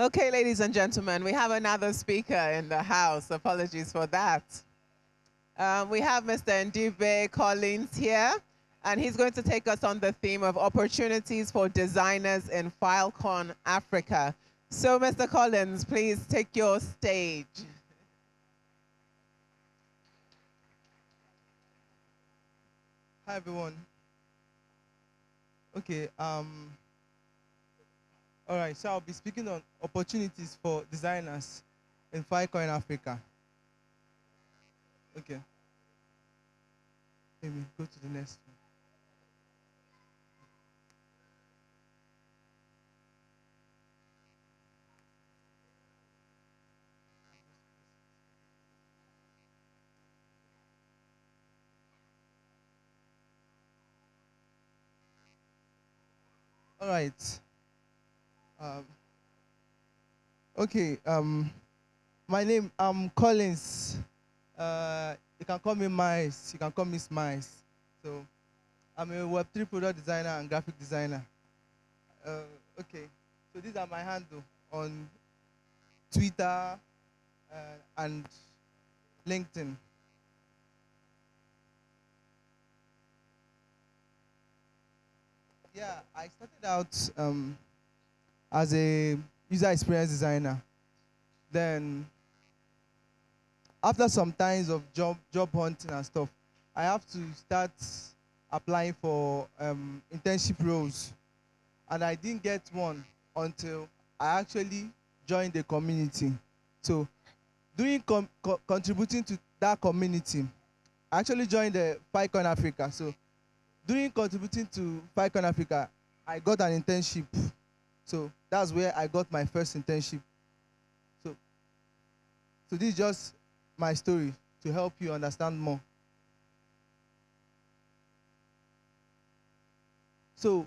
Okay, ladies and gentlemen, we have another speaker in the house. Apologies for that. We have Mr. Ndibe Collins here, and he's going to take us on the theme of opportunities for designers in FILCON Africa. So, Mr. Collins, please take your stage. Hi, everyone. Okay, all right, so I'll be speaking on opportunities for designers in FICO in Africa. Okay. Maybe go to the next one. All right. Okay, my name, I'm Collins. You can call me Mice, you can call me Smice. So, I'm a Web3 product designer and graphic designer. Okay, so these are my handle on Twitter and LinkedIn. Yeah, I started out as a user experience designer. Then, after some times of job hunting and stuff, I have to start applying for internship roles. And I didn't get one until I actually joined the community. So, during contributing to that community, I actually joined the FICON Africa. So, during contributing to FICON Africa, I got an internship. So that's where I got my first internship. So this is just my story to help you understand more. So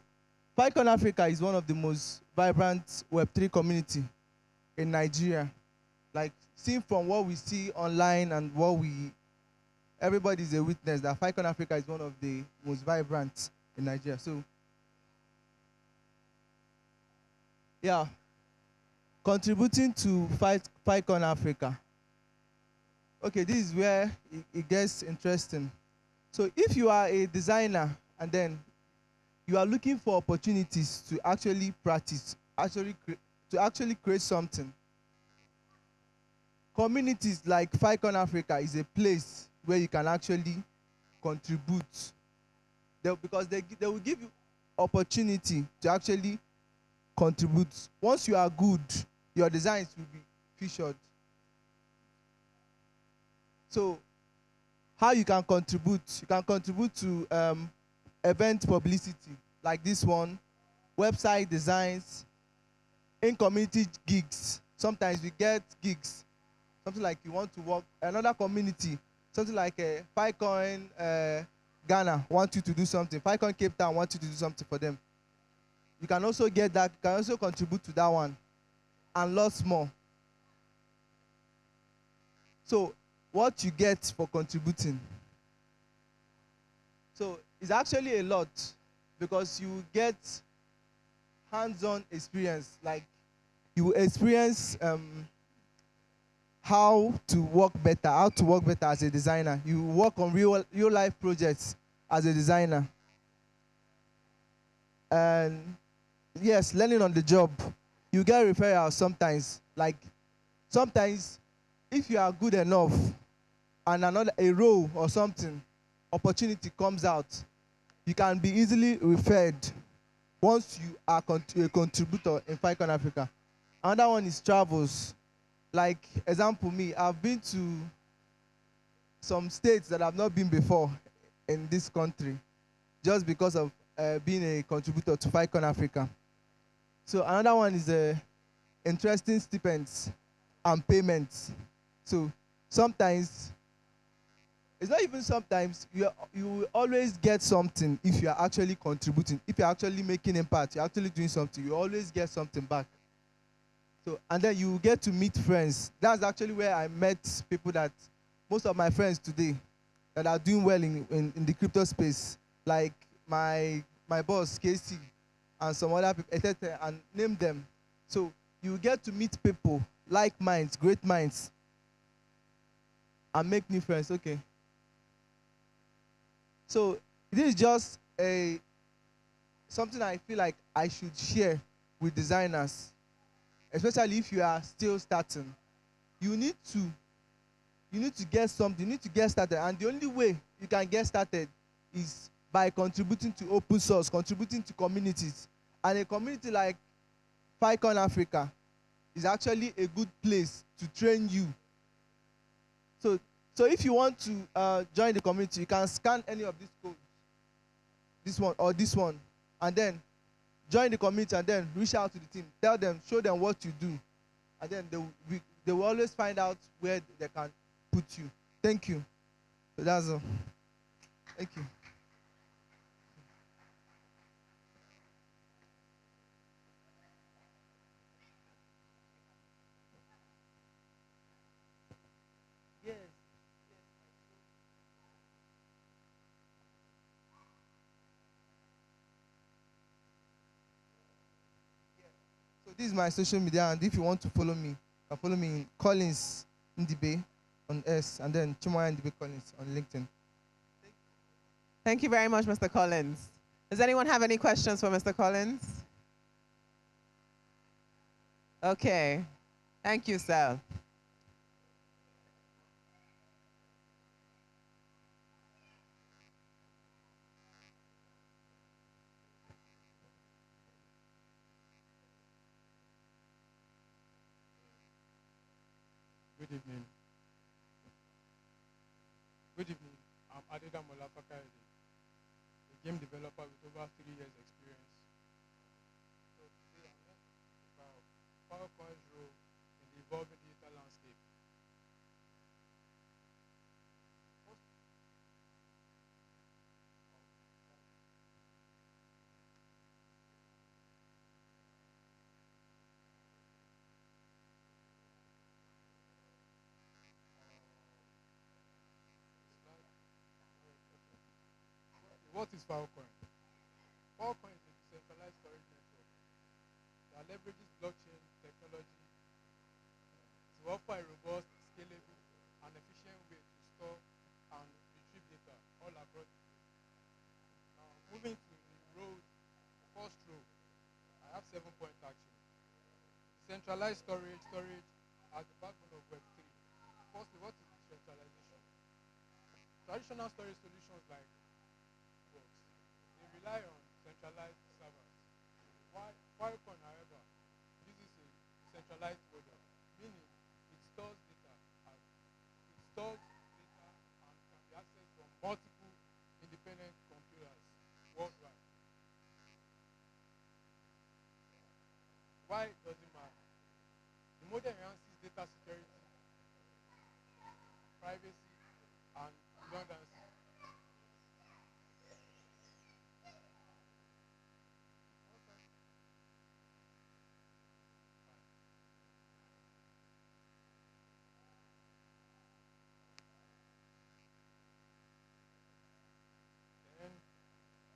FICON Africa is one of the most vibrant Web3 community in Nigeria. Like, seen from what we see online and what everybody is a witness that FICON Africa is one of the most vibrant in Nigeria. So, yeah, contributing to FICON Africa. Okay, this is where it gets interesting. So if you are a designer and then you are looking for opportunities to actually practice, to actually create something, communities like FICON Africa is a place where you can actually contribute. Because they will give you opportunity to actually contribute. Once you are good, your designs will be featured. So how you can contribute? You can contribute to event publicity, like this one, website designs, in-community gigs. Sometimes we get gigs, something like you want to work, another community, something like FICON Ghana want you to do something, FICON Cape Town want you to do something for them. You can also get that, you can also contribute to that one, and lots more. So what you get for contributing. So it's actually a lot, because you get hands-on experience, like you experience how to work better as a designer. You work on real life projects as a designer. And yes, learning on the job. You get referrals sometimes. Like sometimes if you are good enough and a role or something, opportunity comes out, you can be easily referred once you are a contributor in FICON Africa. Another one is travels. Like, example, me, I've been to some states that I've not been before in this country just because of being a contributor to FICON Africa. So another one is interesting stipends and payments. So sometimes, it's not even sometimes, you will always get something if you are actually contributing. If you're actually making impact, you're actually doing something, you always get something back. So, and then you get to meet friends. That's actually where I met people that, most of my friends today, that are doing well in the crypto space, like my boss, Casey, and some other people, etc., and name them. So you get to meet people, like minds, great minds, and make new friends. Okay. So this is just something I feel like I should share with designers, especially if you are still starting. You need to get something, you need to get started, and the only way you can get started is by contributing to open source, contributing to communities. And a community like FICON Africa is actually a good place to train you. So if you want to join the community, you can scan any of these codes, this one or this one, and then join the community and then reach out to the team. Tell them, show them what you do, and then they will always find out where they can put you. Thank you. So that's all. Thank you. This is my social media, and if you want to follow me, you can follow me in Collins Ndibe on S, and then Chimoya Ndibe Collins on LinkedIn. Thank you very much, Mr. Collins. Does anyone have any questions for Mr. Collins? Okay. Thank you, sir. Good evening. Good evening. I'm Adeda Molapaka, a game developer with over 3 years experience. So today I'm going to talk about PowerPoint's role in the evolving digital landscape. what is Filecoin? Filecoin is a decentralized storage network that leverages blockchain technology to offer a robust, scalable, and efficient way to store and retrieve data all across the globe. Now, moving to the first row, I have 7 points actually. Decentralized storage as the backbone of Web3. Firstly, what is decentralization? Traditional storage solutions like blocks, they rely on centralized servers. Filecoin, however, uses a decentralized model, meaning it stores data and can be accessed from multiple independent computers worldwide. Why does it matter? The model enhances data security, privacy, and redundancy. Then,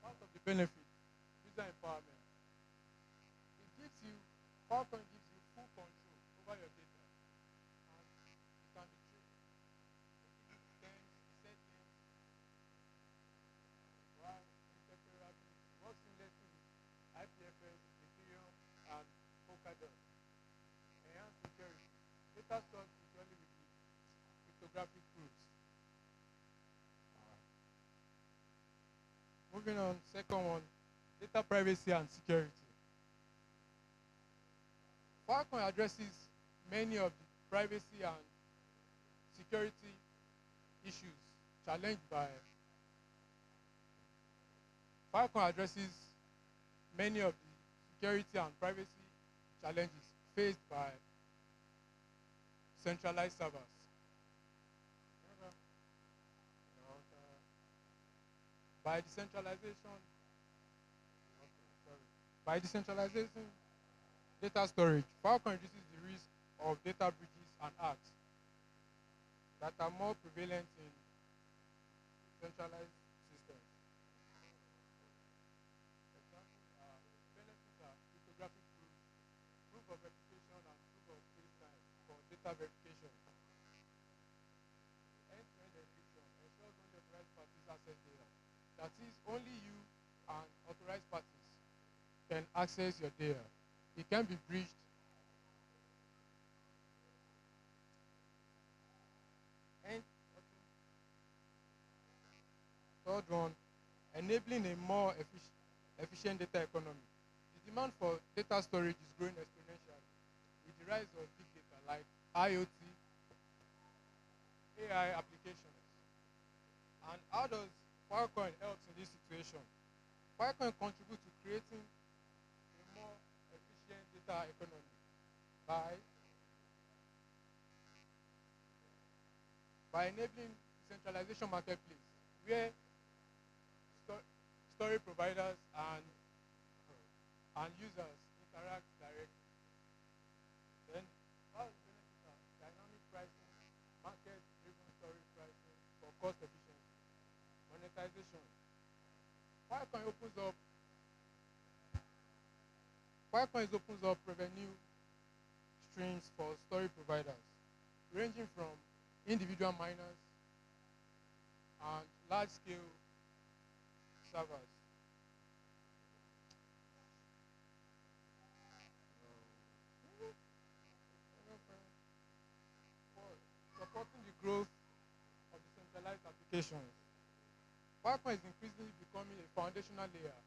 part of the benefit, user empowerment. Filecoin gives you full control over your data, and it can be traded. It gives you terms, settings, while interoperability works seamlessly with IPFS, Ethereum, and Polkadot. Enhanced security. Data stored securely with the cryptographic proofs. Moving on, second one, data privacy and security. Filecoin addresses many of the privacy and security issues challenged by Filecoin addresses many of the security and privacy challenges faced by centralized servers. By decentralization, data storage, Filecoin reduces the risk of data breaches and hacks that are more prevalent in centralized systems. Examples are benefits are cryptographic proofs, proof of reputation, and proof of space time for data verification. End-to-end encryption ensures only authorized parties access data. That is, only you and authorized parties can access your data. It can be breached. And third one, enabling a more efficient data economy. The demand for data storage is growing exponentially with the rise of big data like IoT, AI applications. And how does Filecoin help in this situation? Filecoin contributes to creating a more efficient data economy by enabling decentralization marketplace where storage providers and users interact directly. Then how is benefit dynamic pricing, market-driven storage pricing for cost efficiency, monetization. Filecoin opens up revenue streams for storage providers, ranging from individual miners and large-scale servers. Supporting the growth of decentralized applications. Filecoin is increasingly becoming a foundational layer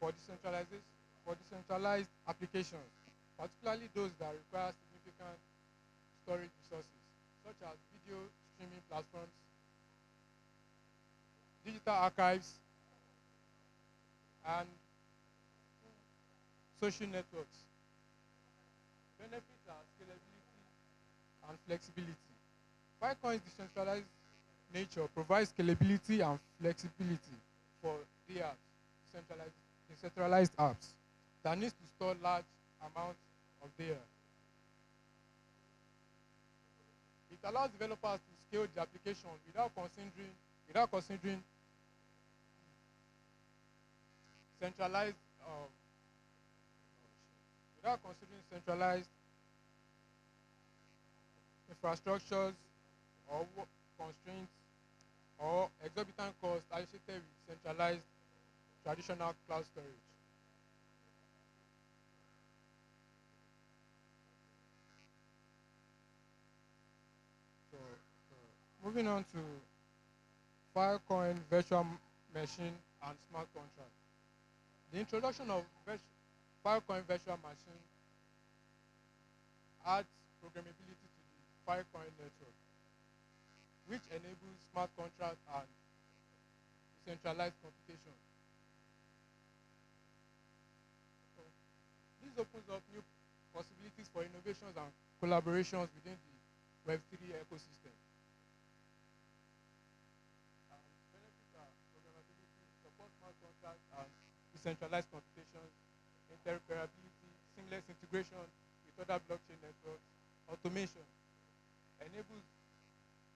for decentralized applications, particularly those that require significant storage resources, such as video streaming platforms, digital archives, and social networks. Benefits are scalability and flexibility. Filecoin's decentralized nature provides scalability and flexibility for DApps, decentralized apps, that needs to store large amounts of data. It allows developers to scale the application without considering centralized, without considering centralized infrastructures or constraints or exorbitant costs associated with centralized traditional cloud storage. So, moving on to Filecoin virtual machine and smart contract. The introduction of Filecoin virtual machine adds programmability to the Filecoin network, which enables smart contract and decentralized computation. So, this opens up new possibilities for innovations and collaborations within the Web3 ecosystem. Benefits are programmability, support smart contracts and decentralized computations, interoperability, seamless integration with other blockchain networks, automation, enables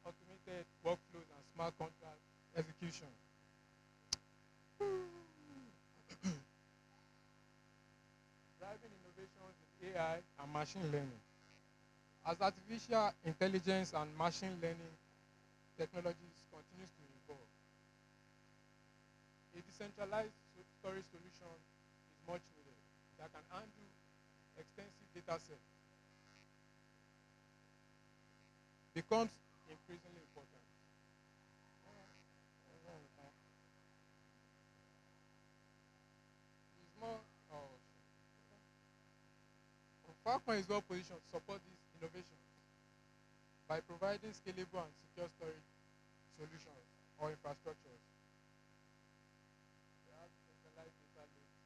automated workflows and smart contract execution. Driving innovations in AI and machine learning. As artificial intelligence and machine learning technologies continues to evolve, a decentralized storage solution is much needed that can handle extensive data sets. Becomes increasingly important. It's more, Filecoin is well positioned to support these innovations by providing scalable and secure storage solutions or infrastructures. They have centralized data lakes,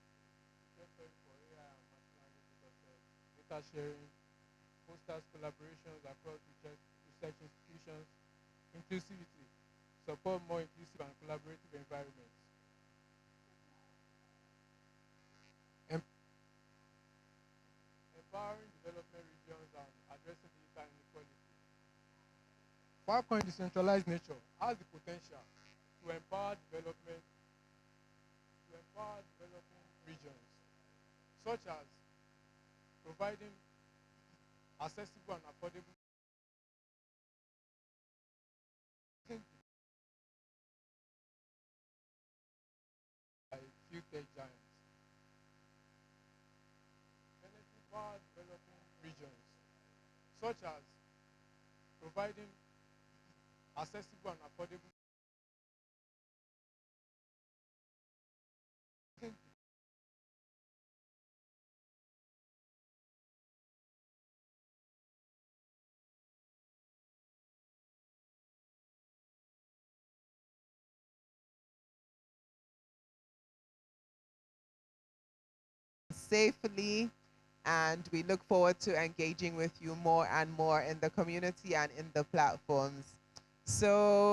secure storage for AI and machine learning data sets, data sharing, fosters collaborations across research institutions, inclusivity, support more inclusive and collaborative environments. Empowering development regions and addressing digital inequality. Filecoin decentralized nature has the potential to empower developing regions, such as providing accessible and affordable by few tech giants. Benefit power developing regions, such as providing accessible and affordable safely, and we look forward to engaging with you more and more in the community and in the platforms. So